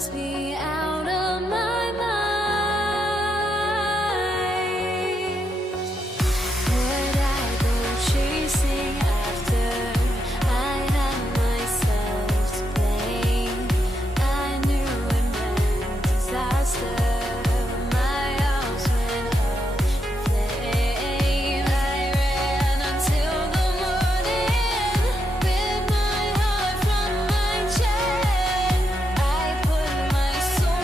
drives me out of my mind. Would I go chasing after? I had myself to blame. I knew it meant disaster. My house went up in flame. I ran until the morning with my heart from my chest. I put my soul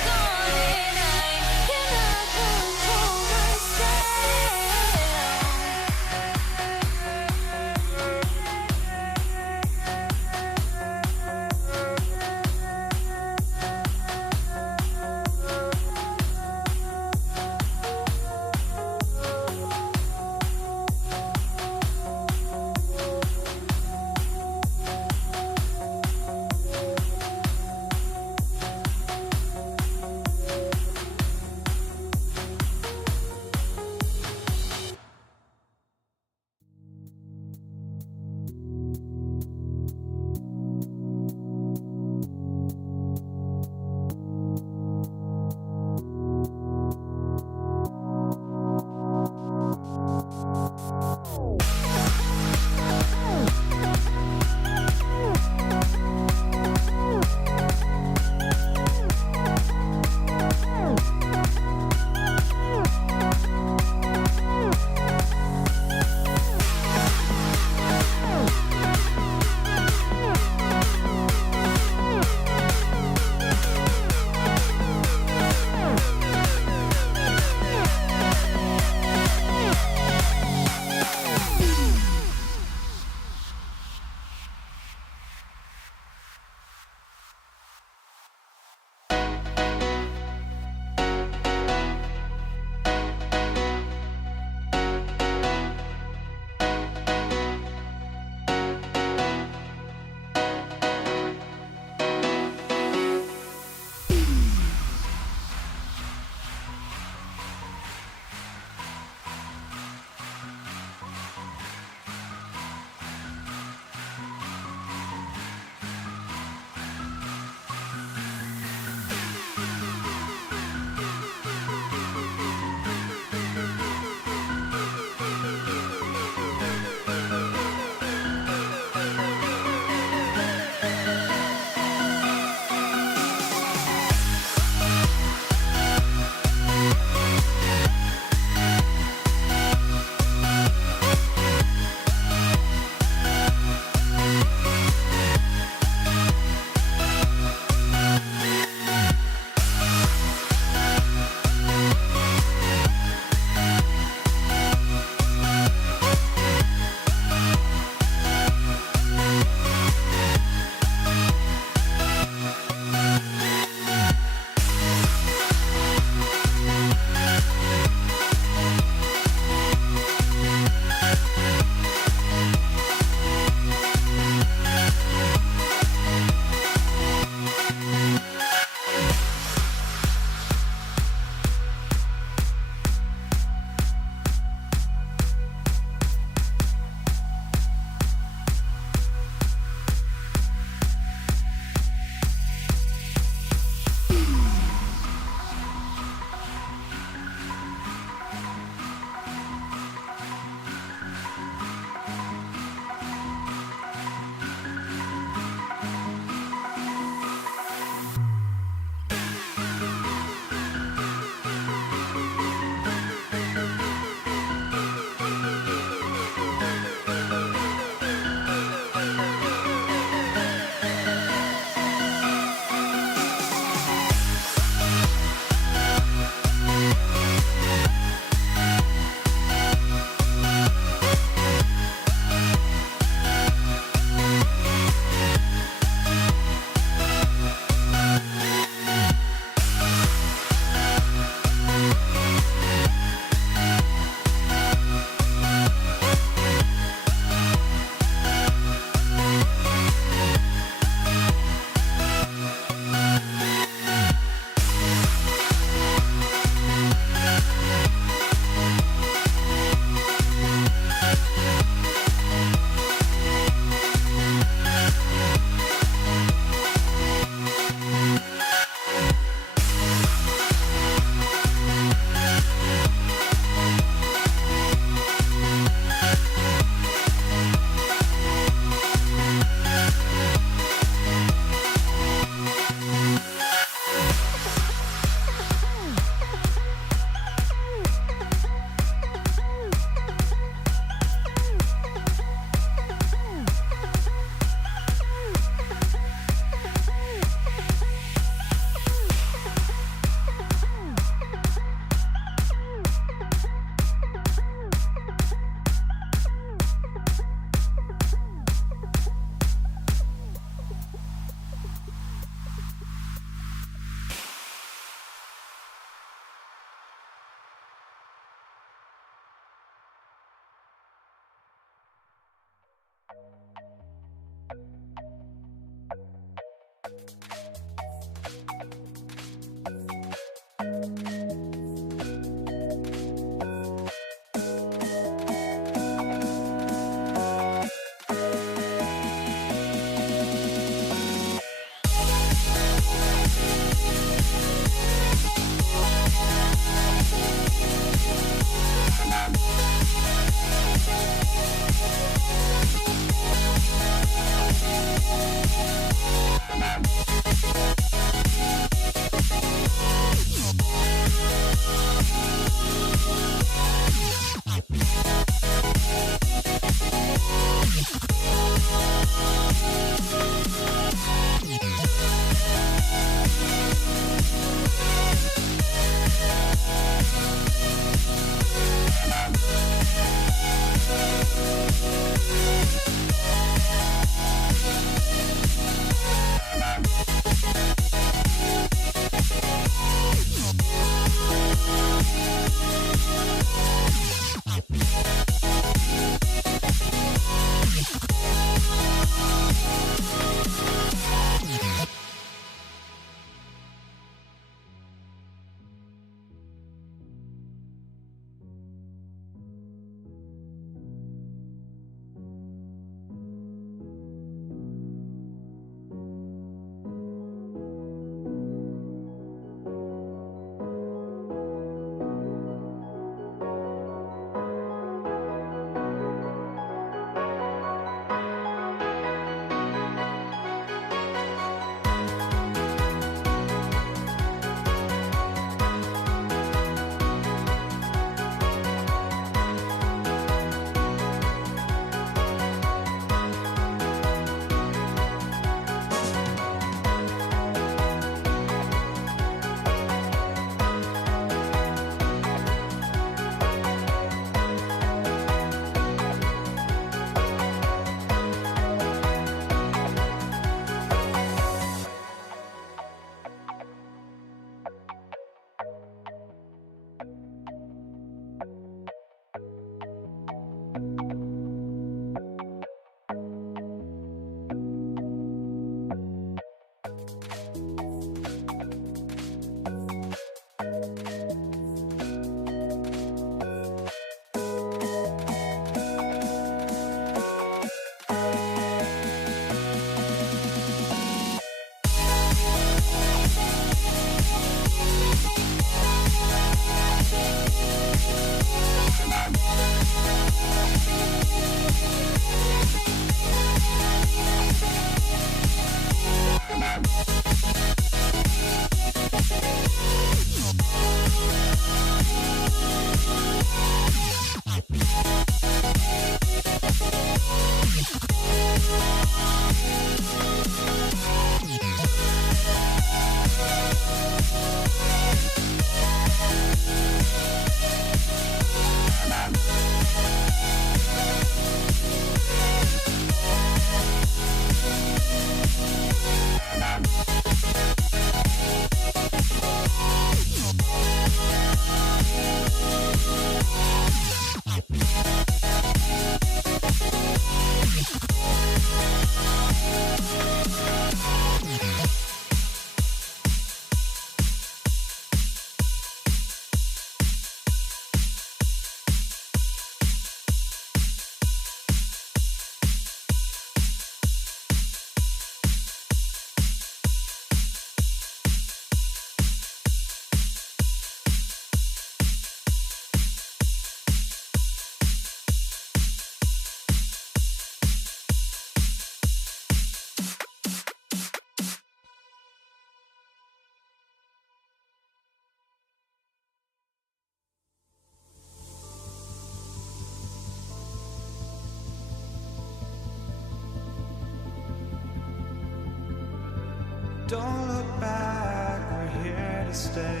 Don't look back, we're here to stay.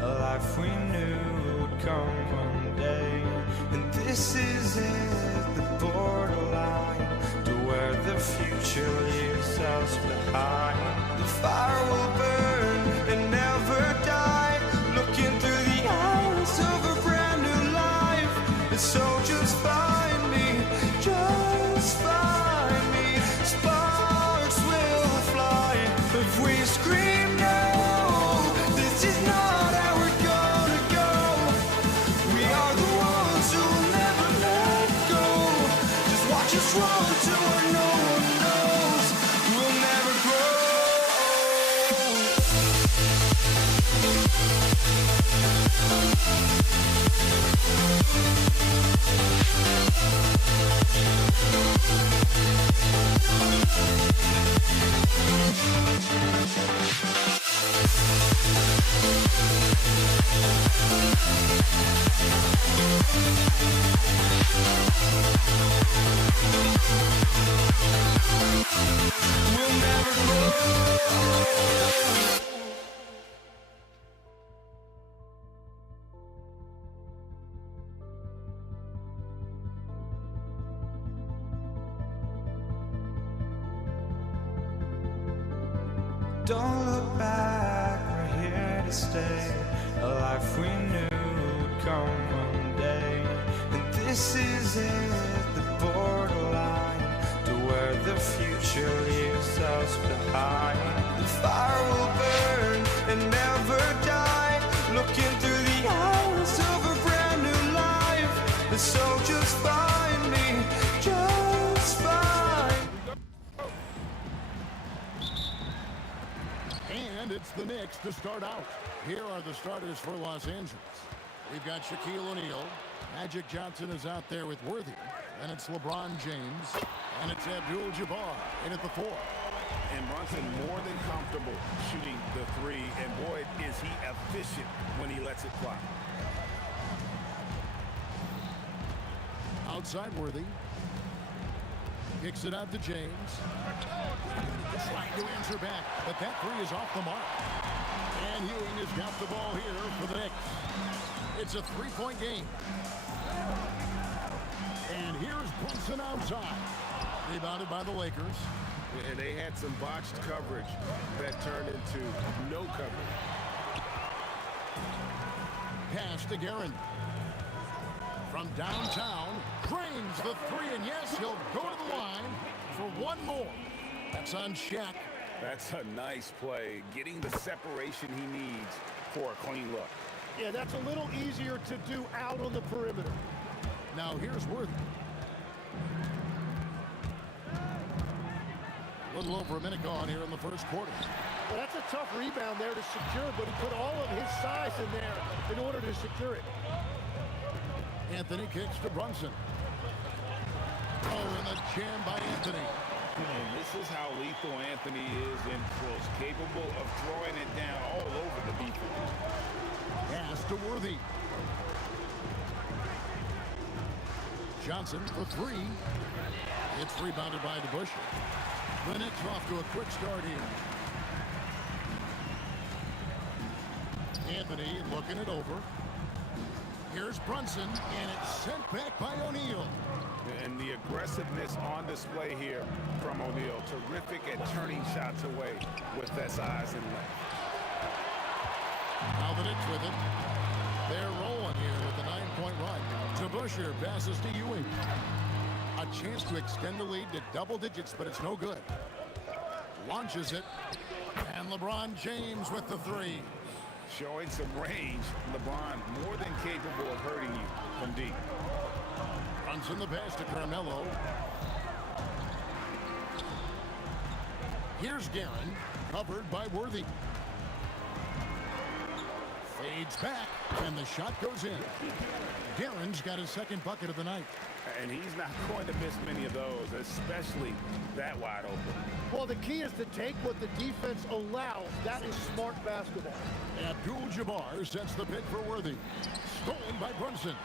A life we knew would come one day. And this is it, the borderline to where the future leaves us behind. The fire will burn and never die, looking through the eyes of a brand new life. And so just find me, just find me. Sparks will fly if we scream no. This is not how we're gonna go. We are the ones who will never let go. Just watch us run to where no one knows. We'll never grow. We'll never grow. Don't look back, we're here to stay. A life we knew would come one day. And this is it, the borderline to where the future leaves us behind. The fire will burn and never die. Looking through the eyes of a brand new life. And so just find me, just find. And it's the Knicks to start out. Here are the starters for Los Angeles. We've got Shaquille O'Neal. Magic Johnson is out there with Worthy. And it's LeBron James. And it's Abdul-Jabbar in at the 4. And Brunson more than comfortable shooting the 3. And boy, is he efficient when he lets it fly. Outside Worthy. Kicks it out to James. Trying to answer back, but that 3 is off the mark. And Ewing has got the ball here for the Knicks. It's a 3-point game. And here's Brunson outside. Rebounded by the Lakers. And they had some botched coverage that turned into no coverage. Pass to Guerin. From downtown, drains the 3, and yes, he'll go to the line for one more. That's on Shaq. That's a nice play, getting the separation he needs for a clean look. Yeah, that's a little easier to do out on the perimeter. Now here's Worthy. A little over a minute gone here in the first quarter. Well, that's a tough rebound there to secure, but he put all of his size in there in order to secure it. Anthony kicks to Brunson. Oh, and a jam by Anthony. And this is how lethal Anthony is in close, capable of throwing it down all over the defense. Pass to Worthy. Johnson for 3. It's rebounded by DeBusschere. The Knicks off to a quick start here. Anthony looking it over. Here's Brunson, and it's sent back by O'Neal. And the aggressiveness on display here from O'Neal. Terrific at turning shots away with that size and length. Now the Knicks with it. They're rolling here with a 9-point run. DeBusschere passes to Ewing. A chance to extend the lead to double digits, but it's no good. Launches it. And LeBron James with the 3. Showing some range, LeBron more than capable of hurting you from deep. Runs in the pass to Carmelo. Here's Guerin, covered by Worthy. Fades back, and the shot goes in. Guerin's got his second bucket of the night. And he's not going to miss many of those, especially that wide open. Well, the key is to take what the defense allows. That is smart basketball. Abdul-Jabbar sets the pick for Worthy. Stolen by Brunson.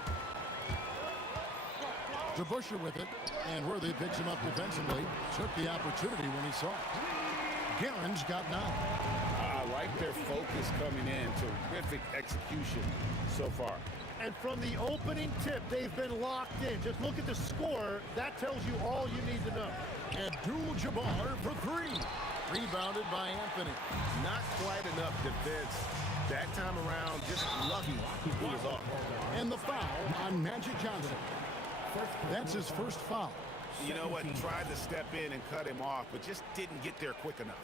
DeBusschere with it, and Worthy picks him up defensively. Took the opportunity when he saw it. Guerin's got 9. I like their focus coming in. Terrific execution so far. And from the opening tip, they've been locked in. Just look at the score. That tells you all you need to know. Abdul-Jabbar for 3. Rebounded by Anthony. Not quite enough defense that time around. Just lucky he was off. And the foul on Magic Johnson. That's his first foul. You know what? Tried to step in and cut him off, but just didn't get there quick enough.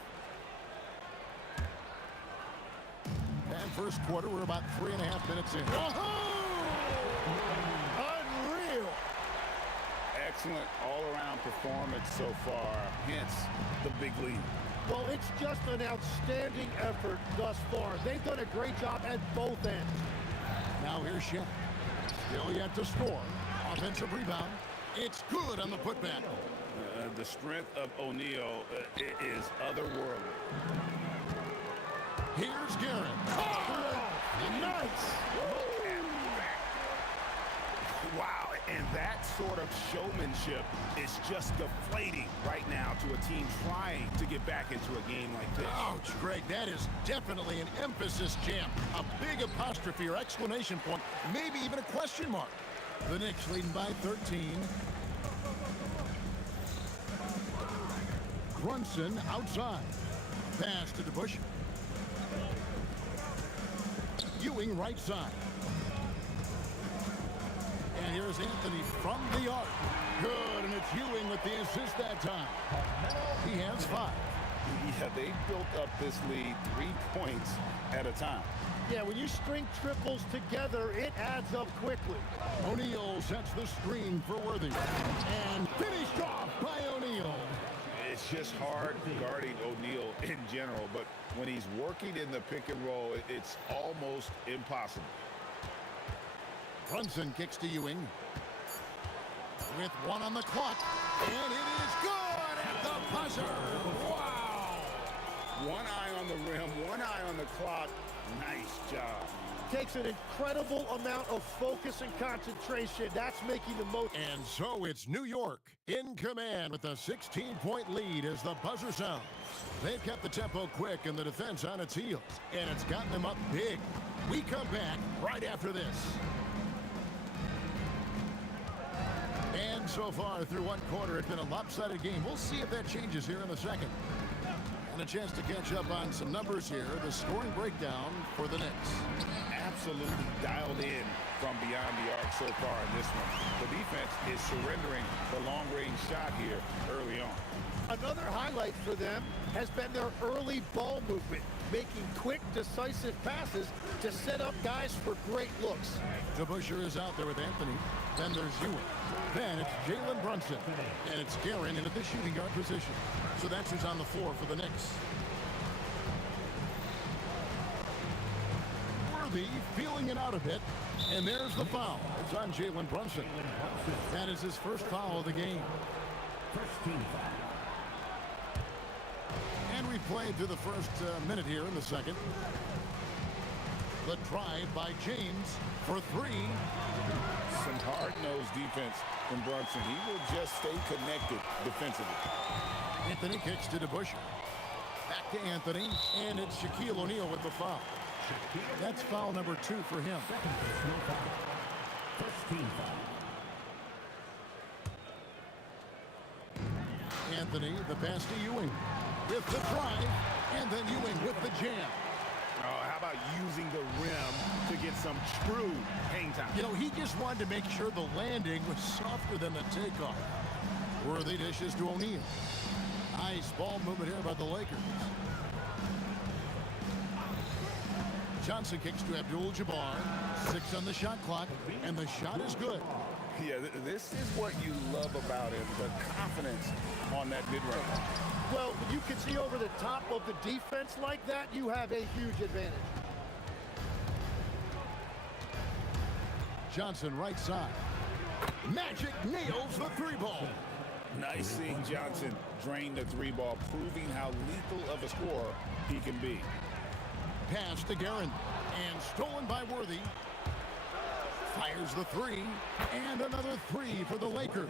And first quarter, we're about 3.5 minutes in. Unreal. Excellent all-around performance so far, hence the big lead. Well, it's just an outstanding effort thus far. They've done a great job at both ends. Now here's Shen. Still yet to score. Offensive rebound. It's good on the putback. The strength of O'Neal is otherworldly. Here's Garrett. Nice! Wow, and that sort of showmanship is just deflating right now to a team trying to get back into a game like this. Ouch, Greg, that is definitely an emphasis jam. A big apostrophe or exclamation point, maybe even a question mark. The Knicks leading by 13. Brunson outside. Pass to DeBusschere. Ewing right side. And here's Anthony from the arc. Good, and it's Ewing with the assist that time. He has 5. Yeah, they built up this lead 3 points at a time. Yeah, when you string triples together, it adds up quickly. O'Neal sets the screen for Worthy. And finished off by O'Neal. It's just hard guarding O'Neal in general, but when he's working in the pick and roll, it's almost impossible. Brunson kicks to Ewing. With 1 on the clock. And it is good at the buzzer. Wow! 1 eye on the rim, 1 eye on the clock. Nice job. Takes an incredible amount of focus and concentration. That's making the most. And so it's New York in command with a 16-point lead as the buzzer sounds. They've kept the tempo quick and the defense on its heels. And it's gotten them up big. We come back right after this. And so far through one quarter, it's been a lopsided game. We'll see if that changes here in the second. And a chance to catch up on some numbers here. The scoring breakdown for the Knicks. Absolutely dialed in from beyond the arc so far in this one. The defense is surrendering the long-range shot here early on. Another highlight for them has been their early ball movement, making quick, decisive passes to set up guys for great looks. DeBusschere is out there with Anthony. Then there's Ewing. Then it's Jalen Brunson. And it's Guerin into the shooting guard position. So that's who's on the floor for the Knicks. Worthy feeling it out a bit. And there's the foul. It's on Jalen Brunson. That is his first foul of the game. First team foul. And we played through the first minute here in the second. The drive by James for 3. Some hard-nosed defense from Brunson. He will just stay connected defensively. Anthony kicks to DeBusschere. Back to Anthony, and it's Shaquille O'Neal with the foul. That's foul number 2 for him. First team foul. Anthony, the pass to Ewing. With the drive, and then Ewing with the jam. Oh, how about using the rim to get some true hang time? You know, he just wanted to make sure the landing was softer than the takeoff. Worthy dishes to O'Neal. Nice ball movement here by the Lakers. Johnson kicks to Abdul-Jabbar. 6 on the shot clock, and the shot is good. Yeah, this is what you love about him, the confidence on that mid-range. Well, when you can see over the top of the defense like that, you have a huge advantage. Johnson right side. Magic nails the 3-ball. Nice seeing Johnson drain the 3-ball, proving how lethal of a scorer he can be. Pass to Guerin, and stolen by Worthy. Fires the 3, and another 3 for the Lakers.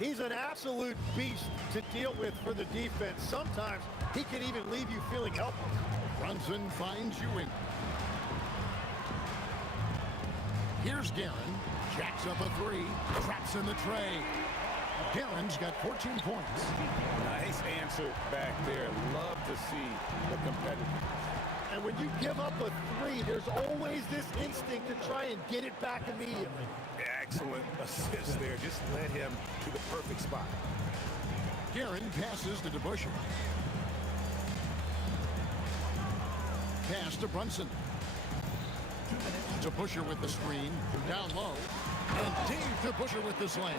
He's an absolute beast to deal with for the defense. Sometimes he can even leave you feeling helpless. Brunson finds Ewing. Here's Guerin. Jacks up a 3. Traps in the tray. Guerin's got 14 points. Nice answer back there. Love to see the competitive. And when you give up a 3, there's always this instinct to try and get it back immediately. Excellent assist there. Just led him to the perfect spot. Guerin passes to DeBusschere. Pass to Brunson. DeBusschere with the screen. Down low. And Dave DeBusschere with the slam.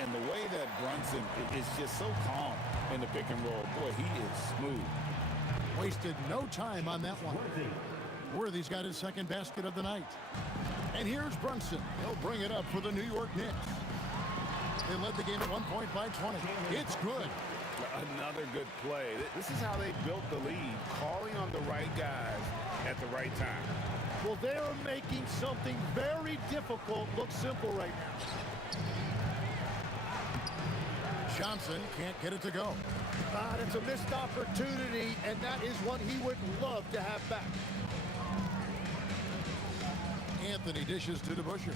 And the way that Brunson is just so calm in the pick and roll. Boy, he is smooth. Wasted no time on that one. Worthy's got his second basket of the night. And here's Brunson. He'll bring it up for the New York Knicks. They led the game at 1 point by 20. It's good. Another good play. This is how they built the lead, calling on the right guys at the right time. Well, they're making something very difficult look simple right now. Johnson can't get it to go. It's a missed opportunity, and that is one he would love to have back. Anthony dishes to DeBusschere.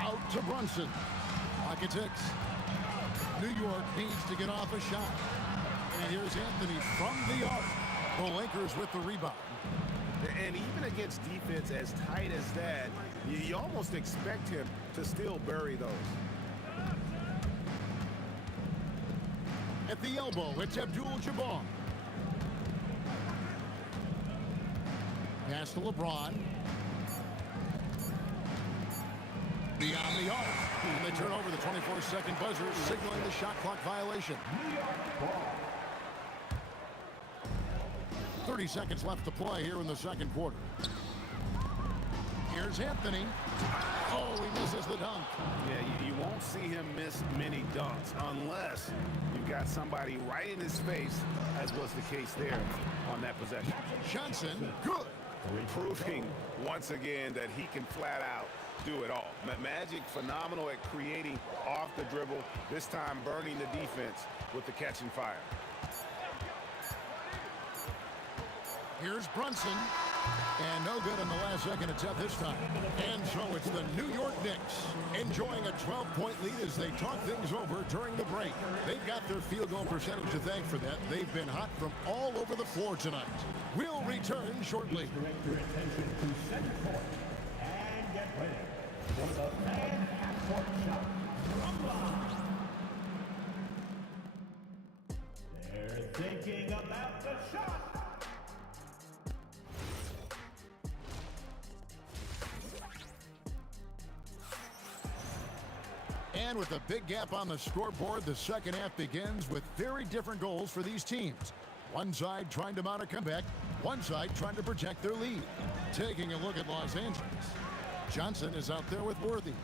Out to Brunson. Clock ticks. New York needs to get off a shot. And here's Anthony from the arc. The Lakers with the rebound. And even against defense as tight as that, you almost expect him to still bury those. At the elbow, it's Abdul-Jabbar. Pass to LeBron. Beyond the arc. And they turn over the 24-second buzzer, signaling the shot clock violation. 30 seconds left to play here in the second quarter. Here's Anthony. Oh, he misses the dunk. Yeah, you won't see him miss many dunks unless you've got somebody right in his face, as was the case there on that possession. Johnson, good. Proving once again that he can flat out do it all. Magic phenomenal at creating off the dribble, this time burning the defense with the catch and fire. Here's Brunson. And no good in the last second attempt this time. And so it's the New York Knicks enjoying a 12-point lead as they talk things over during the break. They've got their field goal percentage to thank for that. They've been hot from all over the floor tonight. We'll return shortly. Direct your attention to center court and get ready for the fan half-court shot. They're thinking about the shot. And with a big gap on the scoreboard, the second half begins with very different goals for these teams. One side trying to mount a comeback, one side trying to protect their lead. Taking a look at Los Angeles. Johnson is out there with Worthy.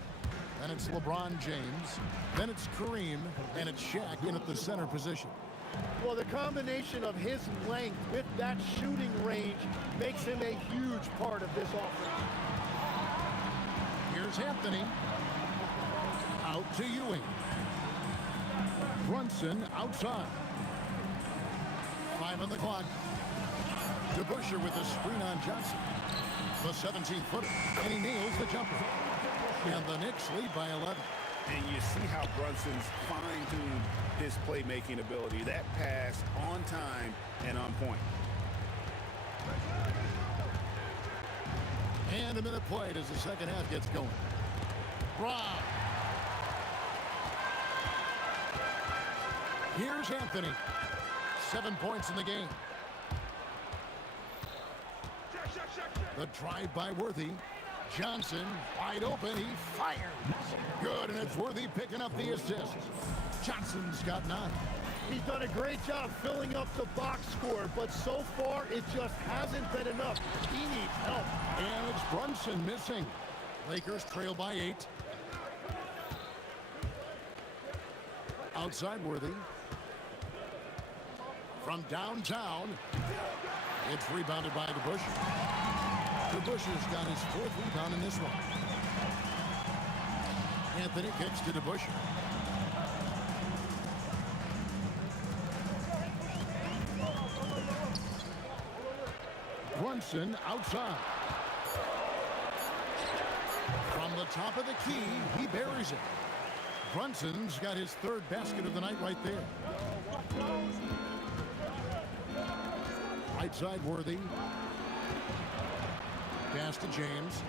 Then it's LeBron James. Then it's Kareem. And it's Shaq in at the center position. Well, the combination of his length with that shooting range makes him a huge part of this offense. Here's Anthony. Out to Ewing. Brunson outside. 5 on the clock. DeBusschere with the screen on Johnson. The 17-footer. And he nails the jumper. And the Knicks lead by 11. And you see how Brunson's fine-tuned his playmaking ability. That pass on time and on point. And a minute played as the second half gets going. Rob. Here's Anthony. 7 points in the game. The drive by Worthy. Johnson wide open. He fires. Good, and it's Worthy picking up the assist. Johnson's got 9. He's done a great job filling up the box score, but so far it just hasn't been enough. He needs help. And it's Brunson missing. Lakers trail by 8. Outside Worthy. From downtown, it's rebounded by DeBusschere. DeBusschere's got his 4th rebound in this one. Anthony kicks to DeBusschere. Brunson outside. From the top of the key, he buries it. Brunson's got his 3rd basket of the night right there. Right side Worthy. Pass to James.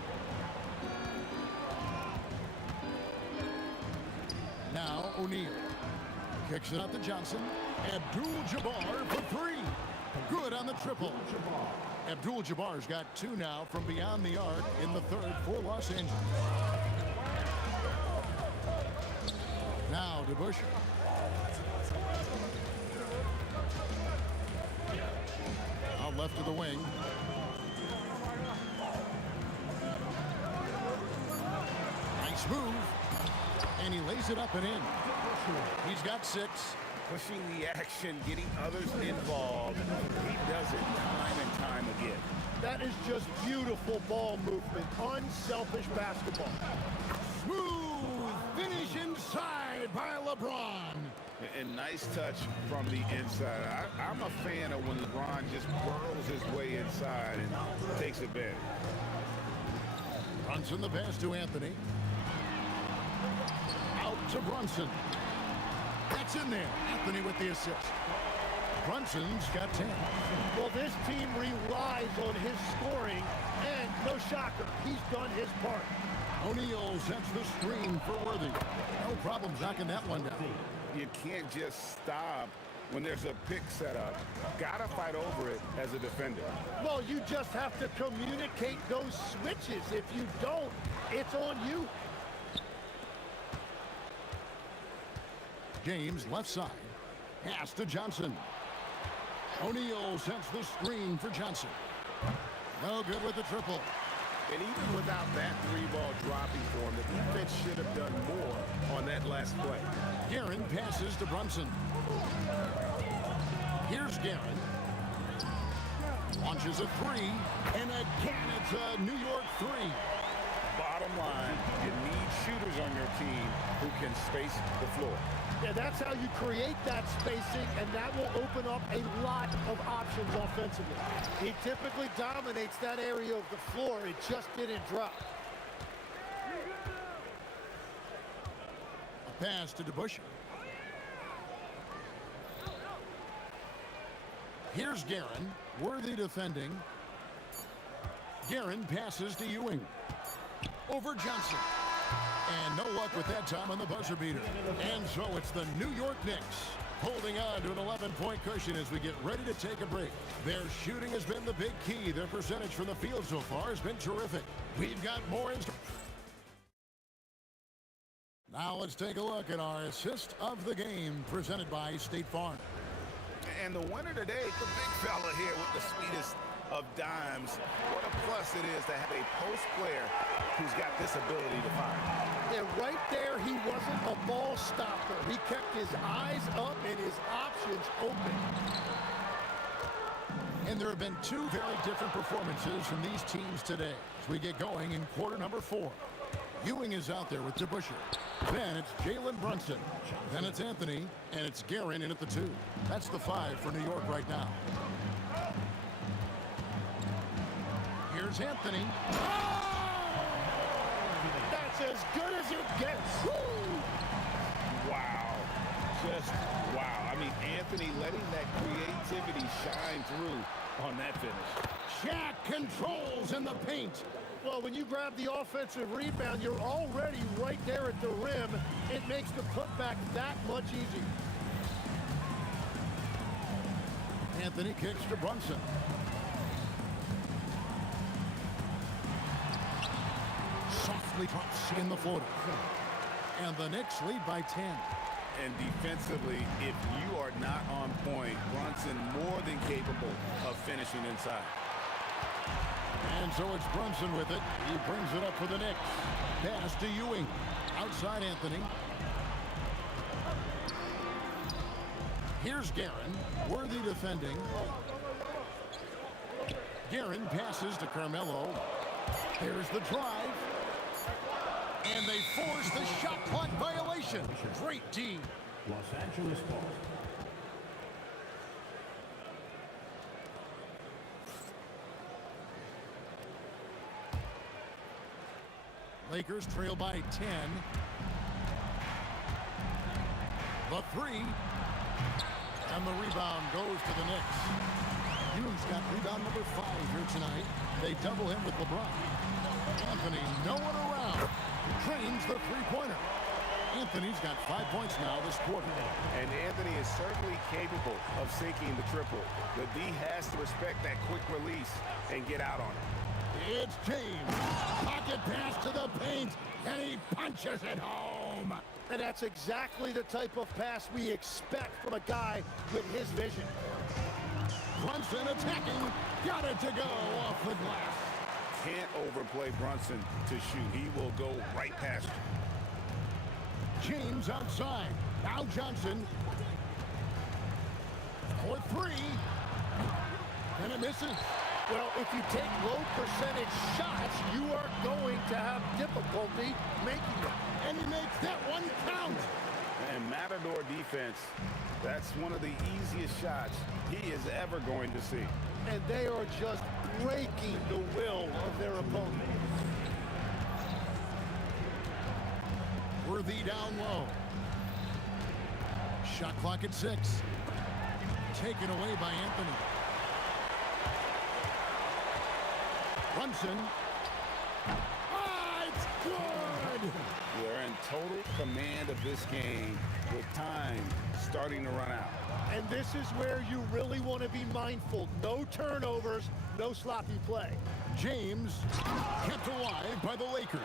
Now O'Neal. Kicks it out to Johnson. Abdul-Jabbar for 3. Good on the triple. Abdul-Jabbar's got 2 now from beyond the arc in the 3rd for Los Angeles. DeBusschere. Out left to the wing. Nice move. And he lays it up and in. He's got 6. Pushing the action, getting others involved. He does it time and time again. That is just beautiful ball movement. Unselfish basketball. Smooth finish inside by LeBron. And nice touch from the inside. I'm a fan of when LeBron just burrows his way inside and takes advantage. Brunson the pass to Anthony. Out to Brunson. That's in there. Anthony with the assist. Brunson's got 10. Well, this team relies on his scoring, and no shocker, he's done his part. O'Neal sets the screen for Worthy. No problem knocking that one down. You can't just stop when there's a pick set up. Gotta fight over it as a defender. Well, you just have to communicate those switches. If you don't, it's on you. James left side. Pass to Johnson. O'Neal sets the screen for Johnson. No good with the triple. And even without that 3-ball dropping for him, the defense should have done more on that last play. Guerin passes to Brunson. Here's Guerin. Launches a 3. And again, it's a New York 3. Bottom line, you need shooters on your team who can space the floor. Yeah, that's how you create that spacing, and that will open up a lot of options offensively. He typically dominates that area of the floor. It just didn't drop. A pass to DeBusschere. Here's Guerin. Worthy defending. Guerin passes to Ewing. Over Johnson. And no luck with that time on the buzzer beater. And so it's the New York Knicks holding on to an 11-point cushion as we get ready to take a break. Their shooting has been the big key. Their percentage from the field so far has been terrific. We've got more. Now let's take a look at our assist of the game presented by State Farm. And the winner today, the big fella here with the sweetest of dimes. What a plus it is to have a post player who's got this ability to fire. Yeah, right there, he wasn't a ball stopper. He kept his eyes up and his options open. And there have been 2 very different performances from these teams today as we get going in quarter number 4. Ewing is out there with DeBusschere. Then it's Jalen Brunson. Then it's Anthony, and it's Guerin in at the 2. That's the 5 for New York right now. Here's Anthony. That's as good as it gets. Woo! Wow. Just wow. I mean, Anthony letting that creativity shine through on that finish. Shaq controls in the paint. Well, when you grab the offensive rebound, you're already right there at the rim. It makes the putback that much easier. Anthony kicks to Brunson. Softly drops in the floater. And the Knicks lead by 10. And defensively, if you are not on point, Brunson more than capable of finishing inside. And so it's Brunson with it. He brings it up for the Knicks. Pass to Ewing. Outside Anthony. Here's Guerin. Worthy defending. Guerin passes to Carmelo. There's the drive. And they force the shot clock violation. Great D. Los Angeles ball. Lakers trail by 10. The 3. And the rebound goes to the Knicks. Ewing's got rebound number 5 here tonight. They double him with LeBron. Anthony, no one around. Trains the three-pointer. Anthony's got 5 points now this quarter. And Anthony is certainly capable of sinking the triple. The D has to respect that quick release and get out on it. It's James. Pocket pass to the paint, and he punches it home. And that's exactly the type of pass we expect from a guy with his vision. Brunson attacking. Got it to go off the glass. Can't overplay Brunson to shoot. He will go right past you. James outside. Now Johnson. For three. And it misses. Well, if you take low percentage shots, you are going to have difficulty making them. And he makes that one count. And Matador defense, that's one of the easiest shots he is ever going to see. And they are just breaking the will of their opponent. Worthy down low. Shot clock at 6. Taken away by Anthony. Brunson. Ah, it's good! They're in total command of this game with time starting to run out. And this is where you really want to be mindful. No turnovers, no sloppy play. James kept alive by the Lakers.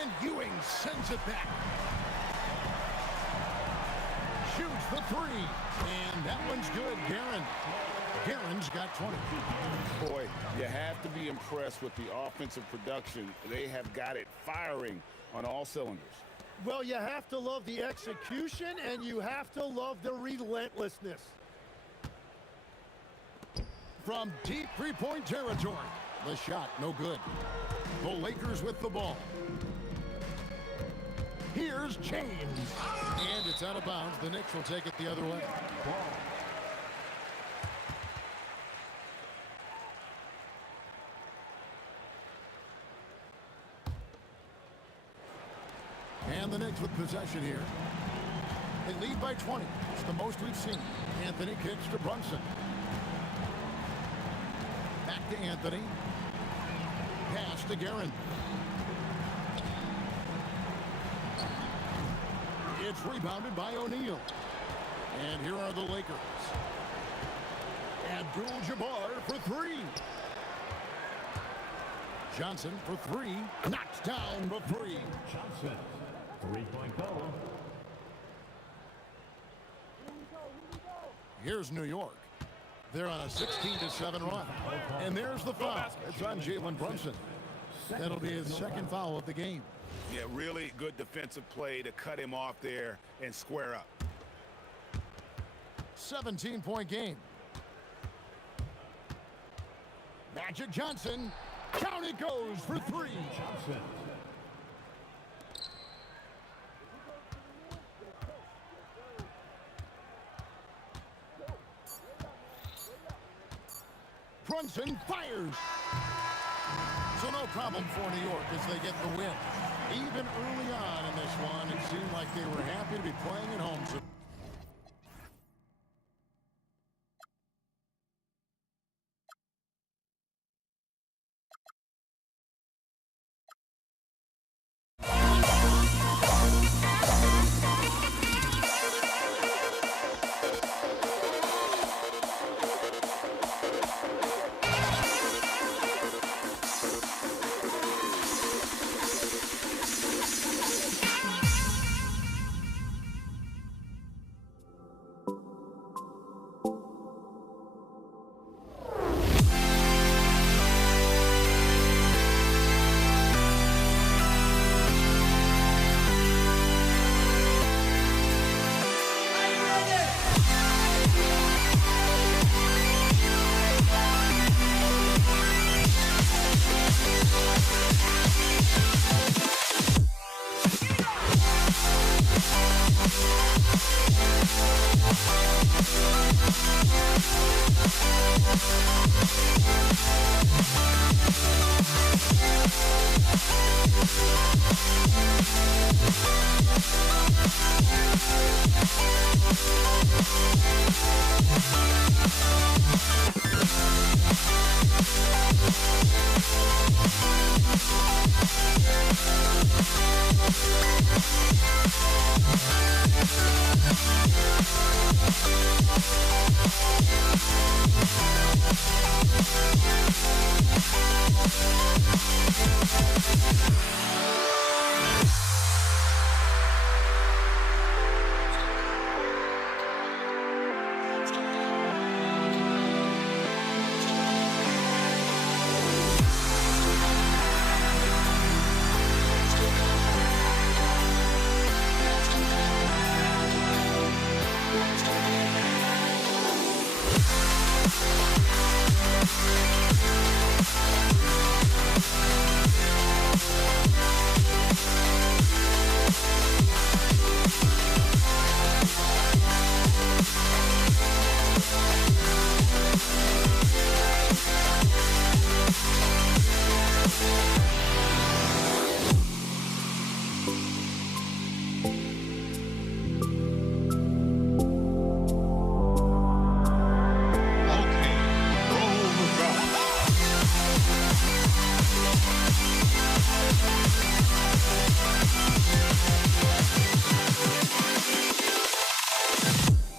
And Ewing sends it back. Shoots the three. And that one's good. Garen's got 20. Boy, you have to be impressed with the offensive production. They have got it firing on all cylinders. Well, you have to love the execution, and you have to love the relentlessness. From deep three-point territory. The shot, no good. The Lakers with the ball. Here's James. And it's out of bounds. The Knicks will take it the other way. And the Knicks with possession here. They lead by 20. It's the most we've seen. Anthony kicks to Brunson. Back to Anthony. Pass to Guerin. It's rebounded by O'Neal. And here are the Lakers. Abdul-Jabbar for three. Johnson for three. Knocks down the three. Johnson, three-point goal. Here's New York. They're on a 16-7 run. And there's the foul. It's on Jalen Brunson. That'll be his second foul of the game. Yeah, really good defensive play to cut him off there and square up. 17-point game. Magic Johnson. Down it goes for three. Johnson. Brunson fires. So no problem for New York as they get the win. Even early on in this one, it seemed like they were happy to be playing at home.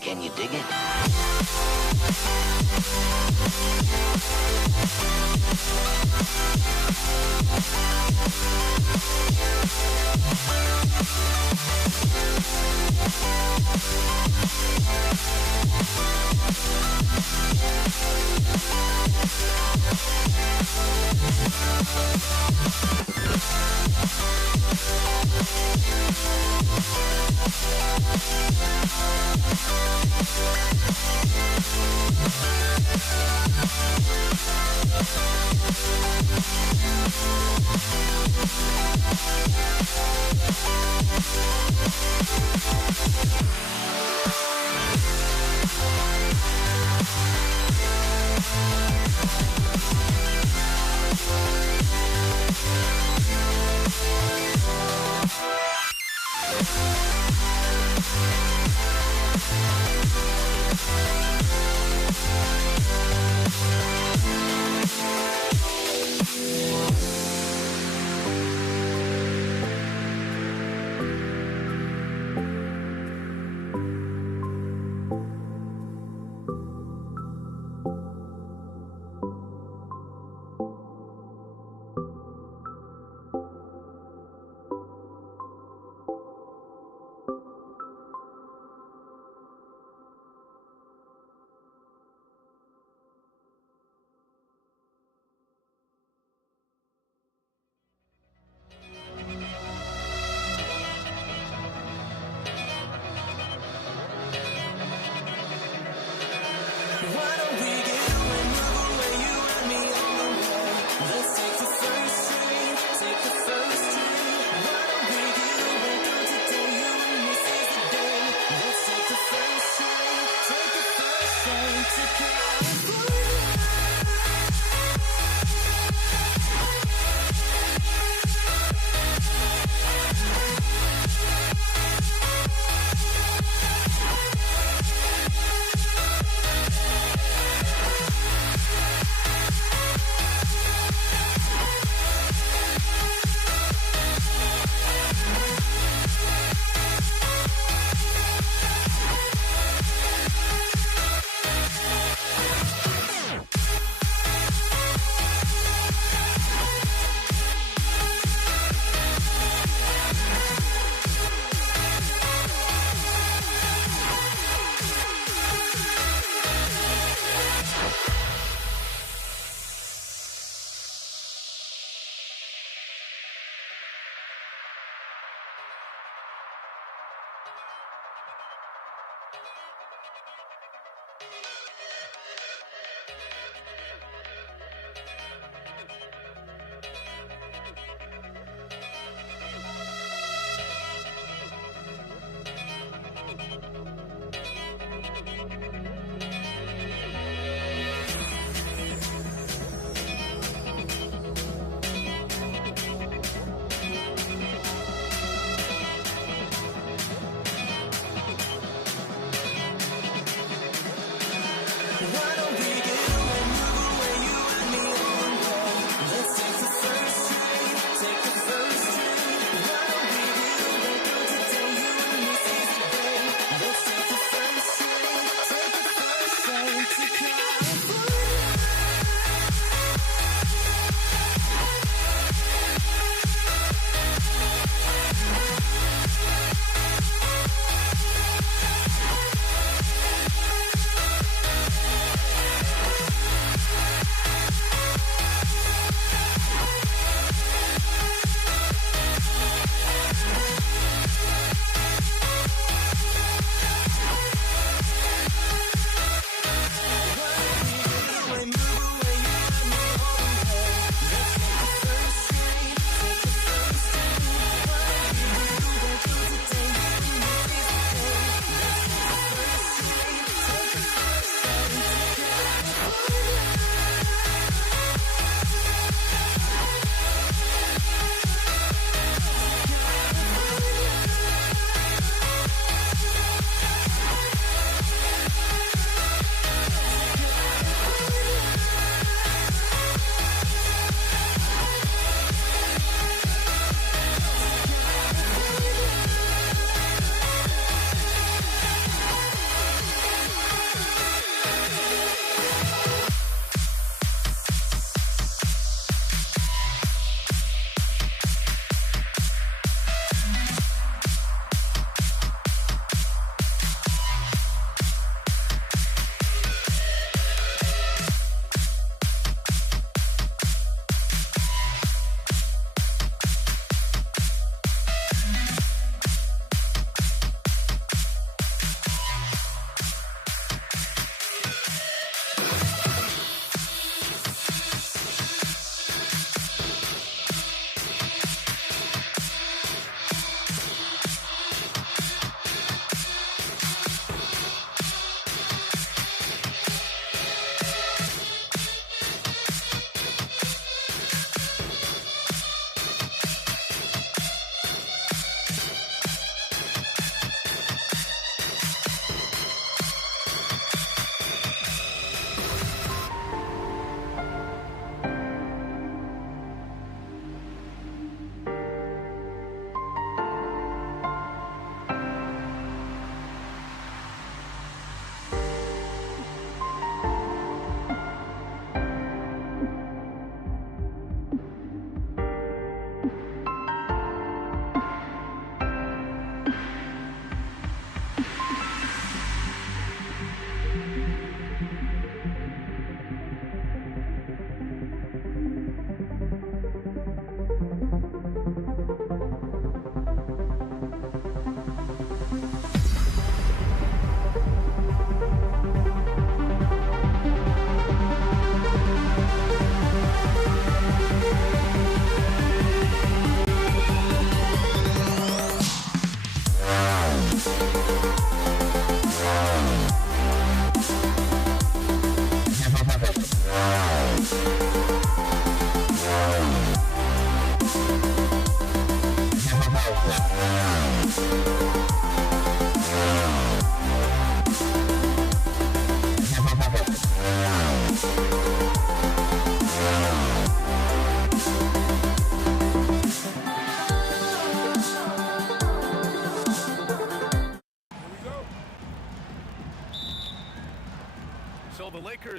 Can you dig it?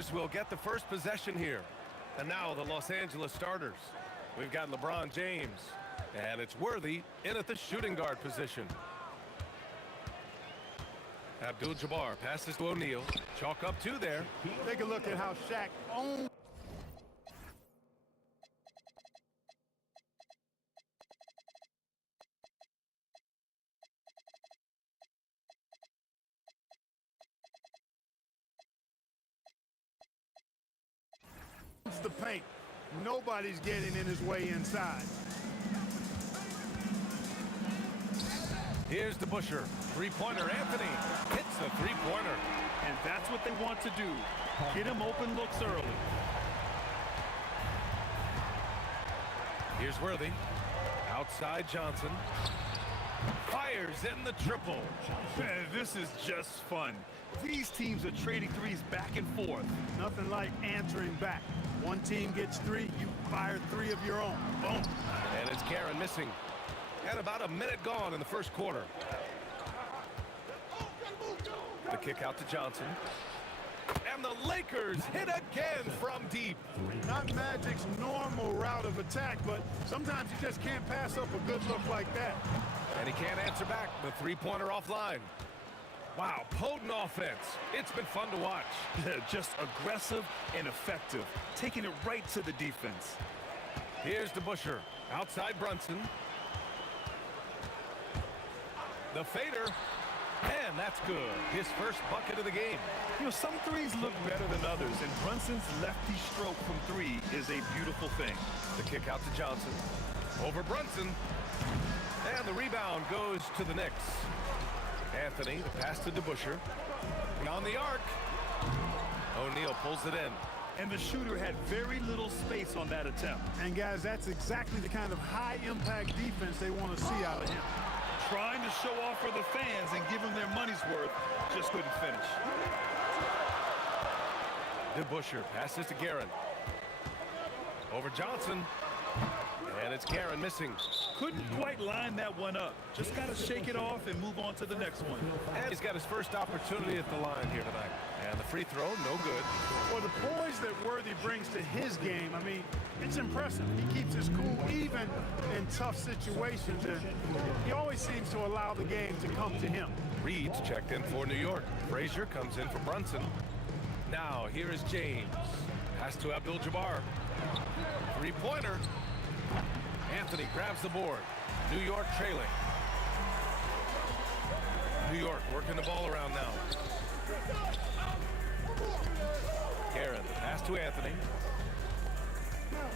Lakers will get the first possession here. And now the Los Angeles starters. We've got LeBron James. And it's Worthy in at the shooting guard position. Abdul-Jabbar passes to O'Neal. Chalk up two there. Take a look at how Shaq owns the paint. Nobody's getting in his way inside. Here's the Busher. Three-pointer. Anthony hits the three-pointer. And that's what they want to do. Get him open looks early. Here's Worthy. Outside Johnson. Fires in the triple. Man, this is just fun. These teams are trading threes back and forth. Nothing like answering back. One team gets three, you fire three of your own. Boom. And it's Karen missing. And about a minute gone in the first quarter. The kick out to Johnson. And the Lakers hit again from deep. Not Magic's normal route of attack, but sometimes you just can't pass up a good look like that. And he can't answer back. The three-pointer offline. Wow, potent offense. It's been fun to watch. Just aggressive and effective. Taking it right to the defense. Here's the Busher. Outside Brunson. The fader. And that's good. His first bucket of the game. You know, some threes look better than others, and Brunson's lefty stroke from three is a beautiful thing. The kick out to Johnson. Over Brunson. And the rebound goes to the Knicks. Anthony, the pass to DeBuscher. On the arc. O'Neal pulls it in. And the shooter had very little space on that attempt. And guys, that's exactly the kind of high-impact defense they want to see out of him. Trying to show off for the fans and give them their money's worth, just couldn't finish. DeBuscher passes to Guerin. Over Johnson. And it's Guerin missing. Couldn't quite line that one up. Just got to shake it off and move on to the next one. And he's got his first opportunity at the line here tonight. And the free throw, no good. For the poise that Worthy brings to his game, I mean, it's impressive. He keeps his cool even in tough situations, and he always seems to allow the game to come to him. Reed's checked in for New York. Frazier comes in for Brunson. Now, here is James. Pass to Abdul-Jabbar. Three-pointer. Anthony grabs the board. New York trailing. New York working the ball around now. Guerin, the pass to Anthony.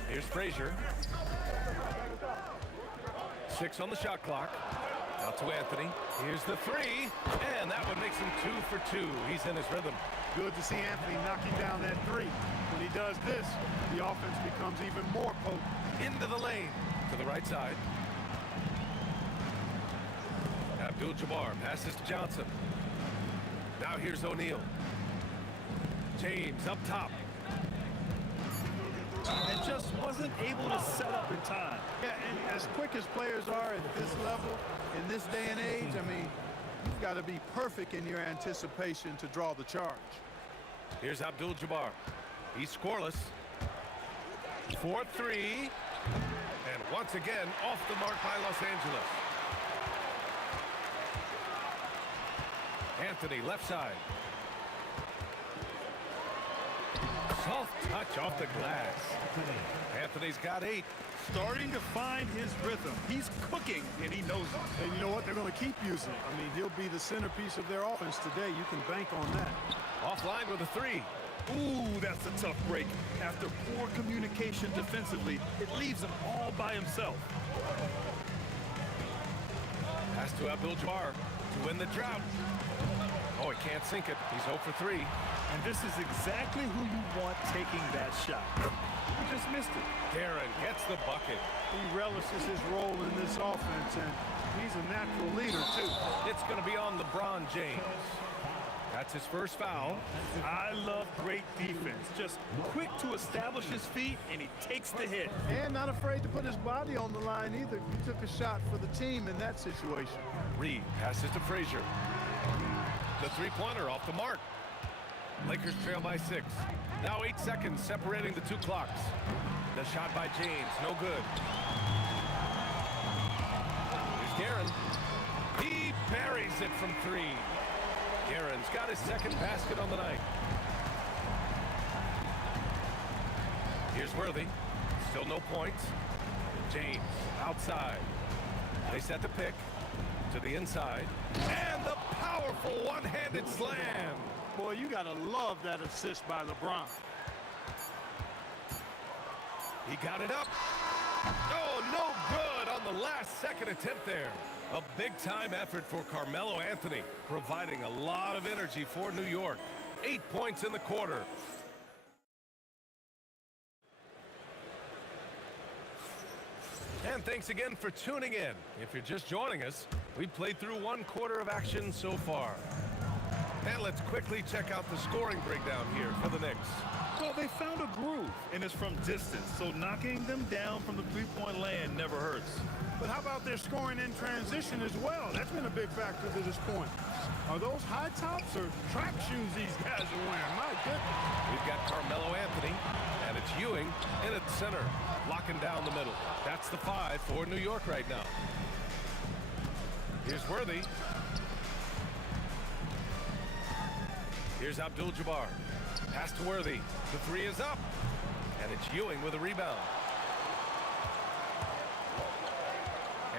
Here's Frazier. 6 on the shot clock. Out to Anthony. Here's the three. And that one makes him 2 for 2. He's in his rhythm. Good to see Anthony knocking down that three. When he does this, the offense becomes even more potent. Into the lane. To the right side. Abdul-Jabbar passes to Johnson. Now here's O'Neal. James up top. And just wasn't able to set up in time. Yeah, and as quick as players are at this level, in this day and age, I mean, you've got to be perfect in your anticipation to draw the charge. Here's Abdul-Jabbar. He's scoreless. 4-3. And once again, off the mark by Los Angeles. Anthony, left side. Soft touch off the glass. Anthony's got 8. Starting to find his rhythm. He's cooking, and he knows it. And you know what? They're going to keep using it. I mean, he'll be the centerpiece of their offense today. You can bank on that. Offline with a 3. Ooh, that's a tough break. After poor communication defensively, it leaves him all by himself. Pass to Abdul-Jabbar to win the drought. Oh, he can't sink it. He's 0 for 3. And this is exactly who you want taking that shot. He just missed it. Guerin gets the bucket. He relishes his role in this offense, and he's a natural leader, too. It's going to be on LeBron James. That's his first foul. I love great defense. Just quick to establish his feet, and he takes the hit. And not afraid to put his body on the line either. He took a shot for the team in that situation. Reed passes to Frazier. The three-pointer off the mark. Lakers trail by 6. Now 8 seconds separating the two clocks. The shot by James, no good. Here's Guerin. He buries it from 3. Guerin's got his second basket on the night. Here's Worthy. Still no points. James outside. They set the pick to the inside. And the powerful one-handed slam. Boy, you gotta love that assist by LeBron. He got it up. Oh, no good on the last second attempt there. A big-time effort for Carmelo Anthony, providing a lot of energy for New York. 8 points in the quarter. And thanks again for tuning in. If you're just joining us, we played through 1 quarter of action so far. And let's quickly check out the scoring breakdown here for the Knicks. Well, they found a groove, and it's from distance, so knocking them down from the three-point land never hurts. But how about their scoring in transition as well? That's been a big factor to this point. Are those high tops or track shoes these guys are wearing? My goodness. We've got Carmelo Anthony, and it's Ewing in at center, locking down the middle. That's the 5 for New York right now. Here's Worthy. Here's Abdul-Jabbar. Pass to Worthy. The 3 is up. And it's Ewing with a rebound.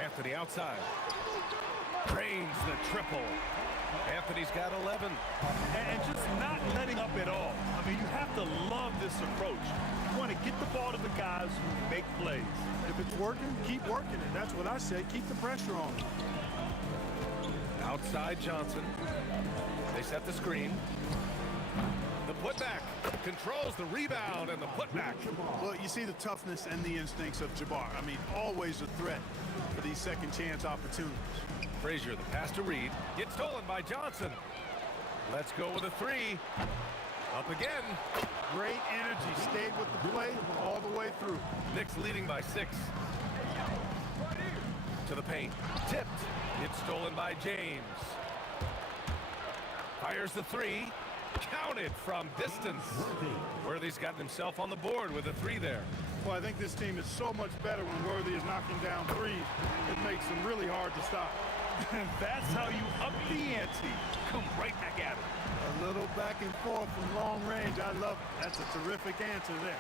Anthony outside. Drains the triple. Anthony's got 11. And just not letting up at all. I mean, you have to love this approach. You want to get the ball to the guys who make plays. If it's working, keep working it. That's what I say. Keep the pressure on. Outside Johnson. They set the screen. The putback controls the rebound and the putback. Well, you see the toughness and the instincts of Jabbar. I mean, always a threat for these second chance opportunities. Frazier, the pass to Reed. Gets stolen by Johnson. Let's go with a 3. Up again. Great energy. Stayed with the play all the way through. Knicks leading by 6. To the paint. Tipped. It's stolen by James. Fires the 3. Counted from distance. Worthy's gotten himself on the board with a 3 there. Well, I think this team is so much better when Worthy is knocking down threes. It makes them really hard to stop. And that's how you up the ante. Come right back at it. A little back and forth from long range. I love it. That's a terrific answer there.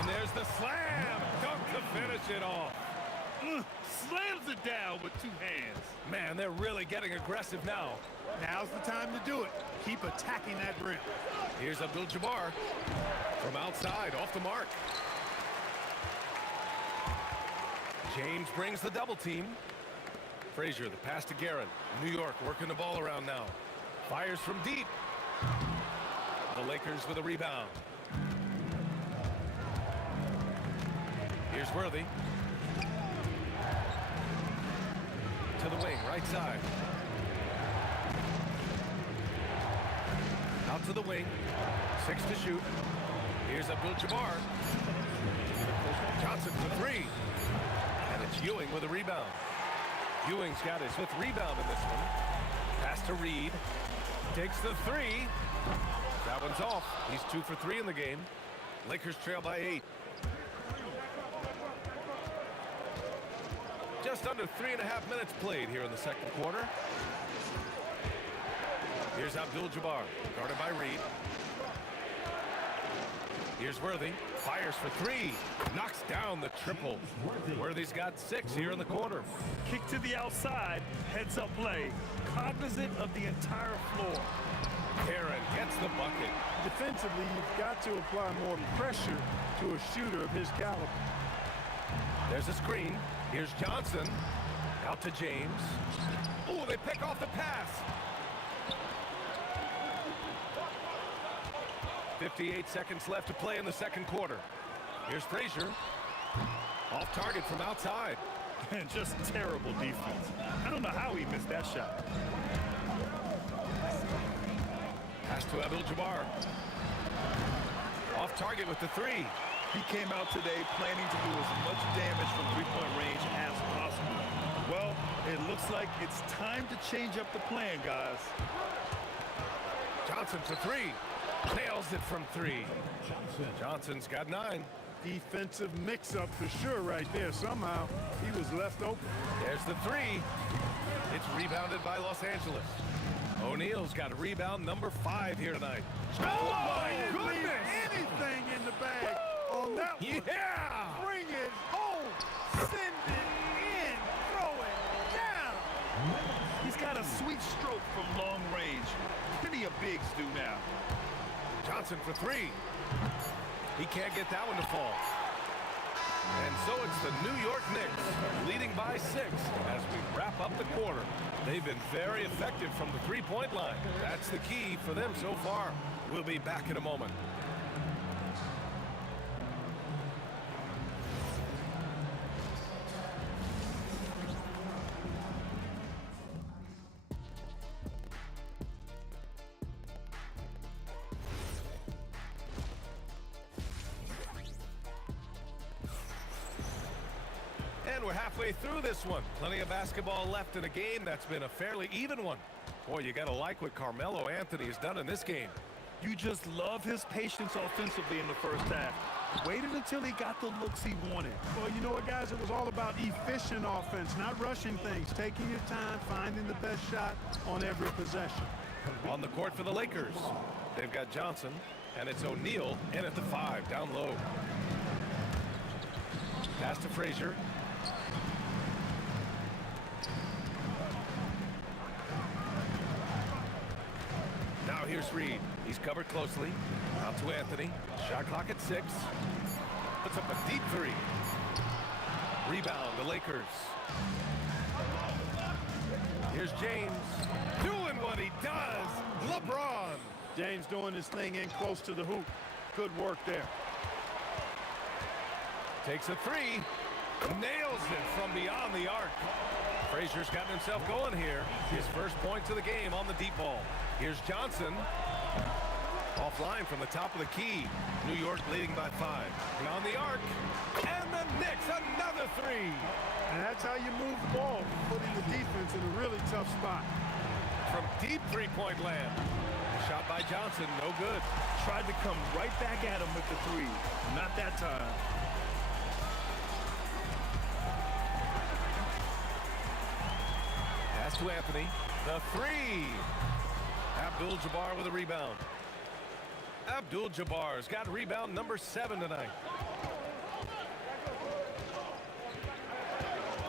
And there's the slam. Dunk to finish it off. Slams it down with 2 hands. Man, they're really getting aggressive now. Now's the time to do it. Keep attacking that rim. Here's Abdul-Jabbar from outside, off the mark. James brings the double team. Frazier, the pass to Guerin. New York working the ball around now. Fires from deep. The Lakers with a rebound. Here's Worthy. To the wing, right side. Out to the wing. 6 to shoot. Here's Abdul-Jabbar. Johnson for 3. And it's Ewing with a rebound. Ewing's got his 5th rebound in this one. Pass to Reed. Takes the 3. That one's off. He's 2 for 3 in the game. Lakers trail by 8. Just under 3.5 minutes played here in the second quarter. Here's Abdul-Jabbar, guarded by Reed. Here's Worthy, fires for 3, knocks down the triple. Worthy's got 6 here in the quarter. Kick to the outside, heads up play, cognizant of the entire floor. Guerin gets the bucket. Defensively, you've got to apply more pressure to a shooter of his caliber. There's a screen. Here's Johnson. Out to James. Oh, they pick off the pass. 58 seconds left to play in the second quarter. Here's Frazier. Off target from outside. And just terrible defense. I don't know how he missed that shot. Pass to Abdul-Jabbar. Off target with the 3. He came out today planning to do as much damage from three-point range as possible. Well, It looks like it's time to change up the plan, guys. Johnson for three. Nails it from three. Johnson's got 9. Defensive mix-up for sure right there. Somehow he was left open. There's the three. It's rebounded by Los Angeles. O'Neal's got rebound number 5 here tonight. Oh my goodness! Anything in the bag on that one. Yeah! Bring it home. Send it in. Throw it down. He's got a sweet stroke from long range. Plenty of bigs do now. Johnson for 3. He can't get that one to fall. And so it's the New York Knicks leading by 6 as we wrap up the quarter. They've been very effective from the three-point line. That's the key for them so far. We'll be back in a moment. And we're halfway through this one. Plenty of basketball left in a game that's been a fairly even one. Boy, you got to like what Carmelo Anthony has done in this game. You just love his patience offensively in the first half. Waited until he got the looks he wanted. Well, you know what, guys? It was all about efficient offense, not rushing things, taking your time, finding the best shot on every possession. On the court for the Lakers, they've got Johnson, and it's O'Neal in at the 5, down low. Pass to Frazier. Now here's Reed. He's covered closely. Out to Anthony. Shot clock at 6. Puts up a deep 3. Rebound, the Lakers. Here's James. Doing what he does. LeBron. James doing his thing in close to the hoop. Good work there. Takes a 3. Nails it from beyond the arc. Frazier's gotten himself going here. His first points of the game on the deep ball. Here's Johnson. Offline from the top of the key. New York leading by 5. And on the arc. And the Knicks, another 3. And that's how you move the ball, putting the defense in a really tough spot. From deep three-point land. Shot by Johnson, no good. Tried to come right back at him with the 3. Not that time. Pass to Anthony. The 3. Abdul-Jabbar with a rebound. Abdul-Jabbar's got rebound number 7 tonight.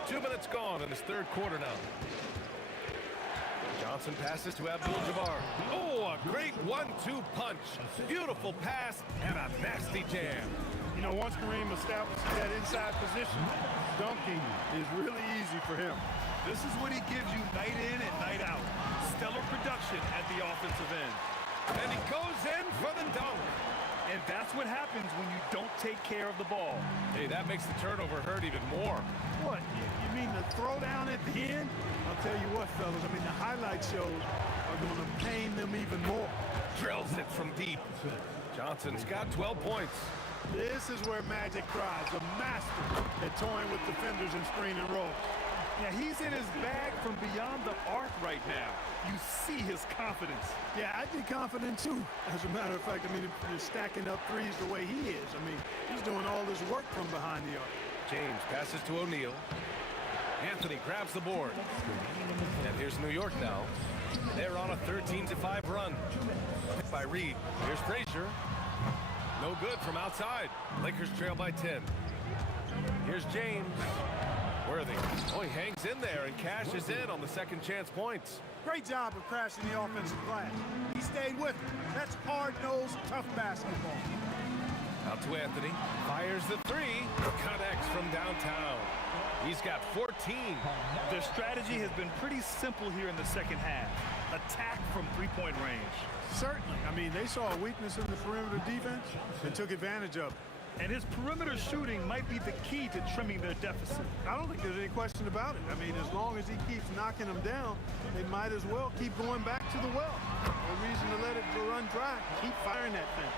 2 minutes gone in this third quarter now. Johnson passes to Abdul-Jabbar. Oh, a great 1-2 punch. Beautiful pass and a nasty jam. You know, once Kareem establishes that inside position, dunking is really easy for him. This is what he gives you night in and night out. Stellar production at the offensive end. And he goes in for the dunk. And that's what happens when you don't take care of the ball. Hey, that makes the turnover hurt even more. What? You mean the throwdown at the end? I'll tell you what, fellas. I mean, the highlight shows are going to pain them even more. Drills it from deep. Johnson's got 12 points. This is where Magic thrives, a master at toying with defenders and screen and roll. Yeah, he's in his bag from beyond the arc right now. You see his confidence. Yeah, I'd be confident too. As a matter of fact, I mean, if you're stacking up threes the way he is, I mean, he's doing all this work from behind the arc. James passes to O'Neal. Anthony grabs the board. And here's New York now. They're on a 13-5 run. By Reed. Here's Frazier. No good from outside. Lakers trail by 10. Here's James. Worthy. Oh, he hangs in there and cashes in on the second chance points. Great job of crashing the offensive glass. He stayed with it. That's hard-nosed, tough basketball. Out to Anthony. Fires the 3. Connects from downtown. He's got 14. Their strategy has been pretty simple here in the second half. Attack from three-point range. Certainly. I mean, they saw a weakness in the perimeter defense and took advantage of it. And his perimeter shooting might be the key to trimming their deficit. I don't think there's any question about it. I mean, as long as he keeps knocking them down, they might as well keep going back to the well. No reason to let it run dry. Keep firing that thing.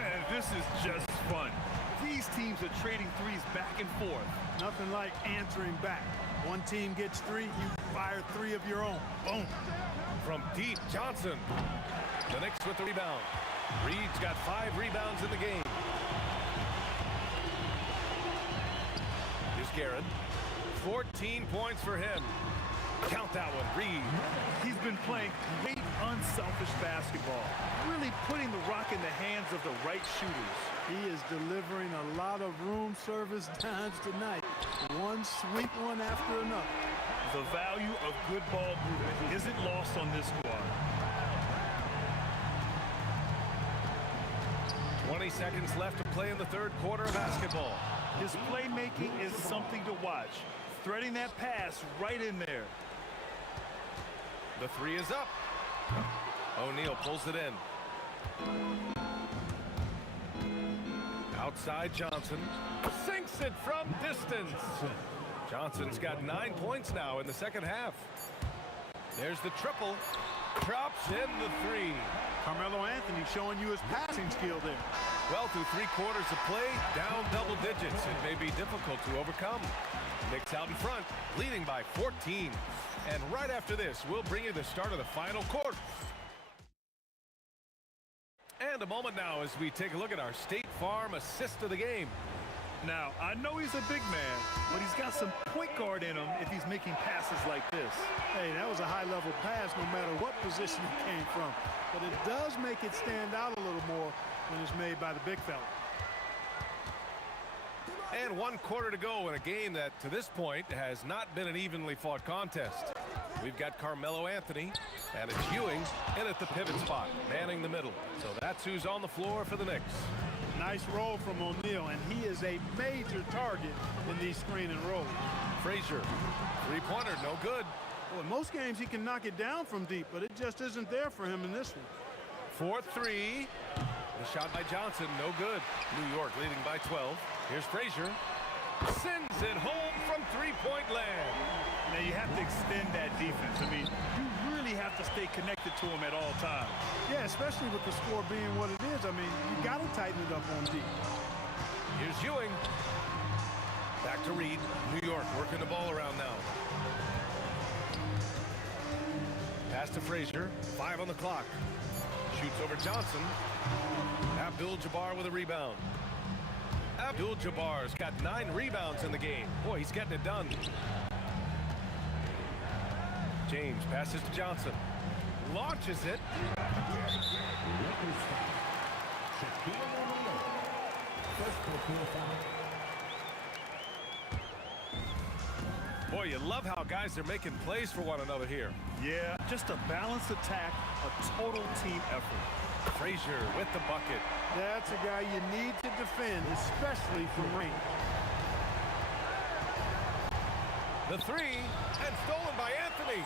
Man, this is just fun. These teams are trading threes back and forth. Nothing like answering back. One team gets 3, you fire 3 of your own. Boom. From deep, Johnson. The Knicks with the rebound. Reed's got 5 rebounds in the game. Here's Garrett. 14 points for him. Count that one, Reed. He's been playing great, unselfish basketball, really putting the rock in the hands of the right shooters. He is delivering a lot of room service times tonight. One sweet one after another. The value of good ball movement isn't lost on this squad. 20 seconds left to play in the third quarter of basketball. His playmaking is something to watch. Threading that pass right in there. The 3 is up. O'Neal pulls it in. Outside Johnson. Sinks it from distance. Johnson's got 9 points now in the second half. There's the triple. Drops in the 3. Carmelo Anthony showing you his passing skill there. Well, through 3 quarters of play, down double digits. It may be difficult to overcome. Knicks out in front, leading by 14. And right after this, we'll bring you the start of the final quarter. And a moment now as we take a look at our State Farm assist of the game. Now, I know he's a big man, but he's got some point guard in him if he's making passes like this. Hey, that was a high-level pass no matter what position it came from. But it does make it stand out a little more when it's made by the big fella. And 1 quarter to go in a game that, to this point, has not been an evenly fought contest. We've got Carmelo Anthony, and it's Ewing in at the pivot spot, manning the middle. So that's who's on the floor for the Knicks. Nice roll from O'Neal, and he is a major target in these screen and rolls. Frazier, 3-pointer, no good. Well, in most games, he can knock it down from deep, but it just isn't there for him in this one. 4-3. The shot by Johnson, no good. New York leading by 12. Here's Frazier. Sends it home from 3-point land. Now, you have to extend that defense. I mean, you really have to stay connected to him at all times. Yeah, especially with the score being what it is. I mean, you got to tighten it up on deep. Here's Ewing. Back to Reed. New York working the ball around now. Pass to Frazier. 5 on the clock. Shoots over Johnson. Abdul-Jabbar with a rebound. Abdul-Jabbar's got 9 rebounds in the game. Boy, he's getting it done. James passes to Johnson. Launches it. Boy, you love how guys are making plays for one another here. Yeah, just a balanced attack, a total team effort. Frazier with the bucket. That's a guy you need to defend, especially from range. The 3, and stolen by Anthony.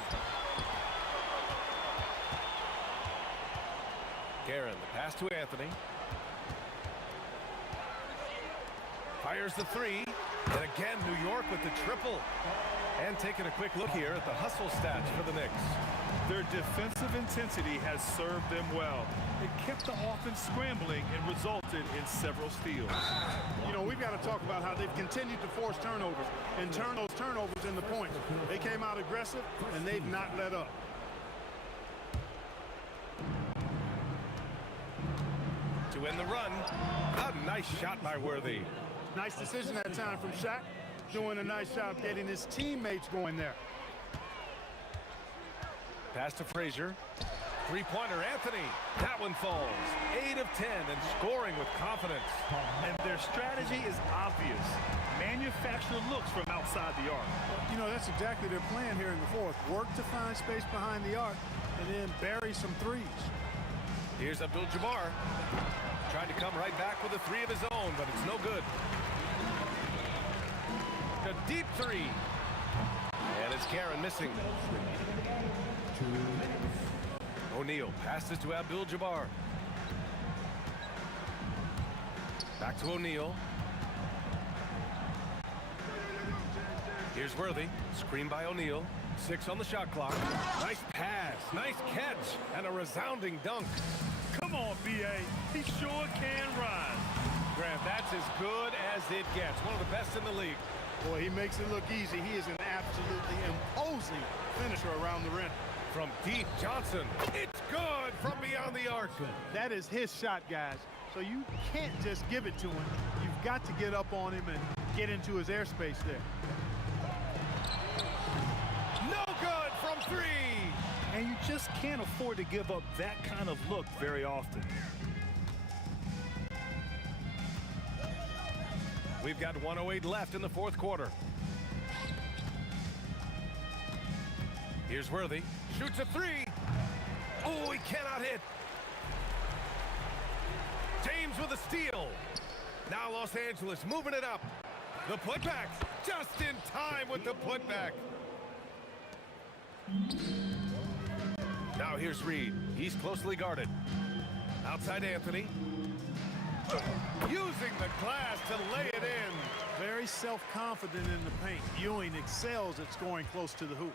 Guerin, the pass to Anthony. Fires the 3, and again New York with the triple. And taking a quick look here at the hustle stats for the Knicks. Their defensive intensity has served them well. It kept the offense scrambling and resulted in several steals. You know, we've got to talk about how they've continued to force turnovers and turn those turnovers into points. They came out aggressive, and they've not let up. To win the run, a nice shot by Worthy. Nice decision that time from Shaq. Doing a nice job getting his teammates going there. Pass to Frazier. 3-pointer, Anthony. That one falls. 8 of 10 and scoring with confidence. And their strategy is obvious. Manufacture looks from outside the arc. You know, that's exactly their plan here in the fourth. Work to find space behind the arc and then bury some threes. Here's Abdul-Jabbar. Tried to come right back with a 3 of his own, but it's no good. A deep 3. And it's Guerin missing. O'Neal passes to Abdul-Jabbar. Back to O'Neal. Here's Worthy. Screen by O'Neal. 6 on the shot clock. Nice pass. Nice catch. And a resounding dunk. Come on, B.A. He sure can rise. Grant, that's as good as it gets. One of the best in the league. Boy, he makes it look easy. He is an absolutely imposing finisher around the rim. From deep, Johnson. It's good from beyond the arc. That is his shot, guys. So you can't just give it to him. You've got to get up on him and get into his airspace there. No good from three. And you just can't afford to give up that kind of look very often. We've got 1:08 left in the fourth quarter. Here's Worthy. Shoots a three. Oh, he cannot hit. James with a steal. Now Los Angeles moving it up. The putback. Just in time with the putback. Now here's Reed. He's closely guarded. Outside Anthony. Using the glass to lay it in. Very self-confident in the paint. Ewing excels at scoring close to the hoop.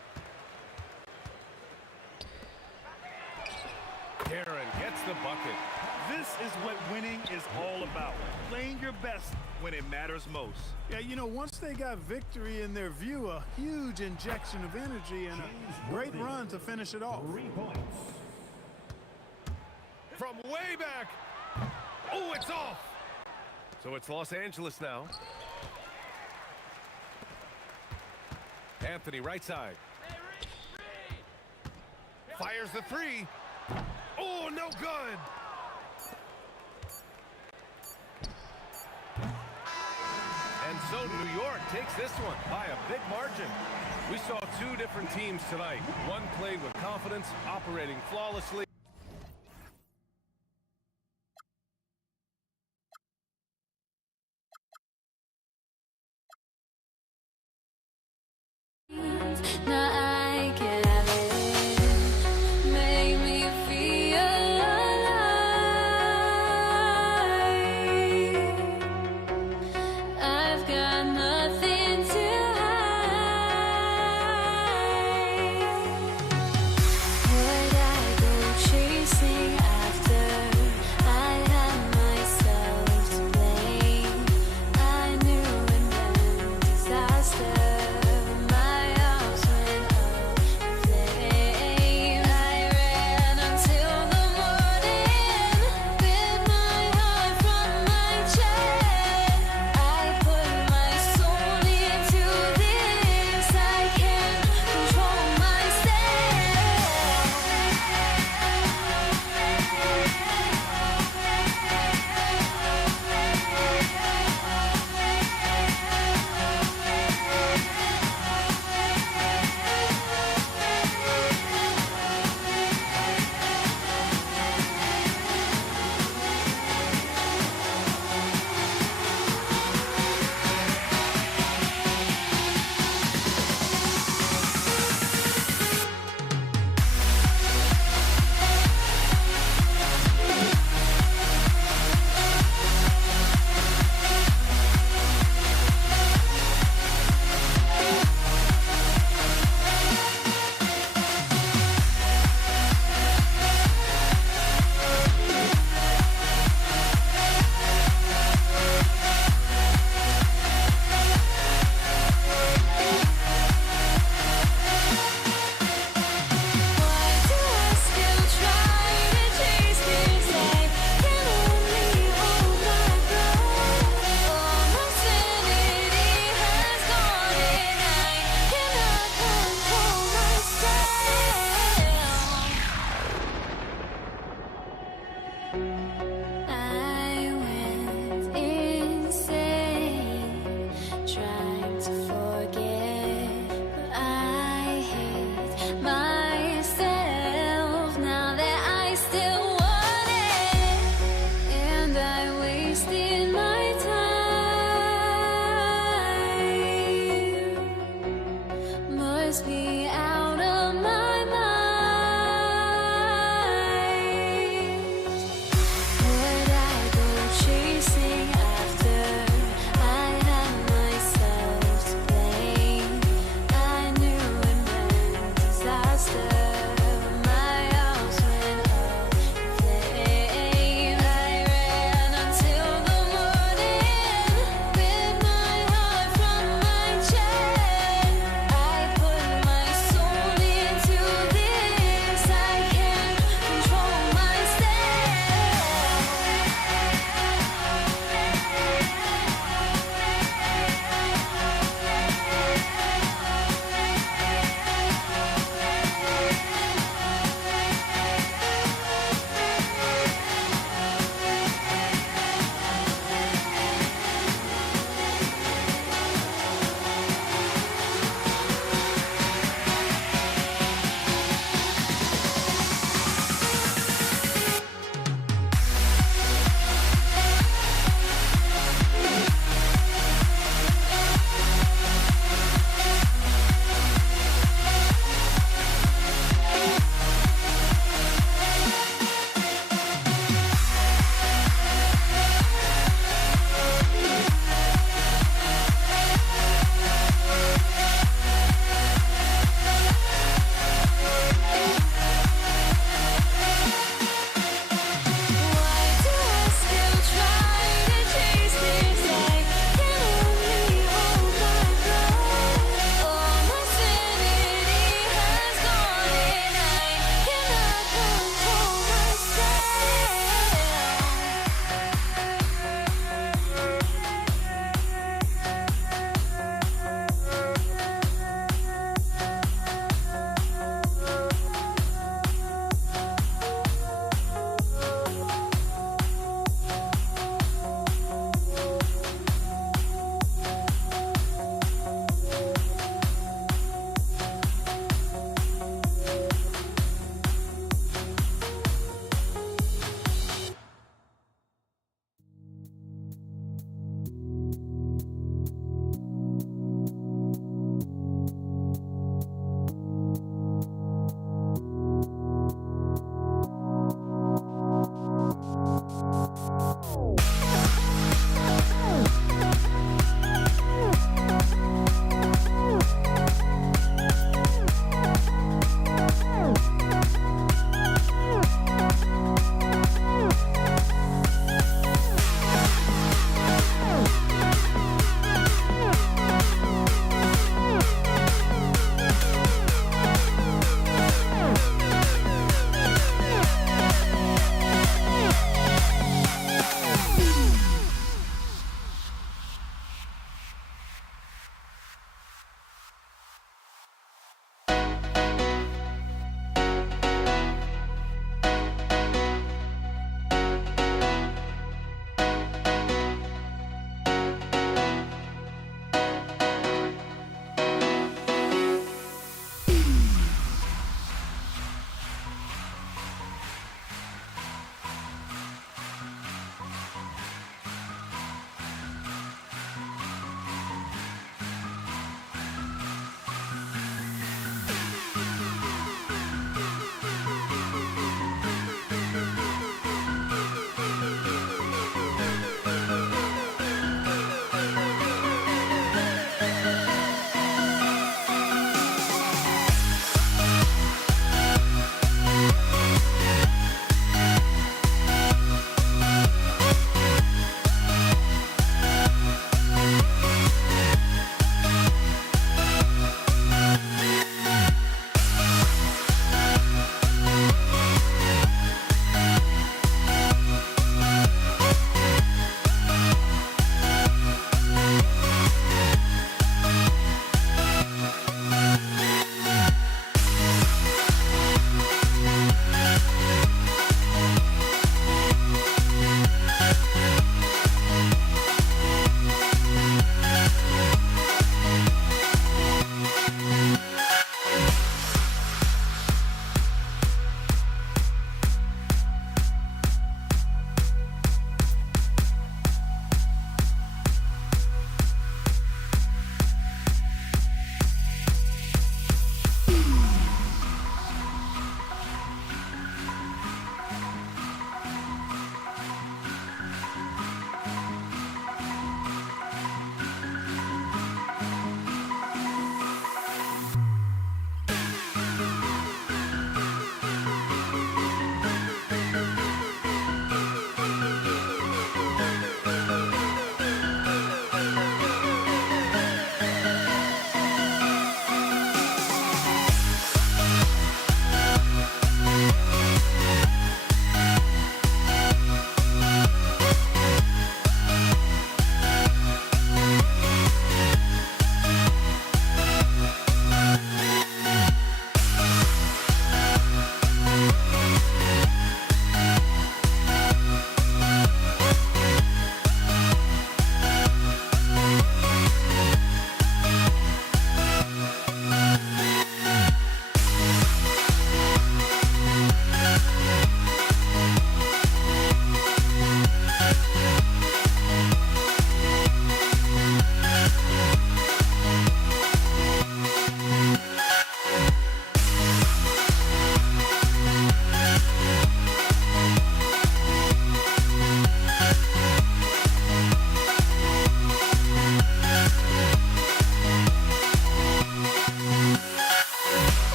Darren gets the bucket. This is what winning is all about. Playing your best when it matters most. Yeah, you know, once they got victory in their view, a huge injection of energy and a great run to finish it off. 3 points. From way back. Oh, it's off. So it's Los Angeles now. Anthony right side. Fires the three. Oh, no good. And so New York takes this one by a big margin. We saw two different teams tonight. One played with confidence, operating flawlessly. Now I can have it. Make me feel alive. I've got nothing to hide. Would I go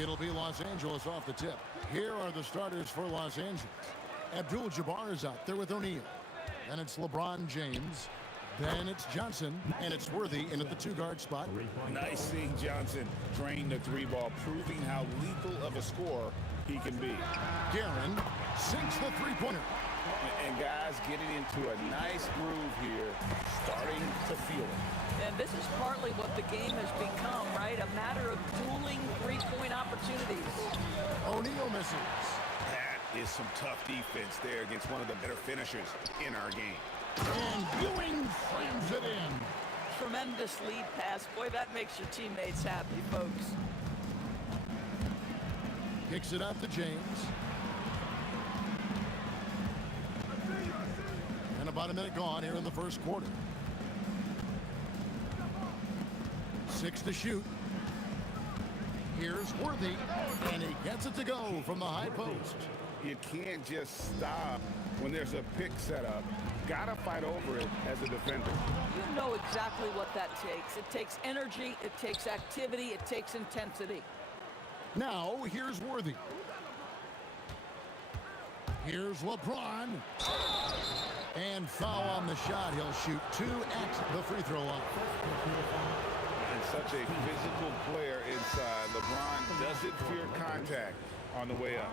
It'll be Los Angeles off the tip. Here are the starters for Los Angeles. Abdul-Jabbar is out there with O'Neal. And it's LeBron James. Then it's Johnson, and it's Worthy in at the two-guard spot. Nice seeing Johnson drain the three ball, proving how lethal of a scorer he can be. Guerin sinks the three-pointer. And guys getting into a nice groove here, starting to feel it. And this is partly what the game has become, right? A matter of dueling three-point opportunities. O'Neal misses. That is some tough defense there against one of the better finishers in our game. And Ewing frames it in. Tremendous lead pass. Boy, that makes your teammates happy, folks. Kicks it out to James. And about a minute gone here in the first quarter. 6 to shoot. Here's Worthy, and he gets it to go from the high post. You can't just stop when there's a pick set up. Gotta fight over it as a defender. You know exactly what that takes. It takes energy, it takes activity, it takes intensity. Now, here's Worthy. Here's LeBron. And foul on the shot. He'll shoot 2 at the free throw line. And such a physical player inside. LeBron doesn't fear contact on the way up.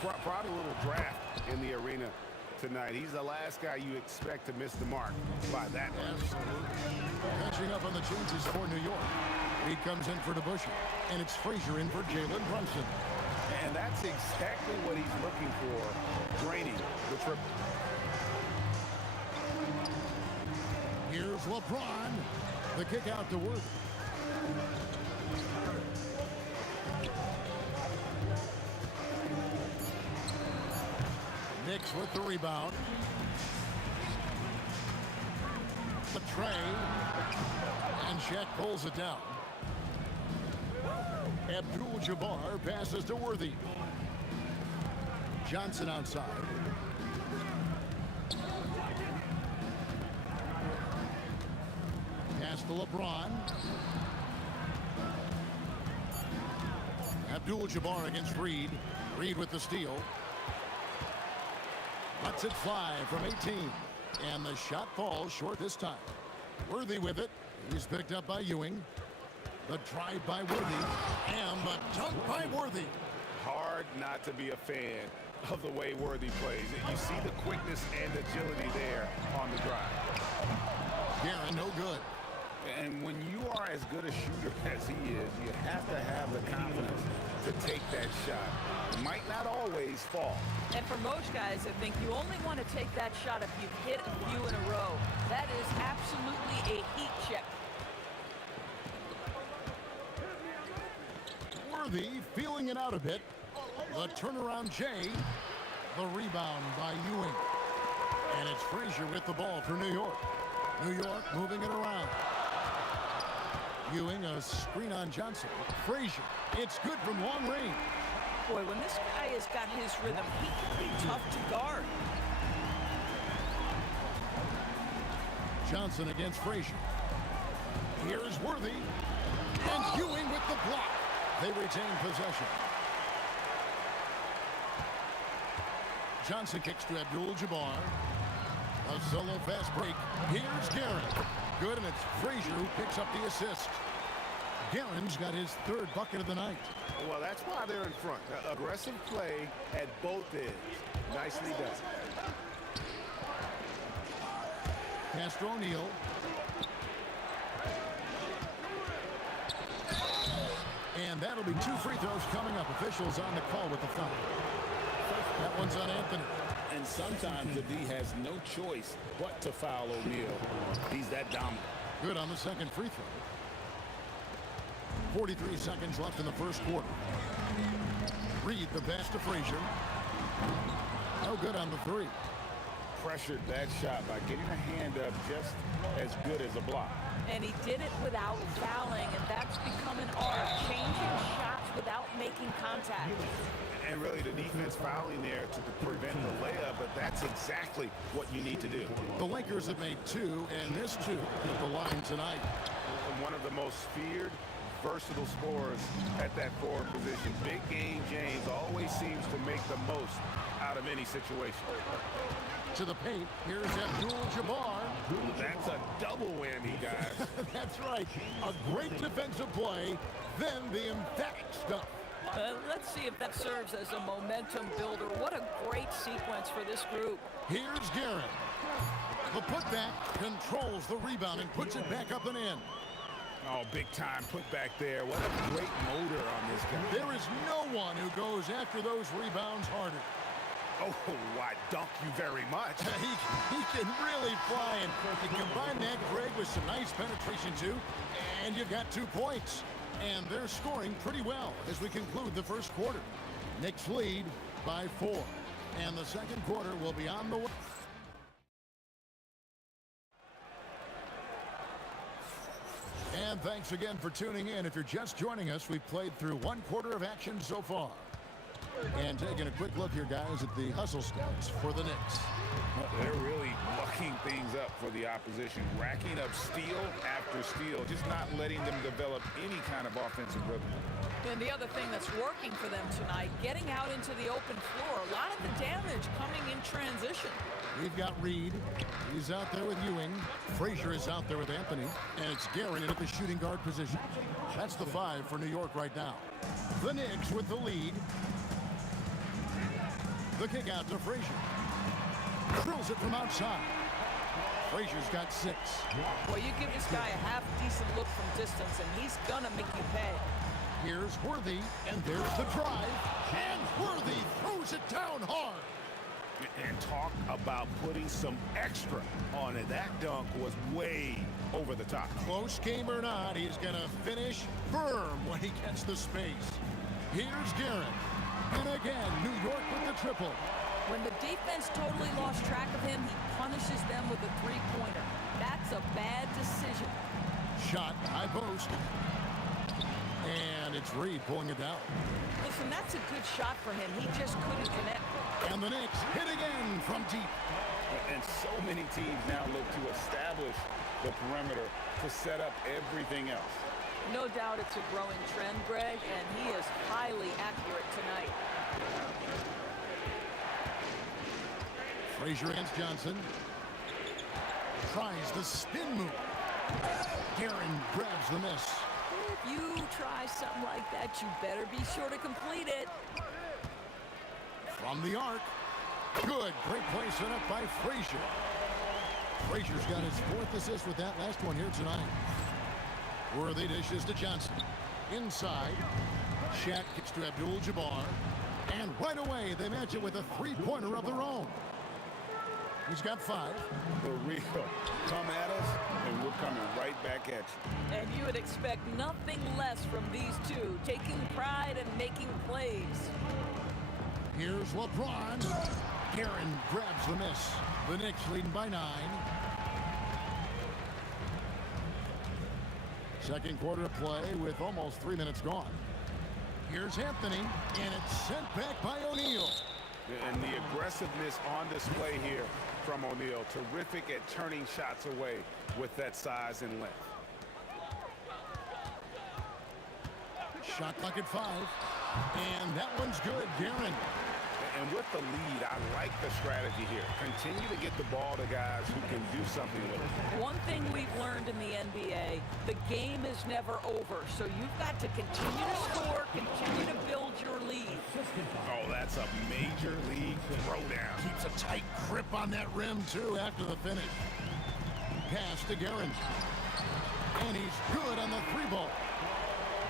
Probably a little draft in the arena tonight. He's the last guy you expect to miss the mark by that much. Absolutely. Catching up on the chances for New York. He comes in for DeBusschere, and it's Frazier in for Jalen Brunson. And that's exactly what he's looking for, draining the triple. Here's LeBron. The kick out to Worthy. Knicks with the rebound. The tray. And Shaq pulls it down. Abdul-Jabbar passes to Worthy. Johnson outside. Pass to LeBron. Abdul-Jabbar against Reed. Reed with the steal. Lets it fly from 18. And the shot falls short this time. Worthy with it. He's picked up by Ewing. The drive by Worthy. And the dunk by Worthy. Hard not to be a fan of the way Worthy plays. You see the quickness and agility there on the drive. Guerin, no good. And when you are as good a shooter as he is, you have to have the confidence to take that shot. It might not always fall. And for most guys, I think you only want to take that shot if you've hit a few in a row. That is absolutely a heat check. Worthy feeling it out a bit. The turnaround Jay. The rebound by Ewing. And it's Frazier with the ball for New York. New York moving it around. Ewing, a screen on Johnson. Frazier, it's good from long range. Boy, when this guy has got his rhythm, he can be tough to guard. Johnson against Frazier. Here's Worthy. And Ewing with the block. They retain possession. Johnson kicks to Abdul-Jabbar. A solo fast break. Here's Guerin. Good, and it's Frazier who picks up the assist. Guerin's got his 3rd bucket of the night. Well, that's why they're in front. Aggressive play at both ends. Nicely done. Pass to O'Neal. And that'll be 2 free throws coming up. Officials on the call with the foul. That one's on Anthony. And sometimes the D has no choice but to foul O'Neal. He's that dominant. Good on the 2nd free throw. 43 seconds left in the first quarter. Reed the pass to Frazier. No good on the 3. Pressured that shot by getting a hand up just as good as a block. And he did it without fouling, and that's become an art, changing shots without making contact. And really the defense fouling there to prevent the layup, but that's exactly what you need to do. The Lakers have made 2 and missed 2 at the line tonight. One of the most feared versatile scorers at that forward position. Big game James always seems to make the most out of any situation. To the paint, here's Abdul-Jabbar. That's a double whammy, guys. That's right. A great defensive play, then the emphatic stuff. Let's see if that serves as a momentum builder. What a great sequence for this group. Here's Guerin. The putback controls the rebound and puts it back up and in. Oh, big time putback there. What a great motor on this guy. There is no one who goes after those rebounds harder. Oh, I dunk you very much. He can really fly, and you combine that, Greg, with some nice penetration, too, and you've got 2 points. And they're scoring pretty well as we conclude the first quarter. Knicks lead by 4, and the second quarter will be on the way. And thanks again for tuning in. If you're just joining us, we've played through 1 quarter of action so far. And taking a quick look here, guys, at the hustle stats for the Knicks. They're really mucking things up for the opposition, racking up steal after steal, just not letting them develop any kind of offensive rhythm. And the other thing that's working for them tonight, getting out into the open floor. A lot of the damage coming in transition. We've got Reed. He's out there with Ewing. Frazier is out there with Anthony. And it's Guerin at the shooting guard position. That's the 5 for New York right now. The Knicks with the lead. The kick out to Frazier. Drills it from outside. Frazier's got 6. Well, you give this guy a half-decent look from distance, and he's gonna make you pay. Here's Worthy, and there's the drive. And Worthy throws it down hard. And talk about putting some extra on it. That dunk was way over the top. Close game or not, he's gonna finish firm when he gets the space. Here's Guerin. And again, New York with the triple. When the defense totally lost track of him, he punishes them with a 3-pointer. That's a bad decision. Shot, high post. And it's Reed pulling it down. Listen, that's a good shot for him. He just couldn't connect. And the Knicks hit again from deep. And so many teams now look to establish the perimeter to set up everything else. No doubt it's a growing trend, Greg, and he is highly accurate tonight. Frazier against Johnson. Tries the spin move. Guerin grabs the miss. If you try something like that, you better be sure to complete it. From the arc. Good. Great play set up by Frazier. Frazier's got his 4th assist with that last one here tonight. Worthy dishes to Johnson. Inside. Shaq kicks to Abdul-Jabbar. And right away, they match it with a 3-pointer of their own. He's got 5. For real. Come at us, and we're coming right back at you. And you would expect nothing less from these two, taking pride and making plays. Here's LeBron. Guerin grabs the miss. The Knicks leading by 9. Second quarter of play with almost 3 minutes gone. Here's Anthony, and it's sent back by O'Neal. And the aggressiveness on display here from O'Neal. Terrific at turning shots away with that size and length. Shot clock at 5. And that one's good, Guerin. And with the lead, I like the strategy here. Continue to get the ball to guys who can do something with it. One thing we've learned in the NBA, the game is never over. So you've got to continue to score, continue to build your lead. Oh, that's a major league throwdown. Keeps a tight grip on that rim, too, after the finish. Pass to Guerin. And he's good on the 3-ball.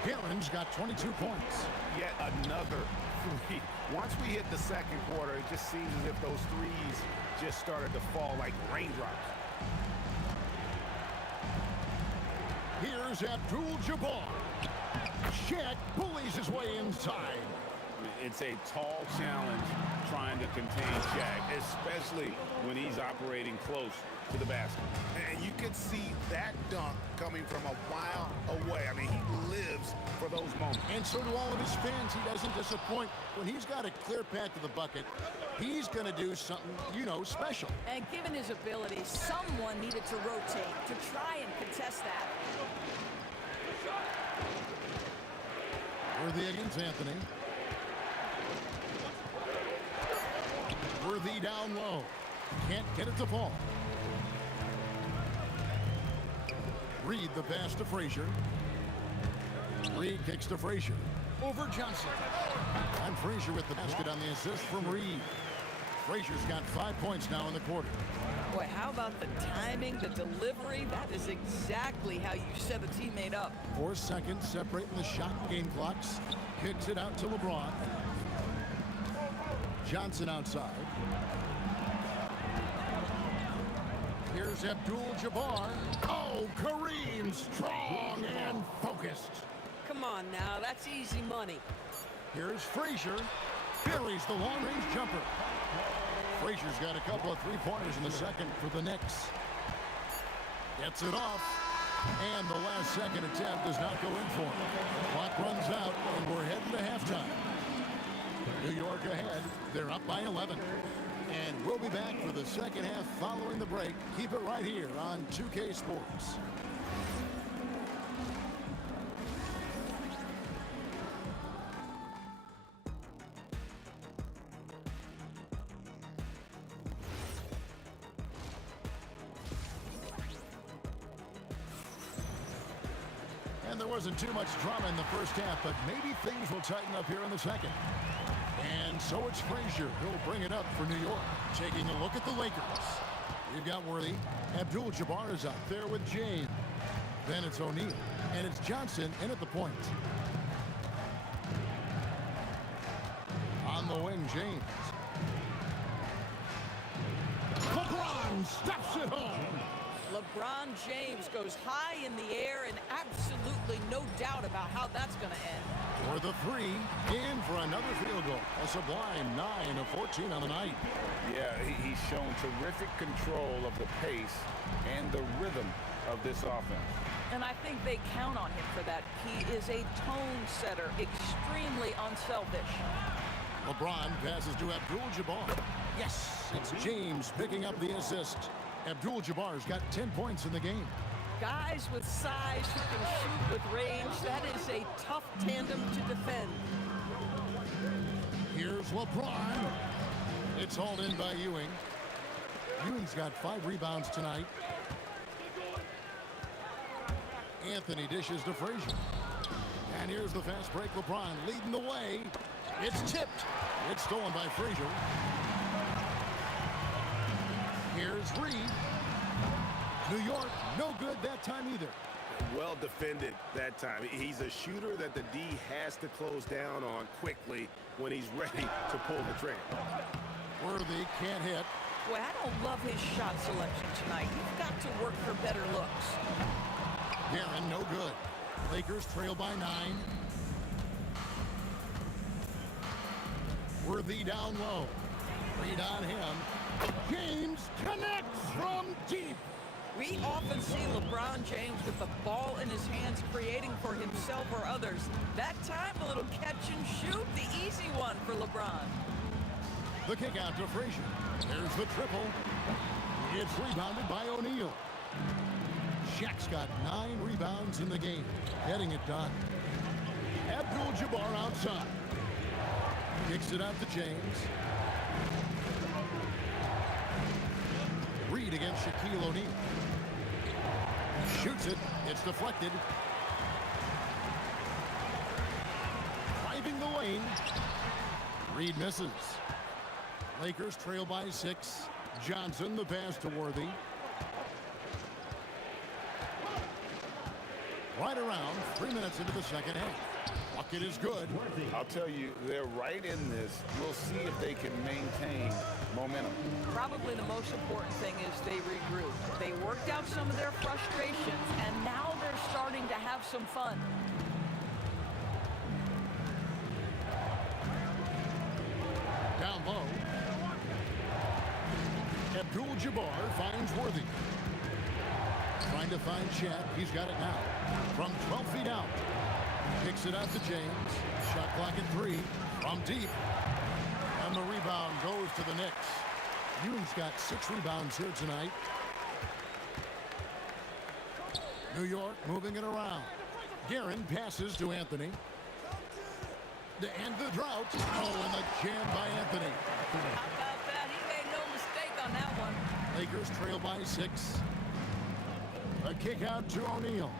Guerin's got 22 points. Yet another 3. Once we hit the second quarter, it just seems as if those threes just started to fall like raindrops. Here's Abdul-Jabbar. Shaq bullies his way inside. It's a tall challenge trying to contain Shaq, especially when he's operating close to the basket. And you can see that dunk coming from a while away. I mean, he lives for those moments. And so do all of his fans. He doesn't disappoint. When he's got a clear path to the bucket, he's going to do something, special. And given his ability, someone needed to rotate to try and contest that. Worthy against Anthony. Worthy down low. Can't get it to fall. Reed the pass to Frazier. Reed kicks to Frazier. Over Johnson. And Frazier with the basket on the assist from Reed. Frazier's got 5 points now in the quarter. Boy, how about the timing, the delivery? That is exactly how you set a teammate up. 4 seconds separating the shot and game clocks. Kicks it out to LeBron. Johnson outside. Here's Abdul-Jabbar. Oh, Kareem, strong and focused. Come on now, that's easy money. Here's Frazier. Buries the long-range jumper. Frazier's got a couple of three-pointers in the second for the Knicks. Gets it off. And the last second attempt does not go in for him. Clock runs out, and we're heading to halftime. New York ahead. They're up by 11. And we'll be back for the second half following the break. Keep it right here on 2K Sports. And there wasn't too much drama in the first half, but maybe things will tighten up here in the second. And so it's Frazier. He'll bring it up for New York. Taking a look at the Lakers. We've got Worthy. Abdul-Jabbar is out there with James. Then it's O'Neal. And it's Johnson in at the point. On the wing, James. LeBron steps it home. LeBron James goes high in the air, and absolutely no doubt about how that's going to end. For the three, in for another field goal. A sublime 9 of 14 on the night. Yeah, he's shown terrific control of the pace and the rhythm of this offense. And I think they count on him for that. He is a tone setter, extremely unselfish. LeBron passes to Abdul-Jabbar. Yes, it's James picking up the assist. Abdul-Jabbar's got 10 points in the game. Guys with size who can shoot with range, that is a tough tandem to defend. Here's LeBron. It's hauled in by Ewing. Ewing's got 5 rebounds tonight. Anthony dishes to Frazier. And here's the fast break. LeBron leading the way. It's tipped. It's stolen by Frazier. Here's Reed. New York, no good that time either. Well defended that time. He's a shooter that the D has to close down on quickly when he's ready to pull the trigger. Worthy can't hit. Boy, I don't love his shot selection tonight. You've got to work for better looks. Guerin, no good. Lakers trail by 9. Worthy down low. Reed on him. James connects from deep. We often see LeBron James with the ball in his hands creating for himself or others. That time, a little catch and shoot, the easy one for LeBron. The kick out to Frazier. There's the triple. It's rebounded by O'Neal. Shaq's got 9 rebounds in the game, getting it done. Abdul-Jabbar outside. Kicks it out to James. Reed against Shaquille O'Neal. Shoots it. It's deflected. Driving the lane. Reed misses. Lakers trail by 6. Johnson, the pass to Worthy. Right around 3 minutes into the second half. Bucket is good. I'll tell you, they're right in this. We'll see if they can maintain momentum. Probably the most important thing is they regroup. They worked out some of their frustrations, and now they're starting to have some fun. Down low. Abdul-Jabbar finds Worthy. Trying to find Shaq. He's got it now. From 12 feet out. Kicks it out to James. Shot clock at 3. From deep. And the rebound goes to the Knicks. Ewing's got 6 rebounds here tonight. New York moving it around. Guerin passes to Anthony. to end the drought. Oh, and the jam by Anthony. How about that? He made no mistake on that one. Lakers trail by 6. A kick out to O'Neal.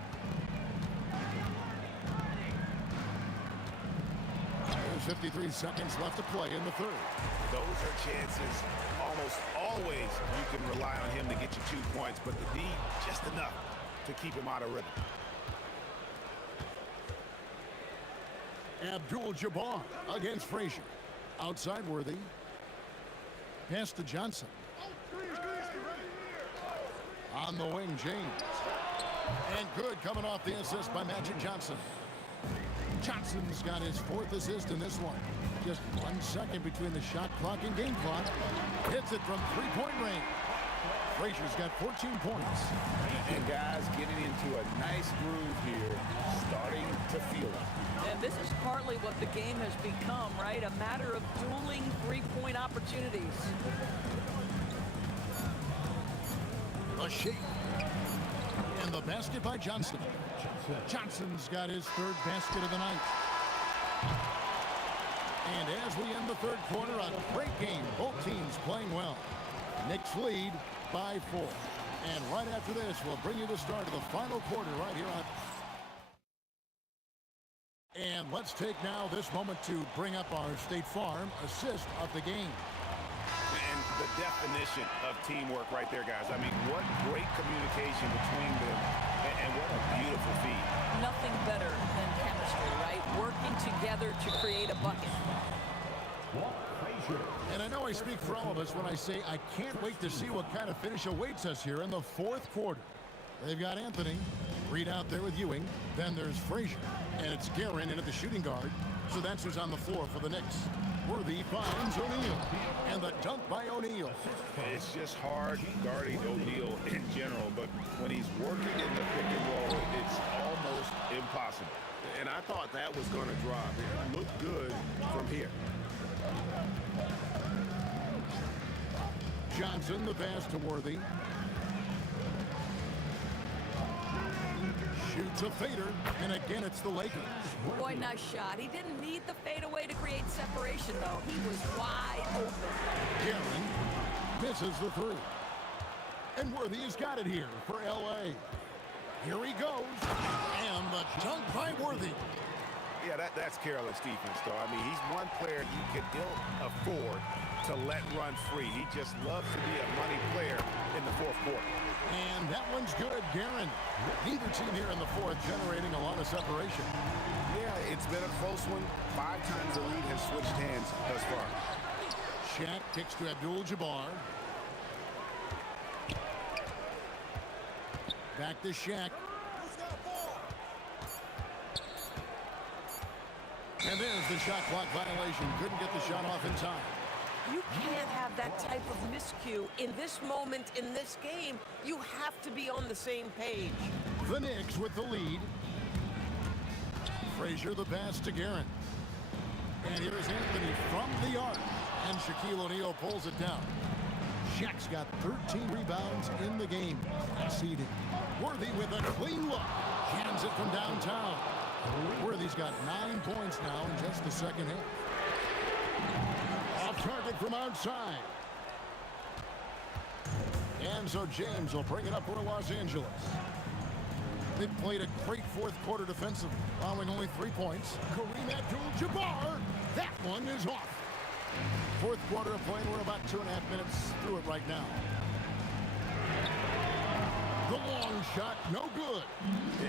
There's 53 seconds left to play in the third. Those are chances almost always you can rely on him to get you 2 points, but the D just enough to keep him out of rhythm. Abdul-Jabbar against Frazier. Outside Worthy. Pass to Johnson. On the wing, James. And good coming off the assist by Magic Johnson. Johnson's got his 4th assist in this one. Just 1 second between the shot clock and game clock. Hits it from 3-point range. Frazier's got 14 points. And guys getting into a nice groove here, starting to feel it. And this is partly what the game has become, right? A matter of dueling 3-point opportunities. A shake. And the basket by Johnson. Johnson's got his 3rd basket of the night. And as we end the third quarter, a great game. Both teams playing well. Knicks lead by 4. And right after this, we'll bring you the start of the final quarter right here on. And let's take now this moment to bring up our State Farm assist of the game. And the definition of teamwork right there, guys. I mean, what great communication between them, and what a beautiful feed. Nothing better than chemistry, right? Working together to create a bucket. And I know I speak for all of us when I say I can't wait to see what kind of finish awaits us here in the fourth quarter. They've got Anthony, Reed out there with Ewing. Then there's Frazier, and it's Guerin in at the shooting guard. So that's who's on the floor for the Knicks. Worthy finds O'Neal, and the dunk by O'Neal. It's just hard guarding O'Neal in general, but when he's working in the pick and roll, it's almost impossible. And I thought that was going to drop. It looked good from here. Johnson, the pass to Worthy. Shoots a fader, and again it's the Lakers. Boy, nice shot. He didn't need the fadeaway to create separation, though. He was wide open. Guerin misses the three. And Worthy has got it here for L.A. Here he goes, and the dunk by Worthy. Yeah, that's careless defense, though. I mean, he's one player you can ill afford to let run free. He just loves to be a money player in the fourth quarter. And that one's good, Guerin. Neither team here in the fourth generating a lot of separation. Yeah, it's been a close one. 5 times the lead has switched hands thus far. Shaq kicks to Abdul-Jabbar. Back to Shaq. And there's the shot clock violation. Couldn't get the shot off in time. You can't have that type of miscue in this moment in this game. You have to be on the same page. The Knicks with the lead. Frazier the pass to Guerin. And here's Anthony from the arc. And Shaquille O'Neal pulls it down. Shaq's got 13 rebounds in the game. Seeded. Worthy with a clean look. Jams it from downtown. Worthy's got 9 points now in just the second half. Off target from outside. And so James will bring it up for Los Angeles. They've played a great fourth quarter defensively, allowing only 3 points. Kareem Abdul-Jabbar, that one is off. Fourth quarter of play, we're about 2.5 minutes through it right now. The long shot, no good.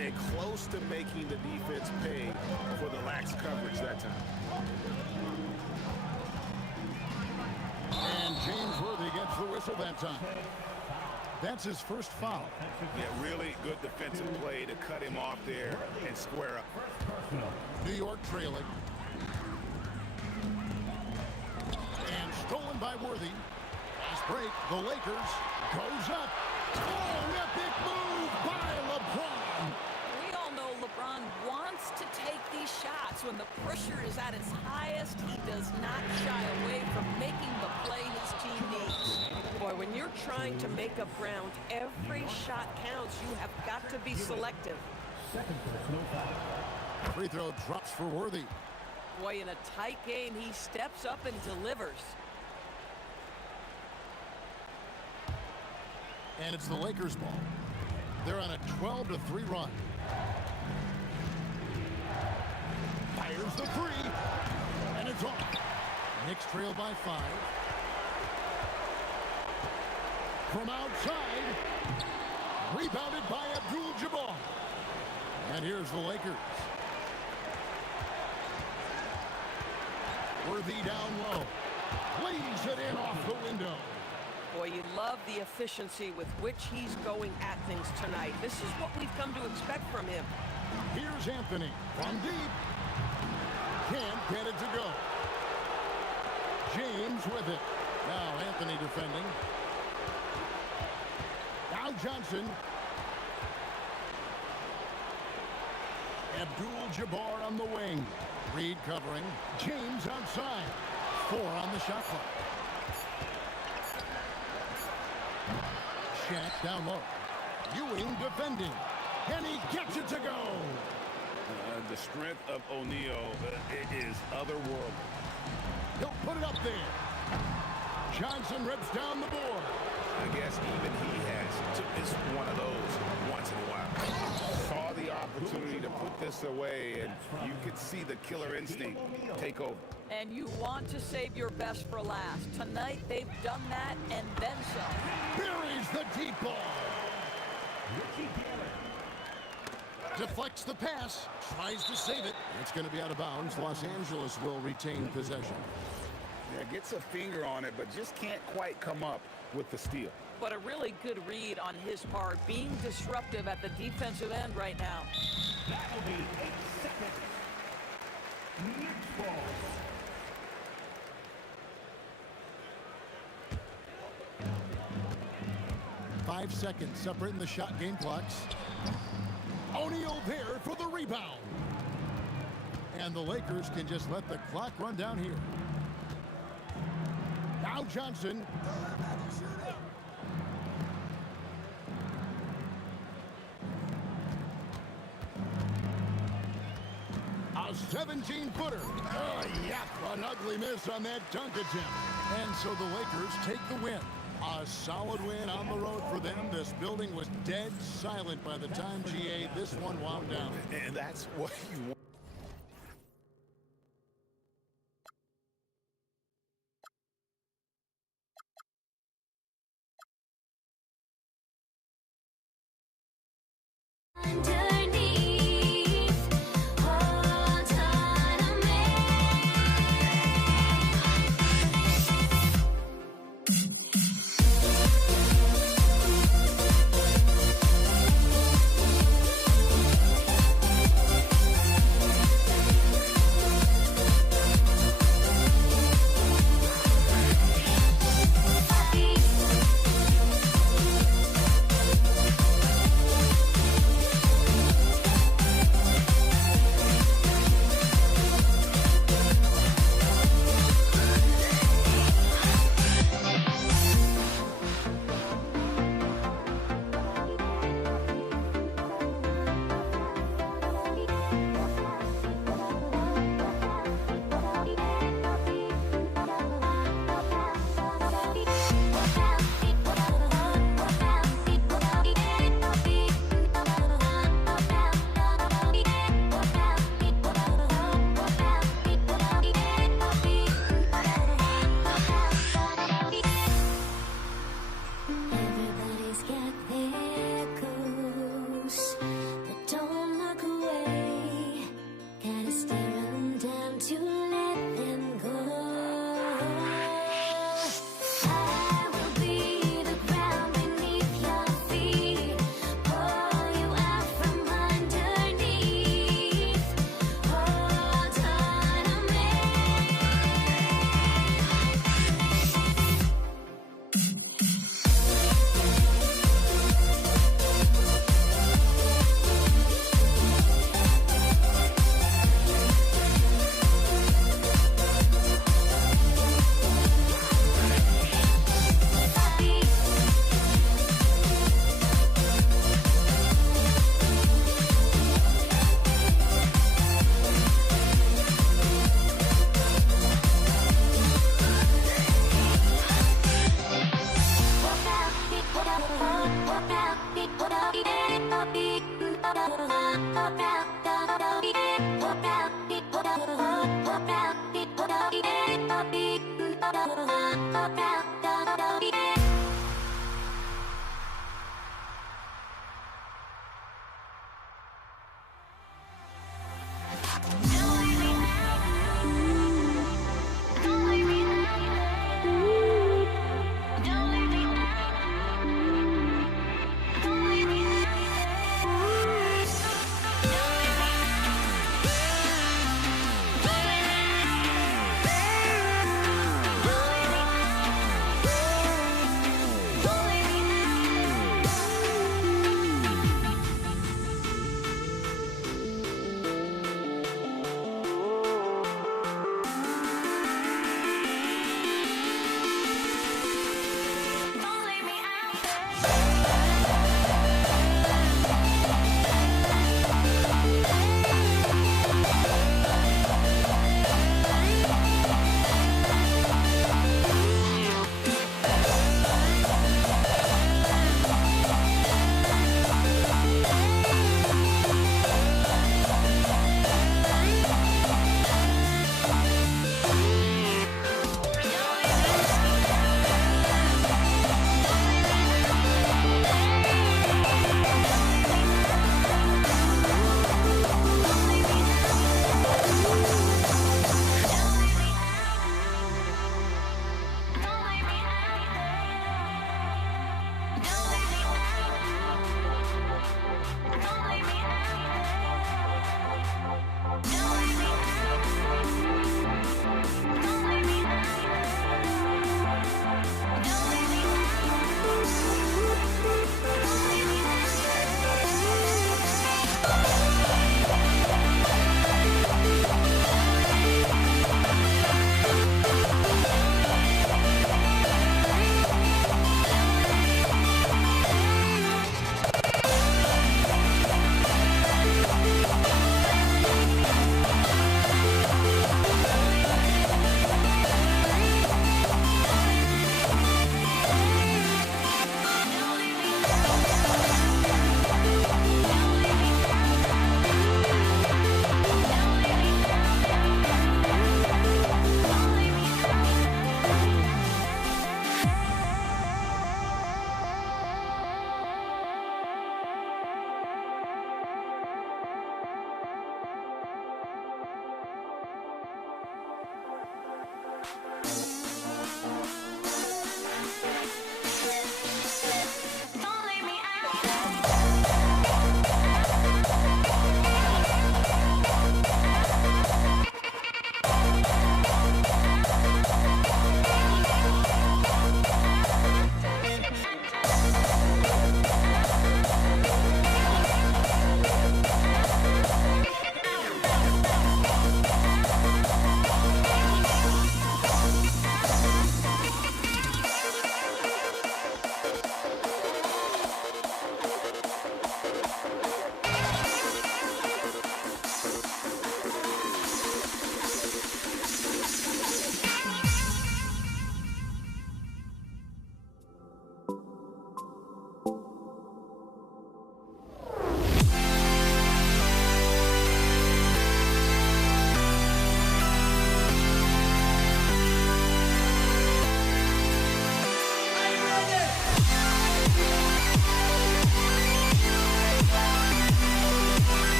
And close to making the defense pay for the lax coverage that time. And James Worthy gets the whistle that time. That's his first foul. Yeah, really good defensive play to cut him off there and square up. New York trailing. And stolen by Worthy. Fast break, the Lakers goes up. Oh, an epic move by LeBron. We all know LeBron wants to take these shots. When the pressure is at its highest, he does not shy away from making the play his team needs. Boy, when you're trying to make up ground, every shot counts. You have got to be selective. Free throw drops for Worthy. Boy, in a tight game, he steps up and delivers. And it's the Lakers' ball. They're on a 12-3 run. Fires the three, and it's off. Knicks trail by 5. From outside, rebounded by Abdul-Jabbar. And here's the Lakers. Worthy down low. Lays it in off the window. Boy, you love the efficiency with which he's going at things tonight. This is what we've come to expect from him. Here's Anthony from deep. Can't get it to go. James with it. Now Anthony defending. Now Johnson. Abdul-Jabbar on the wing. Reed covering. James outside. 4 on the shot clock. Shaq down low. Ewing defending. And he gets it to go. The strength of O'Neal is otherworldly. He'll put it up there. Johnson rips down the board. I guess even he has to miss one of those once in a while. Saw the opportunity to put this away, and you could see the killer instinct take over. And you want to save your best for last. Tonight, they've done that and then some. Buries the deep ball. Deflects the pass. Tries to save it. It's going to be out of bounds. Los Angeles will retain possession. Yeah, gets a finger on it, but just can't quite come up with the steal. But a really good read on his part, being disruptive at the defensive end right now. That'll be 8 seconds. Knicks ball. Five seconds separating the shot game clocks. O'Neal there for the rebound. And the Lakers can just let the clock run down here. Now Johnson. A 17-footer. Oh, yeah, an ugly miss on that dunk attempt. And so the Lakers take the win. A solid win on the road for them. This building was dead silent by the time, GA, this one wound down. And that's what you want. Underneath, hold on a minute.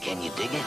Can you dig it?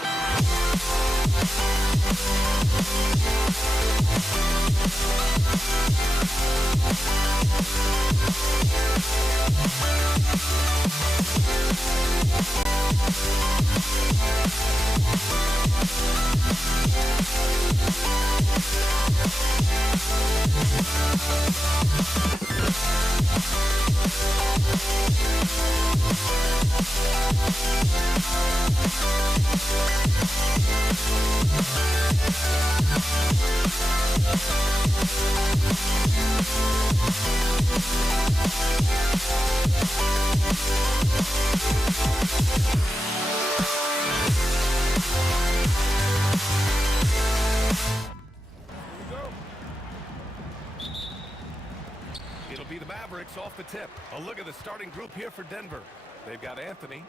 It'll be the Mavericks off the tip. A look at the starting group here for Denver. They've got Anthony,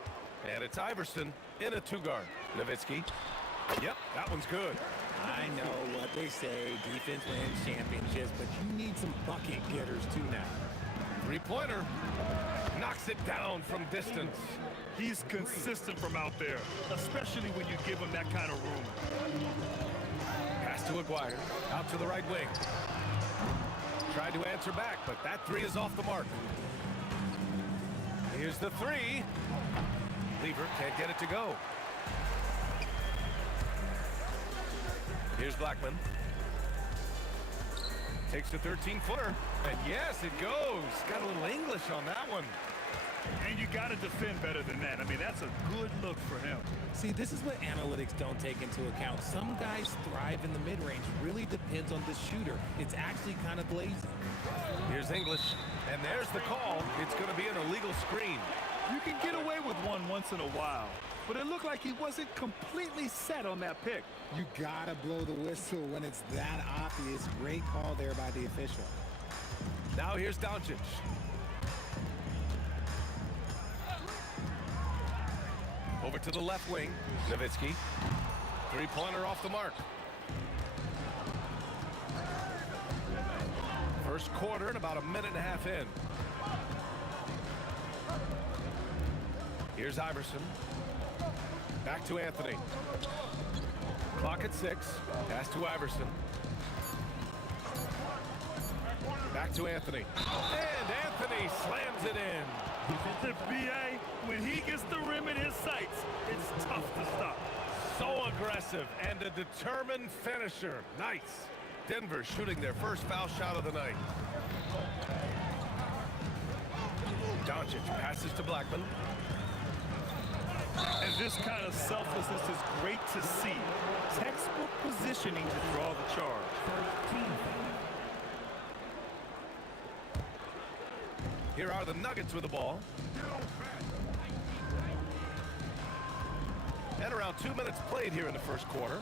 and it's Iverson in a two-guard. Nowitzki. Yep, that one's good. I know what they say, defense wins championships, but you need some bucket getters too now. Three-pointer. Knocks it down from distance. He's consistent from out there, especially when you give him that kind of room. Pass to Aguirre, out to the right wing. Tried to answer back, but that three is off the mark. Here's the three. Lever can't get it to go. Here's Blackman. Takes the 13-footer. And yes, it goes. Got a little English on that one. And you got to defend better than that. I mean, that's a good look for him. See, this is what analytics don't take into account. Some guys thrive in the mid-range. Really depends on the shooter. It's actually kind of blazing. Here's English. And there's the call. It's going to be an illegal screen. You can get away with one once in a while, but it looked like he wasn't completely set on that pick. You gotta blow the whistle when it's that obvious. Great call there by the official. Now here's Doncic. Over to the left wing. Nowitzki. Three-pointer off the mark. First quarter and about a minute and a half in. Here's Iverson. Back to Anthony. Clock at 6. Pass to Iverson. Back to Anthony. And Anthony slams it in. The BA, when he gets the rim in his sights, it's tough to stop. So aggressive and a determined finisher. Nice. Denver shooting their first foul shot of the night. Doncic passes to Blackman. And this kind of selflessness is great to see. Textbook positioning to draw the charge. Here are the Nuggets with the ball. And around 2 minutes played here in the first quarter.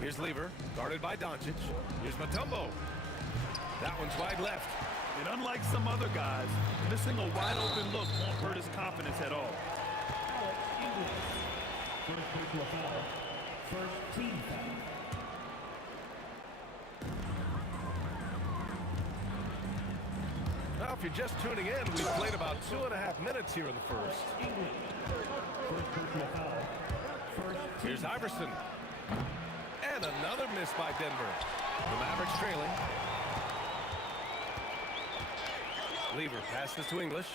Here's Lever, guarded by Doncic. Here's Mutombo. That one's wide left. And unlike some other guys, missing a wide open look won't hurt his confidence at all. First team foul. Now, if you're just tuning in, we've played about 2.5 minutes here in the first. Here's Iverson. And another miss by Denver. The Mavericks trailing. Lever passes to English.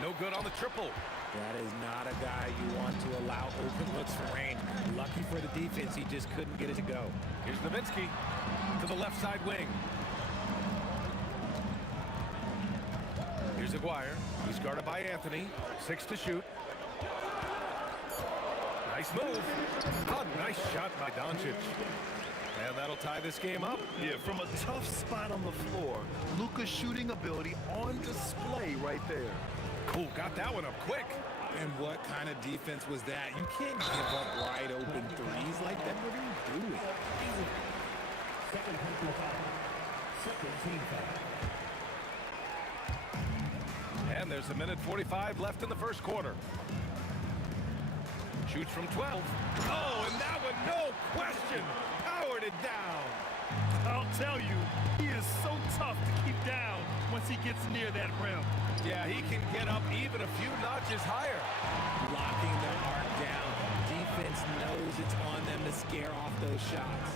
No good on the triple. That is not a guy you want to allow open looks from range. Lucky for the defense, he just couldn't get it to go. Here's Nowitzki to the left side wing. Here's Aguirre. He's guarded by Anthony. 6 to shoot. Nice move. Oh, nice shot by Doncic. And that'll tie this game up. Yeah, from a tough spot on the floor, Luka's shooting ability on display right there. Cool, got that one up quick. And what kind of defense was that? You can't give up wide open threes like that. What are you doing? Second personal foul. Second team foul. And there's a minute 45 left in the first quarter. Shoots from 12. Oh, and that one, no question, powered it down. I'll tell you, he is so tough to keep down once he gets near that rim. Yeah, he can get up even a few notches higher. Locking the arc down. Defense knows it's on them to scare off those shots.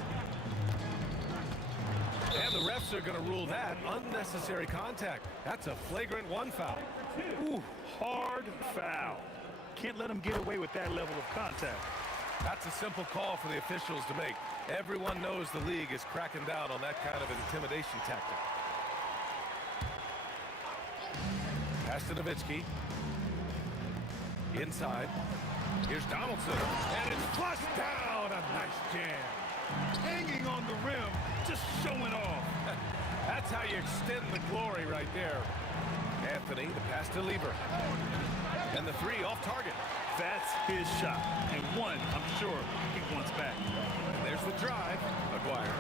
And the refs are going to rule that unnecessary contact. That's a flagrant 1 foul. Ooh, hard foul. Can't let him get away with that level of contact. That's a simple call for the officials to make. Everyone knows the league is cracking down on that kind of intimidation tactic. Pass to Nowitzki. Inside. Here's Donaldson. And it's flushed down. A nice jam. Hanging on the rim, just showing off. That's how you extend the glory right there. Anthony, the pass to Lever. And the 3 off target. That's his shot. And one, I'm sure, he wants back. And there's the drive. Aguirre.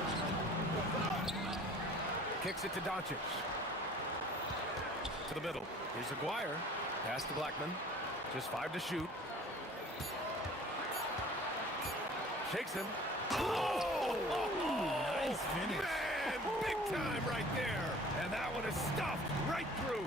Kicks it to Doncic. To the middle. Here's Aguirre. Pass to Blackman. Just 5 to shoot. Shakes him. Oh! Nice finish. Man, big time right there. And that one is stuffed right through.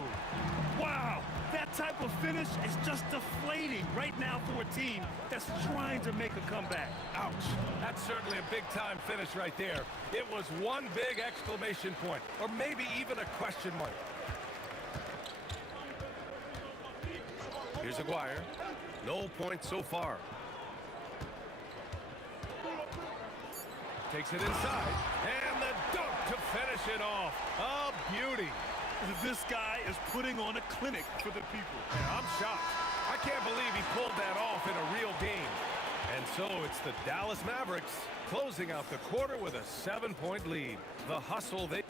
Wow, that type of finish is just deflating right now for a team that's trying to make a comeback. Ouch. That's certainly a big-time finish right there. It was one big exclamation point, or maybe even a question mark. Here's Aguirre. No points so far. Takes it inside, and the dunk to finish it off. A beauty. This guy is putting on a clinic for the people. Yeah, I'm shocked. I can't believe he pulled that off in a real game. And so it's the Dallas Mavericks closing out the quarter with a 7-point lead. The hustle they...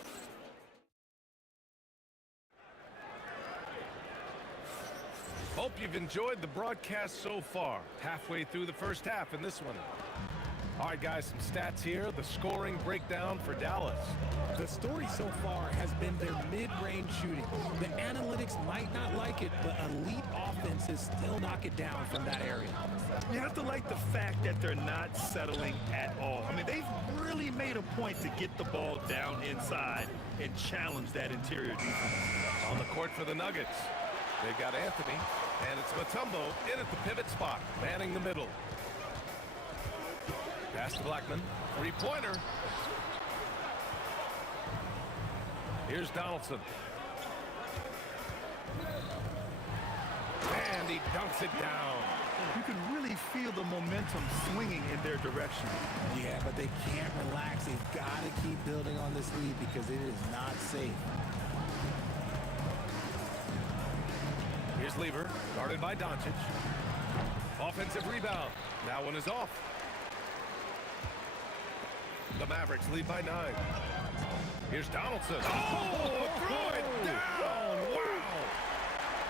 Hope you've enjoyed the broadcast so far. Halfway through the first half in this one. All right, guys, some stats here. The scoring breakdown for Dallas. The story so far has been their mid-range shooting. The analytics might not like it, but elite offenses still knock it down from that area. You have to like the fact that they're not settling at all. I mean, they've really made a point to get the ball down inside and challenge that interior defense. On the court for the Nuggets, they've got Anthony, and it's Mutombo in at the pivot spot, manning the middle. Pass to Blackman. 3-pointer. Here's Donaldson. And he dunks it down. You can really feel the momentum swinging in their direction. Yeah, but they can't relax. They've got to keep building on this lead because it is not safe. Here's Lever, guarded by Doncic. Offensive rebound. That one is off. The Mavericks lead by 9. Here's Donaldson. Oh, throw it down. Wow.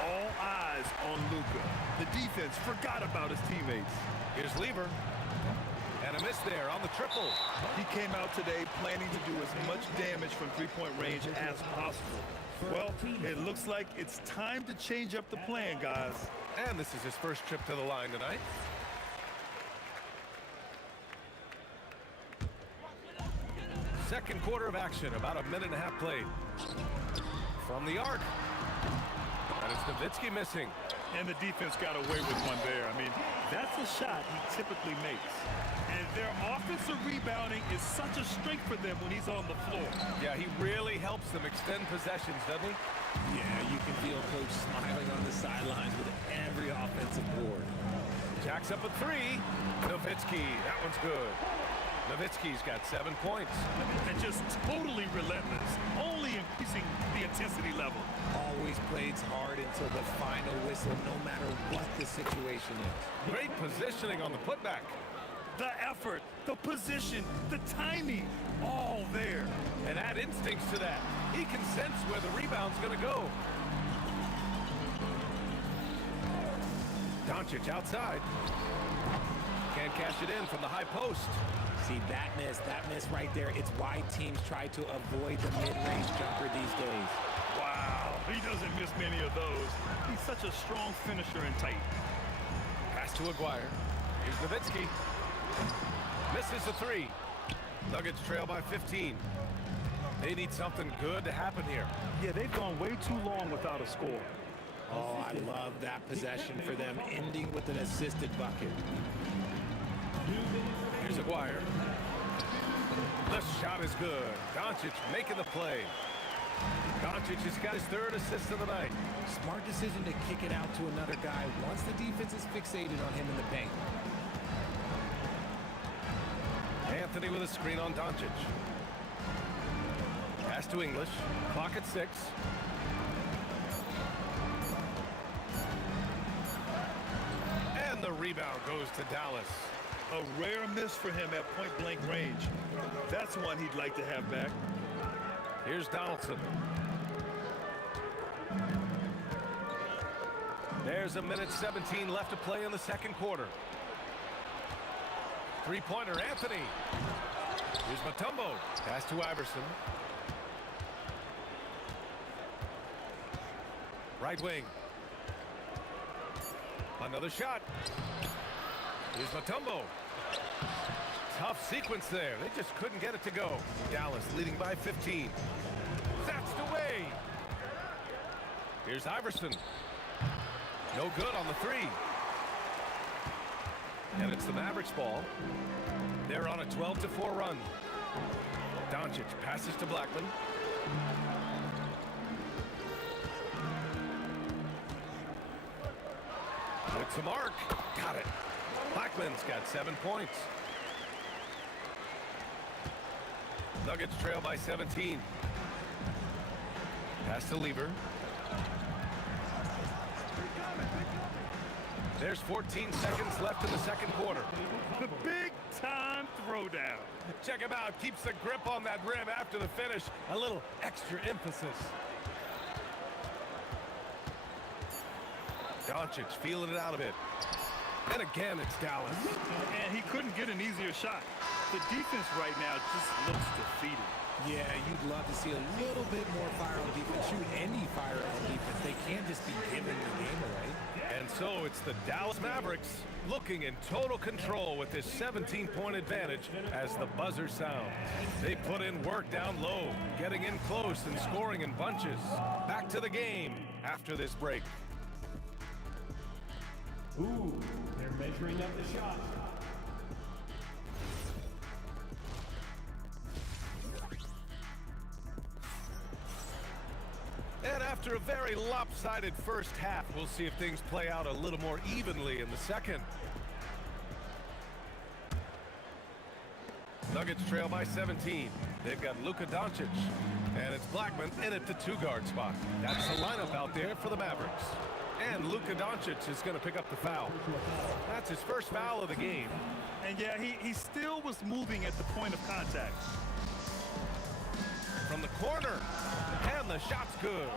All eyes on Luka. The defense forgot about his teammates. Here's Lever. And a miss there on the triple. He came out today planning to do as much damage from three-point range as possible. Well, it looks like it's time to change up the plan, guys. And this is his first trip to the line tonight. Second quarter of action, about a minute and a half played. From the arc. And it's Nowitzki missing. And the defense got away with one there. I mean, that's a shot he typically makes. And their offensive rebounding is such a strength for them when he's on the floor. Yeah, he really helps them extend possessions, doesn't he? Yeah, you can feel Coach smiling on the sidelines with every offensive board. Jacks up a three. Nowitzki, that one's good. Nowitzki's got 7 points. And just totally relentless, only increasing the intensity level. Always plays hard until the final whistle, no matter what the situation is. Great positioning on the putback. The effort, the position, the timing, all there. And add instincts to that. He can sense where the rebound's going to go. Doncic outside. Can't cash it in from the high post. See, that miss right there, it's why teams try to avoid the mid-range jumper these days. Wow, he doesn't miss many of those. He's such a strong finisher and tight. Pass to Aguirre. Here's Nowitzki. Misses the three. Nuggets trail by 15. They need something good to happen here. Yeah, they've gone way too long without a score. Oh, I love that possession for them, ending with an assisted bucket. Here's Aguirre. The shot is good. Doncic making the play. Doncic has got his 3rd assist of the night. Smart decision to kick it out to another guy once the defense is fixated on him in the paint. Anthony with a screen on Doncic. Pass to English. Clock at 6. And the rebound goes to Dallas. A rare miss for him at point-blank range. That's one he'd like to have back. Here's Donaldson. There's 1:17 left to play in the second quarter. Three-pointer, Anthony. Here's Mutombo. Pass to Iverson. Right wing. Another shot. Here's Mutombo. Tough sequence there. They just couldn't get it to go. Dallas leading by 15. That's the way. Here's Iverson. No good on the three. And it's the Mavericks ball. They're on a 12-4 run. Doncic passes to Blackman. With the mark. Got it. Blackman's got 7 points. Nuggets trail by 17. Pass to Lever. There's 14 seconds left in the second quarter. The big-time throwdown. Check him out. Keeps the grip on that rim after the finish. A little extra emphasis. Doncic feeling it out a bit. And again, it's Dallas. And he couldn't get an easier shot. The defense right now just looks defeated. Yeah, you'd love to see a little bit more fire on defense. Shoot any fire on defense. They can't just be giving the game away. And so it's the Dallas Mavericks looking in total control with this 17-point advantage as the buzzer sounds. They put in work down low, getting in close and scoring in bunches. Back to the game after this break. Ooh, they're measuring up the shot. And after a very lopsided first half, we'll see if things play out a little more evenly in the second. Nuggets trail by 17. They've got Luka Doncic. And it's Blackman in at the 2-guard spot. That's the lineup out there for the Mavericks. And Luka Doncic is going to pick up the foul. That's his first foul of the game. And yeah, he still was moving at the point of contact. From the corner. And the shot's good.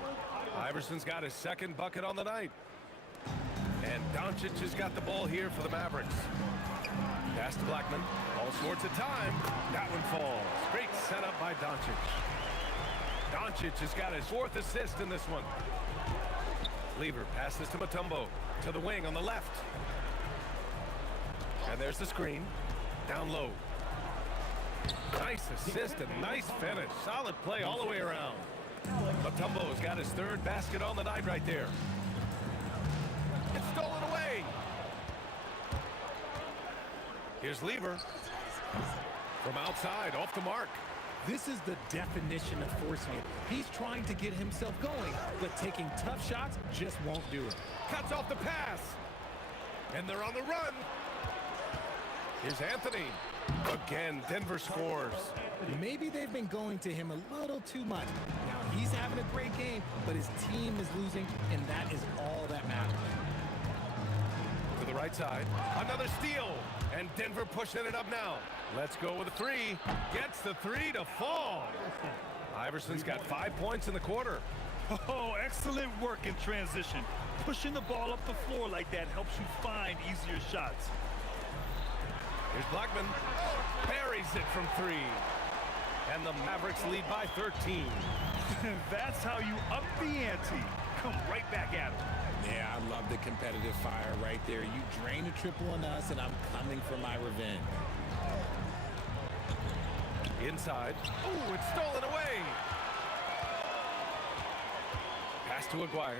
Iverson's got his second bucket on the night. And Doncic has got the ball here for the Mavericks. Pass to Blackman. All sorts of time. That one falls. Great setup by Doncic. Doncic has got his 4th assist in this one. Lever passes to Mutombo. To the wing on the left. And there's the screen. Down low. Nice assist and nice finish. Solid play all the way around. Mutombo's got his 3rd basket on the night right there. Here's Lever. From outside, off the mark. This is the definition of forcing it. He's trying to get himself going, but taking tough shots just won't do it. Cuts off the pass. And they're on the run. Here's Anthony. Again, Denver scores. Maybe they've been going to him a little too much. Now, he's having a great game, but his team is losing, and that is all that matters. To the right side. Another steal. And Denver pushing it up now. Let's go with a three. Gets the three to fall. Iverson's got 5 points in the quarter. Oh, excellent work in transition. Pushing the ball up the floor like that helps you find easier shots. Here's Blackman. Buries it from three. And the Mavericks lead by 13. That's how you up the ante. Come right back at him. Yeah, I love the competitive fire right there. You drain a triple on us, and I'm coming for my revenge. Inside. Oh, it's stolen away. Pass to Aguirre.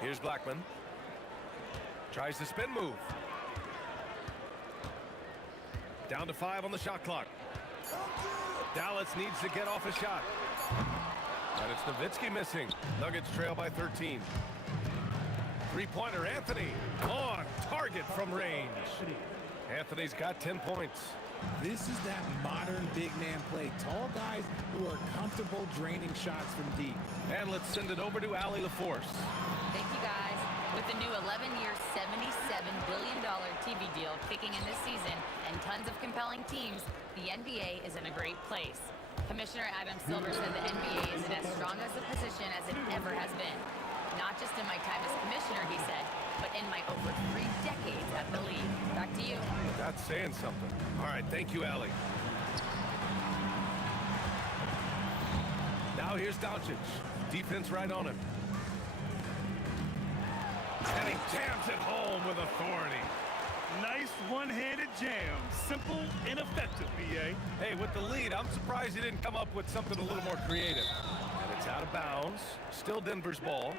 Here's Blackman. Tries the spin move. Down to 5 on the shot clock. Dallas needs to get off a shot. And it's Nowitzki missing. Nuggets trail by 13. Three-pointer, Anthony. On target from range. Anthony's got 10 points. This is that modern big man play. Tall guys who are comfortable draining shots from deep. And let's send it over to Allie LaForce. Thank you, guys. With the new 11-year, $77 billion TV deal kicking in this season and tons of compelling teams, the NBA is in a great place. Commissioner Adam Silver said the NBA is in as strong as a position as it ever has been. Not just in my time as commissioner, he said, but in my over 3 decades at the league. Back to you. That's saying something. All right, thank you, Allie. Now here's Doncic. Defense right on him. And he jams it home with authority. Nice one-handed jam. Simple and effective, B.A. Hey, with the lead, I'm surprised he didn't come up with something a little more creative. And it's out of bounds. Still Denver's ball.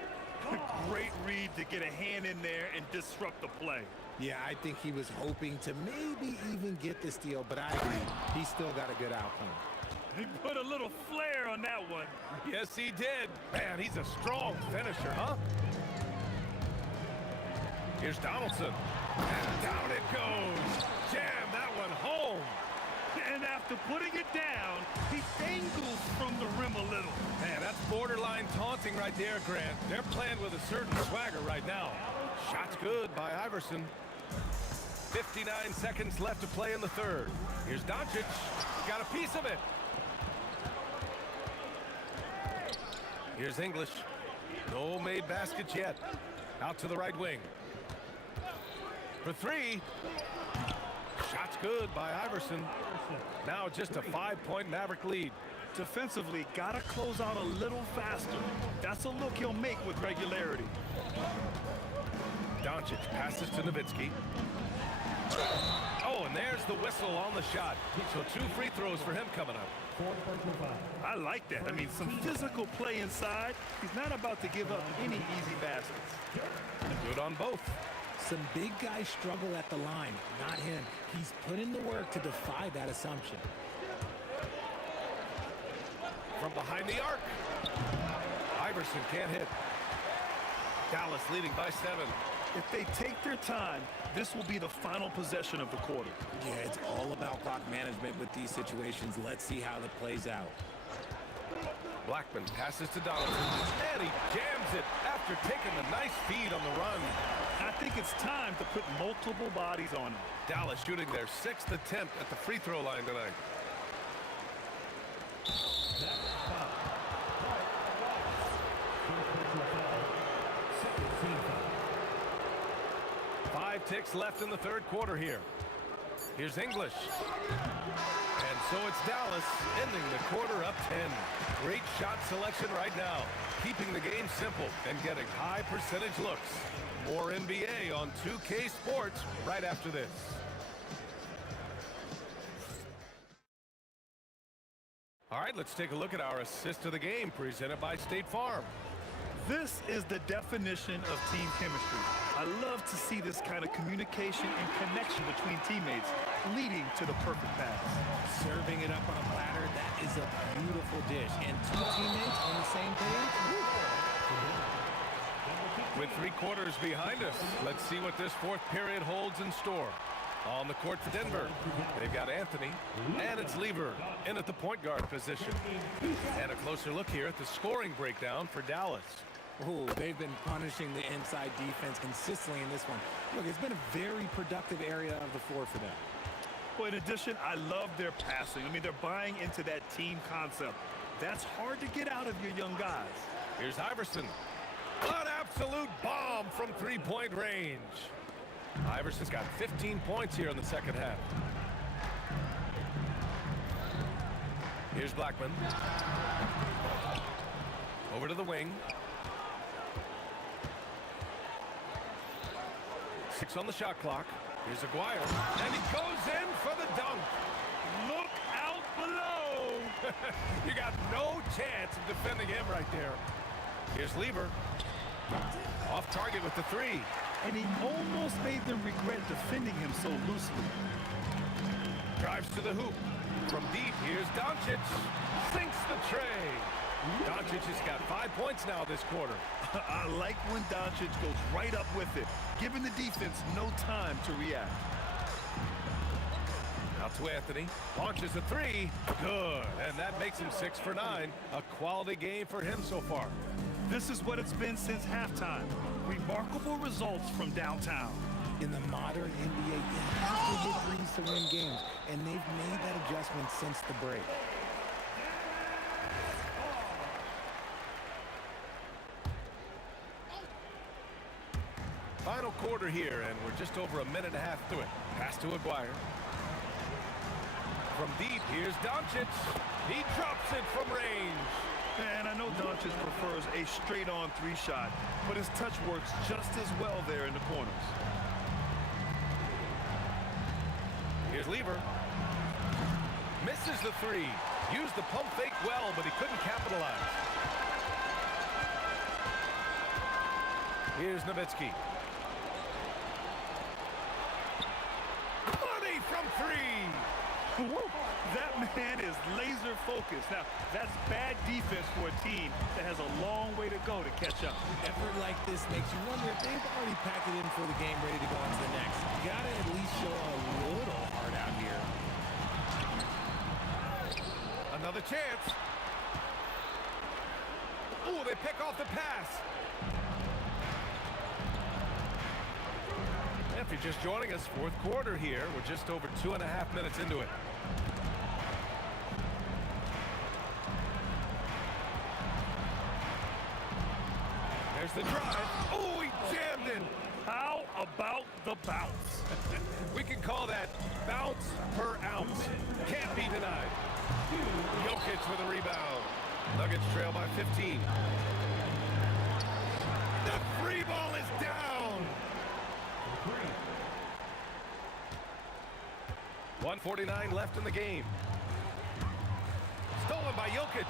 Great read to get a hand in there and disrupt the play. Yeah, I think he was hoping to maybe even get the steal, but I agree. He's still got a good outcome. He put a little flair on that one. Yes, he did. Man, he's a strong finisher, huh? Here's Donaldson. And down it goes. Jam that one home. And after putting it down, he dangles from the rim a little. Man, that's borderline taunting right there, Grant. They're playing with a certain swagger right now. Shot's good by Iverson. 59 seconds left to play in the third. Here's Doncic. Got a piece of it. Here's English. No made baskets yet. Out to the right wing. For three. Shot's good by Iverson. Now just a 5-point Maverick lead. Defensively, gotta close out a little faster. That's a look he'll make with regularity. Doncic passes to Nowitzki. Oh, and there's the whistle on the shot. So 2 free throws for him coming up. I like that. I mean, some physical play inside. He's not about to give up any easy baskets. Good on both. Some big guys struggle at the line, not him. He's put in the work to defy that assumption. From behind the arc. Iverson can't hit. Dallas leading by 7. If they take their time, this will be the final possession of the quarter. Yeah, it's all about clock management with these situations. Let's see how it plays out. Blackman passes to Donaldson, and he jams it after taking the nice feed on the run. I think it's time to put multiple bodies on him. Dallas shooting their 6th attempt at the free throw line tonight. Five ticks left in the third quarter here. Here's English. And so it's Dallas ending the quarter up 10. Great shot selection right now. Keeping the game simple and getting high percentage looks. More NBA on 2K Sports right after this. All right, let's take a look at our assist of the game presented by State Farm. This is the definition of team chemistry. I love to see this kind of communication and connection between teammates leading to the perfect pass. Serving it up on a platter, that is a beautiful dish. And two teammates on the same page. With 3 quarters behind us, let's see what this fourth period holds in store. On the court for Denver, they've got Anthony, and it's Lever in at the point guard position. And a closer look here at the scoring breakdown for Dallas. Oh, they've been punishing the inside defense consistently in this one. Look, it's been a very productive area of the floor for them. Well, in addition, I love their passing. I mean, they're buying into that team concept. That's hard to get out of your young guys. Here's Iverson. An absolute bomb from 3-point range. Iverson's got 15 points here in the second half. Here's Blackman. Over to the wing. 6 on the shot clock. Here's Aguirre. And he goes in for the dunk. Look out below. You got no chance of defending him right there. Here's Lever. Off target with the 3. And he almost made them regret defending him so loosely. Drives to the hoop. From deep, here's Doncic. Sinks the tray. Doncic has got 5 points now this quarter. I like when Doncic goes right up with it, giving the defense no time to react. Out to Anthony. Launches a 3. Good. And that makes him 6 for 9. A quality game for him so far. This is what it's been since halftime. Remarkable results from downtown. In the modern NBA, you have to hit threes to win games, and they've made that adjustment since the break. Final quarter here, and we're just over a minute and a half through it. Pass to Aguirre. From deep, here's Doncic. He drops it from range. And I know Doncic prefers a straight-on 3 shot, but his touch works just as well there in the corners. Here's Lever. Misses the 3. Used the pump fake well, but he couldn't capitalize. Here's Nowitzki. 20 from 3. That man is laser focused. Now, that's bad defense for a team that has a long way to go to catch up. Effort like this makes you wonder if they've already packed it in for the game, ready to go on to the next. You gotta at least show a little heart out here. Another chance. Ooh, they pick off the pass. If you're just joining us, fourth quarter here. We're just over 2.5 minutes into it. There's the drive. Oh, he jammed it. How about the bounce? We can call that bounce per ounce. Can't be denied. Jokic with a rebound. Nuggets trail by 15. The free ball is down. 1:49 left in the game. Stolen by Jokic.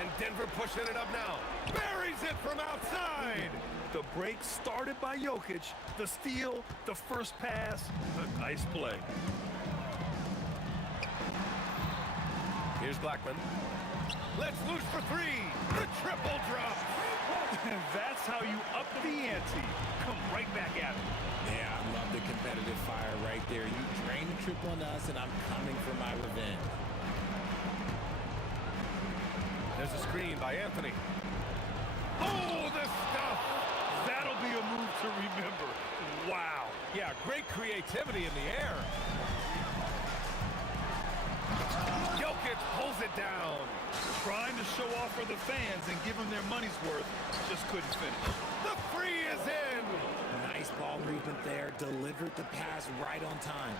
And Denver pushing it up now. Buries it from outside. The break started by Jokic. The steal, the first pass, a nice play. Here's Blackman. Let's loose for 3. The triple drop. And that's how you up the ante. Come right back at it. Yeah, I love the competitive fire right there. You drain the triple on us, and I'm coming for my revenge. There's a screen by Anthony. Oh, the stuff! That'll be a move to remember. Wow. Yeah, great creativity in the air. Jokic pulls it down. Trying to show off for the fans and give them their money's worth. Just couldn't finish. The 3 is in. Nice ball movement there. Delivered the pass right on time.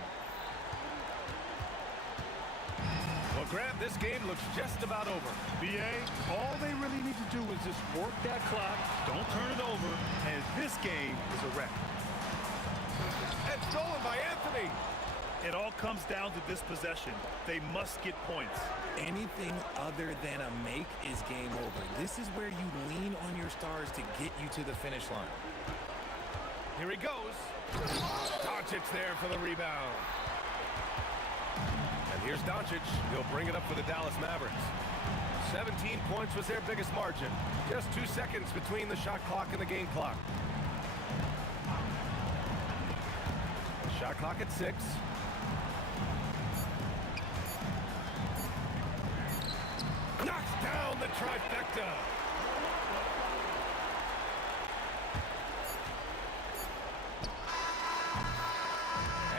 Well, Grant, this game looks just about over. BA, all they really need to do is just work that clock, don't turn it over, and this game is a wrap. And stolen by Anthony. It all comes down to this possession. They must get points. Anything other than a make is game over. This is where you lean on your stars to get you to the finish line. Here he goes. Doncic there for the rebound. And here's Doncic. He'll bring it up for the Dallas Mavericks. 17 points was their biggest margin. Just 2 seconds between the shot clock and the game clock. Shot clock at 6. Knocks down the trifecta.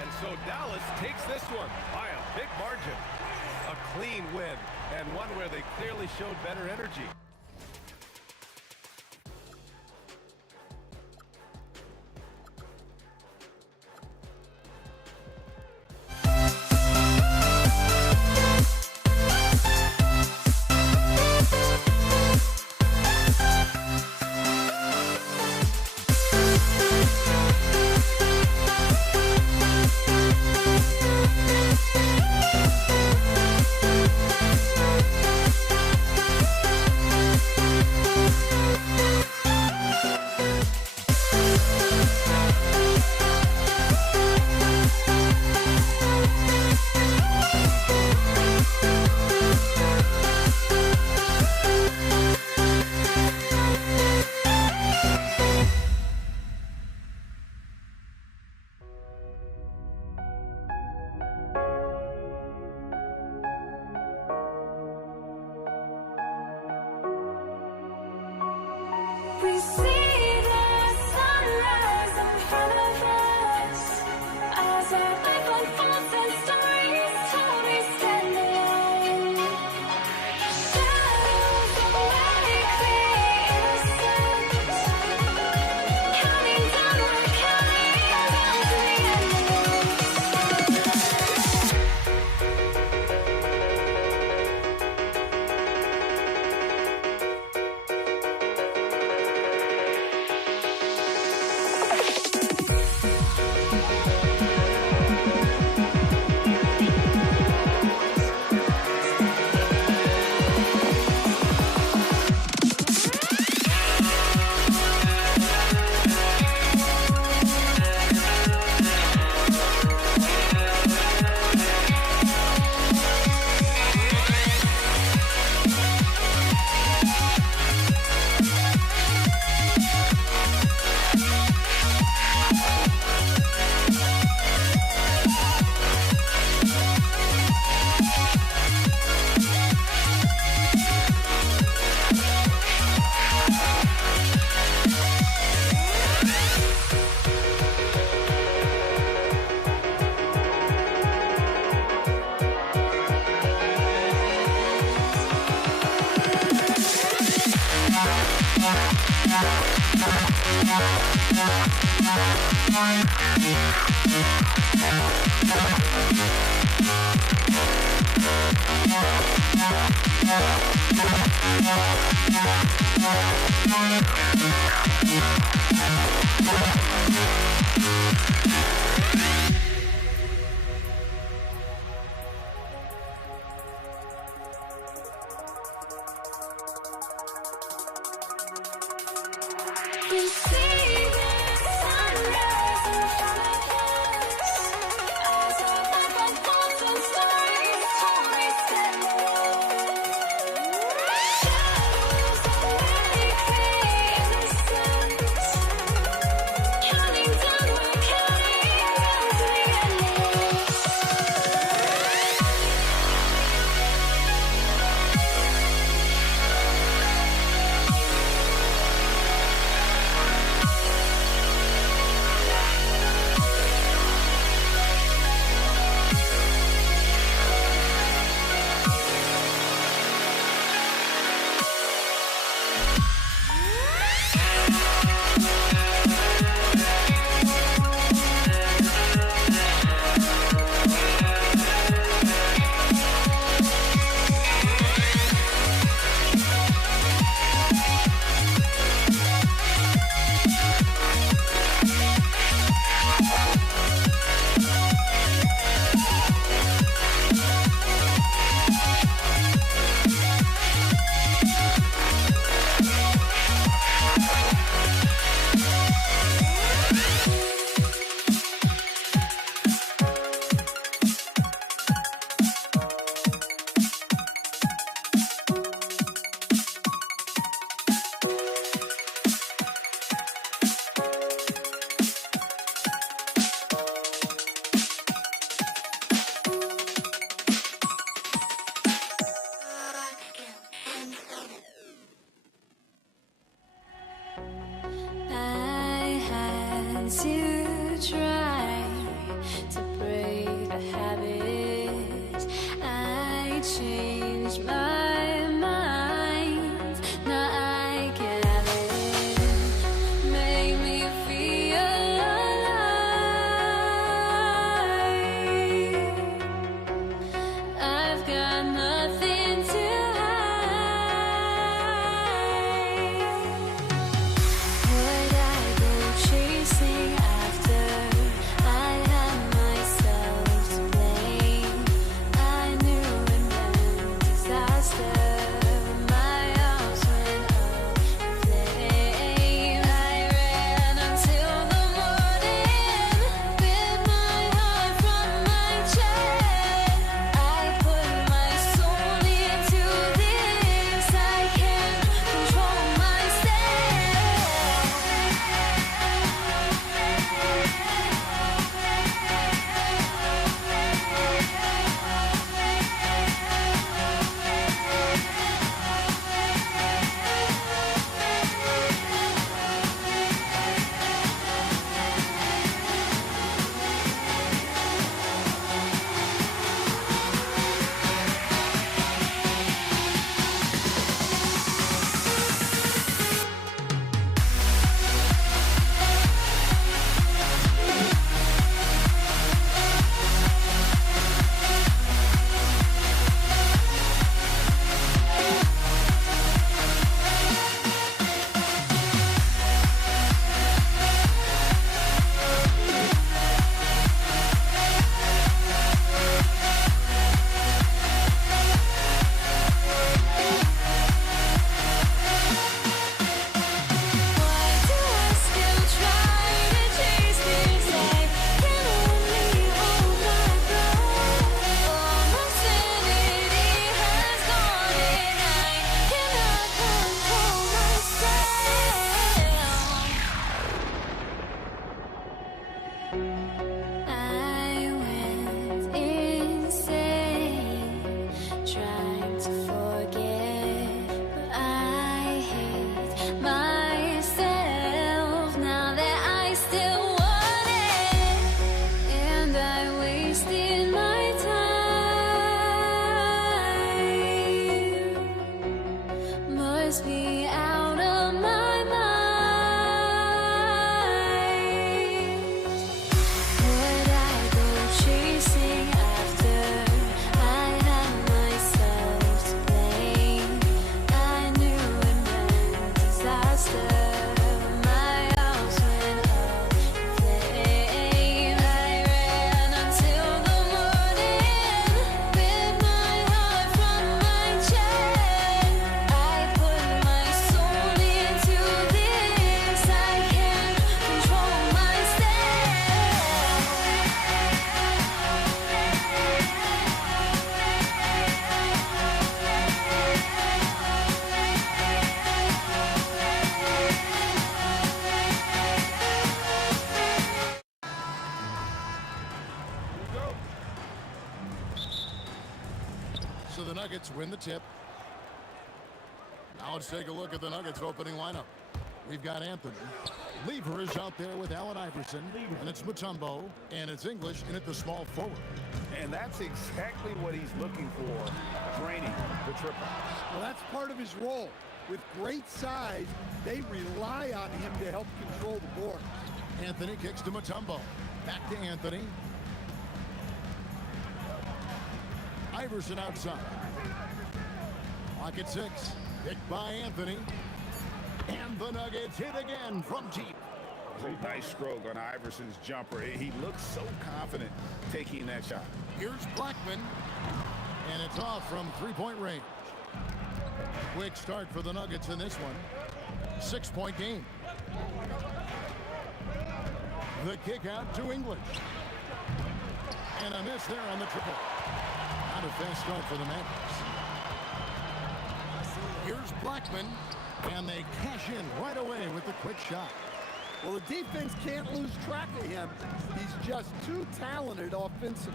And so Dallas takes this one by a big margin. A clean win, and one where they clearly showed better energy. We see the sunrise in front of us as our life unfolds and stories told. We stand alone. Shadows awake the innocence, counting down, we're counting down to the end. We see the sunrise in front of us as our life unfolds and stories told. We stand alone. Shadows awake the innocence, counting down, we're counting down. So the Nuggets win the tip. Now let's take a look at the Nuggets opening lineup. We've got Anthony. Lever is out there with Allen Iverson, and it's Mutombo, and it's English in at the small forward. And that's exactly what he's looking for, draining the triple. Well, that's part of his role. With great size, they rely on him to help control the board. Anthony kicks to Mutombo. Back to Anthony. Iverson outside. Clock at 6. Picked by Anthony. And the Nuggets hit again from deep. Nice stroke on Iverson's jumper. He looks so confident taking that shot. Here's Blackman. And it's off from three-point range. Quick start for the Nuggets in this one. 6-point game. The kick out to English. And a miss there on the triple. Not a fast start for the Mavericks. Here's Blackman. And they cash in right away with the quick shot. Well, the defense can't lose track of him. He's just too talented offensively.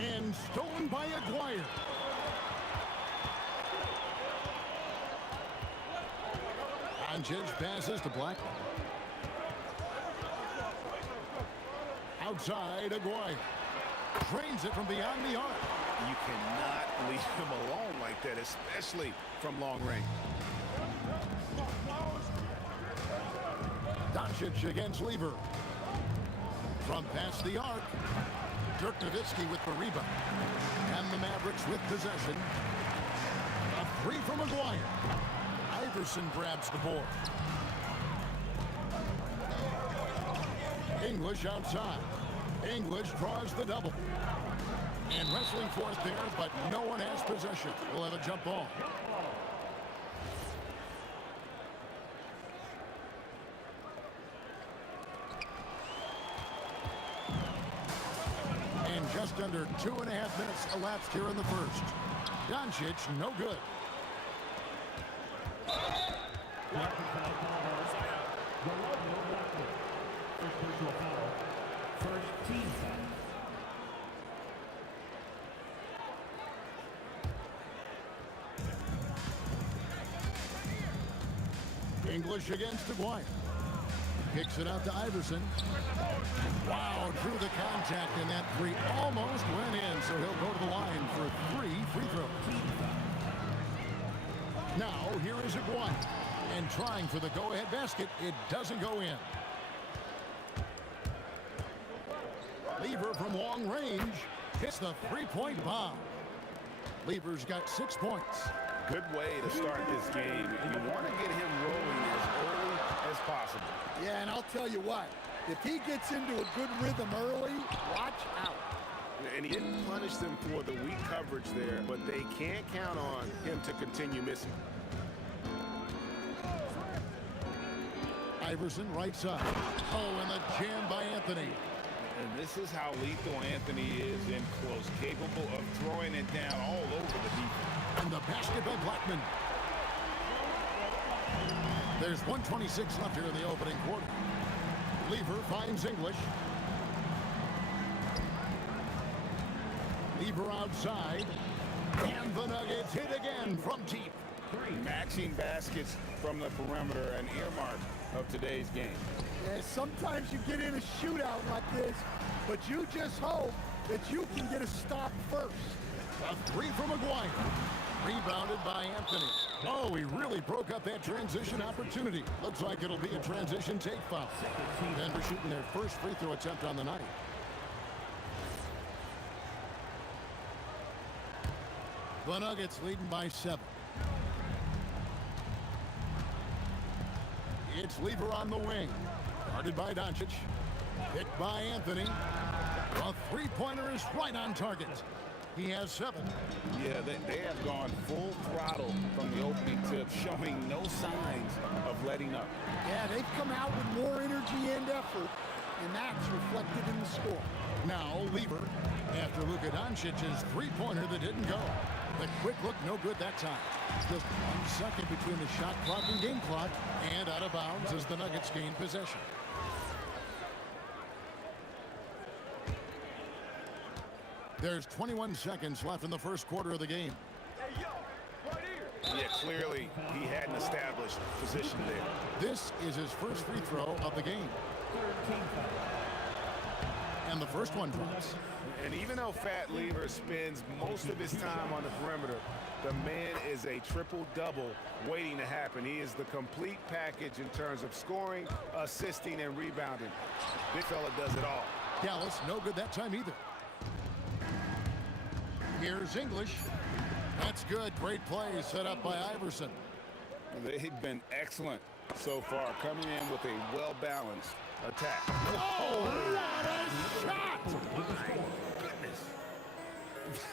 And stolen by Aguirre. Doncic passes to Blackman. Outside, Aguirre. Drains it from beyond the arc. You cannot leave him alone like that, especially from long range. Doncic against Lever. From past the arc. Dirk Nowitzki with the rebound. And the Mavericks with possession. A three from Aguirre. Iverson grabs the board. English outside. English draws the double. And wrestling for it there, but no one has possession. We'll have a jump ball. And just under 2.5 minutes elapsed here in the first. Doncic, no good. First team foul. English against Aguirre. Kicks it out to Iverson. Wow, drew the contact, and that three almost went in, so he'll go to the line for 3 free throws. Now, here is Aguirre. And trying for the go-ahead basket, it doesn't go in. Lever from long range hits the three-point bomb. Lever's got 6 points. Good way to start this game. You want to get him rolling as early as possible. Yeah, and I'll tell you what, if he gets into a good rhythm early, watch out. And he didn't punish them for the weak coverage there, but they can't count on him to continue missing. Iverson right side. Oh, and the jam by Anthony. And this is how lethal Anthony is in close, capable of throwing it down all over the defense. And the basket by Blackman. There's 1:26 left here in the opening quarter. Lever finds English. Lever outside. And the Nuggets hit again from deep. Matching baskets from the perimeter, an earmark of today's game. Yeah, sometimes you get in a shootout like this, but you just hope that you can get a stop first. A three from Aguirre. Rebounded by Anthony. Oh, he really broke up that transition opportunity. Looks like it'll be a transition take foul. Denver shooting their first free throw attempt on the night. The Nuggets leading by 7. It's Lever on the wing. Guarded by Doncic. Picked by Anthony. A three-pointer is right on target. He has 7. Yeah, they have gone full throttle from the opening tip, showing no signs of letting up. Yeah, they've come out with more energy and effort, and that's reflected in the score. Now, Lever, after Luka Doncic's three-pointer that didn't go. The quick look, no good that time. Just 1 second between the shot clock and game clock, and out of bounds as the Nuggets gain possession. There's 21 seconds left in the first quarter of the game. Yeah, clearly he hadn't established position there. This is his first free throw of the game. And the first one drops. And even though Fat Lever spends most of his time on the perimeter, the man is a triple-double waiting to happen. He is the complete package in terms of scoring, assisting, and rebounding. This fella does it all. Dallas, no good that time either. Here's English. That's good. Great play set up by Iverson. They've been excellent so far, coming in with a well-balanced attack. Oh, what a shot! My goodness.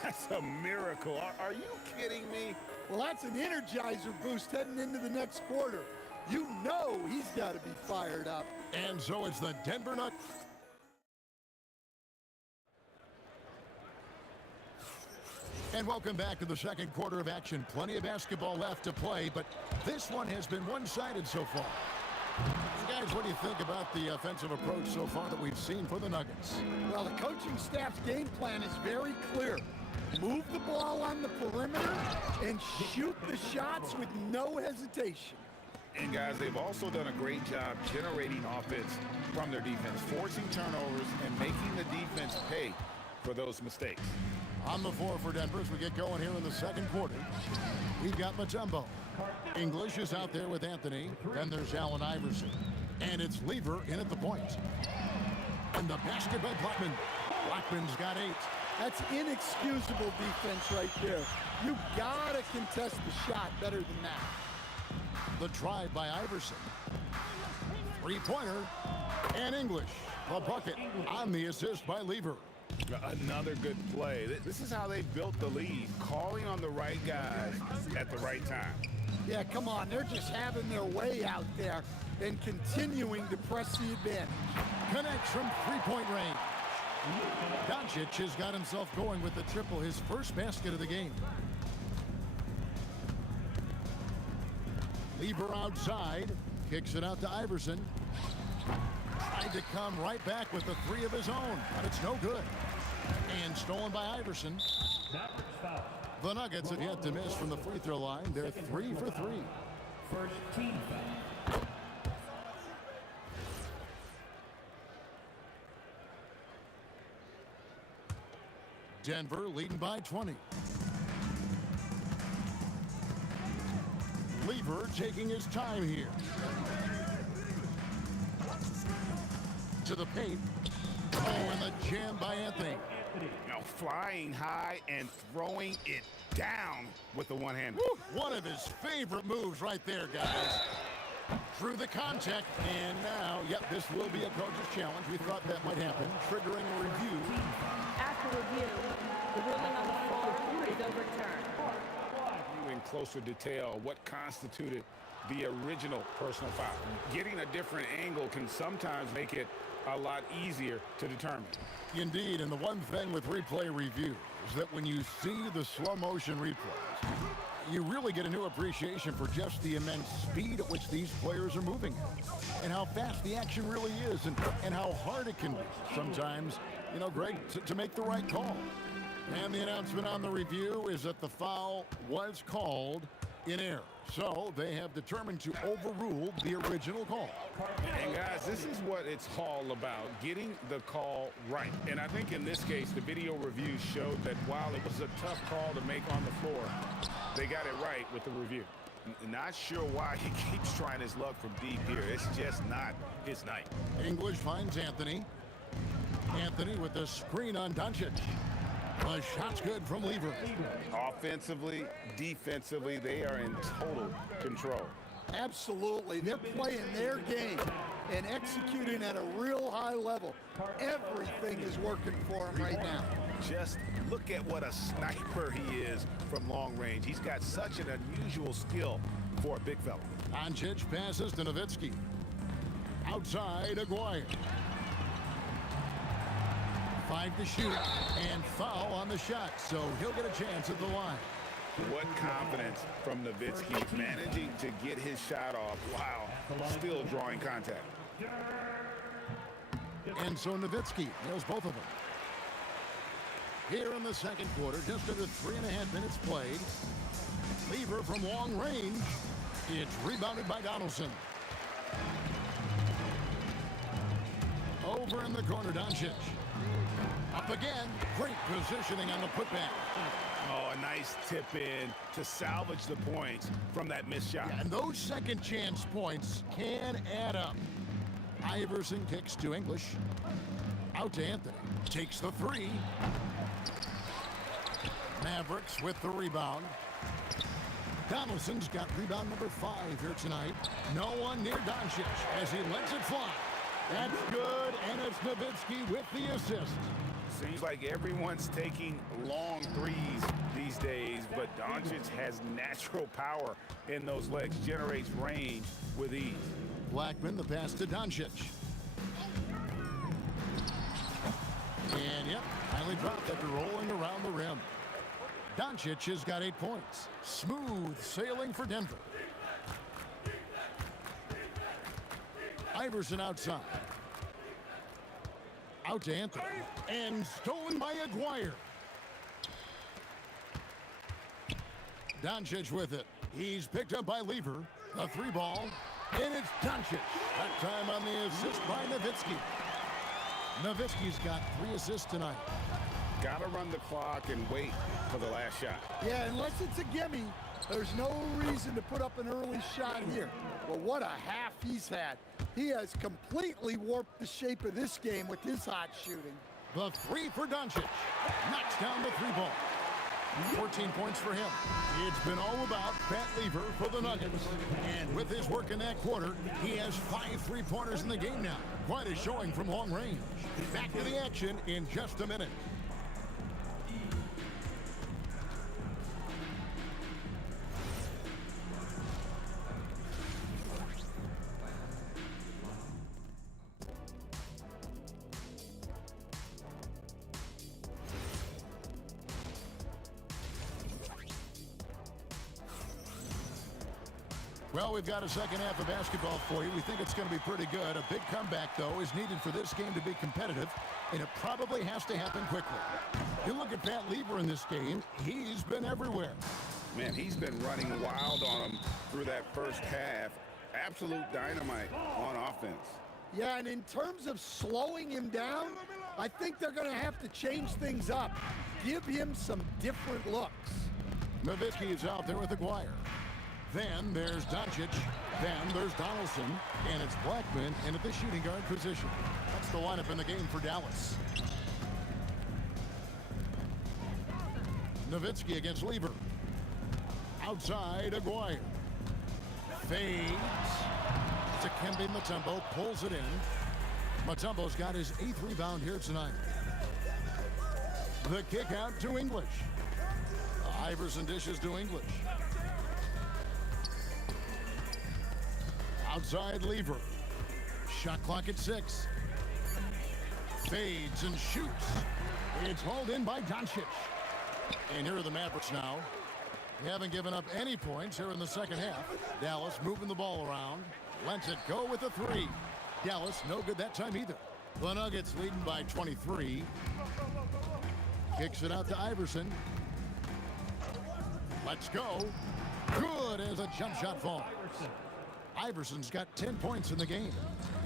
That's a miracle. Are you kidding me? Well, that's an energizer boost heading into the next quarter. You know he's got to be fired up. And so it's the Denver Nuggets. And welcome back to the second quarter of action. Plenty of basketball left to play, but this one has been one-sided so far. Guys, what do you think about the offensive approach so far that we've seen for the Nuggets? Well, the coaching staff's game plan is very clear. Move the ball on the perimeter and shoot the shots with no hesitation. And guys, they've also done a great job generating offense from their defense, forcing turnovers and making the defense pay for those mistakes. On the floor for Denver as we get going here in the second quarter. We've got Mutombo. English is out there with Anthony. Then there's Allen Iverson. And it's Lever in at the point. And the basket by Blackman. Blackman's got 8. That's inexcusable defense right there. You gotta contest the shot better than that. The drive by Iverson. Three-pointer. And English. The bucket on the assist by Lever. Another good play. This is how they built the lead, calling on the right guys at the right time. Yeah, come on. They're just having their way out there and continuing to press the advantage. Connects from three-point range. Doncic has got himself going with the triple, his first basket of the game. Lever outside, kicks it out to Iverson. Tried to come right back with the 3 of his own, but it's no good. And stolen by Iverson. The Nuggets have yet to miss from the free throw line. They're 3 for 3. First team foul. Denver leading by 20. Lever taking his time here. To the paint. Oh, and the jam by Anthony. You know, flying high and throwing it down with the one-hand. One of his favorite moves right there, guys. Through the contact, and now, yep, this will be a coach's challenge. We thought that might happen, triggering a review. After review, the ruling on the floor is overturned. In closer detail, what constituted the original personal foul. Getting a different angle can sometimes make it a lot easier to determine. Indeed, and the one thing with replay review is that when you see the slow motion replays, you really get a new appreciation for just the immense speed at which these players are moving and how fast the action really is and how hard it can be sometimes, you know, Greg, to make the right call. And the announcement on the review is that the foul was called in error. So they have determined to overrule the original call. And guys, this is what it's all about, getting the call right. And I think in this case, the video review showed that while it was a tough call to make on the floor, they got it right with the review. Not sure why he keeps trying his luck from deep here. It's just not his night. English finds Anthony. Anthony with the screen on Doncic. The shot's good from Lever. Offensively, defensively, they are in total control. Absolutely. They're playing their game and executing at a real high level. Everything is working for them right now. Just look at what a sniper he is from long range. He's got such an unusual skill for a big fella. Doncic passes to Nowitzki. Outside, Aguirre. 5 to shoot, and foul on the shot, so he'll get a chance at the line. What confidence from Nowitzki, managing to get his shot off while still drawing contact. And so Nowitzki nails both of them. Here in the second quarter, just under 3.5 minutes played. Lever from long range. It's rebounded by Donaldson. Over in the corner, Doncic. Up again. Great positioning on the putback. Oh, a nice tip in to salvage the points from that missed shot. Yeah, and those second chance points can add up. Iverson kicks to English. Out to Anthony. Takes the three. Mavericks with the rebound. Donaldson's got rebound number 5 here tonight. No one near Doncic as he lets it fly. That's good, and it's Nowitzki with the assist. Seems like everyone's taking long threes these days, but Doncic has natural power in those legs, generates range with ease. Blackman, the pass to Doncic. And yep, finally dropped after rolling around the rim. Doncic has got 8 points. Smooth sailing for Denver. Iverson outside. Out to Anthony. And stolen by Aguirre. Doncic with it. He's picked up by Lever. A 3-ball. And it's Doncic. That time on the assist by Nowitzki. Nowitzki's got 3 assists tonight. Gotta run the clock and wait for the last shot. Yeah, unless it's a gimme, there's no reason to put up an early shot here. Well, what a half he's had. He has completely warped the shape of this game with his hot shooting. The 3 for Doncic. Knocks down the 3-ball. 14 points for him. It's been all about Pat Lever for the Nuggets. And with his work in that quarter, he has 5 3-pointers in the game now. Quite a showing from long range. Back to the action in just a minute. Well, we've got a second half of basketball for you. We think it's going to be pretty good. A big comeback, though, is needed for this game to be competitive, and it probably has to happen quickly. You look at Pat Lever in this game, he's been everywhere. Man, he's been running wild on him through that first half. Absolute dynamite on offense. Yeah, and in terms of slowing him down, I think they're going to have to change things up. Give him some different looks. Nowitzki is out there with Aguirre. Then there's Doncic. Then there's Donaldson. And it's Blackman in at the shooting guard position. That's the lineup in the game for Dallas. Nowitzki against Lever. Outside, Aguirre. Fades. Dikembe Mutombo pulls it in. Mutombo's got his 8th rebound here tonight. The kick out to English. Iverson dishes to English. Outside Lever. Shot clock at 6. Fades and shoots. It's hauled in by Doncic. And here are the Mavericks now. They haven't given up any points here in the second half. Dallas moving the ball around. Lets it go with a 3. Dallas no good that time either. The Nuggets leading by 23. Kicks it out to Iverson. Let's go. Good as a jump shot fall. Iverson's got 10 points in the game.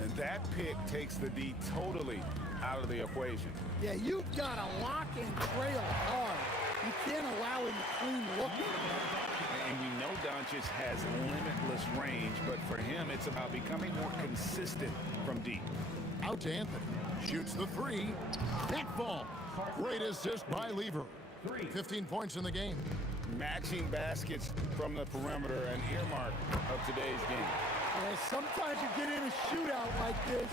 And that pick takes the D totally out of the equation. Yeah, you've got to lock and trail hard. You can't allow him to clean look. And we know Doncic has limitless range, but for him, it's about becoming more consistent from deep. Out to Anthony. Shoots the 3. That ball. Great assist by Lever. 15 points in the game. Matching baskets from the perimeter, an earmark of today's game. Yeah, sometimes you get in a shootout like this,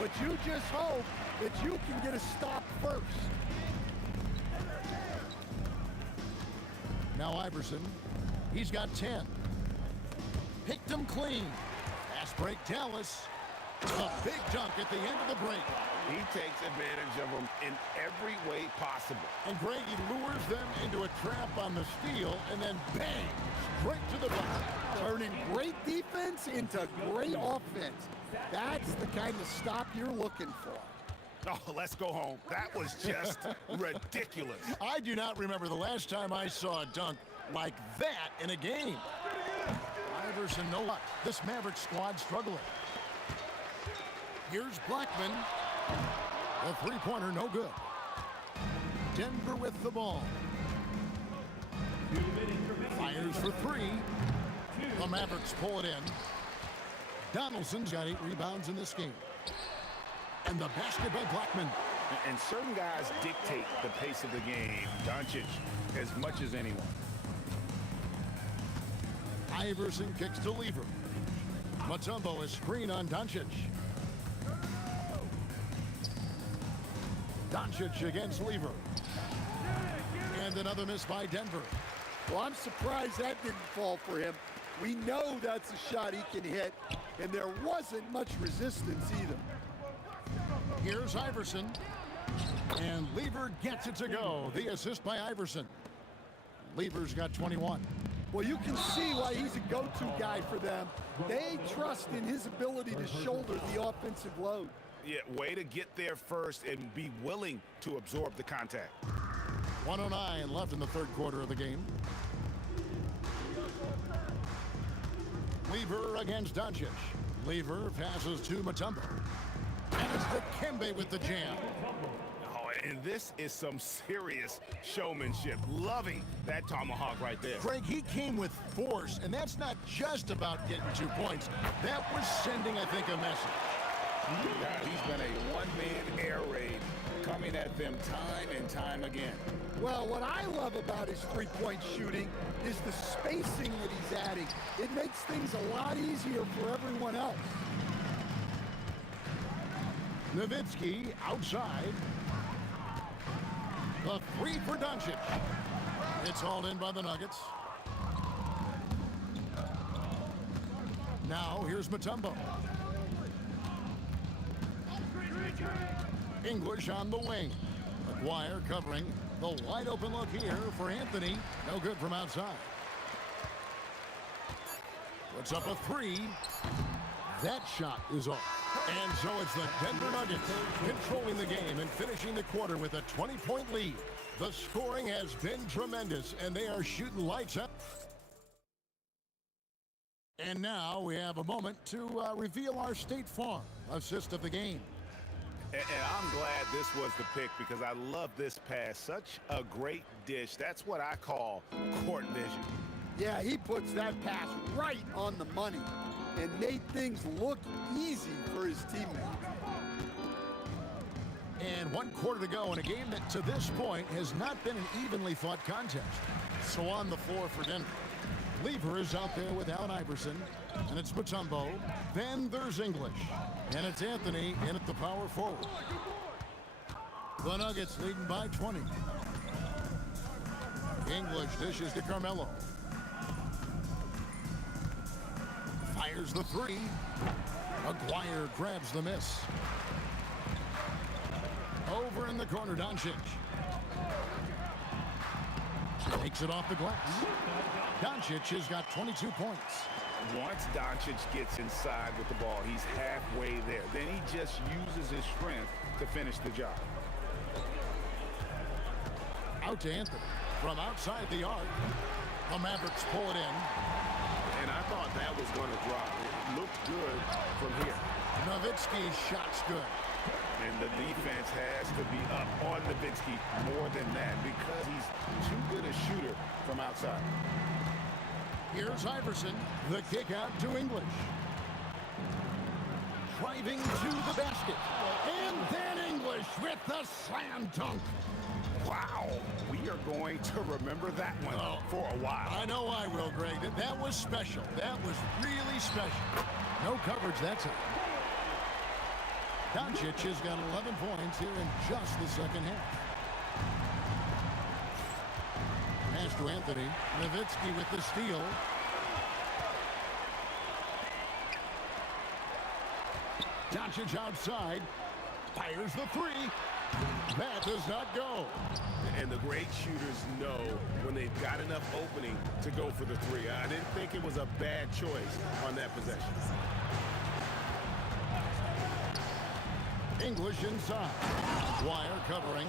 but you just hope that you can get a stop first. Now Iverson. He's got 10. Picked him clean. Fast break Dallas. A big dunk at the end of the break. He takes advantage of them in every way possible. And Greg, he lures them into a trap on the steal, and then bang, straight to the bucket. Turning great defense into great offense. That's the kind of stop you're looking for. Oh, let's go home. That was just ridiculous. I do not remember the last time I saw a dunk like that in a game. Iverson, no luck. This Maverick squad struggling. Here's Blackman. The three-pointer, no good. Denver with the ball. Fires for three. The Mavericks pull it in. Donaldson's got 8 rebounds in this game. And the basket by Blackman. And certain guys dictate the pace of the game. Doncic as much as anyone. Iverson kicks to Lever. Mutombo is screen on Doncic. Doncic against Lever. And another miss by Denver. Well, I'm surprised that didn't fall for him. We know that's a shot he can hit, and there wasn't much resistance either. Here's Iverson. And Lever gets it to go. The assist by Iverson. Lever's got 21. Well, you can see why he's a go-to guy for them. They trust in his ability to shoulder the offensive load. Yeah, way to get there first and be willing to absorb the contact. 1:09 left in the third quarter of the game. Lever against Doncic. Lever passes to Mutombo. And it's Dikembe with the jam. Oh, and this is some serious showmanship. Loving that tomahawk right there. Craig, he came with force, and that's not just about getting 2 points. That was sending, I think, a message. Yeah, he's been a one-man air raid coming at them time and time again. Well, what I love about his three-point shooting is the spacing that he's adding. It makes things a lot easier for everyone else. Nowitzki outside. The three for Doncic. It's hauled in by the Nuggets. Now here's Mutombo. English on the wing. McGuire covering. The wide open look here for Anthony. No good from outside. Puts up a three. That shot is off. And so it's the Denver Nuggets controlling the game and finishing the quarter with a 20-point lead. The scoring has been tremendous, and they are shooting lights out. And now we have a moment to reveal our State Farm assist of the game. And I'm glad this was the pick because I love this pass. Such a great dish. That's what I call court vision. Yeah, he puts that pass right on the money and made things look easy for his teammates. And 1 quarter to go in a game that to this point has not been an evenly fought contest. So on the floor for Denver. Lever is out there with Allen Iverson, and it's Mutombo. Then there's English, and it's Anthony in at the power forward. The Nuggets leading by 20. English dishes to Carmelo. Fires the three. McGuire grabs the miss. Over in the corner, Doncic. Takes it off the glass. Doncic has got 22 points. Once Doncic gets inside with the ball, he's halfway there. Then he just uses his strength to finish the job. Out to Anthony. From outside the arc, the Mavericks pull it in. And I thought that was going to drop. It looked good from here. Nowitzki's shot's good. And the defense has to be up on Nowitzki more than that because he's too good a shooter from outside. Here's Iverson. The kick out to English. Driving to the basket. And then English with the slam dunk. Wow. We are going to remember that one for a while. I know I will, Greg. That was special. That was really special. No coverage, that's it. Doncic has got 11 points here in just the second half. Pass to Anthony. Nowitzki with the steal. Doncic outside. Fires the three. That does not go. And the great shooters know when they've got enough opening to go for the three. I didn't think it was a bad choice on that possession. English inside. Wire covering.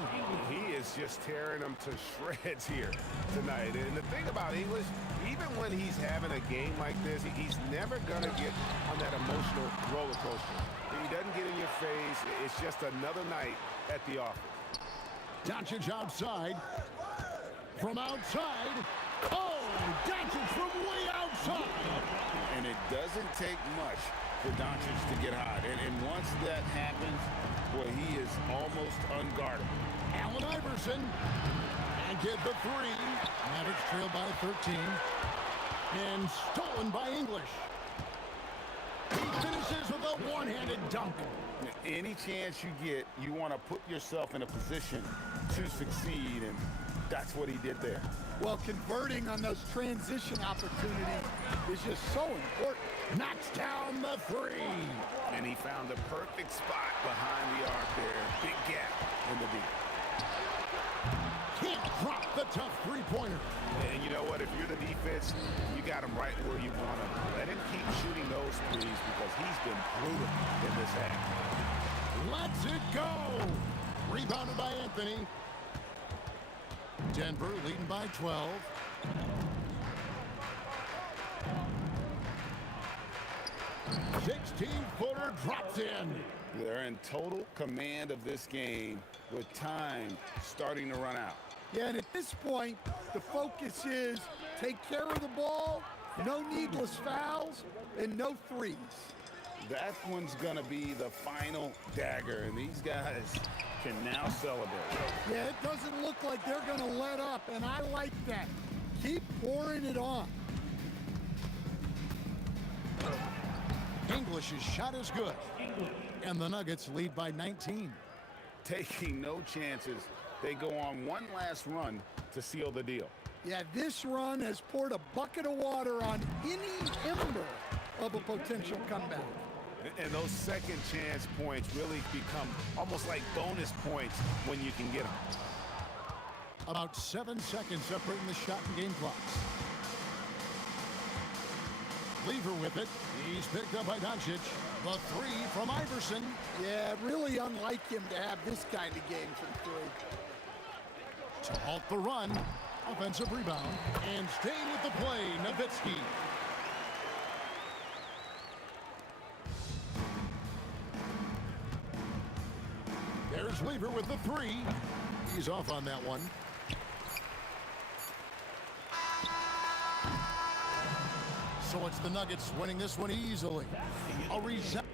He is just tearing them to shreds here tonight. And the thing about English, even when he's having a game like this, he's never going to get on that emotional roller coaster. He doesn't get in your face. It's just another night at the office. Doncic outside. From outside. Oh, Doncic from way outside. And it doesn't take much for Doncic to get hot. And once that happens, boy, he is almost unguardable. Allen Iverson. And get the three. Mavericks trail by 13. And stolen by English. He finishes with a one-handed dunk. Any chance you get, you want to put yourself in a position to succeed, and that's what he did there. Well, converting on those transition opportunities is just so important. Knocks down the three. And he found the perfect spot behind the arc there. Big gap in the deep. Can't drop the tough three-pointer. And you know what? If you're the defense, you got him right where you want him. Let him keep shooting those threes because he's been brutal in this half. Lets it go. Rebounded by Anthony. Denver leading by 12. A 16-footer drops in. They're in total command of this game with time starting to run out. Yeah, and at this point, the focus is take care of the ball, no needless fouls, and no threes. That one's going to be the final dagger, and these guys can now celebrate. Yeah, it doesn't look like they're going to let up, and I like that. Keep pouring it on. English's shot is good. And the Nuggets lead by 19. Taking no chances. They go on one last run to seal the deal. Yeah, this run has poured a bucket of water on any ember of a potential comeback. And those second chance points really become almost like bonus points when you can get them. About 7 seconds separating the shot and game clocks. Lever with it. He's picked up by Doncic. The three from Iverson. Yeah, really unlike him to have this kind of game from three. To halt the run. Offensive rebound. And staying with the play, Nowitzki. There's Weaver with the three. He's off on that one. So it's the Nuggets winning this one easily. A reset.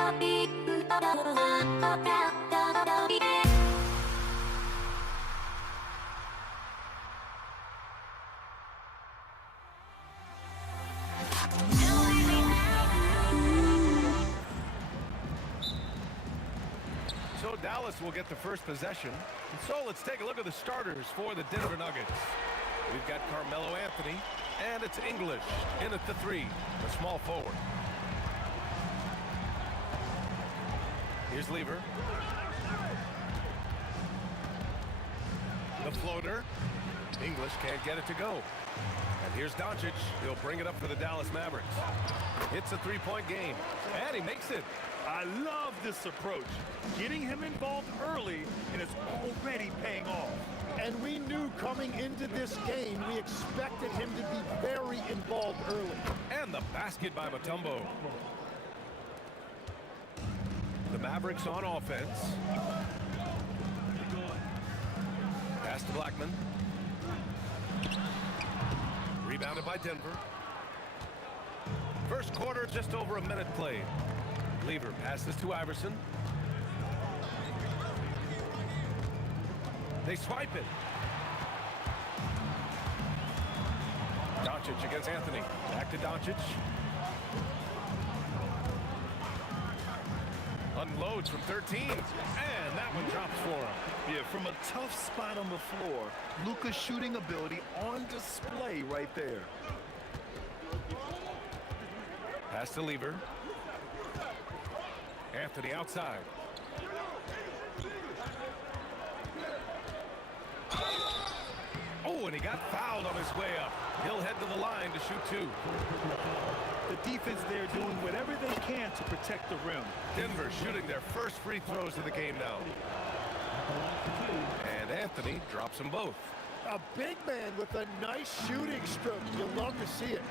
So Dallas will get the first possession. And so let's take a look at the starters for the Denver Nuggets. We've got Carmelo Anthony, and it's English in at the 3, the small forward. Here's Lever. The floater. English can't get it to go. And here's Doncic. He'll bring it up for the Dallas Mavericks. It's a 3-point game, and he makes it. I love this approach. Getting him involved early, and it's already paying off. And we knew coming into this game, we expected him to be very involved early. And the basket by Mutombo. The Mavericks on offense. Pass to Blackman. Rebounded by Denver. First quarter, just over a minute played. Lever passes to Iverson. They swipe it. Doncic against Anthony. Back to Doncic. Unloads from 13. And that one drops for him. Yeah, from a tough spot on the floor, Luka's shooting ability on display right there. Pass to Lever. Anthony outside. Oh, and he got fouled on his way up. He'll head to the line to shoot 2. The defense there doing whatever they can to protect the rim. Denver shooting their first free throws of the game now. And Anthony drops them both. A big man with a nice shooting stroke. You love to see it.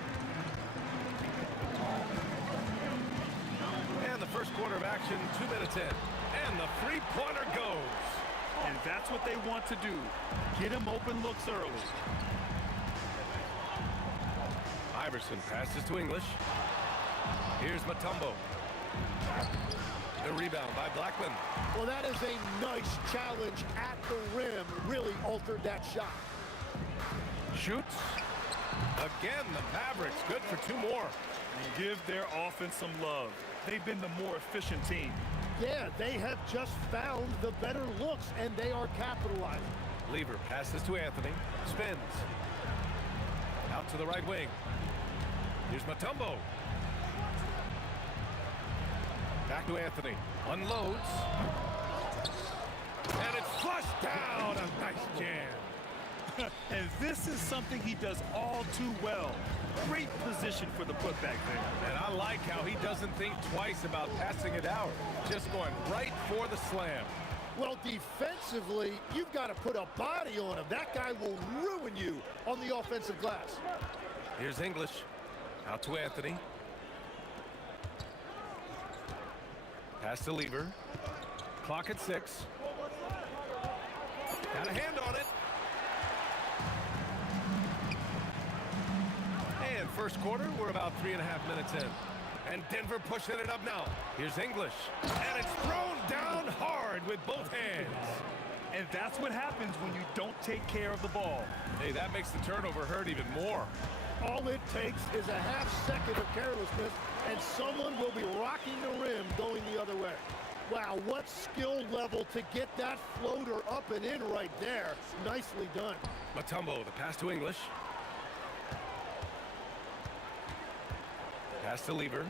And the first quarter of action, 2 minutes in. And the three-pointer goes. And that's what they want to do. Get him open looks early. Iverson passes to English. Here's Mutombo. The rebound by Blackman. Well, that is a nice challenge at the rim. Really altered that shot. Shoots. Again, the Mavericks good for 2 more. Give their offense some love. They've been the more efficient team. Yeah, they have just found the better looks, and they are capitalizing. Lever passes to Anthony. Spins. Out to the right wing. Here's Mutombo. Back to Anthony. Unloads. And it's flushed down. A nice jam. And this is something he does all too well. Great position for the putback there. And I like how he doesn't think twice about passing it out. Just going right for the slam. Well, defensively, you've got to put a body on him. That guy will ruin you on the offensive glass. Here's English. Out to Anthony. Pass to Lever. Clock at 6. Got a hand on it. And first quarter, we're about 3.5 minutes in. And Denver pushing it up now. Here's English. And it's thrown down hard with both hands. And that's what happens when you don't take care of the ball. Hey, that makes the turnover hurt even more. All it takes is a half second of carelessness, and someone will be rocking the rim going the other way. Wow, what skill level to get that floater up and in right there. Nicely done. Mutombo, the pass to English. Pass to Lever.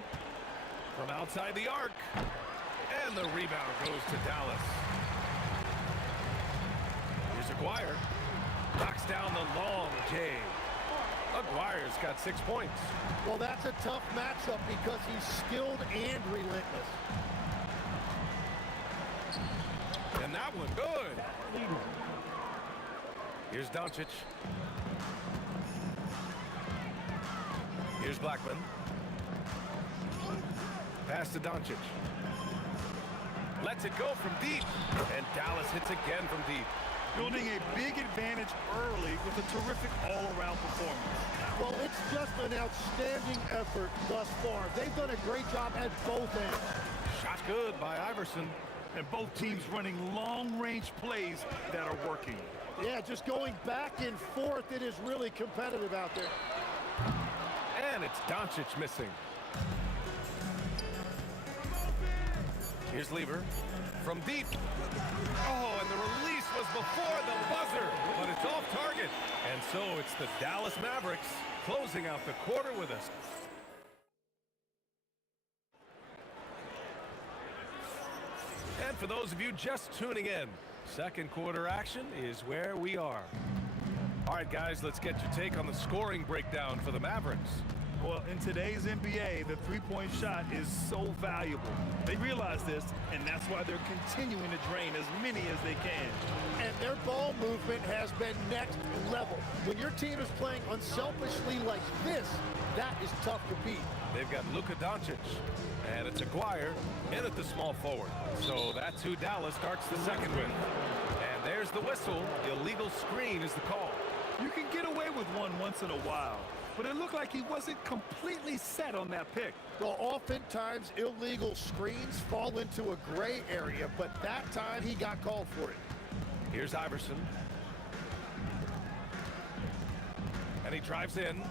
From outside the arc. And the rebound goes to Dallas. Here's Aguirre. Knocks down the long J. Aguirre's got 6 points. Well, that's a tough matchup because he's skilled and relentless. And that one good. Here's Doncic. Here's Blackman. Pass to Doncic. Lets it go from deep. And Dallas hits again from deep. Building a big advantage early with a terrific all-around performance. Well, it's just an outstanding effort thus far. They've done a great job at both ends. Shot by Iverson. And both teams running long-range plays that are working. Yeah, just going back and forth. It is really competitive out there. And it's Doncic missing. Here's Lever from deep. Oh, and the release was before the buzzer, but it's off target. And so it's the Dallas Mavericks closing out the quarter with us. And for those of you just tuning in, second quarter action is where we are. All right, guys, let's get your take on the scoring breakdown for the Mavericks. Well, in today's NBA, the three-point shot is so valuable. They realize this, and that's why they're continuing to drain as many as they can. And their ball movement has been next level. When your team is playing unselfishly like this, that is tough to beat. They've got Luka Doncic, and it's Aguirre in at the small forward. So that's who Dallas starts the second with. And there's the whistle. Illegal screen is the call. You can get away with one once in a while, but it looked like he wasn't completely set on that pick. Well, oftentimes illegal screens fall into a gray area, but that time he got called for it. Here's Iverson. And he drives in.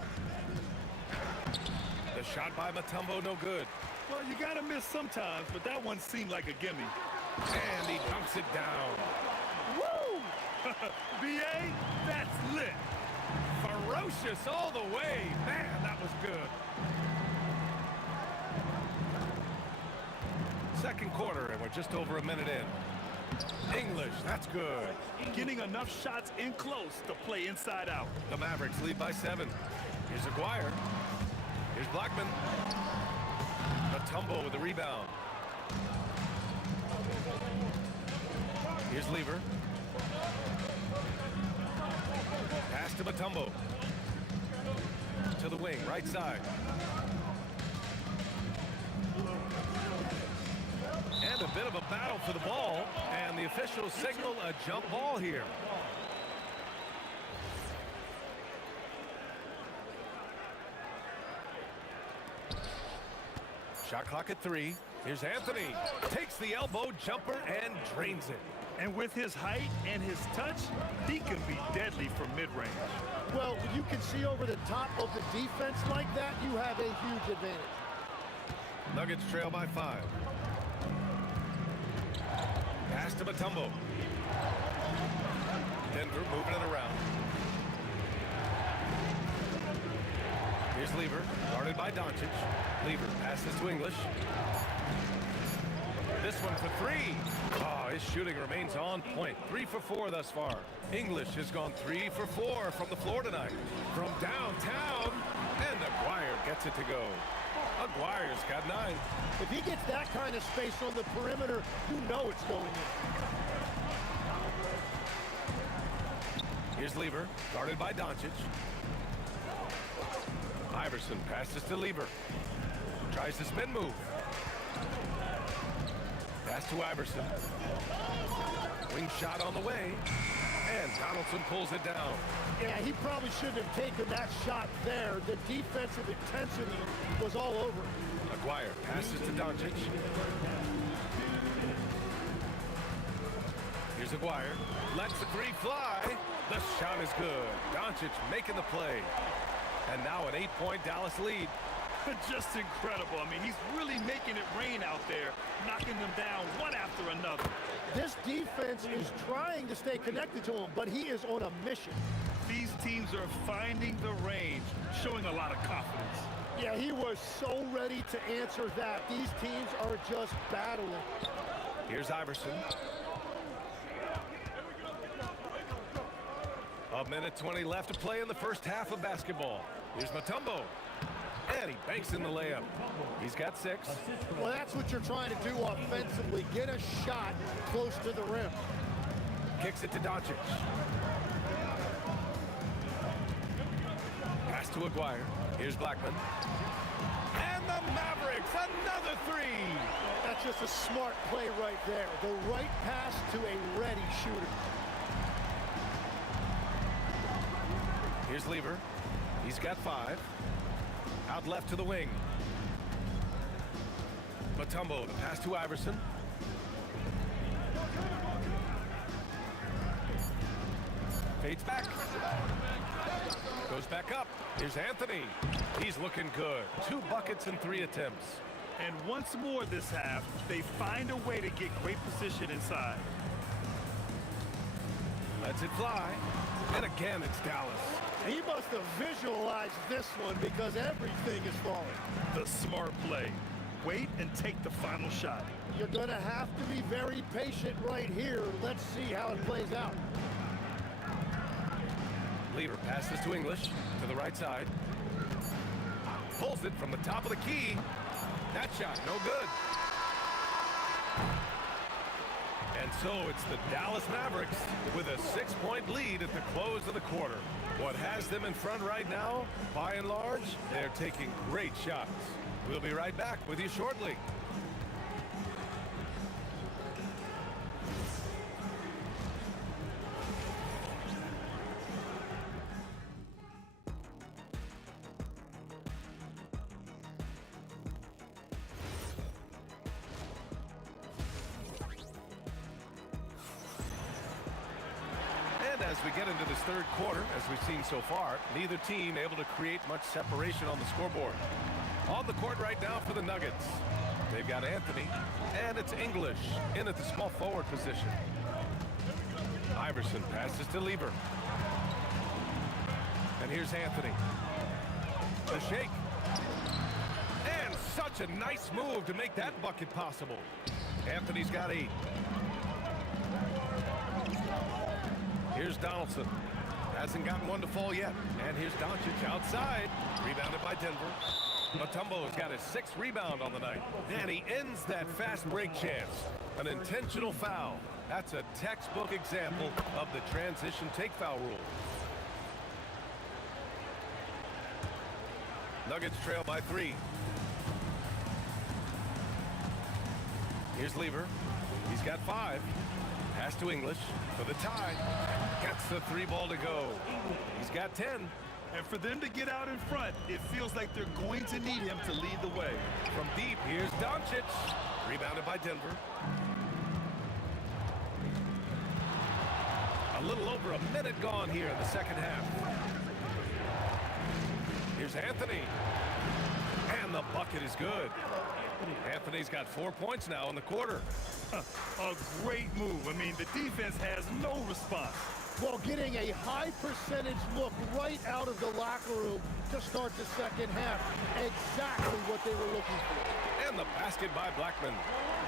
The shot by Mutombo, no good. Well, you gotta miss sometimes, but that one seemed like a gimme. And he dunks it down. Woo! BA, that's lit. Ferocious all the way. Man, that was good. Second quarter, and we're just over a minute in. English, that's good. Getting enough shots in close to play inside out. The Mavericks lead by 7. Here's Aguirre. Here's Blackman. Mutombo with the rebound. Here's Lever. Pass to Mutombo. To the wing, right side. And a bit of a battle for the ball. And the officials signal a jump ball here. Shot clock at 3. Here's Anthony. Takes the elbow jumper and drains it. And with his height and his touch, he can be deadly from mid-range. Well, when you can see over the top of the defense like that, you have a huge advantage. Nuggets trail by 5. Pass to Mutombo. Denver moving it around. Here's Lever, guarded by Doncic. Lever passes to English. This one for 3. Oh, his shooting remains on point. 3 for 4 thus far. English has gone 3 for 4 from the floor tonight. From downtown, and Aguirre gets it to go. Aguirre's got 9. If he gets that kind of space on the perimeter, you know it's going in. Here's Lever, guarded by Doncic. Iverson passes to Lever. Tries the spin move. Pass to Iverson. Wing shot on the way. And Donaldson pulls it down. Yeah, he probably shouldn't have taken that shot there. The defensive intensity was all over him. Aguirre passes to Doncic. Here's Aguirre. Lets the 3 fly. The shot is good. Doncic making the play. And now an 8-point Dallas lead. Just incredible. I mean, he's really making it rain out there, knocking them down one after another. This defense is trying to stay connected to him, but he is on a mission. These teams are finding the range, showing a lot of confidence. Yeah, he was so ready to answer that. These teams are just battling. Here's Iverson. A minute 20 left to play in the first half of basketball. Here's Mutombo. And he banks in the layup. He's got 6. Well, that's what you're trying to do offensively. Get a shot close to the rim. Kicks it to Doncic. Pass to Aguirre. Here's Blackman. And the Mavericks, another 3. That's just a smart play right there. The right pass to a ready shooter. Here's Lever. He's got 5. Out left to the wing. Matumbo, the pass to Iverson. Fades back. Goes back up. Here's Anthony. He's looking good. 2 buckets in 3 attempts. And once more this half, they find a way to get great position inside. Lets it fly. And again, it's Dallas. He must have visualized this one because everything is falling. The smart play. Wait and take the final shot. You're going to have to be very patient right here. Let's see how it plays out. Lever passes to English to the right side. Pulls it from the top of the key. That shot, no good. And so it's the Dallas Mavericks with a 6-point lead at the close of the quarter. What has them in front right now, by and large, they're taking great shots. We'll be right back with you shortly. As we get into this third quarter, as we've seen so far, neither team able to create much separation on the scoreboard. On the court right now for the Nuggets, they've got Anthony, and it's English in at the small forward position. Iverson passes to Lever. And here's Anthony. The shake. And such a nice move to make that bucket possible. Anthony's got 8. Here's Donaldson. Hasn't gotten one to fall yet. And here's Doncic outside. Rebounded by Denver. Matumbo has got his 6th rebound on the night. And he ends that fast break chance. An intentional foul. That's a textbook example of the transition take foul rule. Nuggets trail by 3. Here's Lever. He's got 5. Pass to English for the tie. Gets the 3 ball to go. He's got 10. And for them to get out in front, it feels like they're going to need him to lead the way. From deep, here's Doncic. Rebounded by Denver. A little over a minute gone here in the second half. Here's Anthony. And the bucket is good. Anthony's got 4 points now in the quarter. A great move. I mean, the defense has no response. Well, getting a high percentage look right out of the locker room to start the second half. Exactly what they were looking for. And the basket by Blackman.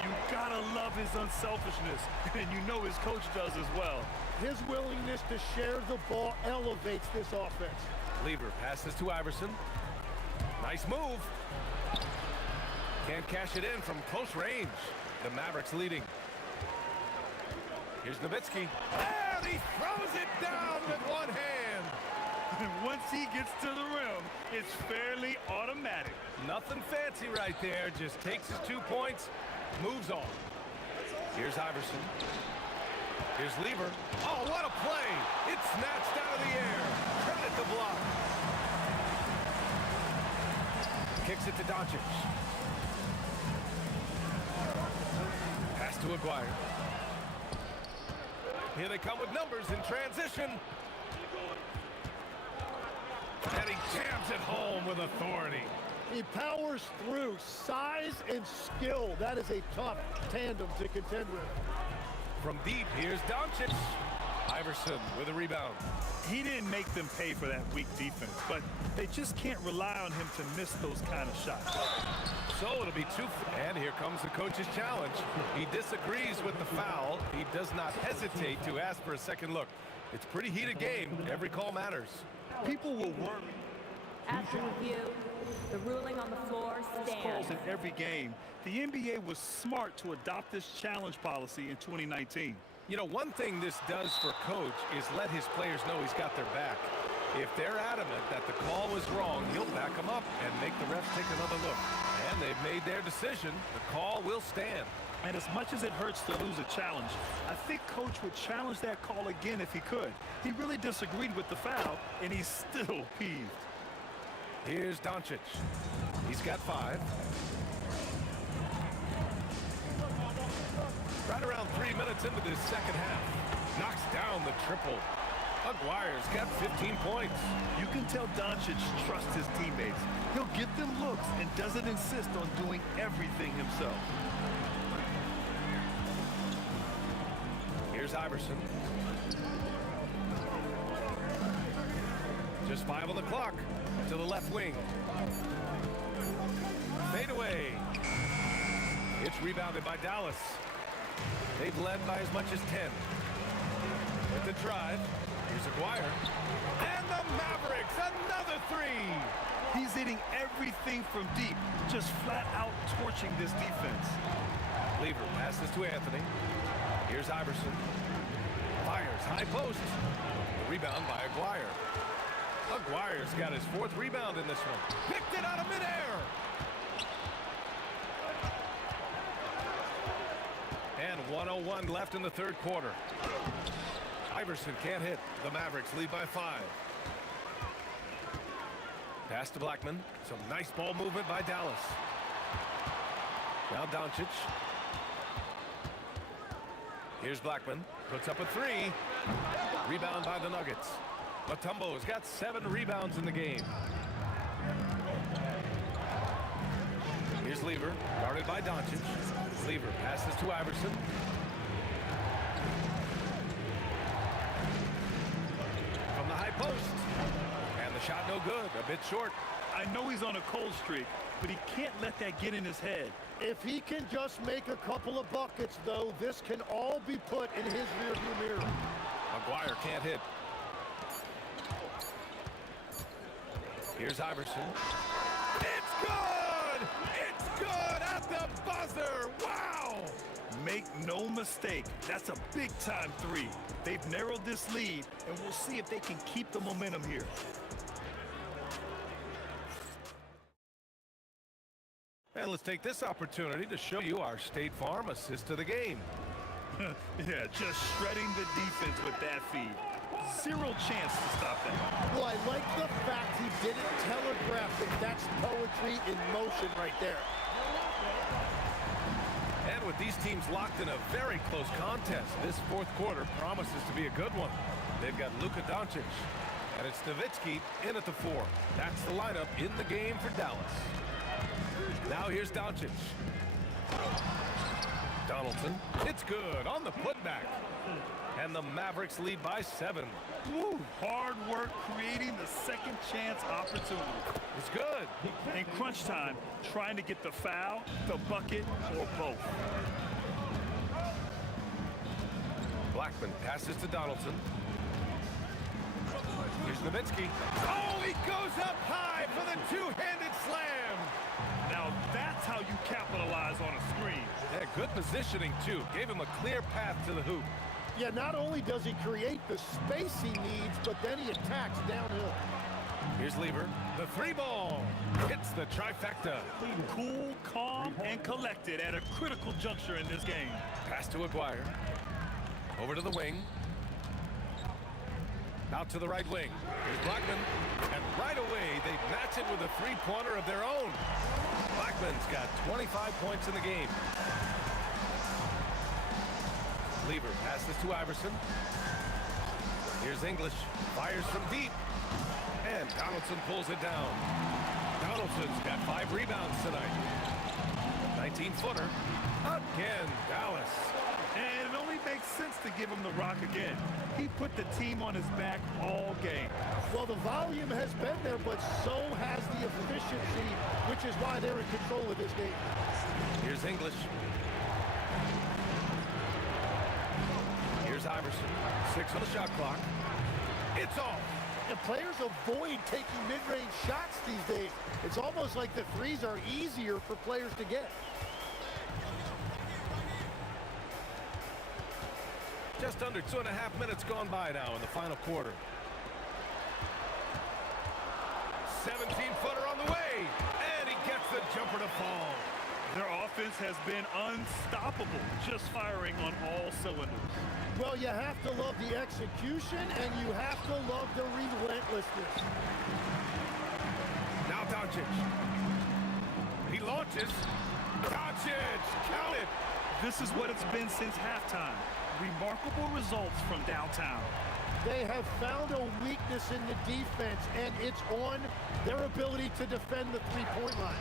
You gotta love his unselfishness, and you know his coach does as well. His willingness to share the ball elevates this offense. Lever passes to Iverson. Nice move. Can't cash it in from close range. The Mavericks leading. Here's Nowitzki. And he throws it down with one hand. And once he gets to the rim, it's fairly automatic. Nothing fancy right there. Just takes his 2 points, moves on. Here's Iverson. Here's Lever. Oh, what a play. It's snatched out of the air. Credit the block. Kicks it to Doncic. Pass to Aguirre. Here they come with numbers in transition. And he jams it home with authority. He powers through. Size and skill. That is a tough tandem to contend with. From deep, here's Doncic. Iverson with a rebound. He didn't make them pay for that weak defense, but they just can't rely on him to miss those kind of shots. So it'll be 2. And here comes the coach's challenge. He disagrees with the foul. He does not hesitate to ask for a second look. It's a pretty heated game. Every call matters. People will worry. After review, the ruling on the floor stands. Calls in every game. The NBA was smart to adopt this challenge policy in 2019. You know, one thing this does for Coach is let his players know he's got their back. If they're adamant that the call was wrong, he'll back them up and make the refs take another look. And they've made their decision. The call will stand. And as much as it hurts to lose a challenge, I think Coach would challenge that call again if he could. He really disagreed with the foul, and he's still peeved. Here's Doncic. He's got 5. minutes into this second half. Knocks down the triple. Aguirre's got 15 points. You can tell Doncic trusts his teammates. He'll get them looks and doesn't insist on doing everything himself. Here's Iverson. Just 5 on the clock. To the left wing. Fade away. It's rebounded by Dallas. They've led by as much as 10. With the drive. Here's Aguirre. And the Mavericks, another three. He's hitting everything from deep, just flat out torching this defense. Lever passes to Anthony. Here's Iverson. Fires high post. The rebound by Aguirre. Aguirre's got his 4th rebound in this one. Picked it out of midair. And 1:01 left in the 3rd quarter. Iverson can't hit. The Mavericks lead by 5. Pass to Blackman. Some nice ball movement by Dallas. Now Doncic. Here's Blackman. Puts up a 3. Rebound by the Nuggets. Mutombo's got 7 rebounds in the game. Here's Lever. Guarded by Doncic. Lever passes to Iverson. From the high post. And the shot no good. A bit short. I know he's on a cold streak, but he can't let that get in his head. If he can just make a couple of buckets, though, this can all be put in his rearview mirror. Aguirre can't hit. Here's Iverson. It's good! It's good at the buzzer! Wow! Make no mistake, that's a big-time 3. They've narrowed this lead, and we'll see if they can keep the momentum here. And let's take this opportunity to show you our State Farm assist of the game. Yeah, just shredding the defense with that feed. 0 chance to stop that. Well, I like the fact he didn't telegraph it. That's poetry in motion right there. And with these teams locked in a very close contest, this 4th quarter promises to be a good one. They've got Luka Doncic, and it's Nowitzki in at the 4. That's the lineup in the game for Dallas. Now here's Doncic. Donaldson, it's good on the putback. And the Mavericks lead by 7. Woo, hard work creating the second chance opportunity. It's good. In crunch time, trying to get the foul, the bucket, or both. Blackman passes to Donaldson. Here's Nowitzki. Oh, he goes up high for the 2-handed slam. Now that's how you capitalize on a screen. Yeah, good positioning, too. Gave him a clear path to the hoop. Yeah, not only does he create the space he needs, but then he attacks downhill. Here's Lever. The 3-ball. Hits the trifecta. Cool, calm, and collected at a critical juncture in this game. Pass to Aguirre. Over to the wing. Out to the right wing. Here's Blackman. And right away, they match it with a 3-pointer of their own. Blackman's got 25 points in the game. Lever passes to Iverson. Here's English. Fires from deep. And Donaldson pulls it down. Donaldson's got 5 rebounds tonight. 19-footer. Again, Dallas. And it only makes sense to give him the rock again. He put the team on his back all game. Well, the volume has been there, but so has the efficiency, which is why they're in control of this game. Here's English. Here's Iverson. 6 on the shot clock. It's off. And players avoid taking mid-range shots these days. It's almost like the threes are easier for players to get. Just under 2.5 minutes gone by now in the final quarter. 17-footer on the way. And he gets the jumper to fall. Their offense has been unstoppable, just firing on all cylinders. Well, you have to love the execution, and you have to love the relentlessness. Now Doncic. He launches. Doncic, count it. This is what it's been since halftime. Remarkable results from downtown. They have found a weakness in the defense, and it's on their ability to defend the three-point line.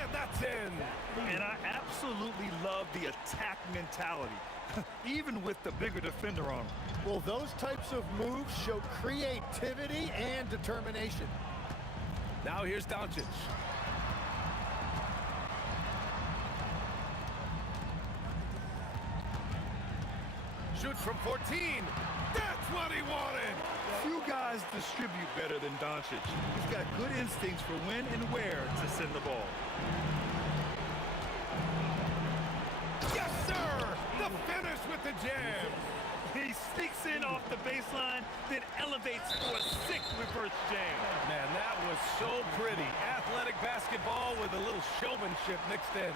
And that's in. And I absolutely love the attack mentality, even with the bigger defender on them. Well, those types of moves show creativity and determination. Now here's Doncic. Shoots from 14. That's what he wanted. Few guys distribute better than Doncic. He's got good instincts for when and where to send the ball. Yes, sir! The finish with the jam. He sneaks in off the baseline, then elevates for a sick reverse jam. Man, that was so pretty. Athletic basketball with a little showmanship mixed in.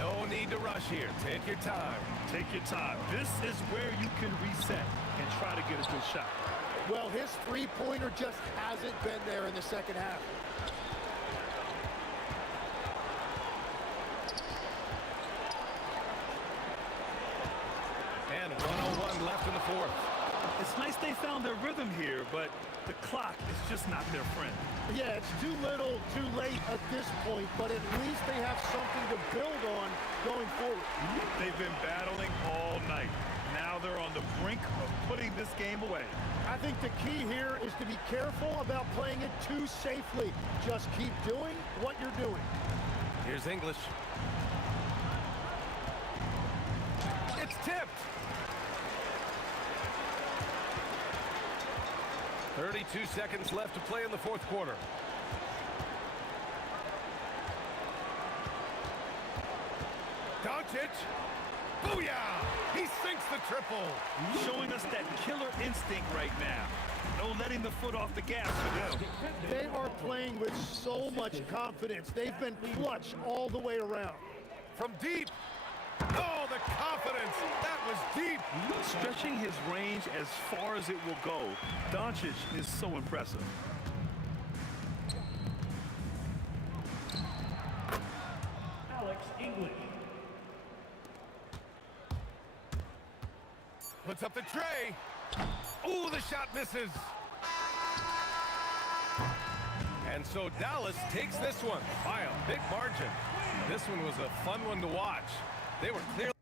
No need to rush here. Take your time. Take your time. This is where you can reset and try to get a good shot. Well, his three-pointer just hasn't been there in the second half. And 1:01 left in the fourth. It's nice they found their rhythm here, but the clock is just not their friend. Yeah, it's too little, too late at this point, but at least they have something to build on going forward. They've been battling all night. Now they're on the brink of putting this game away. I think the key here is to be careful about playing it too safely. Just keep doing what you're doing. Here's English. It's tipped. 32 seconds left to play in the fourth quarter. Doncic. Booyah! He sinks the triple. Showing us that killer instinct right now. No letting the foot off the gas for them. They are playing with so much confidence. They've been clutch all the way around. From deep. Oh, the confidence. That was deep. Stretching his range as far as it will go. Doncic is so impressive. Alex English. Puts up the tray. Ooh, the shot misses. And so Dallas takes this one by a big margin. This one was a fun one to watch. They were clearly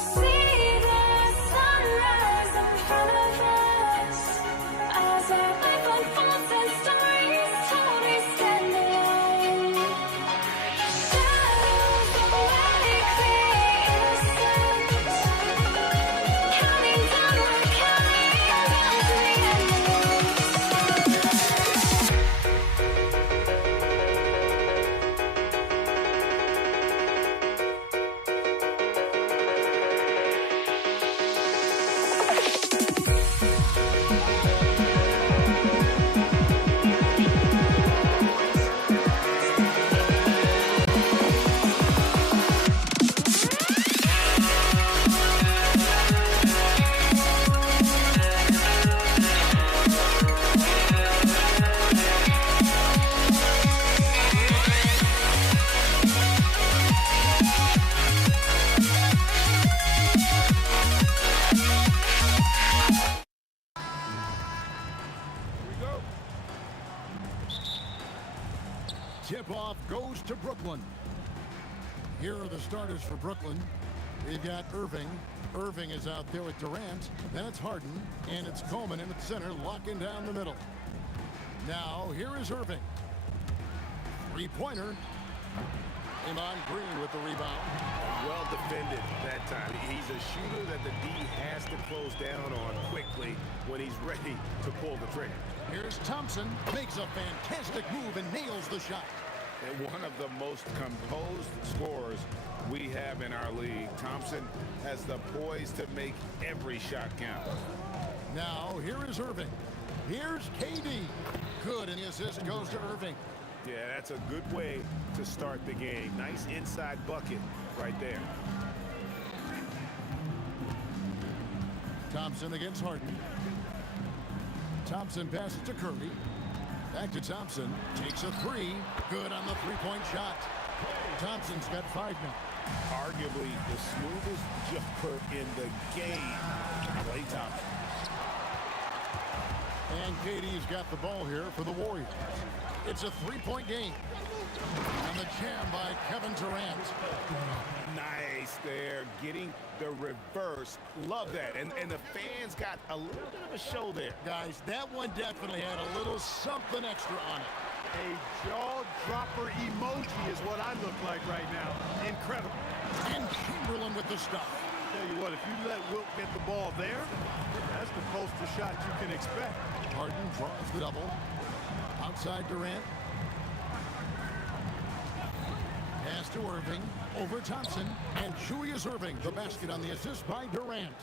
see the sunrise in front of us. As our life unfolds and stories told, we stand alone. Shadows of light create innocence. Counting down, we're counting down to the end of Tip-off goes to Brooklyn. Here are the starters for Brooklyn. They've got Irving. Irving is out there with Durant. Then it's Harden. And it's Coleman in the center, locking down the middle. Now, here is Irving. Three-pointer. Amon Green with the rebound. Well defended that time. He's a shooter that the D has to close down on quickly when he's ready to pull the trigger. Here's Thompson. Makes a fantastic move and nails the shot. And one of the most composed scorers we have in our league. Thompson has the poise to make every shot count. Now, here is Irving. Here's KD. Good, and the assist goes to Irving. Yeah, that's a good way to start the game. Nice inside bucket right there. Thompson against Harden. Thompson passes to Curry. Back to Thompson. Takes a three. Good on the three-point shot. Thompson's got 5 now. Arguably the smoothest jumper in the game. Klay Thompson. And KD's got the ball here for the Warriors. It's a 3-point game. And the jam by Kevin Durant. Nice there, getting the reverse. Love that. And the fans got a little bit of a show there. Guys, that one definitely had a little something extra on it. A jaw-dropper emoji is what I look like right now. Incredible. And Chamberlain with the stop. Tell you what, if you let Wilt get the ball there, that's the poster shot you can expect. Harden draws the double. Outside Durant. Pass to Irving. Over Thompson. And Julius Irving, the basket on the assist by Durant.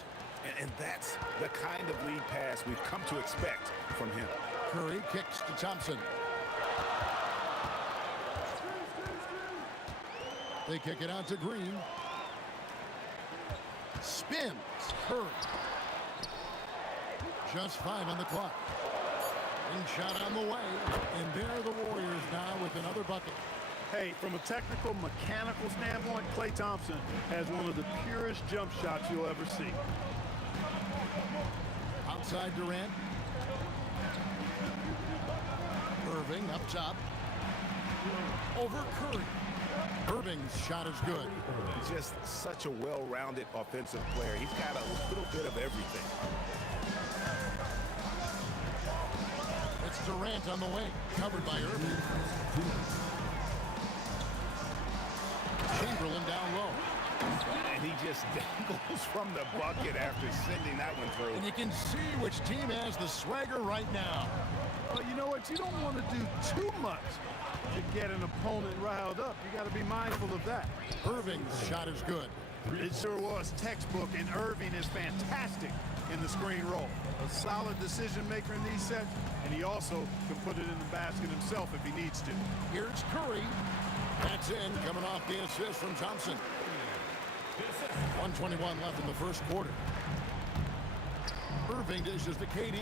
And that's the kind of lead pass we've come to expect from him. Curry kicks to Thompson. They kick it out to Green. Spins. Curry. Just 5 on the clock. And shot on the way. And there are the Warriors now with another bucket. Hey, from a technical, mechanical standpoint, Klay Thompson has one of the purest jump shots you'll ever see. Outside Durant. Irving up top. Over Curry. Irving's shot is good. Just such a well-rounded offensive player. He's got a little bit of everything. It's Durant on the wing, covered by Irving. Chamberlain down low. And he just dangles from the bucket after sending that one through. And you can see which team has the swagger right now. Well, you know what? You don't want to do too much to get an opponent riled up. You got to be mindful of that. Irving's shot is good. It sure was textbook, and Irving is fantastic in the screen roll. A solid decision maker in these sets, and he also can put it in the basket himself if he needs to. Here's Curry. That's in, coming off the assist from Thompson. 1:21 left in the first quarter. Irving dishes to KD.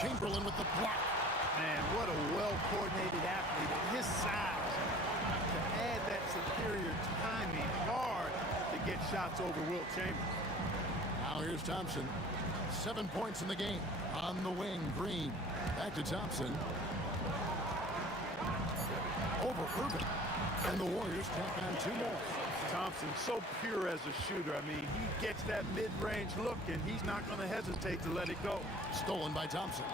Chamberlain with the block. Man, what a well-coordinated athlete at his size. To add that superior timing, hard to get shots over Wilt Chamberlain. Now here's Thompson. 7 points in the game. On the wing, Green. Back to Thompson. Over Irving. And the Warriors tack on 2 more. Thompson, so pure as a shooter. I mean, he gets that mid-range look, and he's not going to hesitate to let it go. Stolen by Thompson.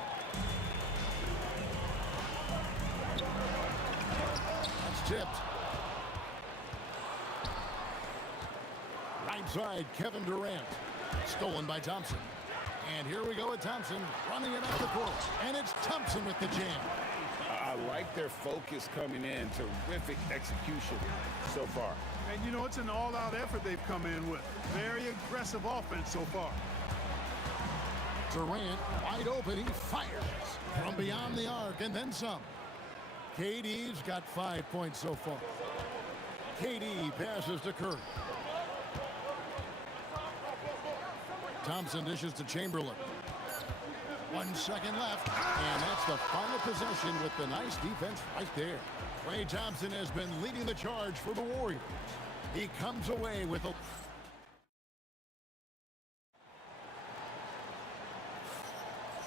That's tipped. Right side, Kevin Durant. Stolen by Thompson. And here we go with Thompson running it up the court. And it's Thompson with the jam. I like their focus coming in. Terrific execution so far. And, you know, it's an all-out effort they've come in with. Very aggressive offense so far. Durant wide open. He fires from beyond the arc and then some. KD's got 5 points so far. KD passes to Curry. Thompson dishes to Chamberlain. 1 second left, and that's the final possession with the nice defense right there. Klay Thompson has been leading the charge for the Warriors. He comes away with a...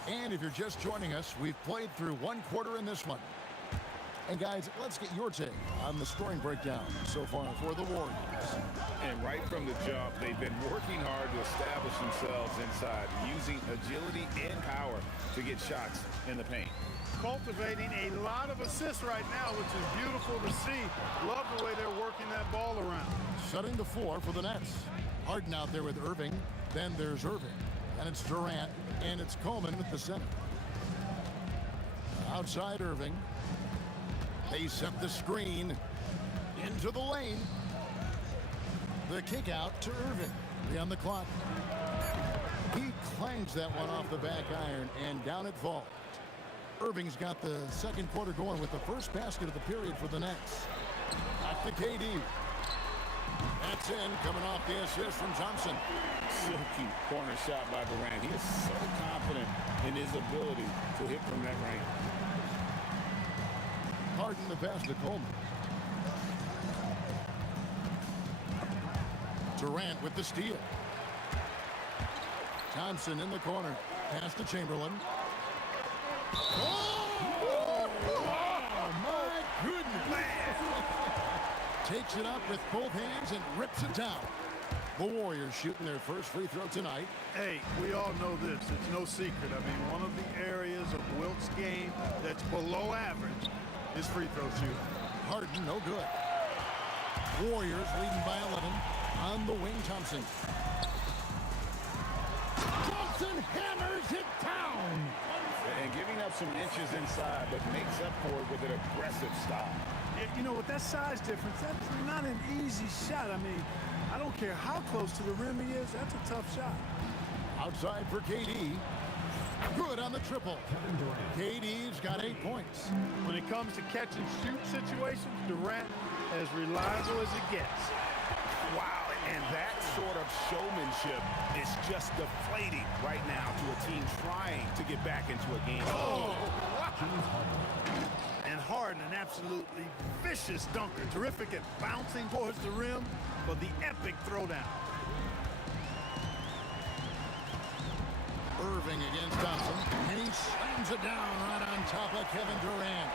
And if you're just joining us, we've played through 1 quarter in this one. And guys, let's get your take on the scoring breakdown so far for the Warriors. And right from the jump, they've been working hard to establish themselves inside, using agility and power to get shots in the paint. Cultivating a lot of assists right now, which is beautiful to see. Love the way they're working that ball around. Setting the floor for the Nets. Harden out there with Irving. Then there's Irving. And it's Durant. And it's Coleman at the center. Outside Irving. They set the screen into the lane. The kick out to Irving. On the clock. He clangs that one off the back iron and down it falls. Irving's got the second quarter going with the first basket of the period for the Nets. Back to KD. That's in, coming off the assist from Thompson. Silky corner shot by Durant. He is so confident in his ability to hit from that range. Harden the pass to Coleman. Durant with the steal. Thompson in the corner. Pass to Chamberlain. Oh, my goodness. Takes it up with both hands and rips it down. The Warriors shooting their first free throw tonight. Hey, we all know this. It's no secret. I mean, one of the areas of Wilt's game that's below average is free throw shooting. Harden, no good. Warriors leading by 11. On the wing, Thompson. Thompson hammers it down. And giving up some inches inside, but makes up for it with an aggressive stop. You know, with that size difference, that's not an easy shot. I mean, I don't care how close to the rim he is. That's a tough shot. Outside for KD. Good on the triple. KD's got 8 points. When it comes to catch and shoot situations, Durant as reliable as it gets. Wow, and that sort of showmanship is just deflating right now to a team trying to get back into a game. Oh, and Harden, an absolutely vicious dunker. Terrific at bouncing towards the rim for the epic throwdown. Irving against Thompson, and he slams it down right on top of Kevin Durant.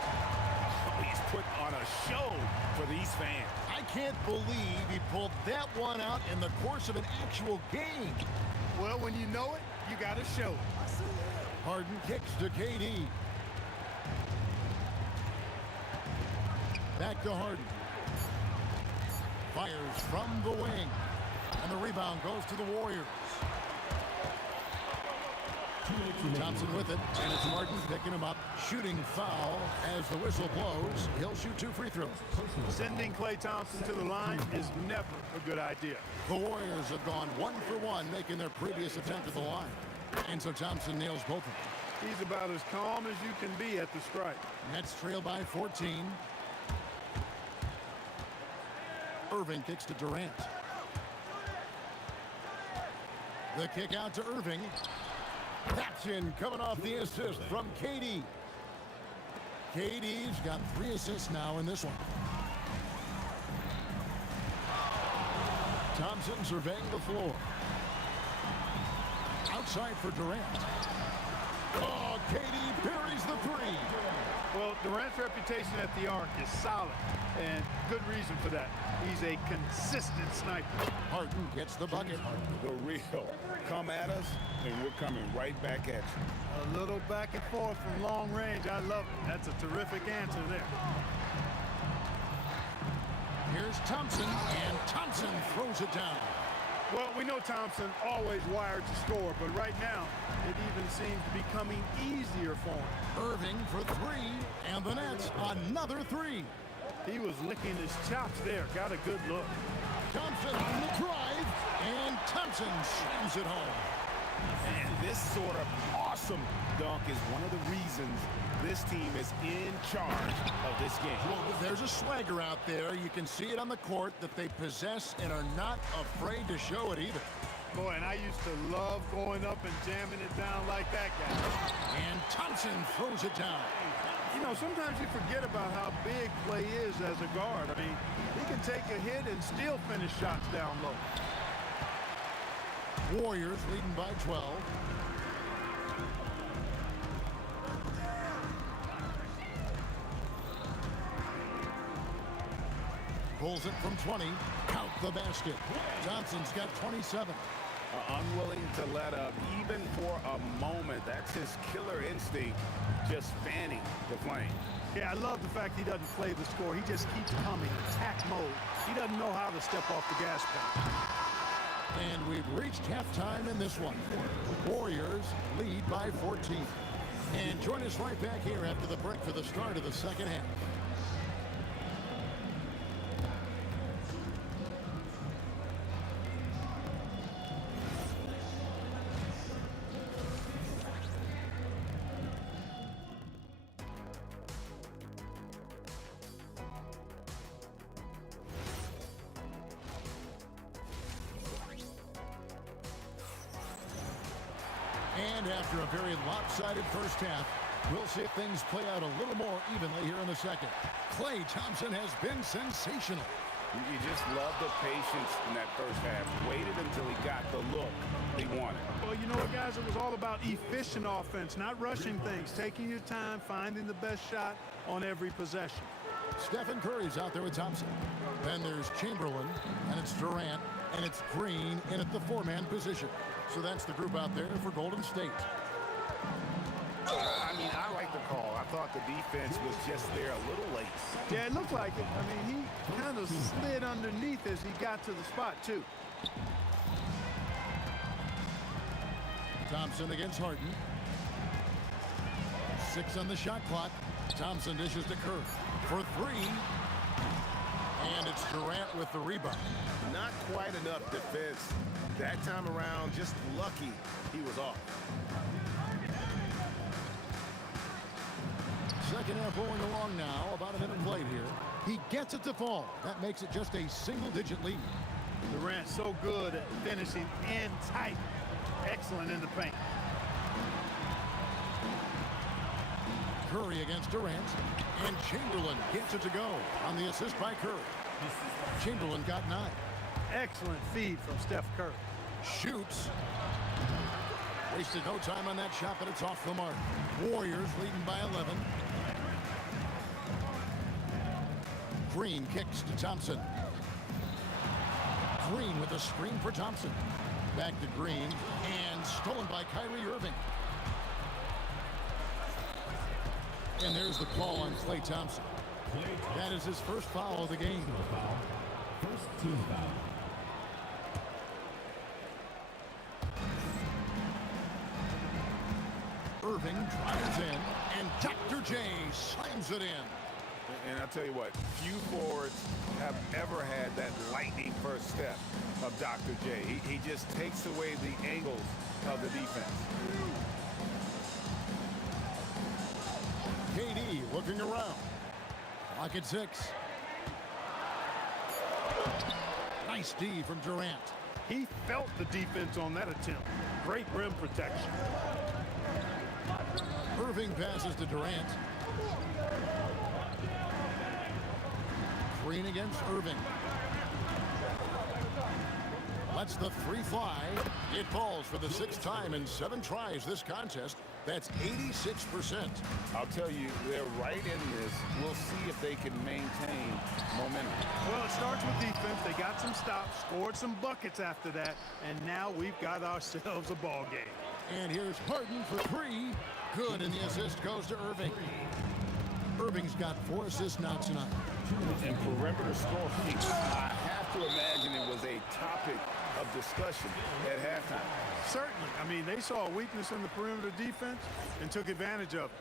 Oh, he's put on a show for these fans. I can't believe he pulled that one out in the course of an actual game. Well, when you know it, you got to show it. Harden kicks to KD. Back to Harden. Fires from the wing. And the rebound goes to the Warriors. Thompson with it, and it's Martin picking him up. Shooting foul as the whistle blows. He'll shoot 2 free throws. Sending Klay Thompson to the line is never a good idea. The Warriors have gone 1 for 1, making their previous attempt at the line. And so Thompson nails both of them. He's about as calm as you can be at the strike. Nets trail by 14. Irving kicks to Durant. The kick out to Irving. That's in, coming off the assist from KD. KD's got 3 assists now in this one. Thompson surveying the floor. Outside for Durant. Oh, KD buries the 3. Well, Durant's reputation at the arc is solid, and good reason for that. He's a consistent sniper. Harden gets the bucket. The real. Come at us, and we're coming right back at you. A little back and forth from long range. I love it. That's a terrific answer there. Here's Thompson, and Thompson throws it down. Well, we know Thompson always wired to score, but right now, it even seems to be becoming easier for him. Irving for three, and the Nets another three. He was licking his chops there. Got a good look. Thompson on the drive, and Thompson slams it home. And this sort of awesome dunk is one of the reasons this team is in charge of this game. Well, there's a swagger out there. You can see it on the court that they possess and are not afraid to show it either. Boy, and I used to love going up and jamming it down like that guy. And Thompson throws it down. You know, sometimes you forget about how big play is as a guard. I mean, he can take a hit and still finish shots down low. Warriors leading by 12. Pulls it from 20. Count the basket. Thompson's got 27. Unwilling to let up even for a moment. That's his killer instinct, just fanning the flame. Yeah, I love the fact he doesn't play the score. He just keeps coming, attack mode. He doesn't know how to step off the gas pedal. And we've reached halftime in this one. Warriors lead by 14. And join us right back here after the break for the start of the second half. And after a very lopsided first half, we'll see if things play out a little more evenly here in the second. Klay Thompson has been sensational. You just love the patience in that first half. Waited until he got the look he wanted. Well, you know what, guys? It was all about efficient offense, not rushing things, taking your time, finding the best shot on every possession. Stephen Curry's out there with Thompson. Then there's Chamberlain, and it's Durant, and it's Green in at the four-man position. So that's the group out there for Golden State. I mean, I like the call. I thought the defense was just there a little late. Yeah, it looked like it. I mean, he kind of slid underneath as he got to the spot, too. Thompson against Harden. 6 on the shot clock. Thompson dishes to Curry for 3. And it's Durant with the rebound. Not quite enough defense. That time around, just lucky he was off. Second half rolling along now, about a minute played here. He gets it to fall. That makes it just a single-digit lead. Durant so good at finishing in tight. Excellent in the paint. Curry against Durant. And Chamberlain gets it to go on the assist by Curry. Chamberlain got 9. Excellent feed from Steph Curry. Shoots. Wasted no time on that shot, but it's off the mark. Warriors leading by 11. Green kicks to Thompson. Green with a screen for Thompson. Back to Green, and stolen by Kyrie Irving. And there's the call on Klay Thompson. That is his first foul of the game. First team foul. Irving drives in, and Dr. J slams it in. And I'll tell you what, few forwards have ever had that lightning first step of Dr. J. He just takes away the angles of the defense. KD looking around. Clock at 6. Nice D from Durant. He felt the defense on that attempt. Great rim protection. Irving passes to Durant. Green against Irving. Lets the three fly. It falls for the 6th time in 7 tries this contest. That's 86%. I'll tell you, they're right in this. We'll see if they can maintain momentum. Well, it starts with defense. They got some stops, scored some buckets after that, and now we've got ourselves a ball game. And here's Harden for 3. Good, and the assist goes to Irving. Irving's got 4 assists now tonight. And perimeter scoring, I have to imagine it was a topic of discussion at halftime. Certainly. I mean, they saw a weakness in the perimeter defense and took advantage of it.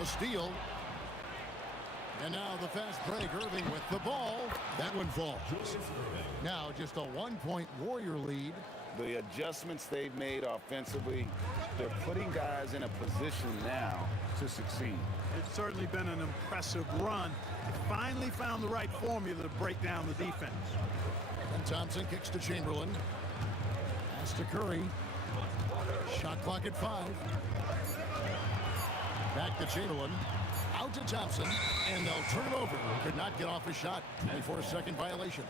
A steal. And now the fast break. Irving with the ball. That one falls. Now just a 1-point Warrior lead. The adjustments they've made offensively, they're putting guys in a position now to succeed. It's certainly been an impressive run. They finally found the right formula to break down the defense. And Thompson kicks to Chamberlain. Pass to Curry. Shot clock at 5. Back to Chamberlain. Out to Thompson. And they'll turn it over. Could not get off a shot. 24-second violation.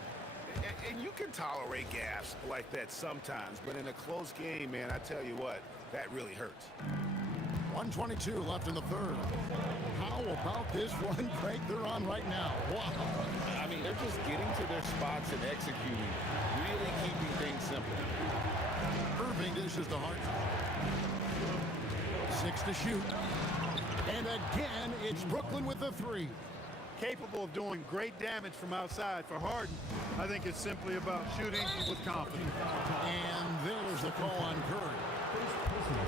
And you can tolerate gaffes like that sometimes, but in a close game, man, I tell you what, that really hurts. 1:22 left in the 3rd. How about this run break they're on right now? Wow. I mean, they're just getting to their spots and executing, really keeping things simple. Irving dishes to Harden. 6 to shoot. And again, it's Brooklyn with the 3. Capable of doing great damage from outside. For Harden, I think it's simply about shooting with confidence. And there's the call on Curry.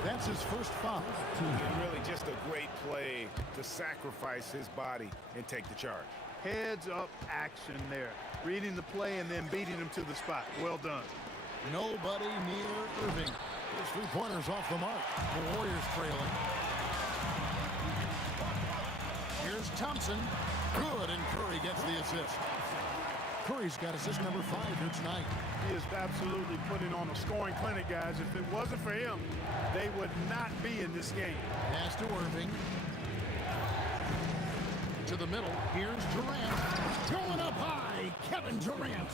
That's his first foul. And really just a great play to sacrifice his body and take the charge. Heads up action there. Reading the play and then beating him to the spot. Well done. Nobody near Irving. His 3-pointers off the mark. The Warriors trailing. Here's Thompson. Good, and Curry gets the assist. Curry's got assist number 5 here tonight. He is absolutely putting on a scoring clinic, guys. If it wasn't for him, they would not be in this game. Pass to Irving. To the middle. Here's Durant. Going up high. Kevin Durant.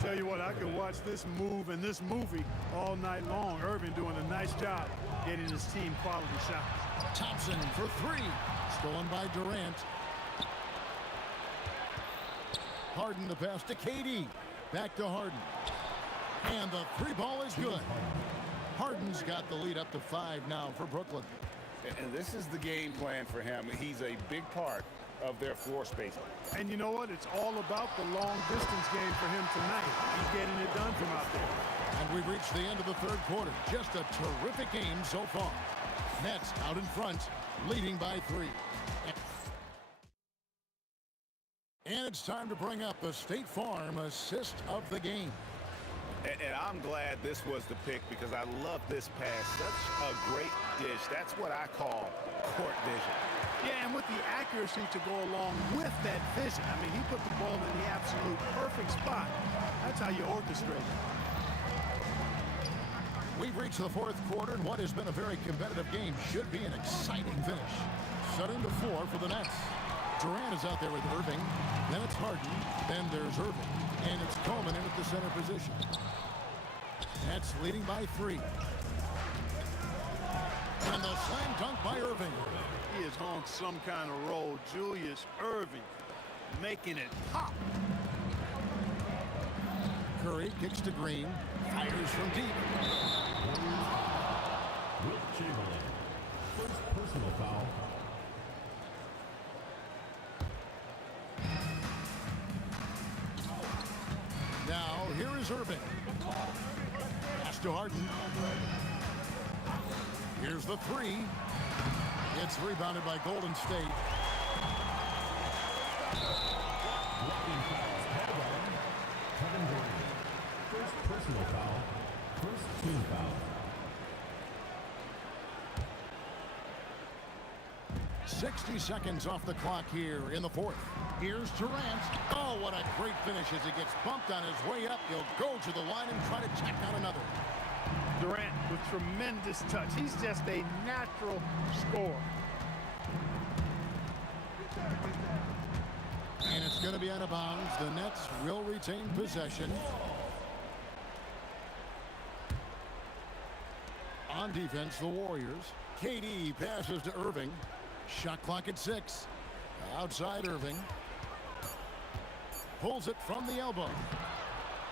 Tell you what, I could watch this move and this movie all night long. Irving doing a nice job getting his team quality shots. Thompson for 3. Stolen by Durant. Harden the pass to KD. Back to Harden. And the 3-ball is good. Harden's got the lead up to 5 now for Brooklyn. And this is the game plan for him. He's a big part of their floor spacing. And you know what? It's all about the long distance game for him tonight. He's getting it done from out there. And we've reached the end of the 3rd quarter. Just a terrific game so far. Nets out in front, leading by 3. And it's time to bring up the State Farm assist of the game. And I'm glad this was the pick because I love this pass. Such a great dish. That's what I call court vision. Yeah, and with the accuracy to go along with that vision. I mean, he put the ball in the absolute perfect spot. That's how you orchestrate it. We've reached the 4th quarter, and what has been a very competitive game should be an exciting finish. 7-4 for the Nets. Durant is out there with Irving. Then it's Harden. Then there's Irving. And it's Coleman in at the center position. Nets leading by 3. And the slam dunk by Irving. He is on some kind of roll. Julius Irving making it pop. Curry kicks to Green. Fires from deep. Will Chamberlain. First personal foul. Now, here is Irving. Pass to Harden. Here's the 3. It's rebounded by Golden State. Kevin Durant. First personal foul. First team foul. 60 seconds off the clock here in the 4th. Here's Durant. Oh, what a great finish as he gets bumped on his way up. He'll go to the line and try to check out another. Durant with tremendous touch. He's just a natural scorer. And it's going to be out of bounds. The Nets will retain possession. On defense, the Warriors. KD passes to Irving. Shot clock at 6. Outside Irving. Pulls it from the elbow.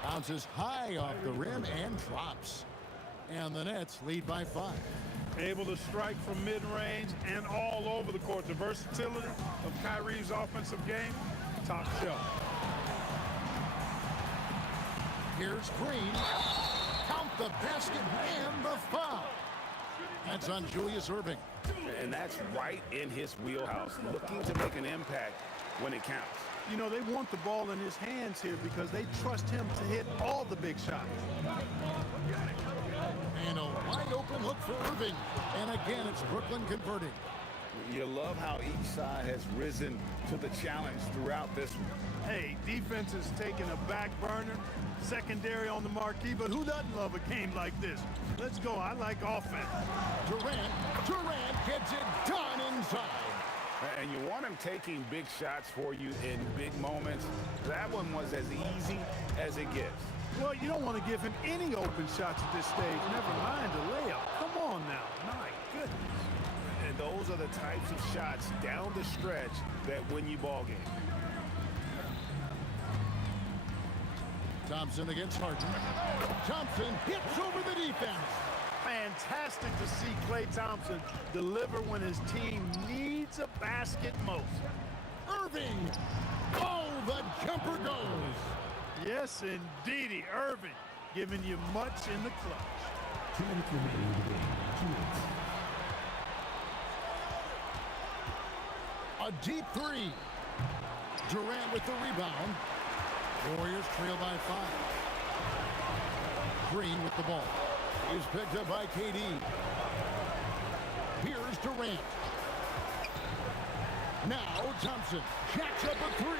Bounces high off the rim and drops. And the Nets lead by 5. Able to strike from mid-range and all over the court. The versatility of Kyrie's offensive game, top shelf. Here's Green. Count the basket and the foul. That's on Julius Irving. And that's right in his wheelhouse, looking to make an impact when it counts. You know, they want the ball in his hands here because they trust him to hit all the big shots. And a wide open look for Irving. And again, it's Brooklyn converting. You love how each side has risen to the challenge throughout this one. Hey, defense is taking a back burner, secondary on the marquee, but who doesn't love a game like this? Let's go. I like offense. Durant gets it done inside. And you want him taking big shots for you in big moments. That one was as easy as it gets. Well, you don't want to give him any open shots at this stage, never mind a layup. Come on now. My goodness. And those are the types of shots down the stretch that win you ball games. Thompson against Harden. Thompson hits over the defense. Fantastic to see Klay Thompson deliver when his team needs a basket most. Irving. Oh, the jumper goes. Yes, indeedy. Irving giving you much in the clutch. 2 minutes remaining in the game. 2 minutes. A deep 3. Durant with the rebound. Warriors trail by 5. Green with the ball. Is picked up by KD. Here's Durant. Now Thompson jacks up a 3.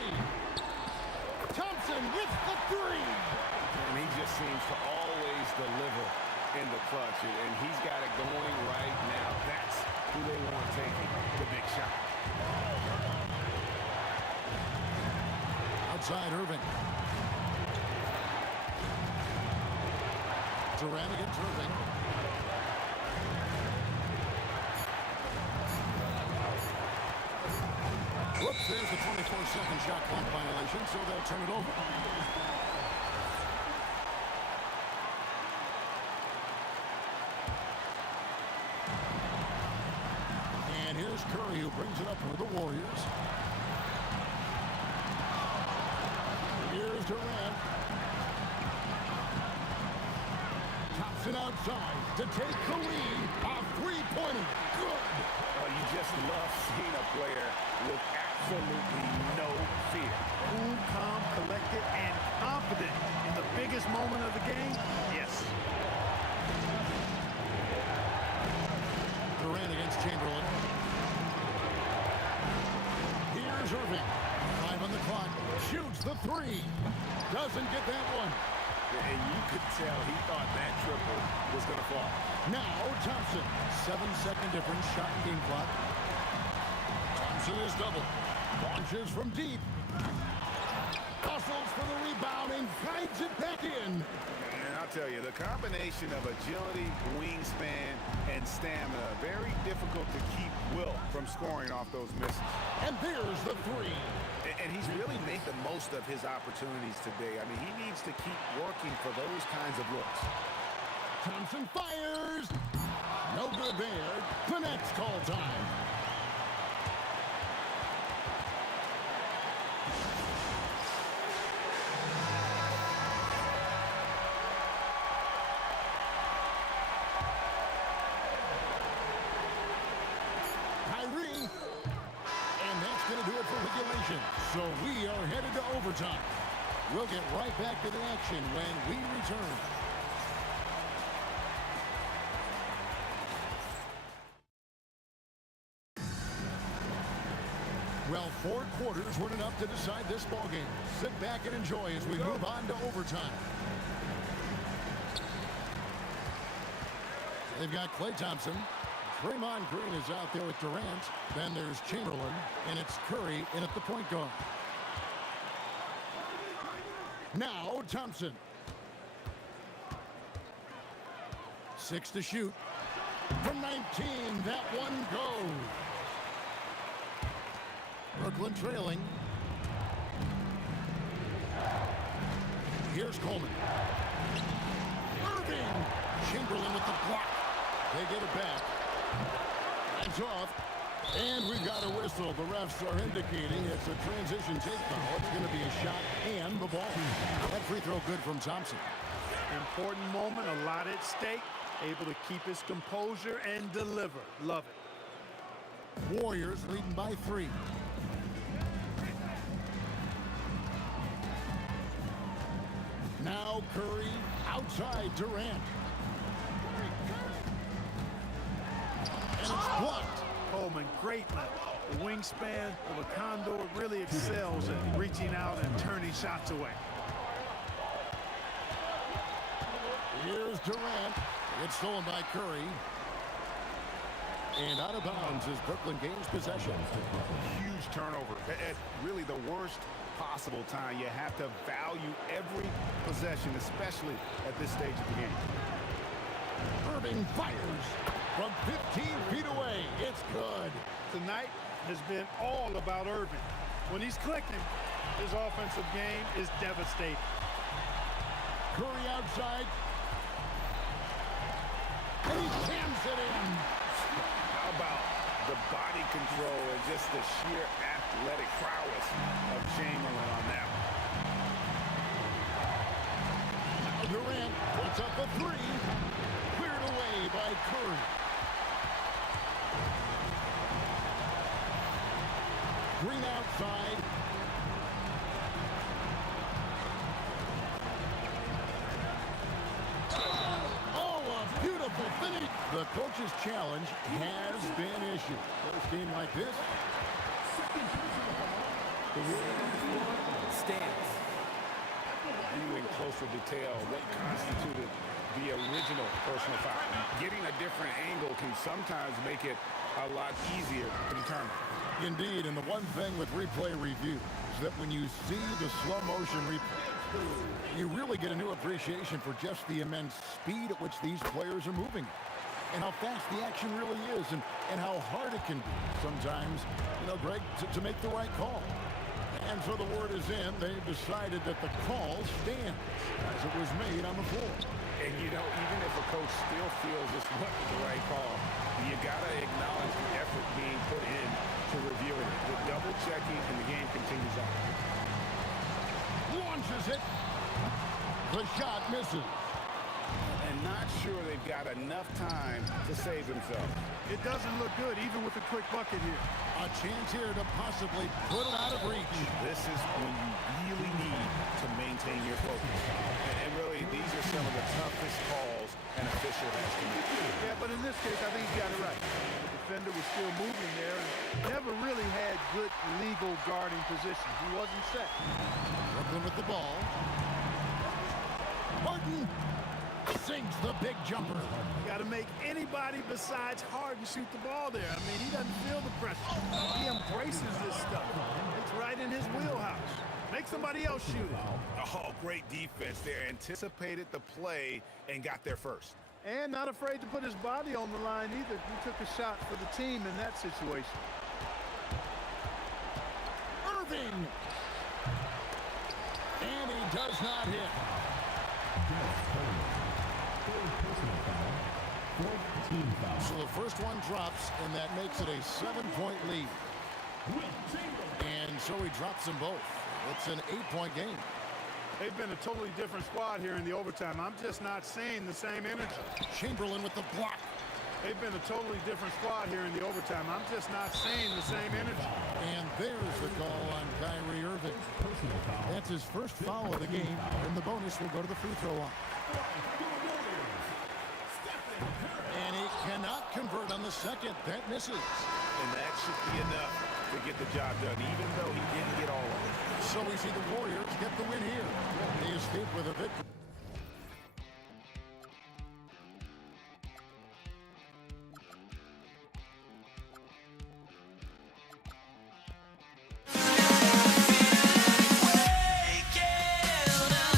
Thompson with the 3. And he just seems to always deliver in the clutch. And he's got it going right now. That's who they want taking the big shot. Outside Irving. Durant against Irving. Whoops, there's the 24-second shot clock violation, so they'll turn it over. And here's Curry, who brings it up for the Warriors. Here's Durant. Thompson outside to take the lead. A three-pointer. Good. Oh, you just love seeing a player with absolutely no fear. Cool, calm, collected, and confident in the biggest moment of the game. Yes. Durant against Chamberlain. Here's Irving. 5 on the clock. Shoots the 3. Doesn't get that one. And you could tell he thought that triple was going to fall. Now Thompson. 7-second difference. Shot game clock. Thompson is double. Launches from deep. Hustles for the rebound and guides it back in. And I'll tell you, the combination of agility, wingspan, and stamina, very difficult to keep Wilt from scoring off those misses. And there's the 3. And he's really made the most of his opportunities today. I mean, he needs to keep working for those kinds of looks. Thompson fires. No good there. The Nets call time. Kyrie. And that's going to do it for regulation. So we are headed to overtime. We'll get right back to the action when we return. Well, 4 quarters weren't enough to decide this ballgame. Sit back and enjoy as we move on to overtime. They've got Klay Thompson. Draymond Green is out there with Durant. Then there's Chamberlain, and it's Curry in at the point guard. Now Thompson. 6 to shoot. From 19, that one goes. Brooklyn trailing. Here's Coleman. Irving. Chamberlain with the block. They get it back. It's off. And we've got a whistle. The refs are indicating it's a transition take foul. It's going to be a shot and the ball. That free throw good from Thompson. Important moment, a lot at stake. Able to keep his composure and deliver. Love it. Warriors leading by 3. Now Curry outside Durant. And it's blocked. Coleman, great level. The wingspan of a condor really excels at reaching out and turning shots away. Here's Durant. It's stolen by Curry. And out of bounds is Brooklyn gains possession. Huge turnover. At really the worst possible time. You have to value every possession, especially at this stage of the game. Irving fires from 15 feet away. It's good. Tonight has been all about Irving. When he's clicking, his offensive game is devastating. Curry outside. And he jams it in. How about the body control and just the sheer athletic prowess of Chamberlain on that one? Now Durant puts up a 3. Cleared away by Curry. Green outside. Oh, a beautiful finish. The coach's challenge has been issued. First game like this. The rule stands. Viewing closer detail what constituted the original personal foul. Getting a different angle can sometimes make it a lot easier to determine. Indeed, and the one thing with replay review is that when you see the slow motion replay, you really get a new appreciation for just the immense speed at which these players are moving and how fast the action really is and how hard it can be sometimes, Greg, to make the right call. And so the word is in. They've decided that the call stands as it was made on the floor. And, even if a coach still feels this wasn't the right call, you got to acknowledge the effort being put in to reviewing it. The double checking and the game continues on. Launches it. The shot misses. And not sure they've got enough time to save themselves. It doesn't look good, even with a quick bucket here. A chance here to possibly put it out of reach. This is when you really need to maintain your focus. And really, these are some of the toughest calls an official has to make. Yeah, but in this case, I think he's got it right. The defender was still moving there and never really had good legal guarding position. He wasn't set. Brooklyn with the ball. Martin sinks the big jumper. Got to make anybody besides Harden shoot the ball there. I mean, he doesn't feel the pressure. He embraces this stuff. It's right in his wheelhouse. Make somebody else shoot it. Oh, great defense there. Anticipated the play and got there first. And not afraid to put his body on the line either. He took a shot for the team in that situation. Irving. And he does not hit. So the first one drops, and that makes it a 7-point lead. And so he drops them both. It's an 8-point game. They've been a totally different squad here in the overtime. I'm just not seeing the same energy. Chamberlain with the block. They've been a totally different squad here in the overtime. I'm just not seeing the same energy. And there's the call on Kyrie Irving. That's his first foul of the game, and the bonus will go to the free throw line. And he cannot convert on the second. That misses. And that should be enough to get the job done, even though he didn't get all of it. So we see the Warriors get the win here. They escape with a victory. Waking up.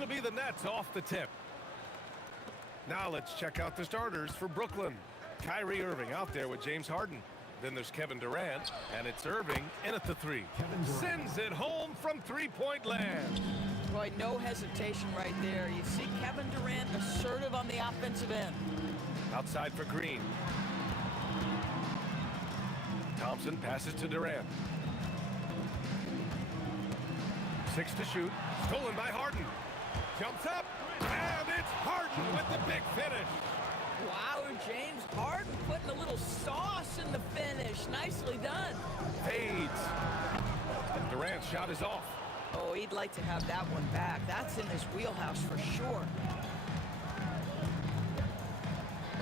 It'll be the Nets off the tip. Now let's check out the starters for Brooklyn. Kyrie Irving out there with James Harden. Then there's Kevin Durant, and it's Irving in at the three. Sends it home from three-point land. Boy, no hesitation right there. You see Kevin Durant assertive on the offensive end. Outside for Green. Thompson passes to Durant. 6 to shoot. Stolen by Harden. Jumps up, and it's Harden with the big finish. Wow, James Harden putting a little sauce in the finish. Nicely done. Fades. Durant's shot is off. Oh, he'd like to have that one back. That's in his wheelhouse for sure.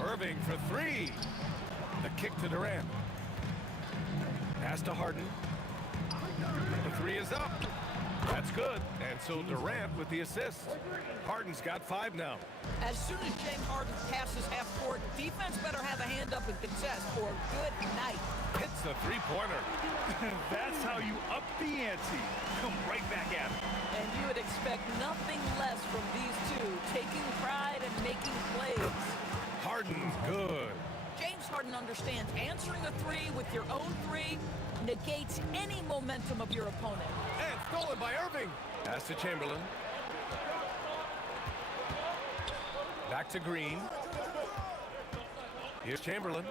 Irving for three. The kick to Durant. Pass to Harden. The three is up. That's good. And so Durant with the assist. Harden's got 5 now. As soon as James Harden passes half court, defense better have a hand up and contest, or good night. Hits a three-pointer. That's how you up the ante. Come right back at him. And you would expect nothing less from these two, taking pride and making plays. Harden, good. James Harden understands answering a three with your own three negates any momentum of your opponent. And stolen by Irving. Pass to Chamberlain. Back to Green. Here's Chamberlain.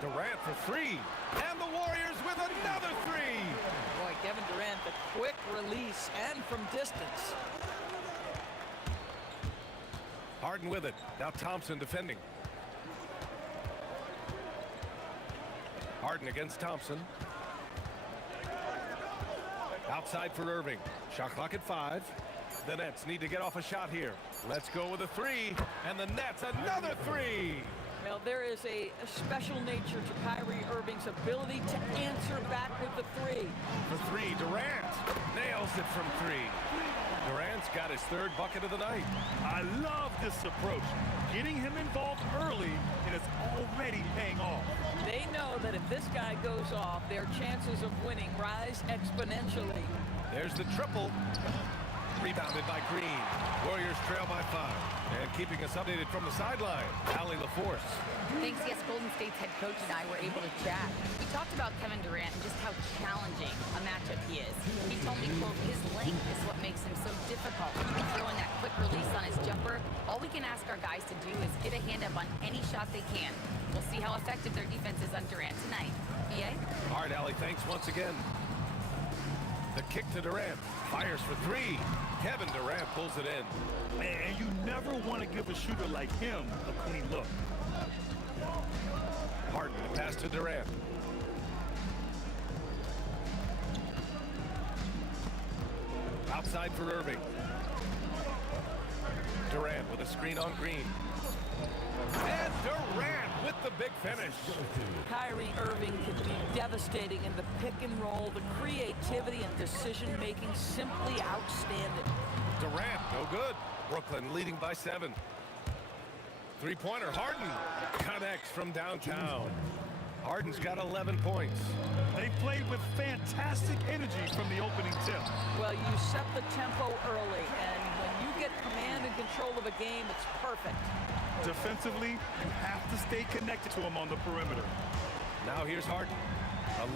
Durant for three. And the Warriors with another three. Boy, Kevin Durant, the quick release and from distance. Harden with it. Now Thompson defending. Harden against Thompson. Outside for Irving. Shot clock at 5. The Nets need to get off a shot here. Let's go with a three. And the Nets another three. Well, there is a special nature to Kyrie Irving's ability to answer back with the three. For three, Durant nails it from 3. Durant's got his 3rd bucket of the night. I love this approach. Getting him involved early, and it's already paying off. They know that if this guy goes off, their chances of winning rise exponentially. There's the triple. Rebounded by Green. Warriors trail by 5. And keeping us updated from the sideline, Allie LaForce. Thanks, yes, Golden State's head coach and I were able to chat. We talked about Kevin Durant and just how challenging a matchup he is. He told me, quote, his length is what makes him so difficult. Throwing that quick release on his jumper, all we can ask our guys to do is get a hand up on any shot they can. We'll see how effective their defense is on Durant tonight. BA? All right, Allie, thanks once again. The kick to Durant. Fires for 3. Kevin Durant pulls it in. And you never want to give a shooter like him a clean look. Harden, pass to Durant. Outside for Irving. Durant with a screen on Green. And Durant with the big finish. Kyrie Irving can be devastating in the pick and roll. The creativity and decision-making simply outstanding. Durant, no good. Brooklyn leading by 7. Three-pointer, Harden connects from downtown. Harden's got 11 points. They played with fantastic energy from the opening tip. Well, you set the tempo early, and when you get command and control of a game, it's perfect. Defensively, you have to stay connected to him on the perimeter. Now here's Harden.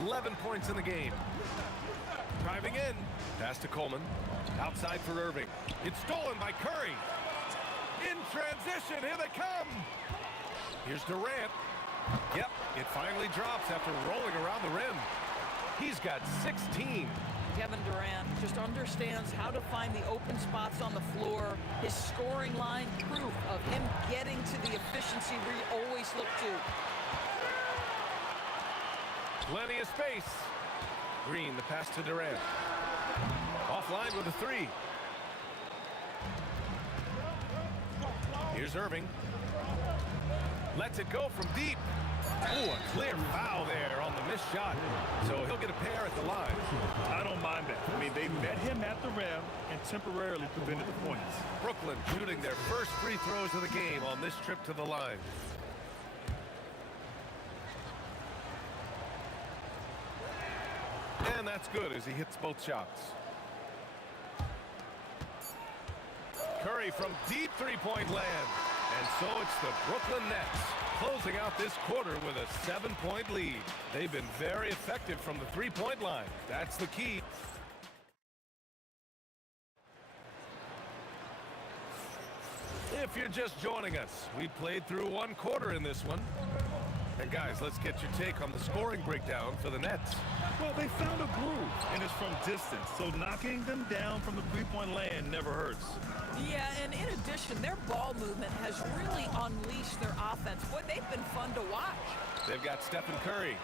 11 points in the game. Driving in. Pass to Coleman. Outside for Irving. It's stolen by Curry. In transition, here they come. Here's Durant. Yep, it finally drops after rolling around the rim. He's got 16. Kevin Durant just understands how to find the open spots on the floor. His scoring line, proof of him getting to the efficiency we always look to. Plenty of space. Green, the pass to Durant. Offline with a 3. Here's Irving. Lets it go from deep. Oh, a clear foul there on the missed shot. So he'll get a pair at the line. I don't mind that. I mean, they met him at the rim and temporarily prevented the points. Brooklyn shooting their first free throws of the game on this trip to the line. And that's good as he hits both shots. Curry from deep three-point land. And so it's the Brooklyn Nets closing out this quarter with a 7-point lead. They've been very effective from the three-point line. That's the key. If you're just joining us, we played through one quarter in this one. And guys, let's get your take on the scoring breakdown for the Nets. Well, they found a groove, and it's from distance, so knocking them down from the three-point land never hurts. Yeah, and in addition, their ball movement has really unleashed their offense. Boy, they've been fun to watch. They've got Stephen Curry,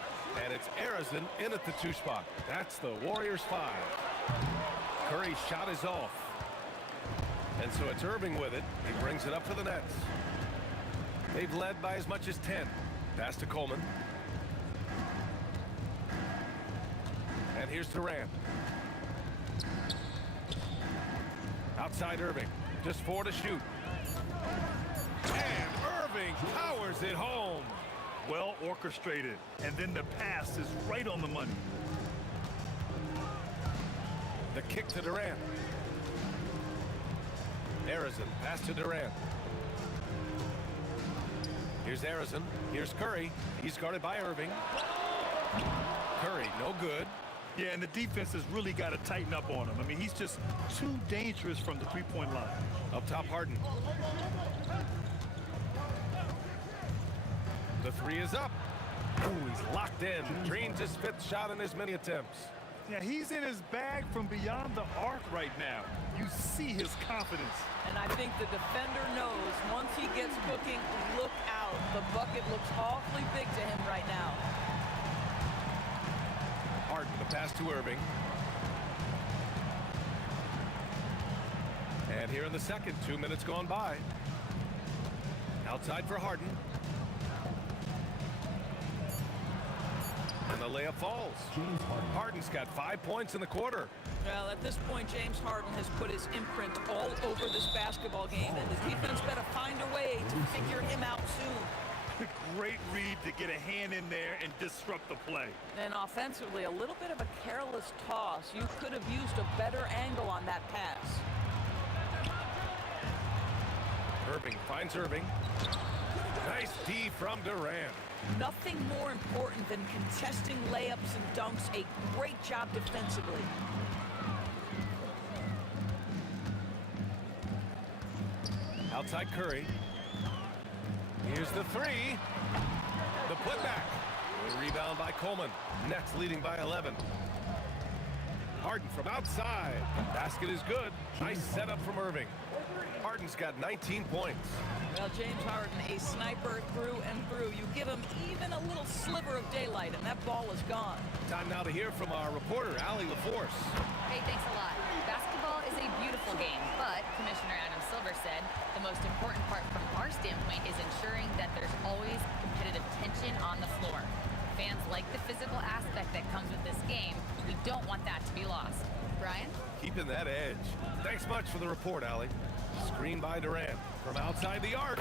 and it's Arizin in at the 2 spot. That's the Warriors 5. Curry's shot is off. And so it's Irving with it. He brings it up for the Nets. They've led by as much as 10. Pass to Coleman. And here's Durant. Outside Irving. Just 4 to shoot. And Irving powers it home. Well orchestrated. And then the pass is right on the money. The kick to Durant. Arizin, pass to Durant. Here's Arizin. Here's Curry. He's guarded by Irving. Curry, no good. Yeah, and the defense has really got to tighten up on him. I mean, he's just too dangerous from the three-point line. Up top, Harden. The 3 is up. Oh, he's locked in. Drains his 5th shot in as many attempts. Yeah, he's in his bag from beyond the arc right now. You see his confidence. And I think the defender knows once he gets cooking, look out. The bucket looks awfully big to him right now. Harden, the pass to Irving. And here in the second, 2 minutes gone by. Outside for Harden. And the layup falls. Harden's got 5 points in the quarter. Well, at this point, James Harden has put his imprint all over this basketball game, and the defense better find a way to figure him out soon. Great read to get a hand in there and disrupt the play. And offensively, a little bit of a careless toss. You could have used a better angle on that pass. Irving finds Irving. Nice D from Durant. Nothing more important than contesting layups and dunks. A great job defensively. Outside Curry. Here's the 3. The putback. The rebound by Coleman. Nets leading by 11. Harden from outside. Basket is good. Nice setup from Irving. Harden's got 19 points. Well, James Harden, a sniper through and through. You give him even a little sliver of daylight, and that ball is gone. Time now to hear from our reporter, Allie LaForce. Hey, thanks a lot. Basketball is a beautiful game, but Commissioner Adam Silver said the most important part from our standpoint is ensuring that there's always competitive tension on the floor. Fans like the physical aspect that comes with this game. We don't want that to be lost. Brian? Keeping that edge. Thanks much for the report, Allie. Screen by Durant from outside the arc.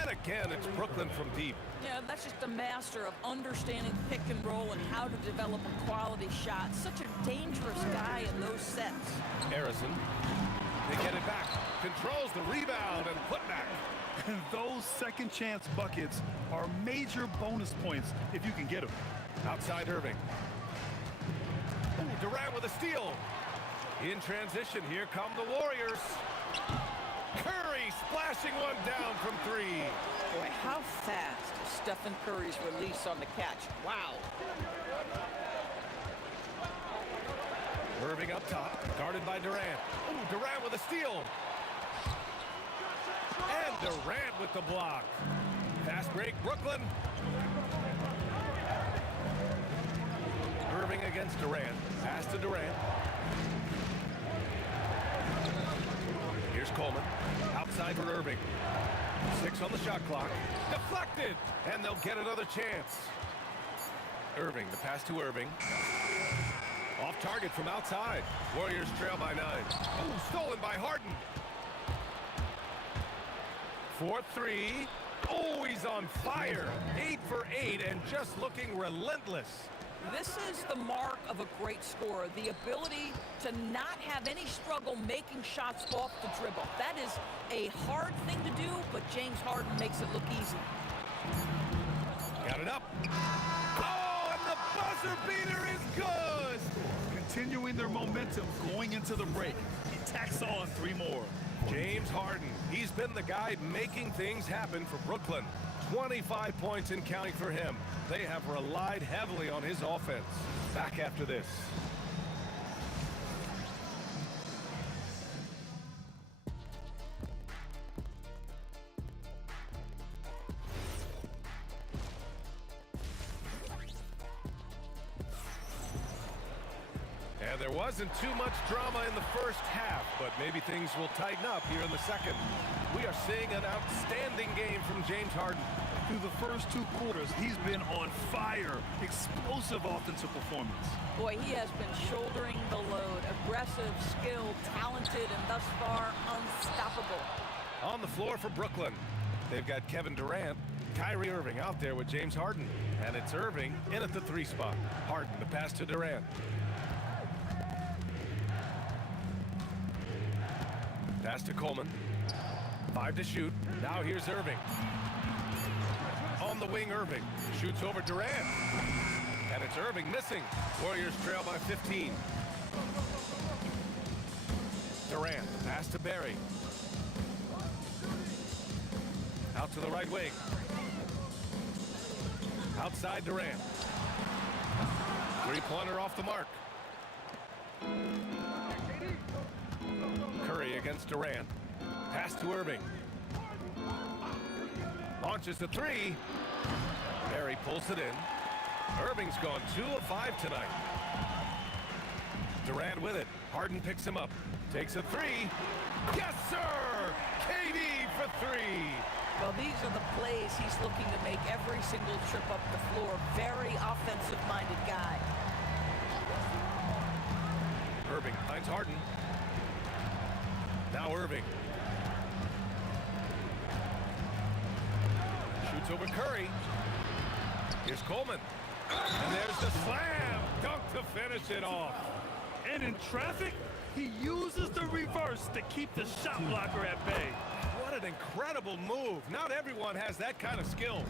And again, it's Brooklyn from deep. Yeah, that's just a master of understanding pick and roll and how to develop a quality shot. Such a dangerous guy in those sets. Harrison, they get it back. Controls the rebound and put back. Those second chance buckets are major bonus points if you can get them. Outside Irving. Ooh, Durant with a steal. In transition, here come the Warriors. Curry splashing one down from 3. Boy, how fast is Stephen Curry's release on the catch. Wow. Irving up top, guarded by Durant. Ooh, Durant with a steal. And Durant with the block. Fast break, Brooklyn. Irving against Durant. Pass to Durant. Here's Coleman. Outside for Irving. 6 on the shot clock. Deflected. And they'll get another chance. Irving, the pass to Irving. Off target from outside. Warriors trail by 9. Oh, stolen by Harden. 4-3. Oh, he's on fire. 8 for 8 and just looking relentless. This is the mark of a great scorer, the ability to not have any struggle making shots off the dribble. That is a hard thing to do, but James Harden makes it look easy. Got it up. Oh, and the buzzer beater is good. Continuing their momentum going into the break. He tacks on 3 more. James Harden, he's been the guy making things happen for Brooklyn. 25 points and counting for him. They have relied heavily on his offense. Back after this. And there wasn't too much drama in the first half, but maybe things will tighten up here in the second. We are seeing an outstanding game from James Harden. Through the first 2 quarters, he's been on fire. Explosive offensive performance. Boy, he has been shouldering the load. Aggressive, skilled, talented, and thus far unstoppable. On the floor for Brooklyn, they've got Kevin Durant, Kyrie Irving out there with James Harden. And it's Irving in at the 3 spot. Harden, the pass to Durant. Pass to Coleman. 5 to shoot. Now here's Irving. On the wing, Irving. Shoots over Durant. And it's Irving missing. Warriors trail by 15. Durant. Pass to Barry. Out to the right wing. Outside Durant. 3-pointer off the mark. Curry against Durant. Pass to Irving. Launches the 3. Barry pulls it in. Irving's gone 2 of 5 tonight. Durant with it. Harden picks him up. Takes a 3. Yes, sir! KD for 3. Well, these are the plays he's looking to make every single trip up the floor. Very offensive-minded guy. Irving finds Harden. Now Irving. Shoots over Curry. Here's Coleman. And there's the slam dunk to finish it off. And in traffic, he uses the reverse to keep the shot blocker at bay. What an incredible move. Not everyone has that kind of skill.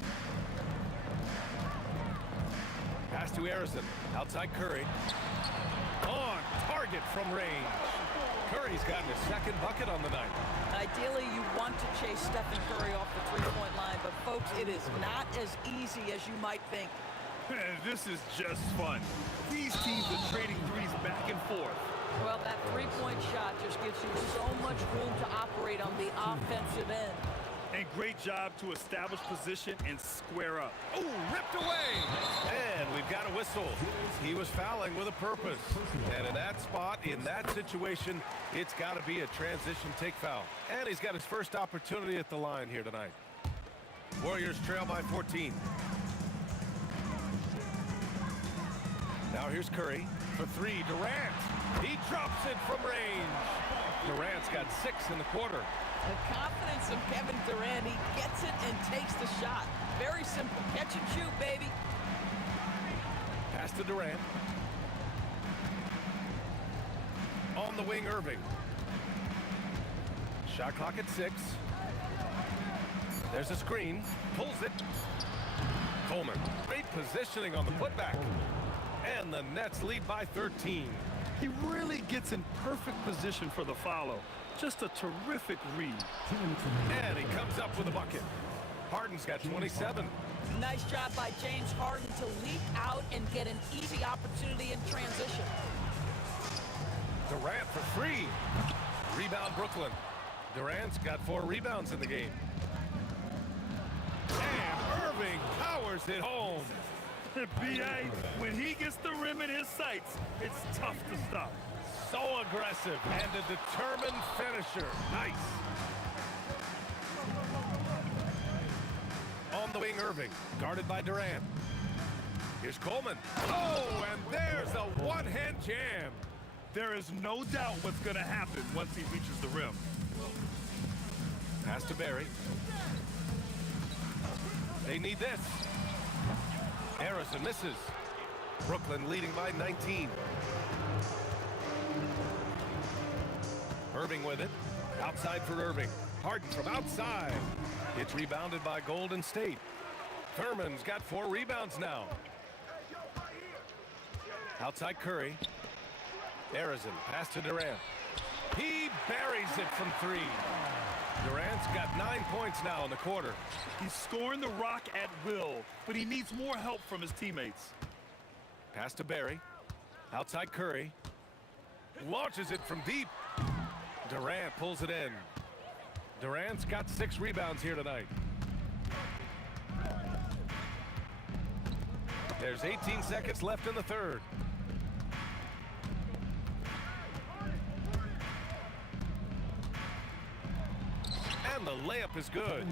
Pass to Harrison. Outside Curry. On target from range. Curry's gotten his 2nd bucket on the night. Ideally, you want to chase Stephen Curry off the 3-point line, but folks, it is not as easy as you might think. This is just fun. These teams are trading threes back and forth. Well, that 3-point shot just gives you so much room to operate on the offensive end. And great job to establish position and square up. Oh, ripped away. And we've got a whistle. He was fouling with a purpose. And in that spot, in that situation, it's got to be a transition take foul. And he's got his first opportunity at the line here tonight. Warriors trail by 14. Now here's Curry for 3. Durant. He drops it from range. Durant's got 6 in the quarter. The confidence of Kevin Durant, he gets it and takes the shot. Very simple. Catch and shoot, baby. Pass to Durant. On the wing, Irving. Shot clock at 6. There's a screen. Pulls it. Coleman. Great positioning on the putback. And the Nets lead by 13. He really gets in perfect position for the follow. Just a terrific read. And he comes up with a bucket. Harden's got 27. Nice job by James Harden to leap out and get an easy opportunity in transition. Durant for 3. Rebound Brooklyn. Durant's got 4 rebounds in the game. And Irving powers it home. B.A., when he gets the rim in his sights, it's tough to stop. So aggressive and a determined finisher. Nice. On the wing, Irving, guarded by Durant. Here's Coleman. Oh, and there's a one-hand jam. There is no doubt what's going to happen once he reaches the rim. Pass to Barry. They need this. Harrison misses. Brooklyn leading by 19. Irving with it. Outside for Irving. Harden from outside. It's rebounded by Golden State. Thurman's got 4 rebounds now. Outside Curry. Arizin, pass to Durant. He buries it from 3. Durant's got 9 points now in the quarter. He's scoring the rock at will, but he needs more help from his teammates. Pass to Barry. Outside Curry. Launches it from deep. Durant pulls it in. Durant's got 6 rebounds here tonight. There's 18 seconds left in the third. And the layup is good.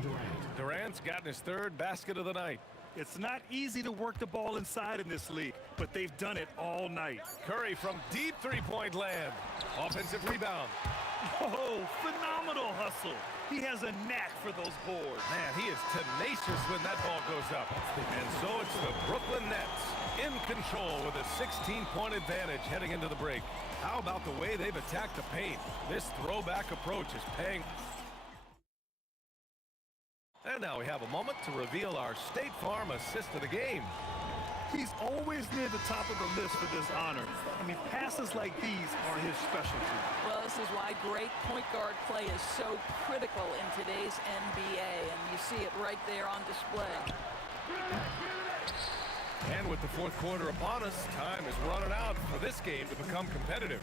Durant's gotten his 3rd basket of the night. It's not easy to work the ball inside in this league, but they've done it all night. Curry from deep 3-point land. Offensive rebound. Oh, phenomenal hustle. He has a knack for those boards. Man, he is tenacious when that ball goes up. And so it's the Brooklyn Nets in control with a 16-point advantage heading into the break. How about the way they've attacked the paint? This throwback approach is paying. And now we have a moment to reveal our State Farm assist of the game. He's always near the top of the list for this honor. I mean, passes like these are his specialty. Well, this is why great point guard play is so critical in today's NBA, and you see it right there on display. And with the 4th quarter upon us, time is running out for this game to become competitive.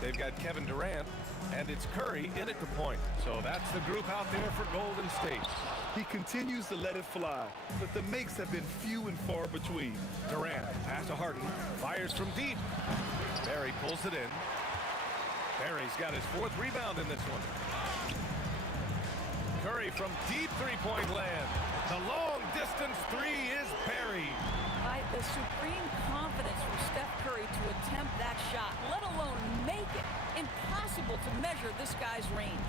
They've got Kevin Durant, and it's Curry in at the point. So that's the group out there for Golden State. He continues to let it fly, but the makes have been few and far between. Durant, pass to Harden, fires from deep. Barry pulls it in. Barry's got his 4th rebound in this one. Curry from deep 3-point land. The long distance 3 is Barry. The supreme confidence from Steph Curry to attempt that shot, let alone make it. Impossible to measure this guy's range.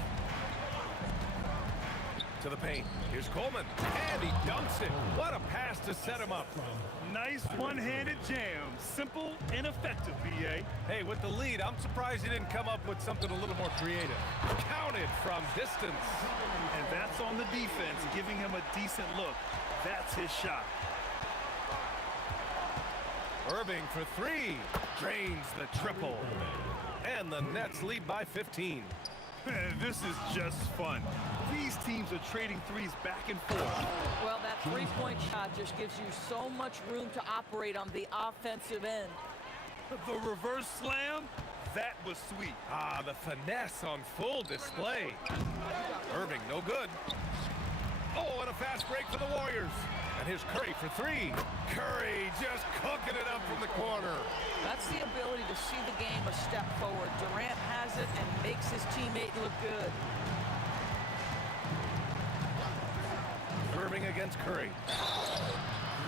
To the paint. Here's Coleman. And he dunks it. What a pass to set him up. Nice one-handed jam. Simple and effective, B.A. Hey, with the lead, I'm surprised he didn't come up with something a little more creative. Counted from distance. And that's on the defense, giving him a decent look. That's his shot. Irving for 3. Drains the triple. And the Nets lead by 15. This is just fun. These teams are trading threes back and forth. Well, that 3-point shot just gives you so much room to operate on the offensive end. The reverse slam, that was sweet. Ah, the finesse on full display. Irving, no good. Oh, and a fast break for the Warriors. And here's Curry for 3. Curry just cooking it up from the corner. That's the ability to see the game a step forward. Durant has it and makes his teammate look good. Irving against Curry.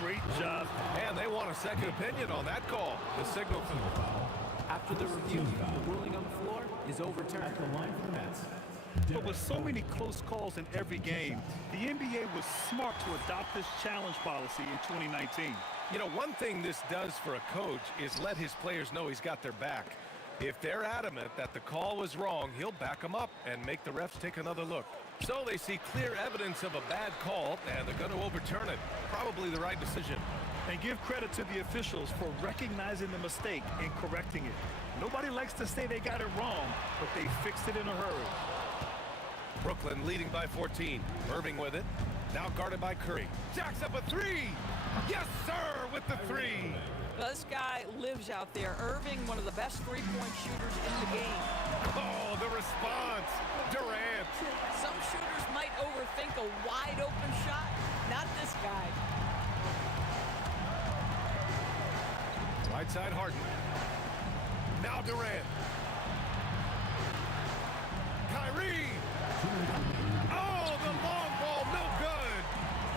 Great job. And they want a second opinion on that call. The signal for the... After the review, the ruling on the floor is overturned. At the line for the Nets. But with so many close calls in every game, the NBA was smart to adopt this challenge policy in 2019. You know, one thing this does for a coach is let his players know he's got their back. If they're adamant that the call was wrong, he'll back them up and make the refs take another look. So they see clear evidence of a bad call, and they're going to overturn it. Probably the right decision. And give credit to the officials for recognizing the mistake and correcting it. Nobody likes to say they got it wrong, but they fixed it in a hurry. Brooklyn leading by 14. Irving with it. Now guarded by Curry. Jacks up a 3. Yes, sir, with the 3. This guy lives out there. Irving, one of the best 3-point shooters in the game. Oh, the response. Durant. Some shooters might overthink a wide open shot. Not this guy. Right side Harden. Now Durant. Kyrie. Oh, the long ball, no good.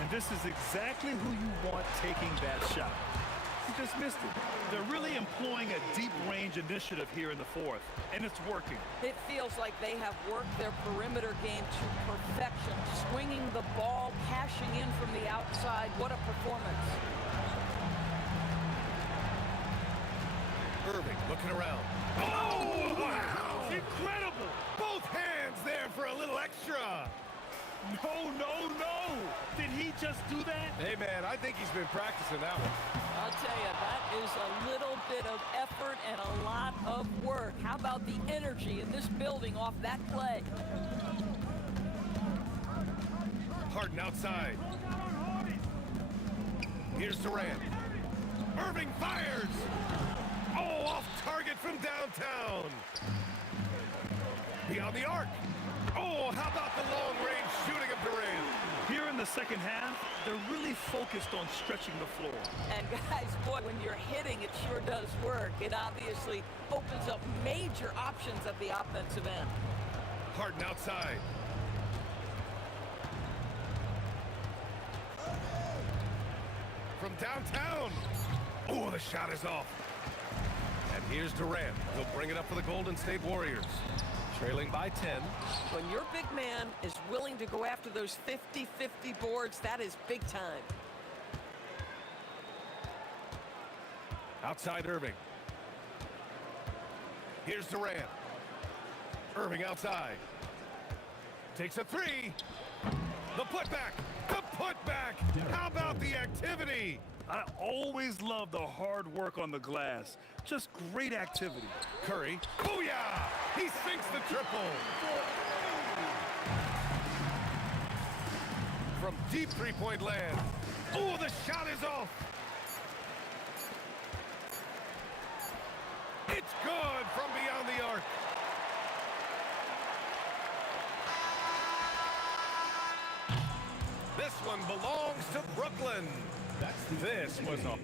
And this is exactly who you want taking that shot. He just missed it. They're really employing a deep range initiative here in the 4th, and it's working. It feels like they have worked their perimeter game to perfection. Swinging the ball, cashing in from the outside. What a performance. Irving looking around. Oh, wow! Incredible! Both hands there for a little extra. No, no, no! Did he just do that? Hey, man, I think he's been practicing that one. I'll tell you, that is a little bit of effort and a lot of work. How about the energy in this building off that play? Harden outside. Here's Durant. Irving fires. Oh, off target from downtown. Beyond the arc. Oh, how about the long-range shooting of Durant? Here in the second half, they're really focused on stretching the floor. And guys, boy, when you're hitting, it sure does work. It obviously opens up major options at the offensive end. Harden outside. From downtown. Oh, the shot is off. And here's Durant. He'll bring it up for the Golden State Warriors. Trailing by 10. When your big man is willing to go after those 50-50 boards, that is big time. Outside Irving. Here's Durant. Irving outside. Takes a three. The putback. The putback. How about the activity? I always love the hard work on the glass. Just great activity. Curry. Booyah! He sinks the triple. From deep three-point land. Oh, the shot is off. It's good from beyond the arc. This one belongs to Brooklyn. This was a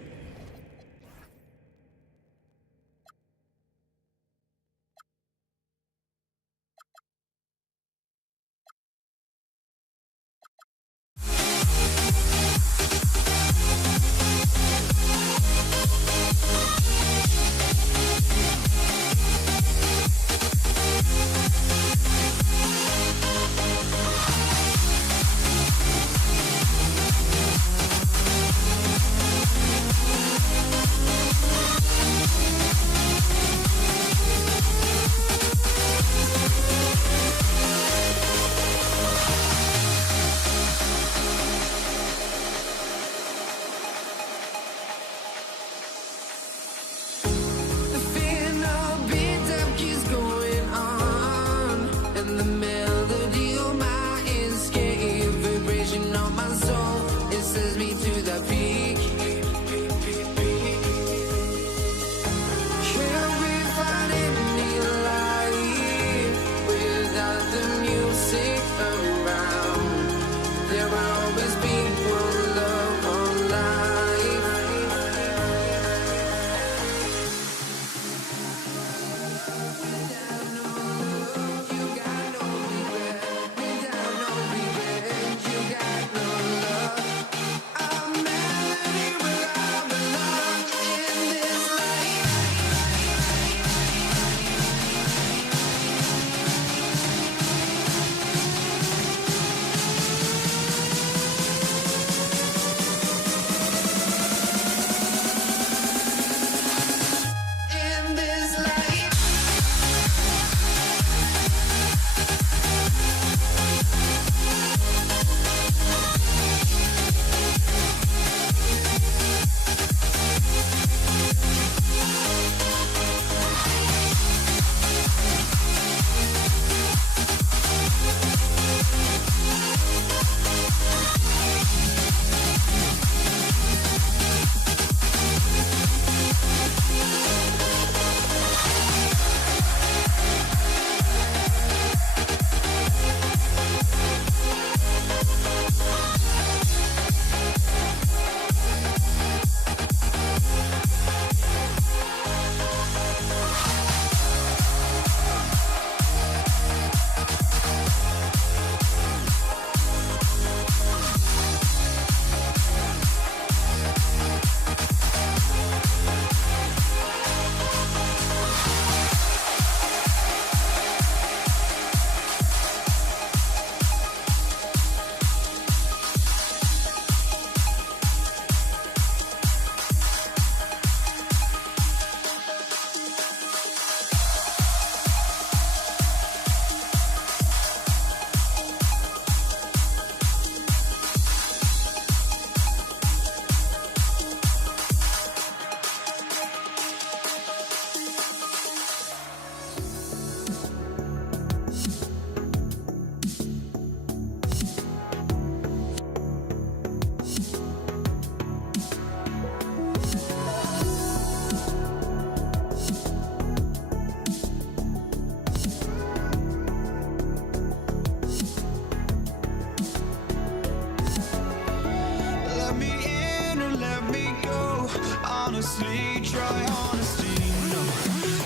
try honesty, no.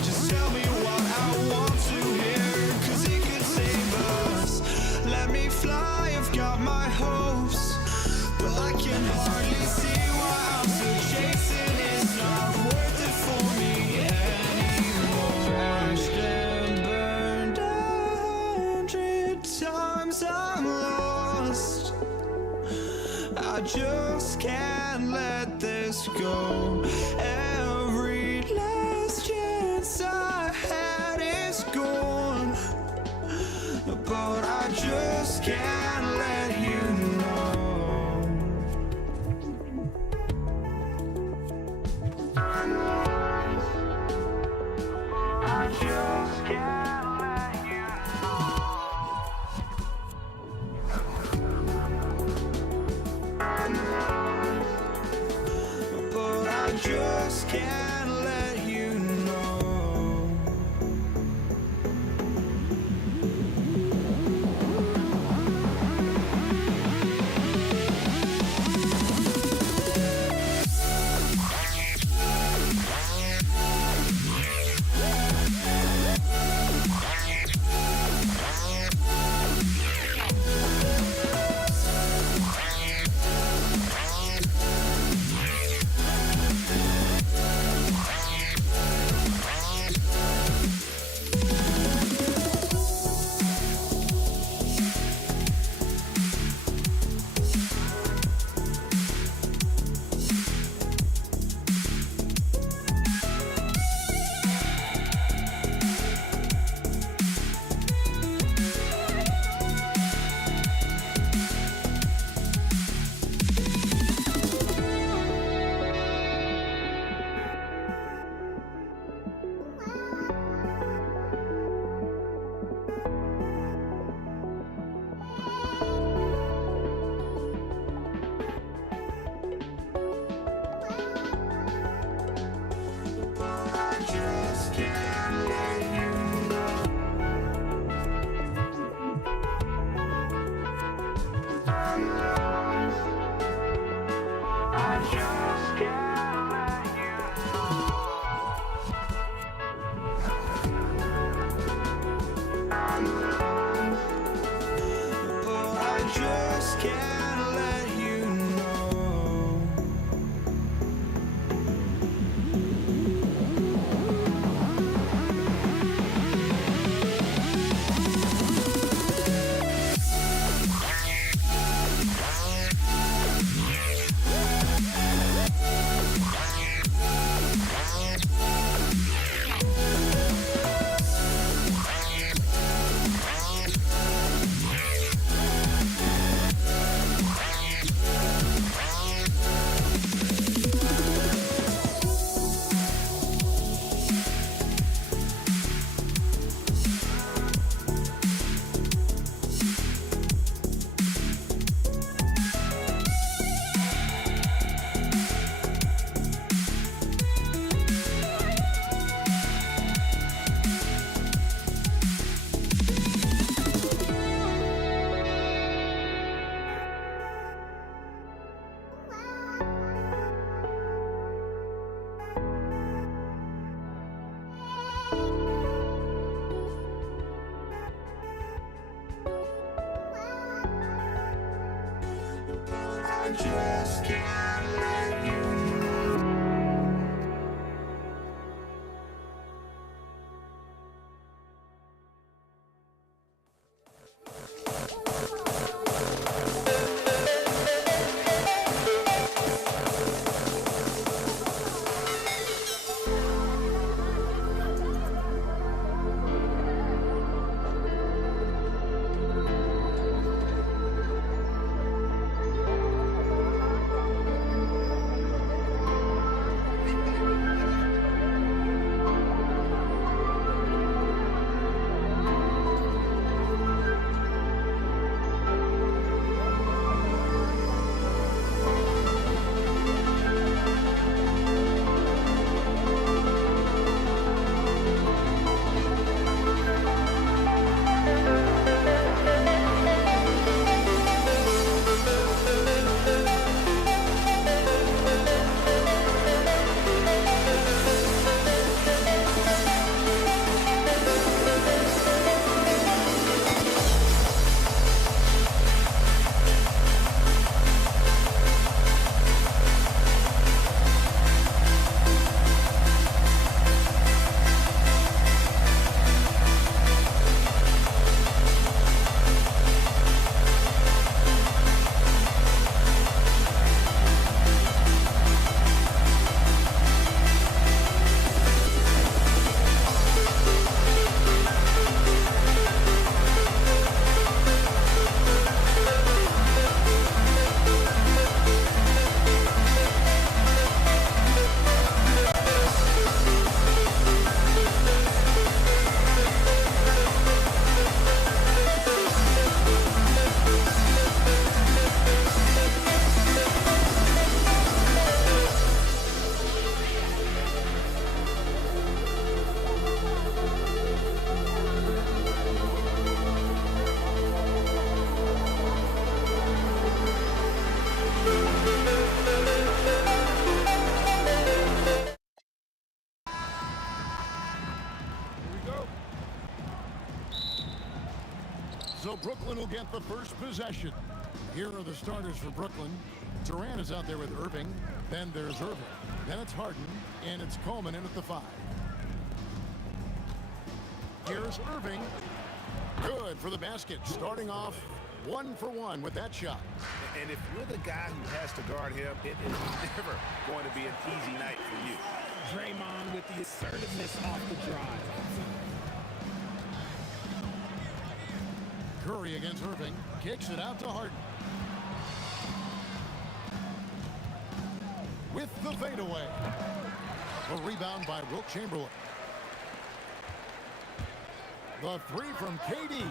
Just tell me what I want to hear, 'cause it could save us. Let me fly, I've got my hopes, but I can hardly see why I'm still chasing. It's not worth it for me anymore. Crashed and burned 100 times, I'm lost. I just can't let this go. Every last chance I had is gone, but I just can't let you know. I just can't let you know. But I just can't let you know. just can't let you know. So Brooklyn will get the first possession. Here are the starters for Brooklyn. Durant is out there with Irving. Then there's Irving. Then it's Harden. And it's Coleman in at the 5. Here's Irving. Good for the basket. Starting off 1 for 1 with that shot. And if you're the guy who has to guard him, it is never going to be an easy night for you. Draymond with the assertiveness off the drive. Curry against Irving. Kicks it out to Harden. With the fadeaway. A rebound by Wilt Chamberlain. The 3 from KD.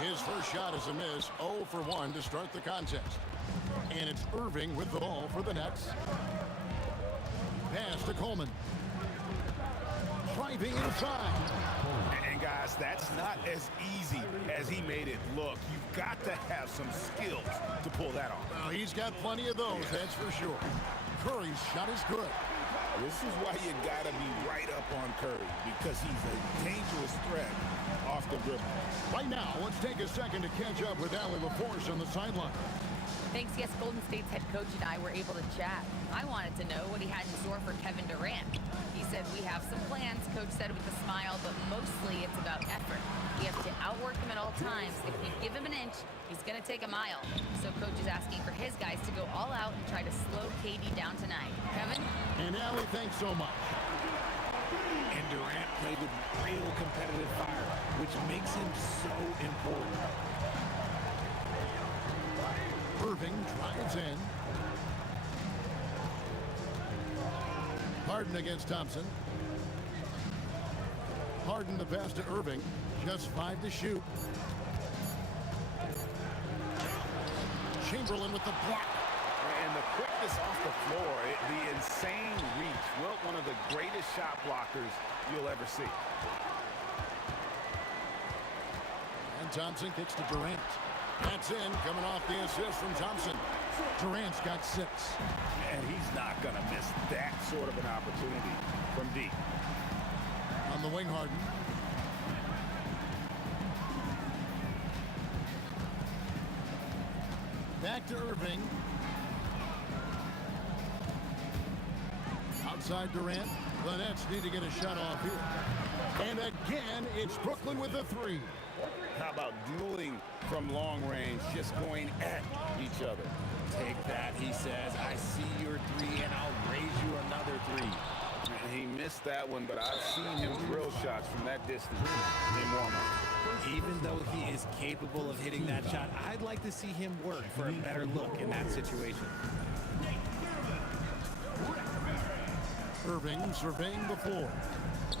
His first shot is a miss. 0 for 1 to start the contest. And it's Irving with the ball for the Nets. Pass to Coleman. Driving inside. And guys, that's not as easy as he made it look. You've got to have some skills to pull that off. Well, he's got plenty of those, that's for sure. Curry's shot is good. This is why you got to be right up on Curry, because he's a dangerous threat off the dribble. Right now, let's take a second to catch up with Allie LaForce on the sideline. Thanks, yes, Golden State's head coach and I were able to chat. I wanted to know what he had in store for Kevin Durant. He said, we have some plans, Coach said with a smile, but mostly it's about effort. He has to outwork him at all times. If you give him an inch, he's going to take a mile. So Coach is asking for his guys to go all out and try to slow KD down tonight. Kevin? And Allie, thanks so much. And Durant played with real competitive fire, which makes him so important. Irving drives in. Harden against Thompson. Harden the pass to Irving. Just 5 to shoot. Chamberlain with the block. And the quickness off the floor, the insane reach. Wilt, one of the greatest shot blockers you'll ever see. And Thompson kicks to Durant. That's in, coming off the assist from Thompson. Durant's got 6. And he's not going to miss that sort of an opportunity from deep. On the wing, Harden. Back to Irving. Outside Durant. The Nets need to get a shot off here. And again, it's Brooklyn with a 3. How about dueling from long range, just going at each other? Take that, he says. I see your 3, and I'll raise you another 3. And he missed that one, but I've seen him drill shots from that distance in warm-up. Even though he is capable of hitting that shot, I'd like to see him work for a better look in that situation. Irving surveying the floor.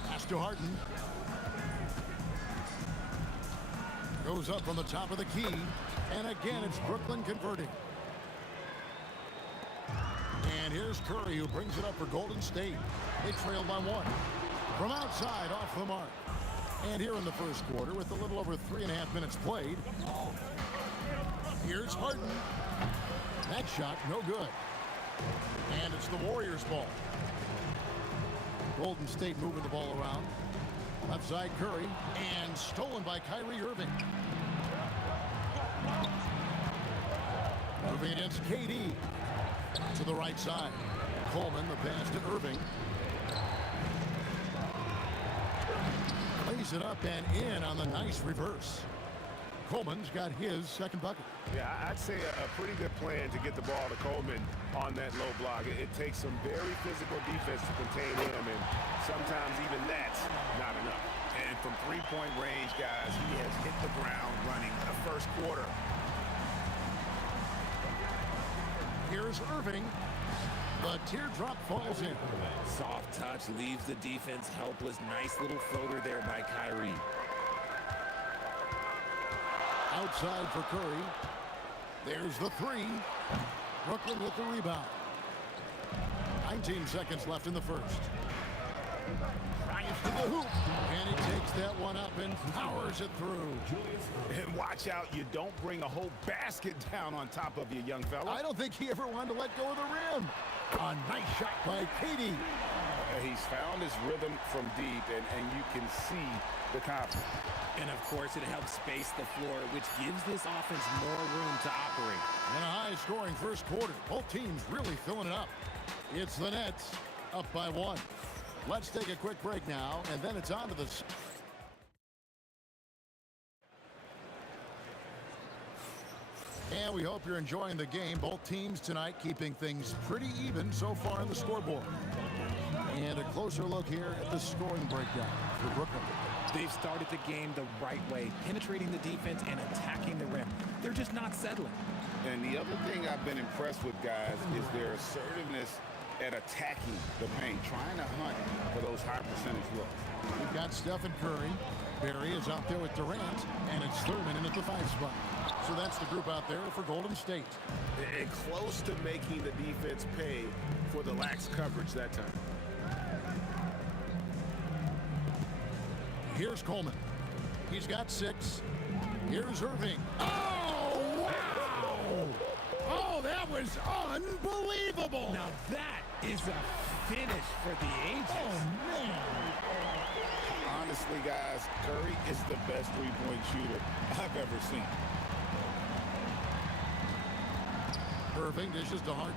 Pass to Harden. Goes up on the top of the key. And again, it's Brooklyn converting. And here's Curry, who brings it up for Golden State. They trail by 1. From outside, off the mark. And here in the first quarter, with a little over 3.5 minutes played, here's Harden. That shot, no good. And it's the Warriors' ball. Golden State moving the ball around. Outside Curry, and stolen by Kyrie Irving. Irving against KD. To the right side. Coleman, the pass to Irving. Lays it up and in on the nice reverse. Coleman's got his second bucket. Yeah, I'd say a pretty good plan to get the ball to Coleman on that low block. It takes some very physical defense to contain him, and sometimes even that's not enough. And from three-point range, guys, he has hit the ground running the first quarter. Here's Irving. The teardrop falls in. Soft touch leaves the defense helpless. Nice little floater there by Kyrie. Outside for Curry. There's the 3. Brooklyn with the rebound. 19 seconds left in the first. Drives to the hoop. And he takes that one up and powers it through. And watch out, you don't bring a whole basket down on top of you, young fella. I don't think he ever wanted to let go of the rim. A nice shot by KD. He's found his rhythm from deep, and you can see the confidence. And, of course, it helps space the floor, which gives this offense more room to operate. And a high-scoring first quarter. Both teams really filling it up. It's the Nets up by 1. Let's take a quick break now, and then it's on to the... And we hope you're enjoying the game. Both teams tonight keeping things pretty even so far on the scoreboard. And a closer look here at the scoring breakdown for Brooklyn. They've started the game the right way, penetrating the defense and attacking the rim. They're just not settling. And the other thing I've been impressed with, guys, is their assertiveness at attacking the paint, trying to hunt for those high percentage looks. We've got Stephen Curry. Barry is out there with Durant, and it's Thurman in at the 5 spot. So that's the group out there for Golden State. And close to making the defense pay for the lax coverage that time. Here's Coleman. He's got 6. Here's Irving. Oh, wow! Oh, that was unbelievable! Now that is a finish for the ages. Oh, man! Honestly, guys, Curry is the best three-point shooter I've ever seen. Irving dishes to Hart.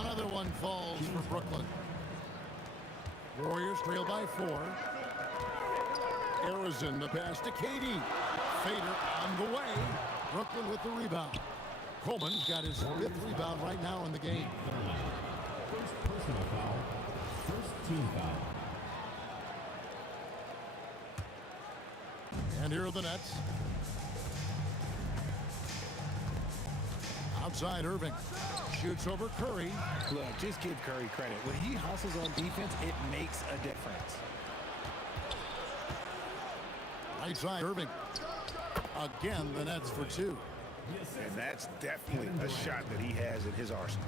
Another one falls for Brooklyn. Warriors trail by 4. Arizona the pass to KD. Fader on the way. Brooklyn with the rebound. Coleman's got his 5th rebound right now in the game. First personal foul. First team foul. And here are the Nets. Outside Irving. Shoots over Curry. Look, just give Curry credit. When he hustles on defense, it makes a difference. Right side Irving. Again, the Nets for 2. And that's definitely a shot that he has in his arsenal.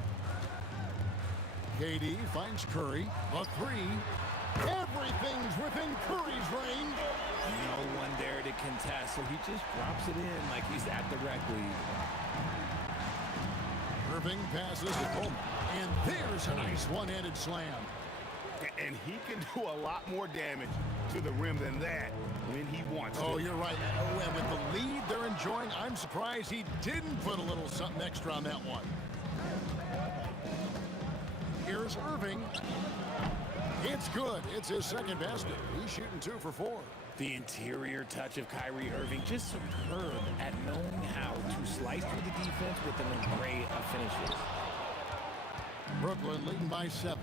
KD finds Curry. A 3. Everything's within Curry's range. No one there to contest, so he just drops it in like he's at the rec league. Irving passes to Coleman. And there's a nice one-handed slam. And he can do a lot more damage to the rim than that when he wants to. Oh, you're right. Oh, and with the lead they're enjoying, I'm surprised he didn't put a little something extra on that one. Here's Irving. It's good. It's his 2nd basket. He's shooting 2 for 4. The interior touch of Kyrie Irving, just superb at knowing how to slice through the defense with an array of finishes. Brooklyn leading by 7.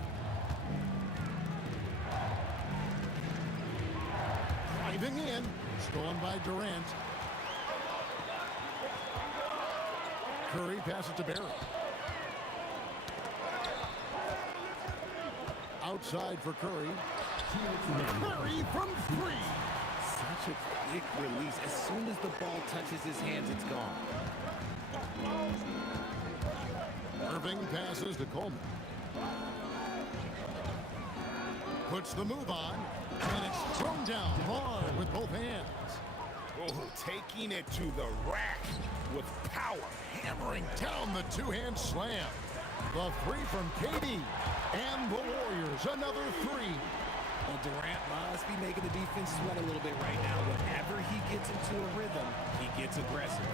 Driving in. Stolen by Durant. Curry passes to Barry. Outside for Curry. Curry from 3. Such a quick release. As soon as the ball touches his hands, it's gone. Irving passes to Coleman. Puts the move on, and it's thrown down hard with both hands. Oh, taking it to the rack with power. Hammering down the 2-hand slam. The 3 from KD. And the Warriors, another 3. Well, Durant must be making the defense sweat a little bit right now. Whenever he gets into a rhythm, he gets aggressive.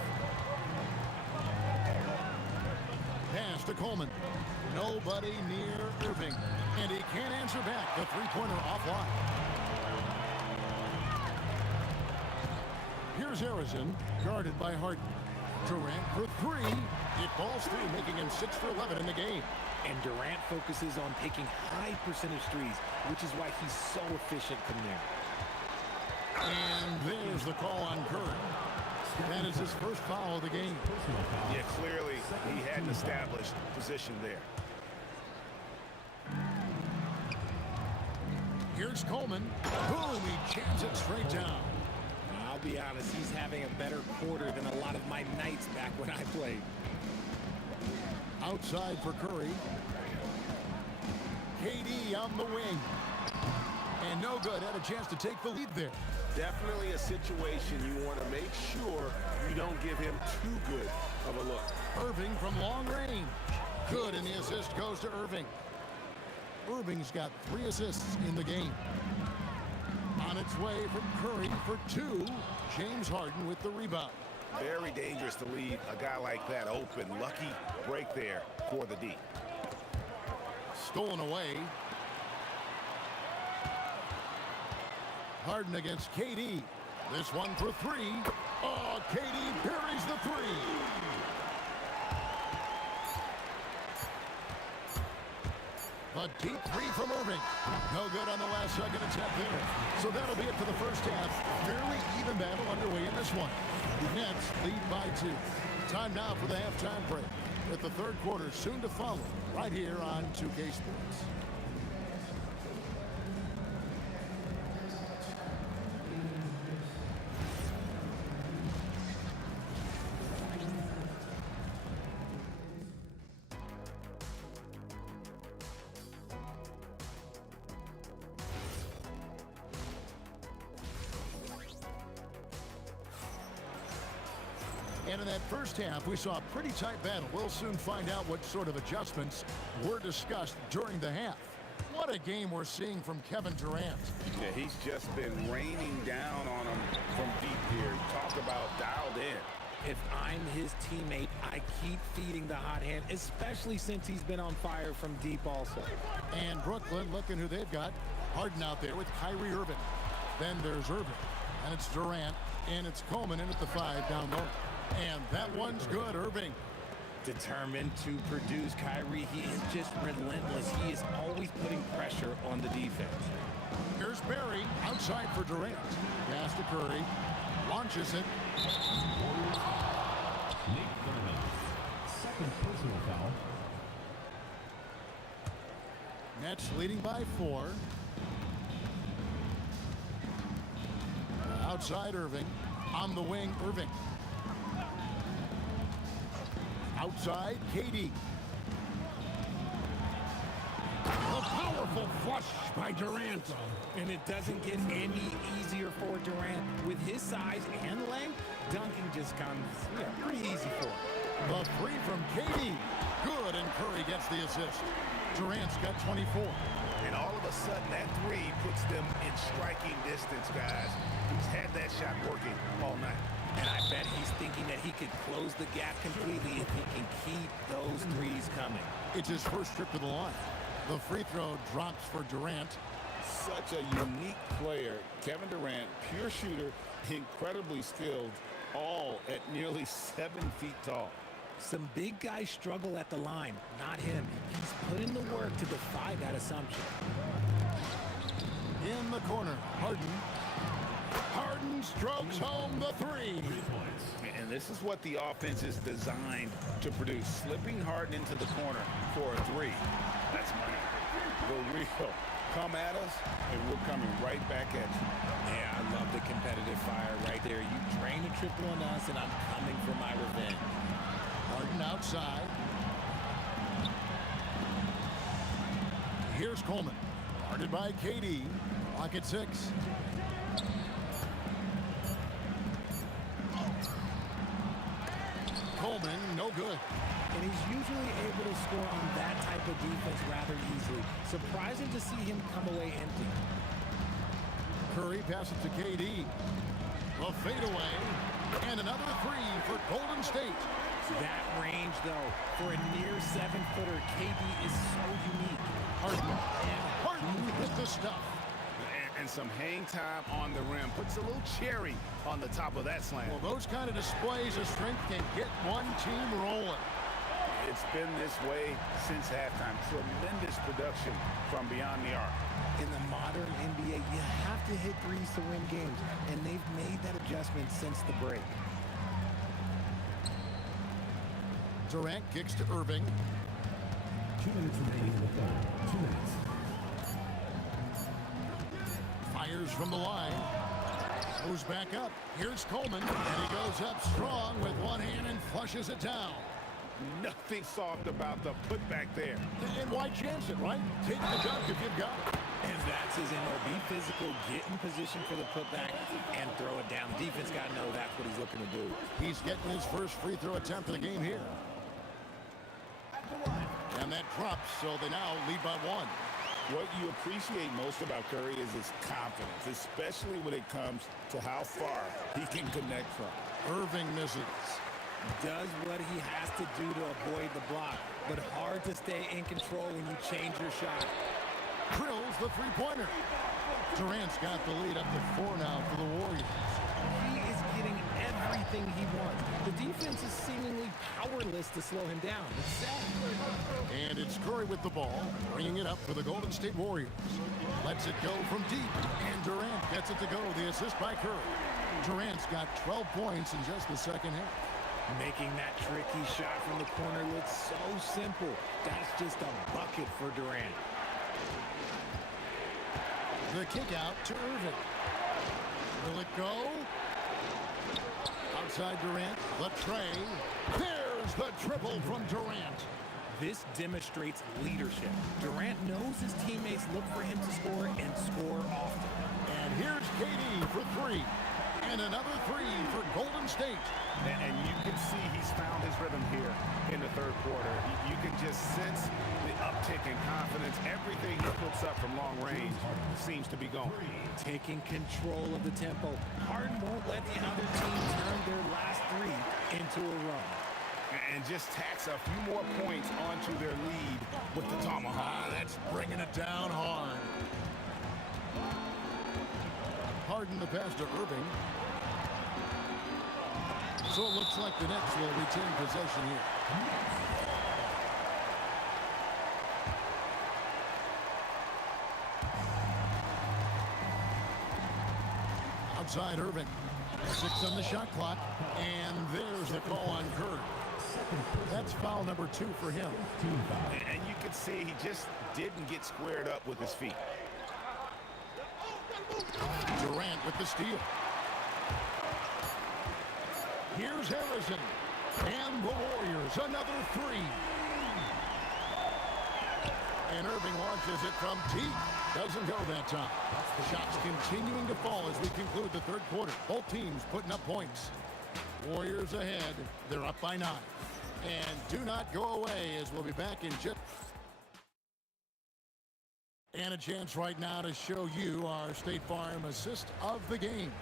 Pass to Coleman. Nobody near Irving. And he can't answer back. The 3-pointer offline. Here's Arizona, guarded by Harden. Durant for 3. It falls through, making him 6 for 11 in the game. And Durant focuses on taking high percentage threes, which is why he's so efficient from there. And there's the call on Curry. That is his first foul of the game. Yeah, clearly he had an established position there. Here's Coleman. Boom, he jams it straight down. I'll be honest, he's having a better quarter than a lot of my nights back when I played. Outside for Curry. KD on the wing. And no good. Had a chance to take the lead there. Definitely a situation you want to make sure you don't give him too good of a look. Irving from long range. Good, and the assist goes to Irving. Irving's got 3 assists in the game. On its way from Curry for 2. James Harden with the rebound. Very dangerous to leave a guy like that open. Lucky break there for the D. Stolen away. Harden against KD. This one for 3. Oh, KD buries the 3. A deep 3 from Irving. No good on the last second attempt there. So that'll be it for the first half. Fairly even battle underway in this one. The Nets lead by 2. Time now for the halftime break, with the third quarter soon to follow right here on 2K Sports. And in that first half, we saw a pretty tight battle. We'll soon find out what sort of adjustments were discussed during the half. What a game we're seeing from Kevin Durant. Yeah, he's just been raining down on him from deep here. Talk about dialed in. If I'm his teammate, I keep feeding the hot hand, especially since he's been on fire from deep also. And Brooklyn, looking who they've got. Harden out there with Kyrie Irving. Then there's Irving. And it's Durant. And it's Coleman in at the 5 down low. And that one's good, Irving. Determined to produce. Kyrie, he is just relentless. He is always putting pressure on the defense. Here's Barry outside for Durant. Pass to Curry. Launches it. Nate Thurman, second personal foul. Nets leading by 4. Outside Irving. On the wing, Irving. Outside, KD. A powerful flush by Durant. And it doesn't get any easier for Durant. With his size and length, dunking just comes pretty easy for him. The 3 from KD. Good, and Curry gets the assist. Durant's got 24. And all of a sudden, that 3 puts them in striking distance, guys. He's had that shot working all night. And I bet he's thinking that he could close the gap completely if he can keep those 3s coming. It's his first trip to the line. The free throw drops for Durant. Such a unique player. Kevin Durant, pure shooter, incredibly skilled, all at nearly 7 feet tall. Some big guys struggle at the line, not him. He's put in the work to defy that assumption. In the corner, Harden. Harden strokes home the 3. And this is what the offense is designed to produce. Slipping Harden into the corner for a 3. That's money. The real. Come at us, and we're coming right back at you. Yeah, I love the competitive fire right there. You drain a triple on us, and I'm coming for my revenge. Harden outside. Here's Coleman. Guarded by KD. Clock at 6. Coleman, no good. And he's usually able to score on that type of defense rather easily. Surprising to see him come away empty. Curry passes to KD. A fadeaway. And another 3 for Golden State. That range, though, for a near 7-footer, KD is so unique. Harden with the stuff. And some hang time on the rim. Puts a little cherry on the top of that slam. Well, those kind of displays of strength can get one team rolling. It's been this way since halftime. Tremendous production from beyond the arc. In the modern NBA, you have to hit 3s to win games, and they've made that adjustment since the break. Durant kicks to Irving. 2 minutes remaining in the third. 2 minutes. Fires from the line. Goes back up. Here's Coleman. And he goes up strong with one hand and flushes it down. Nothing soft about the putback there. And why chance it, right? Take the dunk if you've got it. And that's his MO. Be physical, get in position for the putback, and throw it down. Defense got to know that's what he's looking to do. He's getting his first free throw attempt of the game here. At the line, And that drops, so they now lead by 1. What you appreciate most about Curry is his confidence, especially when it comes to how far he can connect from. Irving misses. Does what he has to do to avoid the block, but hard to stay in control when you change your shot. Drills the three-pointer. Durant's got the lead up to 4 now for the Warriors. He is getting everything he wants. The defense is seemingly powerless to slow him down. It's sad. And it's Curry with the ball, bringing it up for the Golden State Warriors. Lets it go from deep, and Durant gets it to go. The assist by Curry. Durant's got 12 points in just the second half. Making that tricky shot from the corner look so simple. That's just a bucket for Durant. The kick out to Irving. Will it go? Outside Durant, the tray. There's the triple from Durant. This demonstrates leadership. Durant knows his teammates look for him to score and score often. And here's KD for 3. And another 3 for Golden State. And you can see he's found his rhythm here in the third quarter. You can just sense the uptick in confidence. Everything he puts up from long range seems to be going. Taking control of the tempo. Harden won't let the other team turn their last 3 into a run. And just tacks a few more points onto their lead with the tomahawk. That's bringing it down hard. Harden the pass to Irving. So it looks like the Nets will retain possession here. Outside Irving. 6 on the shot clock. And there's the call on Curry. That's foul number 2 for him. And you can see he just didn't get squared up with his feet. Durant with the steal. Here's Harrison. And the Warriors, another 3. And Irving launches it from deep. Doesn't go that time. Shots continuing to fall as we conclude the third quarter. Both teams putting up points. Warriors ahead. They're up by 9. And do not go away as we'll be back in just... And a chance right now to show you our State Farm assist of the game.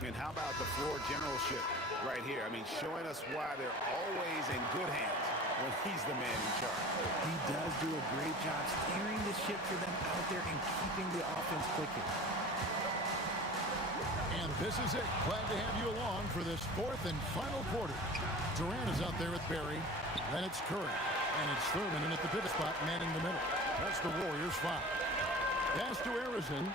And how about the floor generalship right here? I mean, showing us why they're always in good hands when he's the man in charge. He does do a great job steering the ship for them out there and keeping the offense clicking. And this is it. Glad to have you along for this 4th and final quarter. Durant is out there with Barry. Then it's Curry. And it's Thurman in at the pivot spot, manning the middle. That's the Warriors' foul. Pass to Harrison.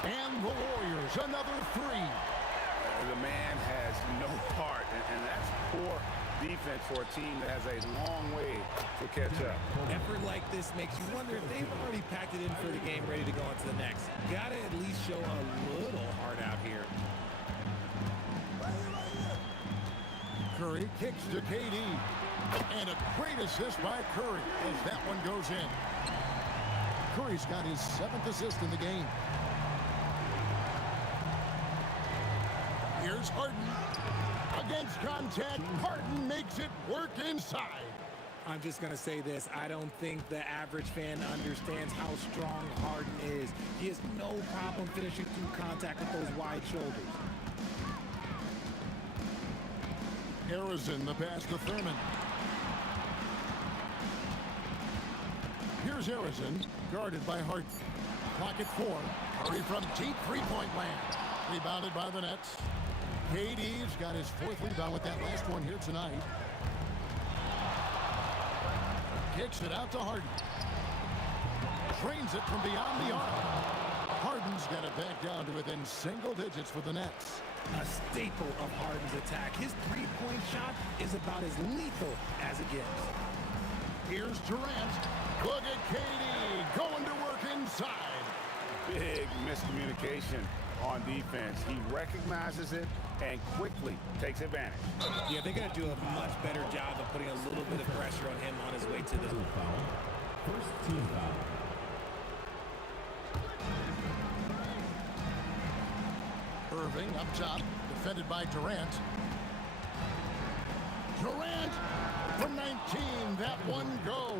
And the Warriors, another 3. The man has no heart, and that's poor defense for a team that has a long way to catch up. Effort like this makes you wonder if they've already packed it in for the game, ready to go on to the next. Gotta at least show a little heart out here. Curry kicks to KD. And a great assist by Curry as that one goes in. Curry's got his 7th assist in the game. Here's Harden. Against contact, Harden makes it work inside. I'm just going to say this. I don't think the average fan understands how strong Harden is. He has no problem finishing through contact with those wide shoulders. Harrison, the pass to Thurman. Here's Harrison, guarded by Harden. Clock at 4. Curry from deep three-point land. Rebounded by the Nets. KD's got his 4th rebound with that last one here tonight. Kicks it out to Harden. Trains it from beyond the arc. Harden's got it back down to within single digits for the Nets. A staple of Harden's attack. His three-point shot is about as lethal as it gets. Here's Durant. Look at KD going to work inside. Big miscommunication on defense. He recognizes it and quickly takes advantage. Yeah, they're going to do a much better job of putting a little bit of pressure on him on his way to the hoop. First team foul. Irving up top, defended by Durant. Durant From 19, that one goes.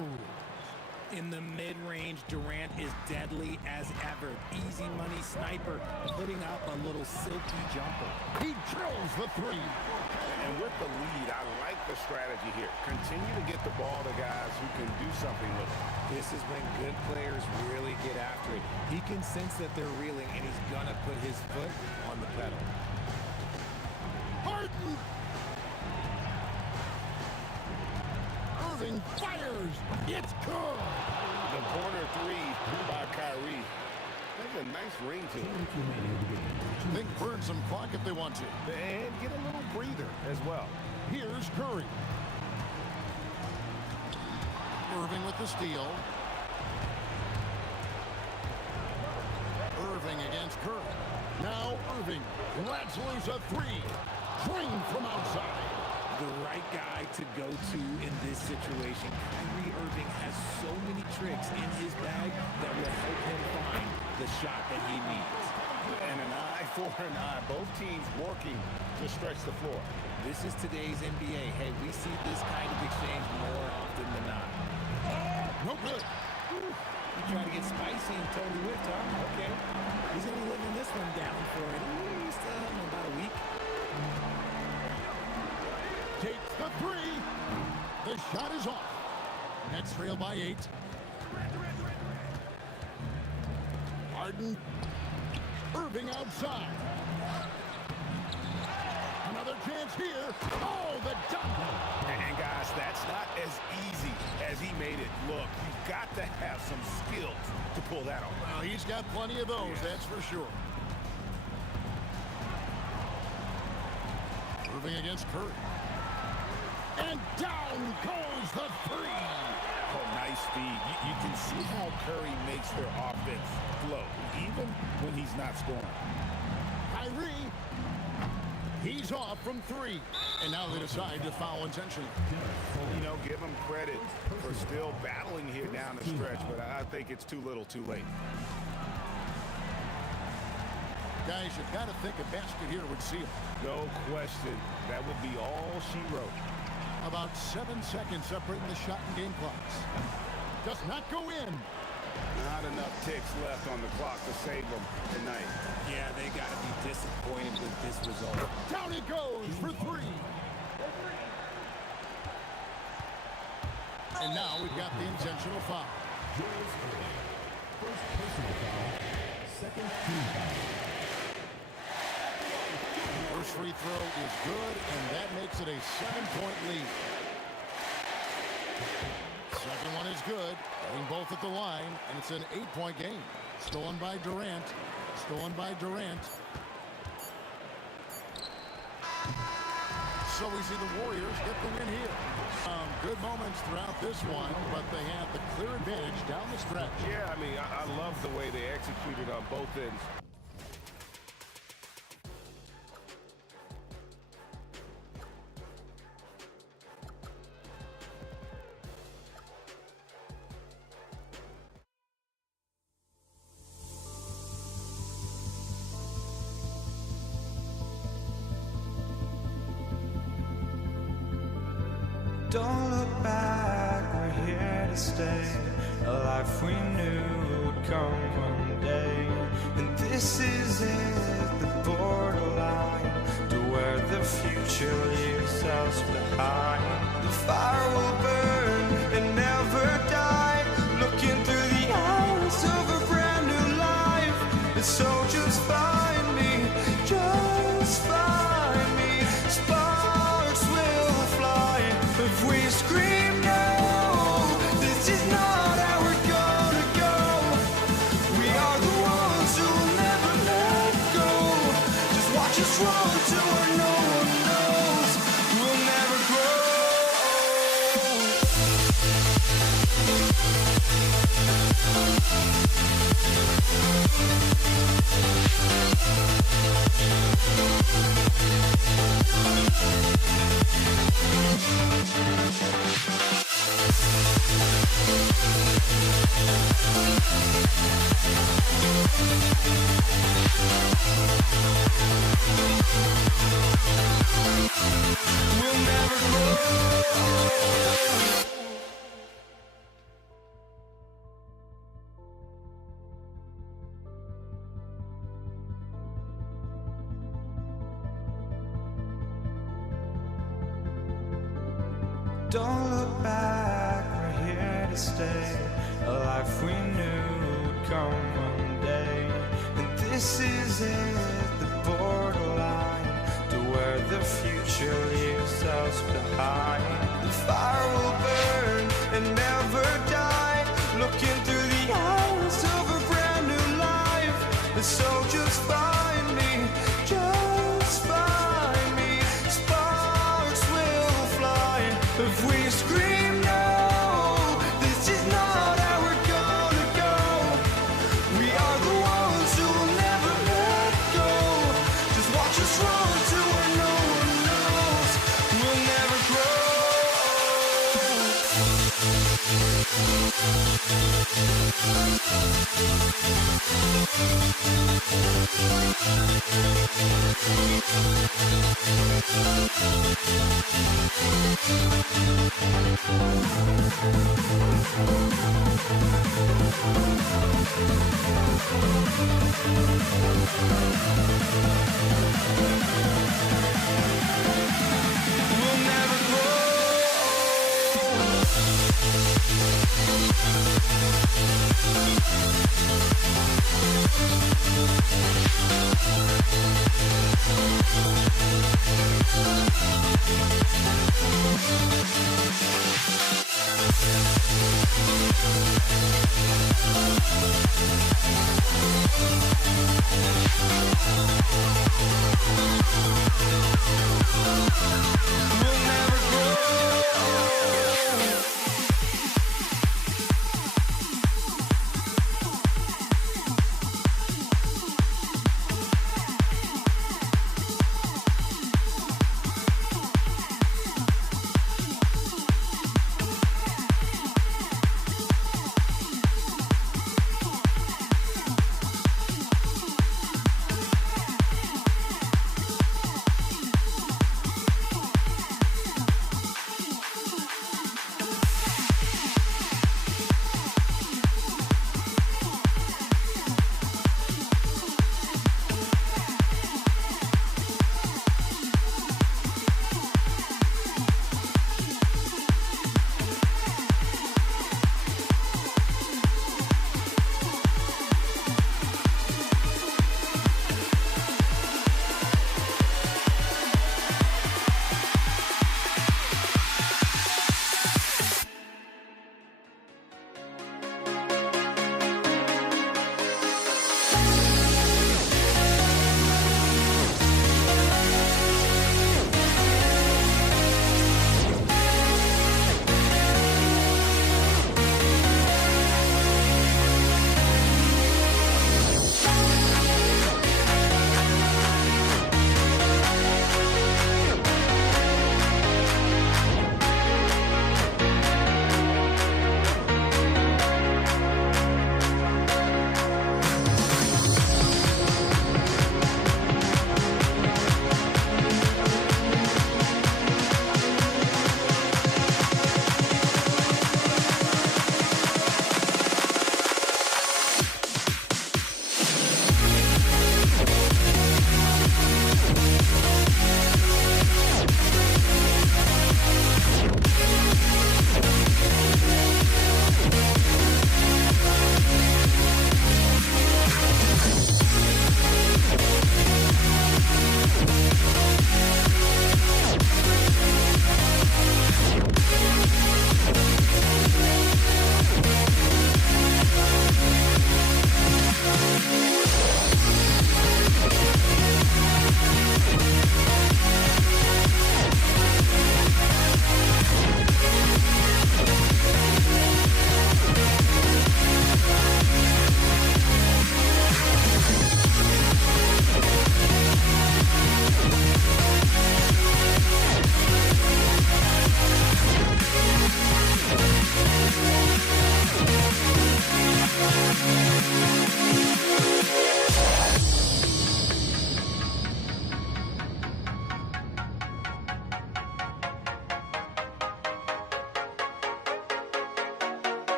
In the mid-range, Durant is deadly as ever. Easy money sniper, putting up a little silky jumper. He drills the three. And with the lead, I like the strategy here. Continue to get the ball to guys who can do something with it. This is when good players really get after it. He can sense that they're reeling, and he's gonna put his foot on the pedal. Harden. Irving fires. It's good. The corner three by Kyrie. That's a nice ring to it. They can burn some clock if they want to. And get a little breather as well. Here's Curry. Irving with the steal. Irving against Curry. Now Irving lets loose a three. Drained from outside. The right guy to go to in this situation. Kyrie Irving has so many tricks in his bag that will help him find the shot that he needs. And an eye for an eye. Both teams working to stretch the floor. This is today's NBA. Hey, we see this kind of exchange more often than not. No good. You try to get spicy and totally whipped, huh? Okay. He's going to be living this one down for at least about a week. Takes the three. The shot is off. Nets trail by 8. Harden. Irving outside. Another chance here. Oh, the dunk. And guys, that's not as easy as he made it look. You've got to have some skills to pull that off. Well, he's got plenty of those, that's for sure. Irving against Curry. And down goes the three. Oh, nice speed. You can see how Curry makes their offense flow, even when he's not scoring. Kyrie, he's off from 3. And now they decide to foul intentionally. You know, give him credit for still battling here down the stretch, but I think it's too little too late. Guys, you've got to think a basket here would seal. No question. That would be all she wrote. About 7 seconds separating the shot and game clocks. Does not go in. Not enough ticks left on the clock to save them tonight. Yeah, they got to be disappointed with this result. Down he goes for 3. And now we've got the intentional foul. First personal foul. Second team foul. First free throw is good, and that makes it a 7-point lead. Second one is good. Getting both at the line, and it's an 8-point game. Stolen by Durant. Stolen by Durant. So we see the Warriors get the win here. Good moments throughout this one, but they have the clear advantage down the stretch. Yeah, I mean, I love the way they executed on both ends. Don't look back, we're here to stay. A life we knew would come one day. And this is it, the borderline to where the future leaves us behind. The fire will burn and never die. Looking through the eyes of a brand new life. And so just find me, just find me. Sparks will fly if we scream no. This is not how we're gonna go. We are the ones who will never let go. Just watch us run to where no one knows. We'll never grow. We'll never grow. Don't look back, we're here to stay. A life we knew would come one day. And this is it, the borderline to where the future leaves us behind. The fire will burn and never die, looking through the eyes of a brand new life. And so just find me, just find me. Sparks will fly if we scream no. This is not how we're gonna go. We are the ones who will never let go. Just watch us run to where no one knows. We'll never grow. We'll never grow. We'll never grow.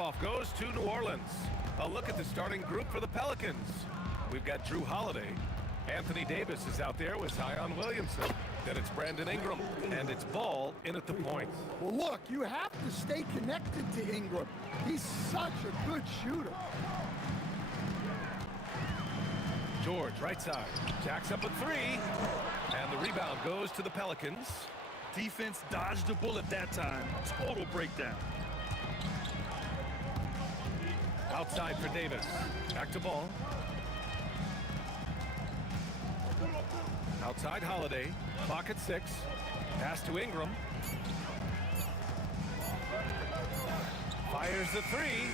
tip-off goes to New Orleans. A look at the starting group for the Pelicans. We've got Drew Holiday. Anthony Davis is out there with Zion Williamson. Then it's Brandon Ingram, and it's Ball in at the point. Well, look, you have to stay connected to Ingram. He's such a good shooter. George, right side, jacks up a three, and the rebound goes to the Pelicans. Defense dodged a bullet that time. Total breakdown. Outside for Davis. Back to Ball. Outside Holiday. Clock at 6. Pass to Ingram. Fires the three.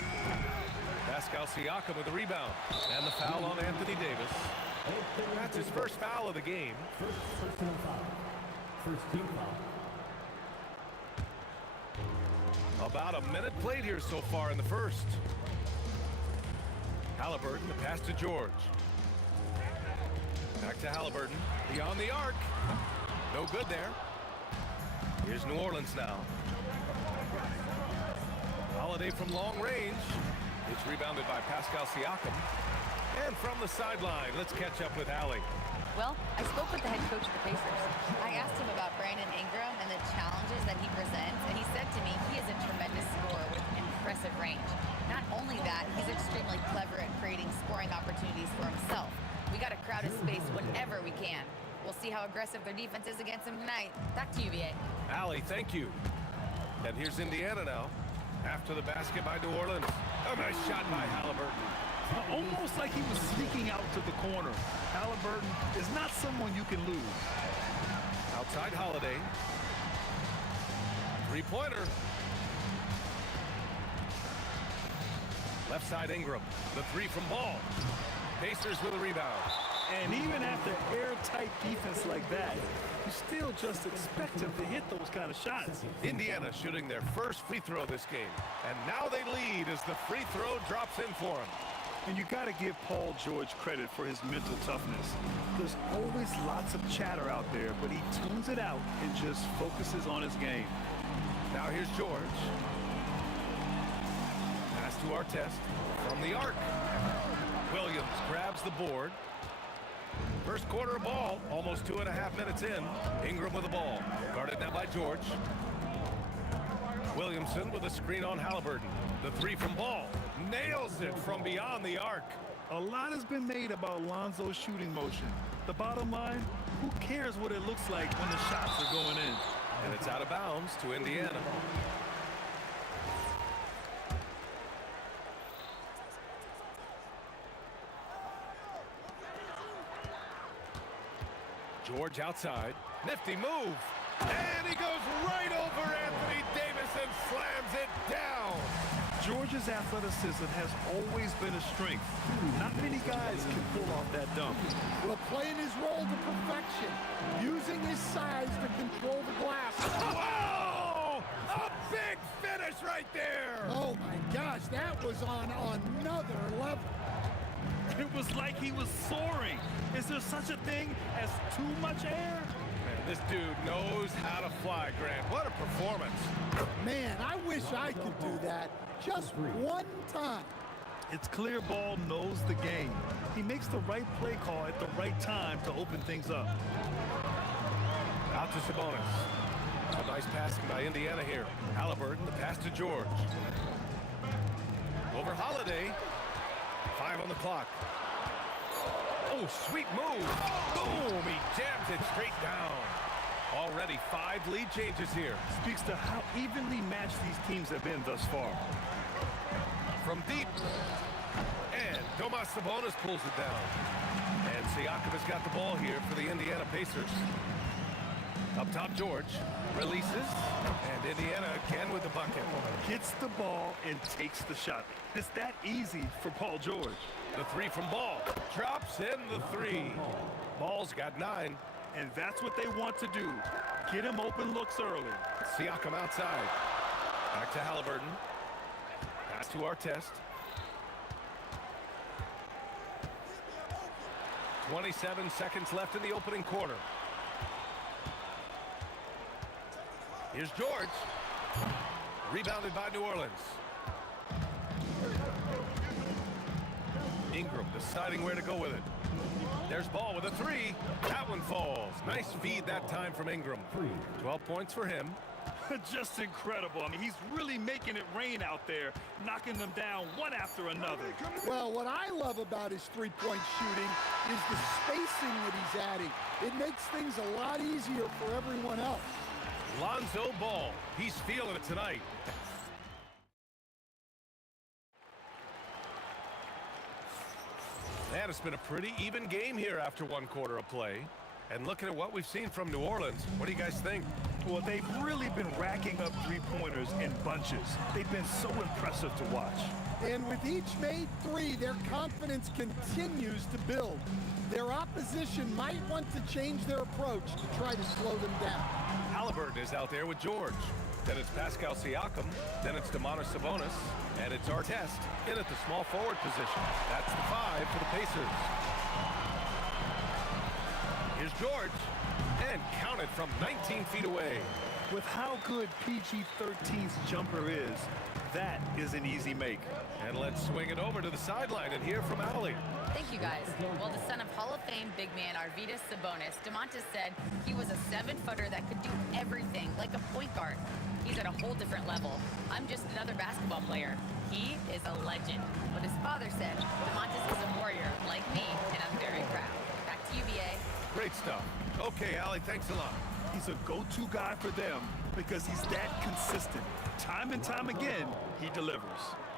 Pascal Siakam with the rebound. And the foul on Anthony Davis. That's his first foul of the game. First team foul. First team foul. About a minute played here so far in the first. Halliburton, the pass to George. Back to Halliburton. Beyond the arc. No good there. Here's New Orleans now. Holiday from long range. It's rebounded by Pascal Siakam. And from the sideline, let's catch up with Allie. Well, I spoke with the head coach of the Pacers. I asked him about Brandon Ingram and the challenges that he presents, and he said to me he is a tremendous scorer with impressive range. Not only that, he's extremely clever at creating scoring opportunities for himself. We got to crowd his space whenever we can. We'll see how aggressive their defense is against him tonight. Back to you, VA. Allie, thank you. And here's Indiana now. After the basket by New Orleans. A nice shot by Halliburton. Almost like he was sneaking out to the corner. Halliburton is not someone you can lose. Outside Holiday. Three-pointer. Left side Ingram. The three from Ball. Pacers with a rebound. And even after airtight defense like that, you still just expect him to hit those kind of shots. Indiana shooting their first free throw this game. And now they lead as the free throw drops in for him. And you got to give Paul George credit for his mental toughness. There's always lots of chatter out there, but he tunes it out and just focuses on his game. Now here's George. Pass to Artest from the arc. Williams grabs the board. First quarter ball, almost 2.5 minutes in. Ingram with the ball. Guarded now by George. Williamson with a screen on Halliburton. The three from Ball. Nails it from beyond the arc. A lot has been made about Lonzo's shooting motion. The bottom line, who cares what it looks like when the shots are going in? And it's out of bounds to Indiana. George outside. Nifty move. And he goes right over Anthony Davis and slams it down. George's athleticism has always been a strength. Not many guys can pull off that dunk. Well, playing his role to perfection, using his size to control the glass. Whoa! A big finish right there! Oh my gosh, that was on another level. It was like he was soaring. Is there such a thing as too much air? Man, this dude knows how to fly, Grant. What a performance. Man, I wish I could do that just one time. It's clear Ball knows the game. He makes the right play call at the right time to open things up. Out to Sabonis. A nice passing by Indiana here. Halliburton, the pass to George. Over Holiday. 5 on the clock. Oh, sweet move. Boom, he jams it straight down. Already 5 lead changes here. Speaks to how evenly matched these teams have been thus far. From deep. And Domas Sabonis pulls it down. And Siakam has got the ball here for the Indiana Pacers. Up top, George releases. And Indiana again with the bucket. Gets the ball and takes the shot. It's that easy for Paul George. The three from Ball. Drops in the three. Ball's got 9. And that's what they want to do. Get him open looks early. Siakam outside. Back to Halliburton. Pass to Artest. 27 seconds left in the opening quarter. Here's George. Rebounded by New Orleans. Ingram deciding where to go with it. There's ball with a three. That one falls. Nice feed that time from Ingram. 12 points for him. Just incredible. I mean, he's really making it rain out there, knocking them down one after another. Well, what I love about his three-point shooting is the spacing that he's adding. It makes things a lot easier for everyone else. Lonzo Ball. He's feeling it tonight. Man, it's been a pretty even game here after one quarter of play. And looking at what we've seen from New Orleans, what do you guys think? Well, they've really been racking up three-pointers in bunches. They've been so impressive to watch. And with each made three, their confidence continues to build. Their opposition might want to change their approach to try to slow them down. Halliburton is out there with George. Then it's Pascal Siakam. Then it's Domantas Sabonis. And it's Artest in at the small forward position. That's the 5 for the Pacers. Here's George. And counted from 19 feet away. With how good PG-13's jumper is, that is an easy make. And let's swing it over to the sideline and hear from Allie. Thank you, guys. Well, the son of Hall of Fame big man Arvydas Sabonis, Domantas said he was a 7-footer that could do everything, like a point guard. He's at a whole different level. I'm just another basketball player. He is a legend. What his father said, Domantas is a warrior, like me, and I'm very proud. Back to you, BA. Great stuff. Okay, Allie, thanks a lot. He's a go-to guy for them because he's that consistent. Time and time again, he delivers.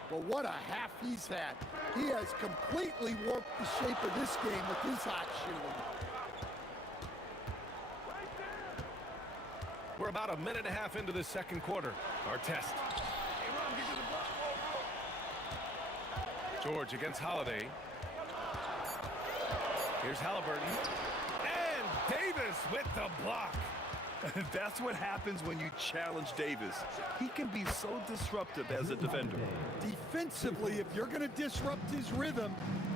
Well, what a half he's had. He has completely warped the shape of this game with his hot shooting. We're about a minute and a half into the second quarter. Artest. George against Holiday. Here's Halliburton. And Davis with the block. That's what happens when you challenge Davis. He can be so disruptive as a defender. Defensively, if you're going to disrupt his rhythm,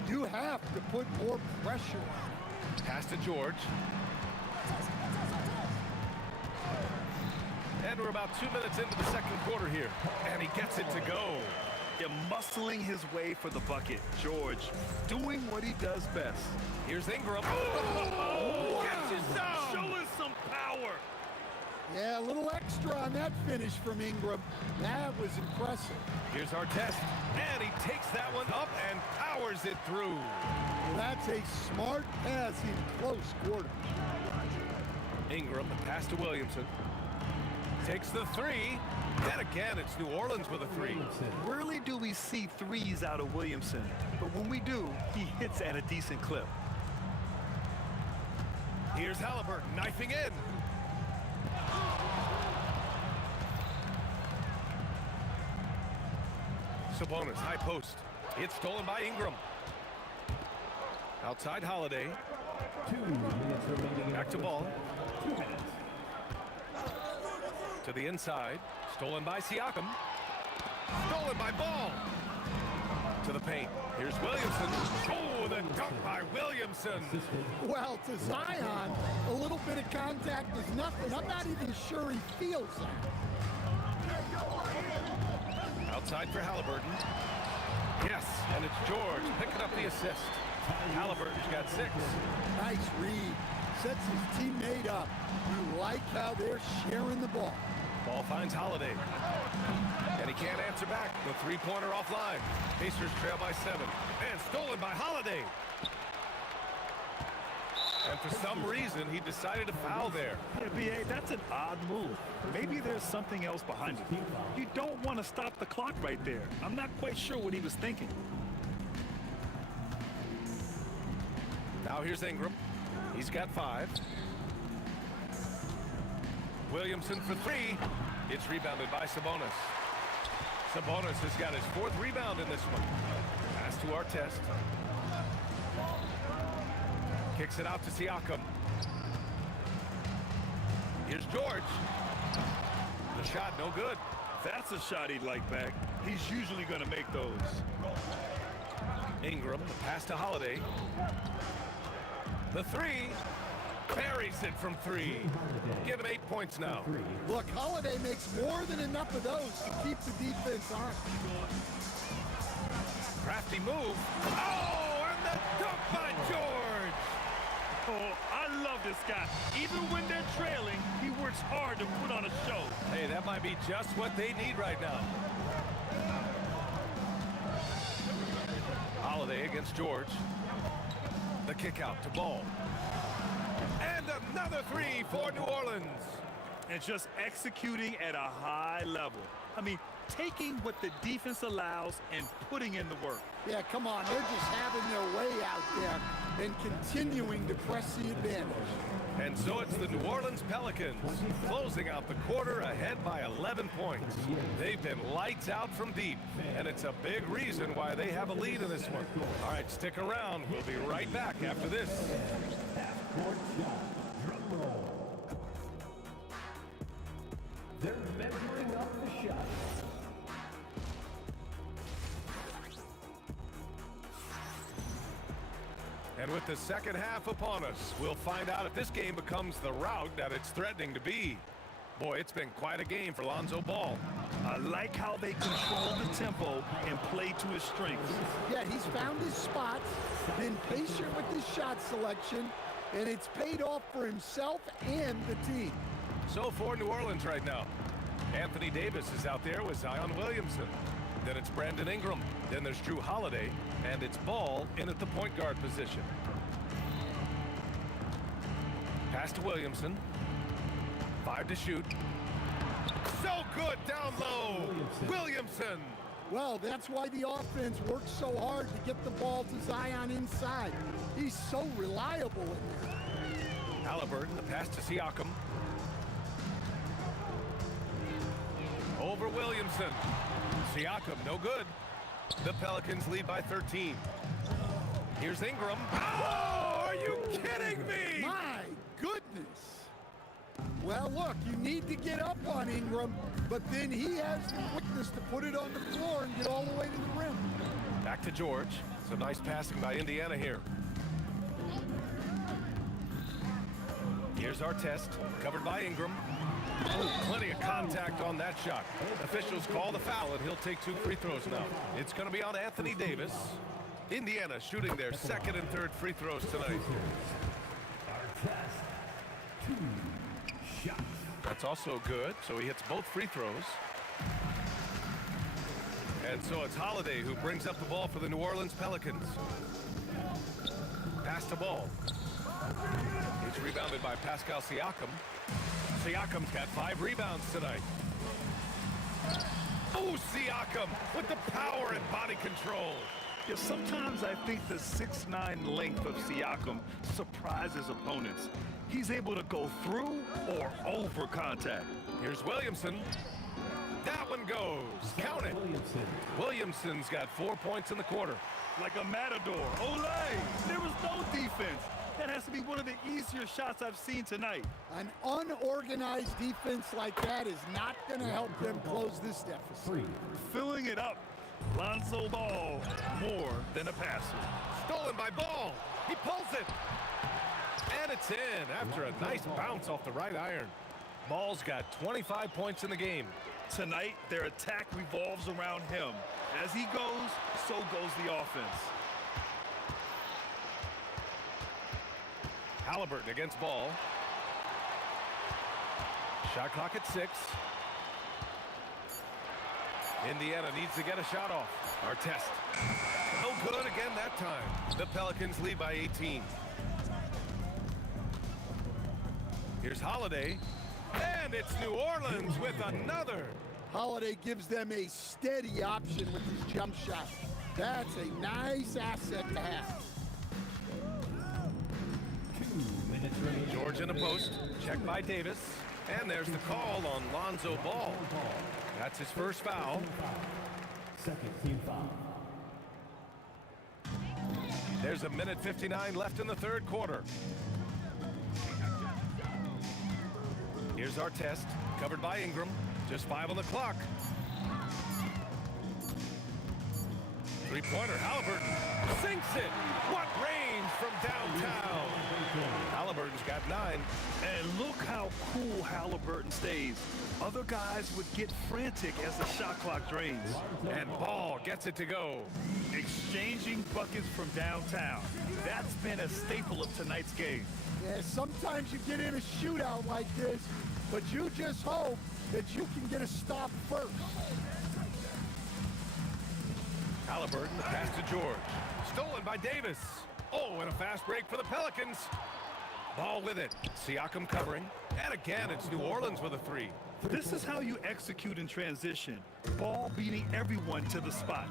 you have to put more pressure on him. Pass to George. And we're about 2 minutes into the second quarter here. And he gets it to go. Yeah, muscling his way for the bucket. George doing what he does best. Here's Ingram. Oh, catches down. Show us some power. Yeah, a little extra on that finish from Ingram. That was impressive. Here's Artest. And he takes that one up and powers it through. That's a smart pass in close quarters. Ingram, the pass to Williamson. Takes the three. And again, it's New Orleans with a three. Rarely do we see threes out of Williamson, but when we do, he hits at a decent clip. Here's Halliburton knifing in. Sabonis, high post. It's stolen by Ingram. Outside Holiday. 2 minutes remaining. Back to Ball. 2 minutes. To the inside. Stolen by Siakam. Stolen by Ball. To the paint. Here's Williamson. Oh, the dunk by Williamson. Well, to Zion, a little bit of contact is nothing. I'm not even sure he feels that. Outside for Halliburton. Yes, and it's George picking up the assist. Halliburton's got 6. Nice read. Sets his teammate up. You like how they're sharing the ball. Ball finds Holiday. And he can't answer back. The three-pointer offline. Pacers trail by 7. And stolen by Holiday. And for some reason, he decided to foul there. Yeah, B.A., that's an odd move. Maybe there's something else behind it. You don't want to stop the clock right there. I'm not quite sure what he was thinking. Now here's Ingram. He's got 5. Williamson for 3. It's rebounded by Sabonis. Sabonis has got his 4th rebound in this one. Pass to Artest. Kicks it out to Siakam. Here's George. The shot no good. That's a shot he'd like back. He's usually going to make those. Ingram, the pass to Holiday. The 3. Buries it from 3. Give him 8 points now. Look, Holiday makes more than enough of those to keep the defense on. Crafty move. Oh, by George. Oh, I love this guy. Even when they're trailing, he works hard to put on a show. Hey, that might be just what they need right now. Holiday against George. The kick out to Ball. And another three for New Orleans. And just executing at a high level. I mean, taking what the defense allows and putting in the work. Yeah, come on. They're just having their way out there and continuing to press the advantage. And so it's the New Orleans Pelicans closing out the quarter ahead by 11 points. They've been lights out from deep, and it's a big reason why they have a lead in this one. All right, stick around. We'll be right back after this. Half-court shot. Drum roll. They're measuring up the shot. And with the second half upon us, we'll find out if this game becomes the rout that it's threatening to be. Boy, it's been quite a game for Lonzo Ball. I like how they control the tempo and play to his strengths. Yeah, he's found his spots, been patient with his shot selection, and it's paid off for himself and the team. So for New Orleans right now, Anthony Davis is out there with Zion Williamson. Then it's Brandon Ingram. Then there's Drew Holiday. And it's Ball in at the point guard position. Pass to Williamson. 5 to shoot. So good down low. Williamson. Well, that's why the offense works so hard to get the ball to Zion inside. He's so reliable in there. Halliburton, the pass to Siakam. Over Williamson. Siakam, no good. The Pelicans lead by 13. Here's Ingram. Oh, are you kidding me? My goodness. Well, look, you need to get up on Ingram, but then he has the quickness to put it on the floor and get all the way to the rim. Back to George. Some nice passing by Indiana here. Here's our test, covered by Ingram. Oh, plenty of contact on that shot. Officials call the foul, and he'll take 2 free throws now. It's going to be on Anthony Davis. Indiana shooting their second and third free throws tonight. Our test. 2 shots. That's also good, so he hits both free throws. And so it's Holiday who brings up the ball for the New Orleans Pelicans. Pass to Ball. It's rebounded by Pascal Siakam. Siakam's got 5 rebounds tonight. Oh, Siakam with the power and body control. Yeah, sometimes I think the 6'9" length of Siakam surprises opponents. He's able to go through or over contact. Here's Williamson. That one goes. Count it. Williamson's got 4 points in the quarter. Like a matador. Olay! There was no defense. That has to be one of the easier shots I've seen tonight. An unorganized defense like that is not going to help them close this deficit. Filling it up. Lonzo Ball, more than a passer. Stolen by Ball. He pulls it. And it's in after a nice bounce off the right iron. Ball's got 25 points in the game. Tonight, their attack revolves around him. As he goes, so goes the offense. Halliburton against Ball. Shot clock at 6. Indiana needs to get a shot off. Our test. No good again that time. The Pelicans lead by 18. Here's Holiday. And it's New Orleans with another. Holiday gives them a steady option with his jump shot. That's a nice asset to have. George in the post, checked by Davis, and there's the call on Lonzo Ball. That's his first foul. Second team foul. There's 1:59 left in the third quarter. Here's our test, covered by Ingram. Just 5 on the clock. Three-pointer, Halliburton sinks it. What range from downtown. Halliburton's got 9. And look how cool Halliburton stays. Other guys would get frantic as the shot clock drains. And Ball gets it to go. Exchanging buckets from downtown. That's been a staple of tonight's game. Yeah, sometimes you get in a shootout like this, but you just hope that you can get a stop first. Halliburton, the pass to George. Stolen by Davis. Oh, and a fast break for the Pelicans. Ball with it. Siakam covering. And again, it's New Orleans with a 3. This is how you execute in transition. Ball beating everyone to the spot.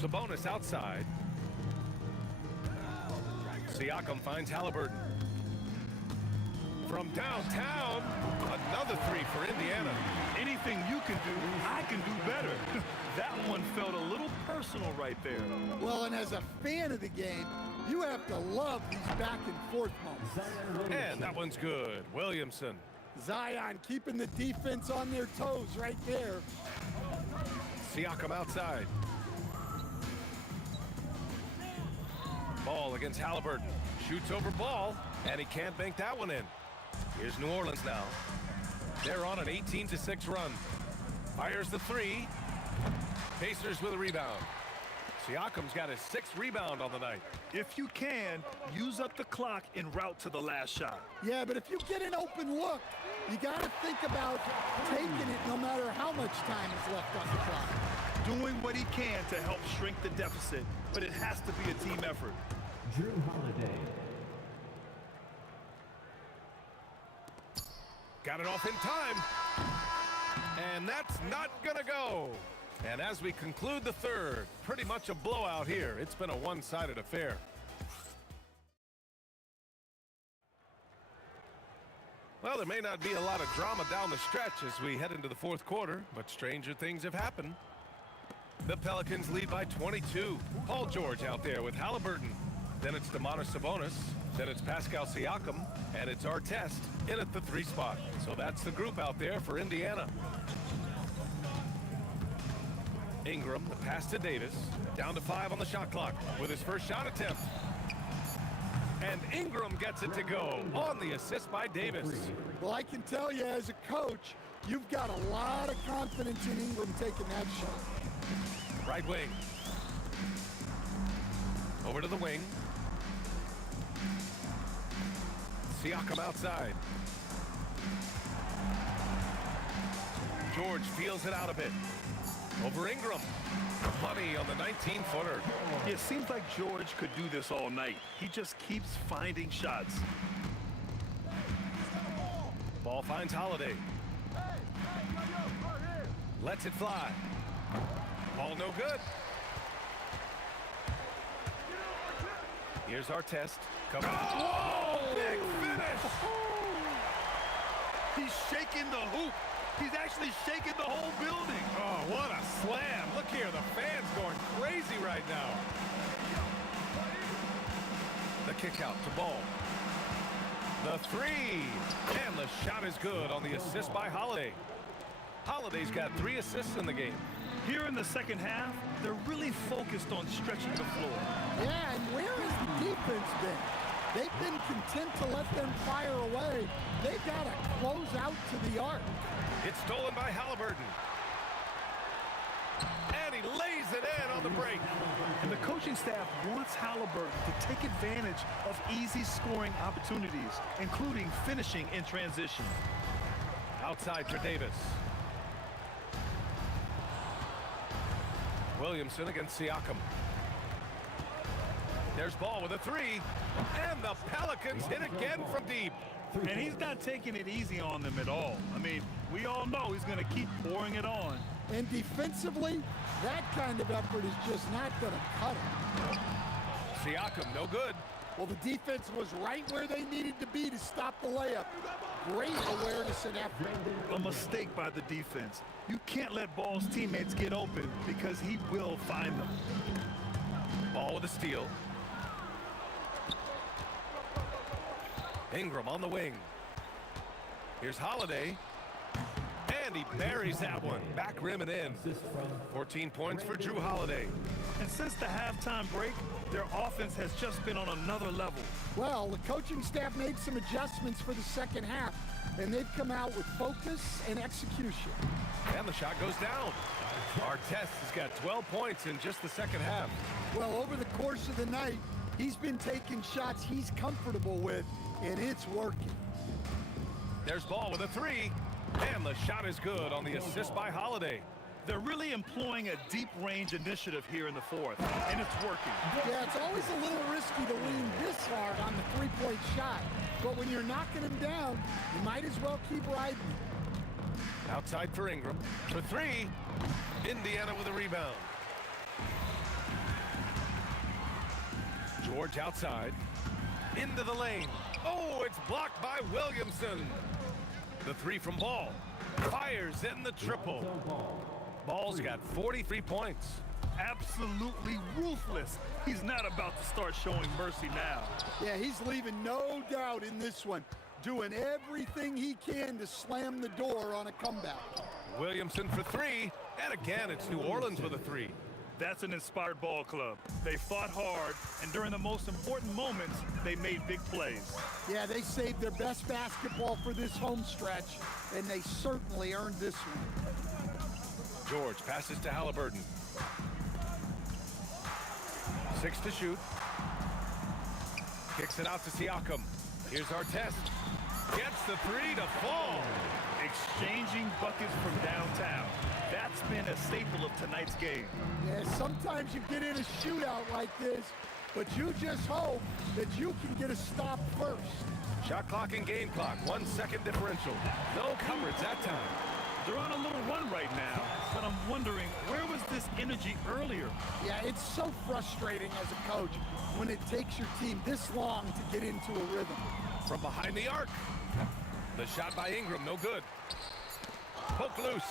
Sabonis outside. Siakam finds Halliburton. From downtown, another 3 for Indiana. Anything you can do, I can do better. That one felt a little personal right there. Well, and as a fan of the game, you have to love these back and forth moments. And that one's good. Williamson. Zion keeping the defense on their toes right there. Siakam outside. Ball against Halliburton. Shoots over Ball, and he can't bank that one in. Here's New Orleans now. They're on an 18-6 run. Fires the 3. Pacers with a rebound. Siakam's got his 6th rebound on the night. If you can, use up the clock en route to the last shot. Yeah, but if you get an open look, you got to think about taking it no matter how much time is left on the clock. Doing what he can to help shrink the deficit, but it has to be a team effort. Drew Holiday. Got it off in time. And that's not gonna go. And as we conclude the 3rd, pretty much a blowout here. It's been a one-sided affair. Well, there may not be a lot of drama down the stretch as we head into the 4th quarter, but stranger things have happened. The Pelicans lead by 22. Paul George out there with Halliburton. Then it's Domantas Sabonis. Then it's Pascal Siakam. And it's Artest in at the 3 spot. So that's the group out there for Indiana. Ingram, the pass to Davis. Down to 5 on the shot clock with his first shot attempt. And Ingram gets it to go on the assist by Davis. Well, I can tell you as a coach, you've got a lot of confidence in Ingram taking that shot. Right wing. Over to the wing. Siakam outside. George feels it out a bit. Over Ingram. Money on the 19-footer. It seems like George could do this all night. He just keeps finding shots. Ball finds Holiday. Lets it fly. Ball no good. Here's Artest. Come on. Whoa! Big finish! He's shaking the hoop. He's actually shaking the whole building. Oh, what a slam. Look here, the fans going crazy right now. The kick out to Ball. The 3. And the shot is good on the assist by Holiday. Holiday's got 3 assists in the game. Here in the second half, they're really focused on stretching the floor. Yeah, and where has the defense been? They've been content to let them fire away. They've got to close out to the arc. It's stolen by Halliburton. And he lays it in on the break. And the coaching staff wants Halliburton to take advantage of easy scoring opportunities, including finishing in transition. Outside for Davis. Williamson against Siakam. There's Ball with a 3. And the Pelicans hit again from deep. And he's not taking it easy on them at all. I mean, we all know he's going to keep pouring it on. And defensively, that kind of effort is just not going to cut it. Siakam, no good. Well, the defense was right where they needed to be to stop the layup. Great awareness and effort. A mistake by the defense. You can't let Ball's teammates get open because he will find them. Ball with a steal. Ingram on the wing. Here's Holiday. And he buries that one. Back rim and in. 14 points for Drew Holiday. And since the halftime break, their offense has just been on another level. Well, the coaching staff made some adjustments for the second half, and they've come out with focus and execution. And the shot goes down. Artest has got 12 points in just the second half. Well, over the course of the night, he's been taking shots he's comfortable with, and it's working. There's Ball with a three, and the shot is good on the assist by Holiday. They're really employing a deep-range initiative here in the fourth, and it's working. Yeah, it's always a little risky to lean this hard on the three-point shot, but when you're knocking him down, you might as well keep riding. Outside for Ingram. For three, Indiana with a rebound. George outside. Into the lane. Oh, it's blocked by Williamson. The three from Ball. Fires in the triple. Ball's got 43 points. Absolutely ruthless. He's not about to start showing mercy now. Yeah, he's leaving no doubt in this one, doing everything he can to slam the door on a comeback. Williamson for three, and again it's New Orleans with a three. That's an inspired ball club. They fought hard, and during the most important moments, they made big plays. Yeah, they saved their best basketball for this home stretch, and they certainly earned this one. George passes to Halliburton. 6 to shoot. Kicks it out to Siakam. Here's Artest. Gets the three to fall. Exchanging buckets from downtown. That's been a staple of tonight's game. Yeah, sometimes you get in a shootout like this, but you just hope that you can get a stop first. Shot clock and game clock, 1 second differential. No coverage that time. They're on a little run right now, but I'm wondering, where was this energy earlier? Yeah, it's so frustrating as a coach when it takes your team this long to get into a rhythm. From behind the arc. The shot by Ingram, no good. Poke loose.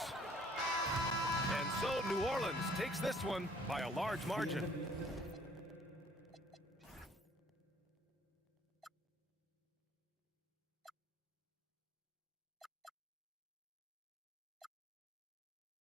And so New Orleans takes this one by a large margin.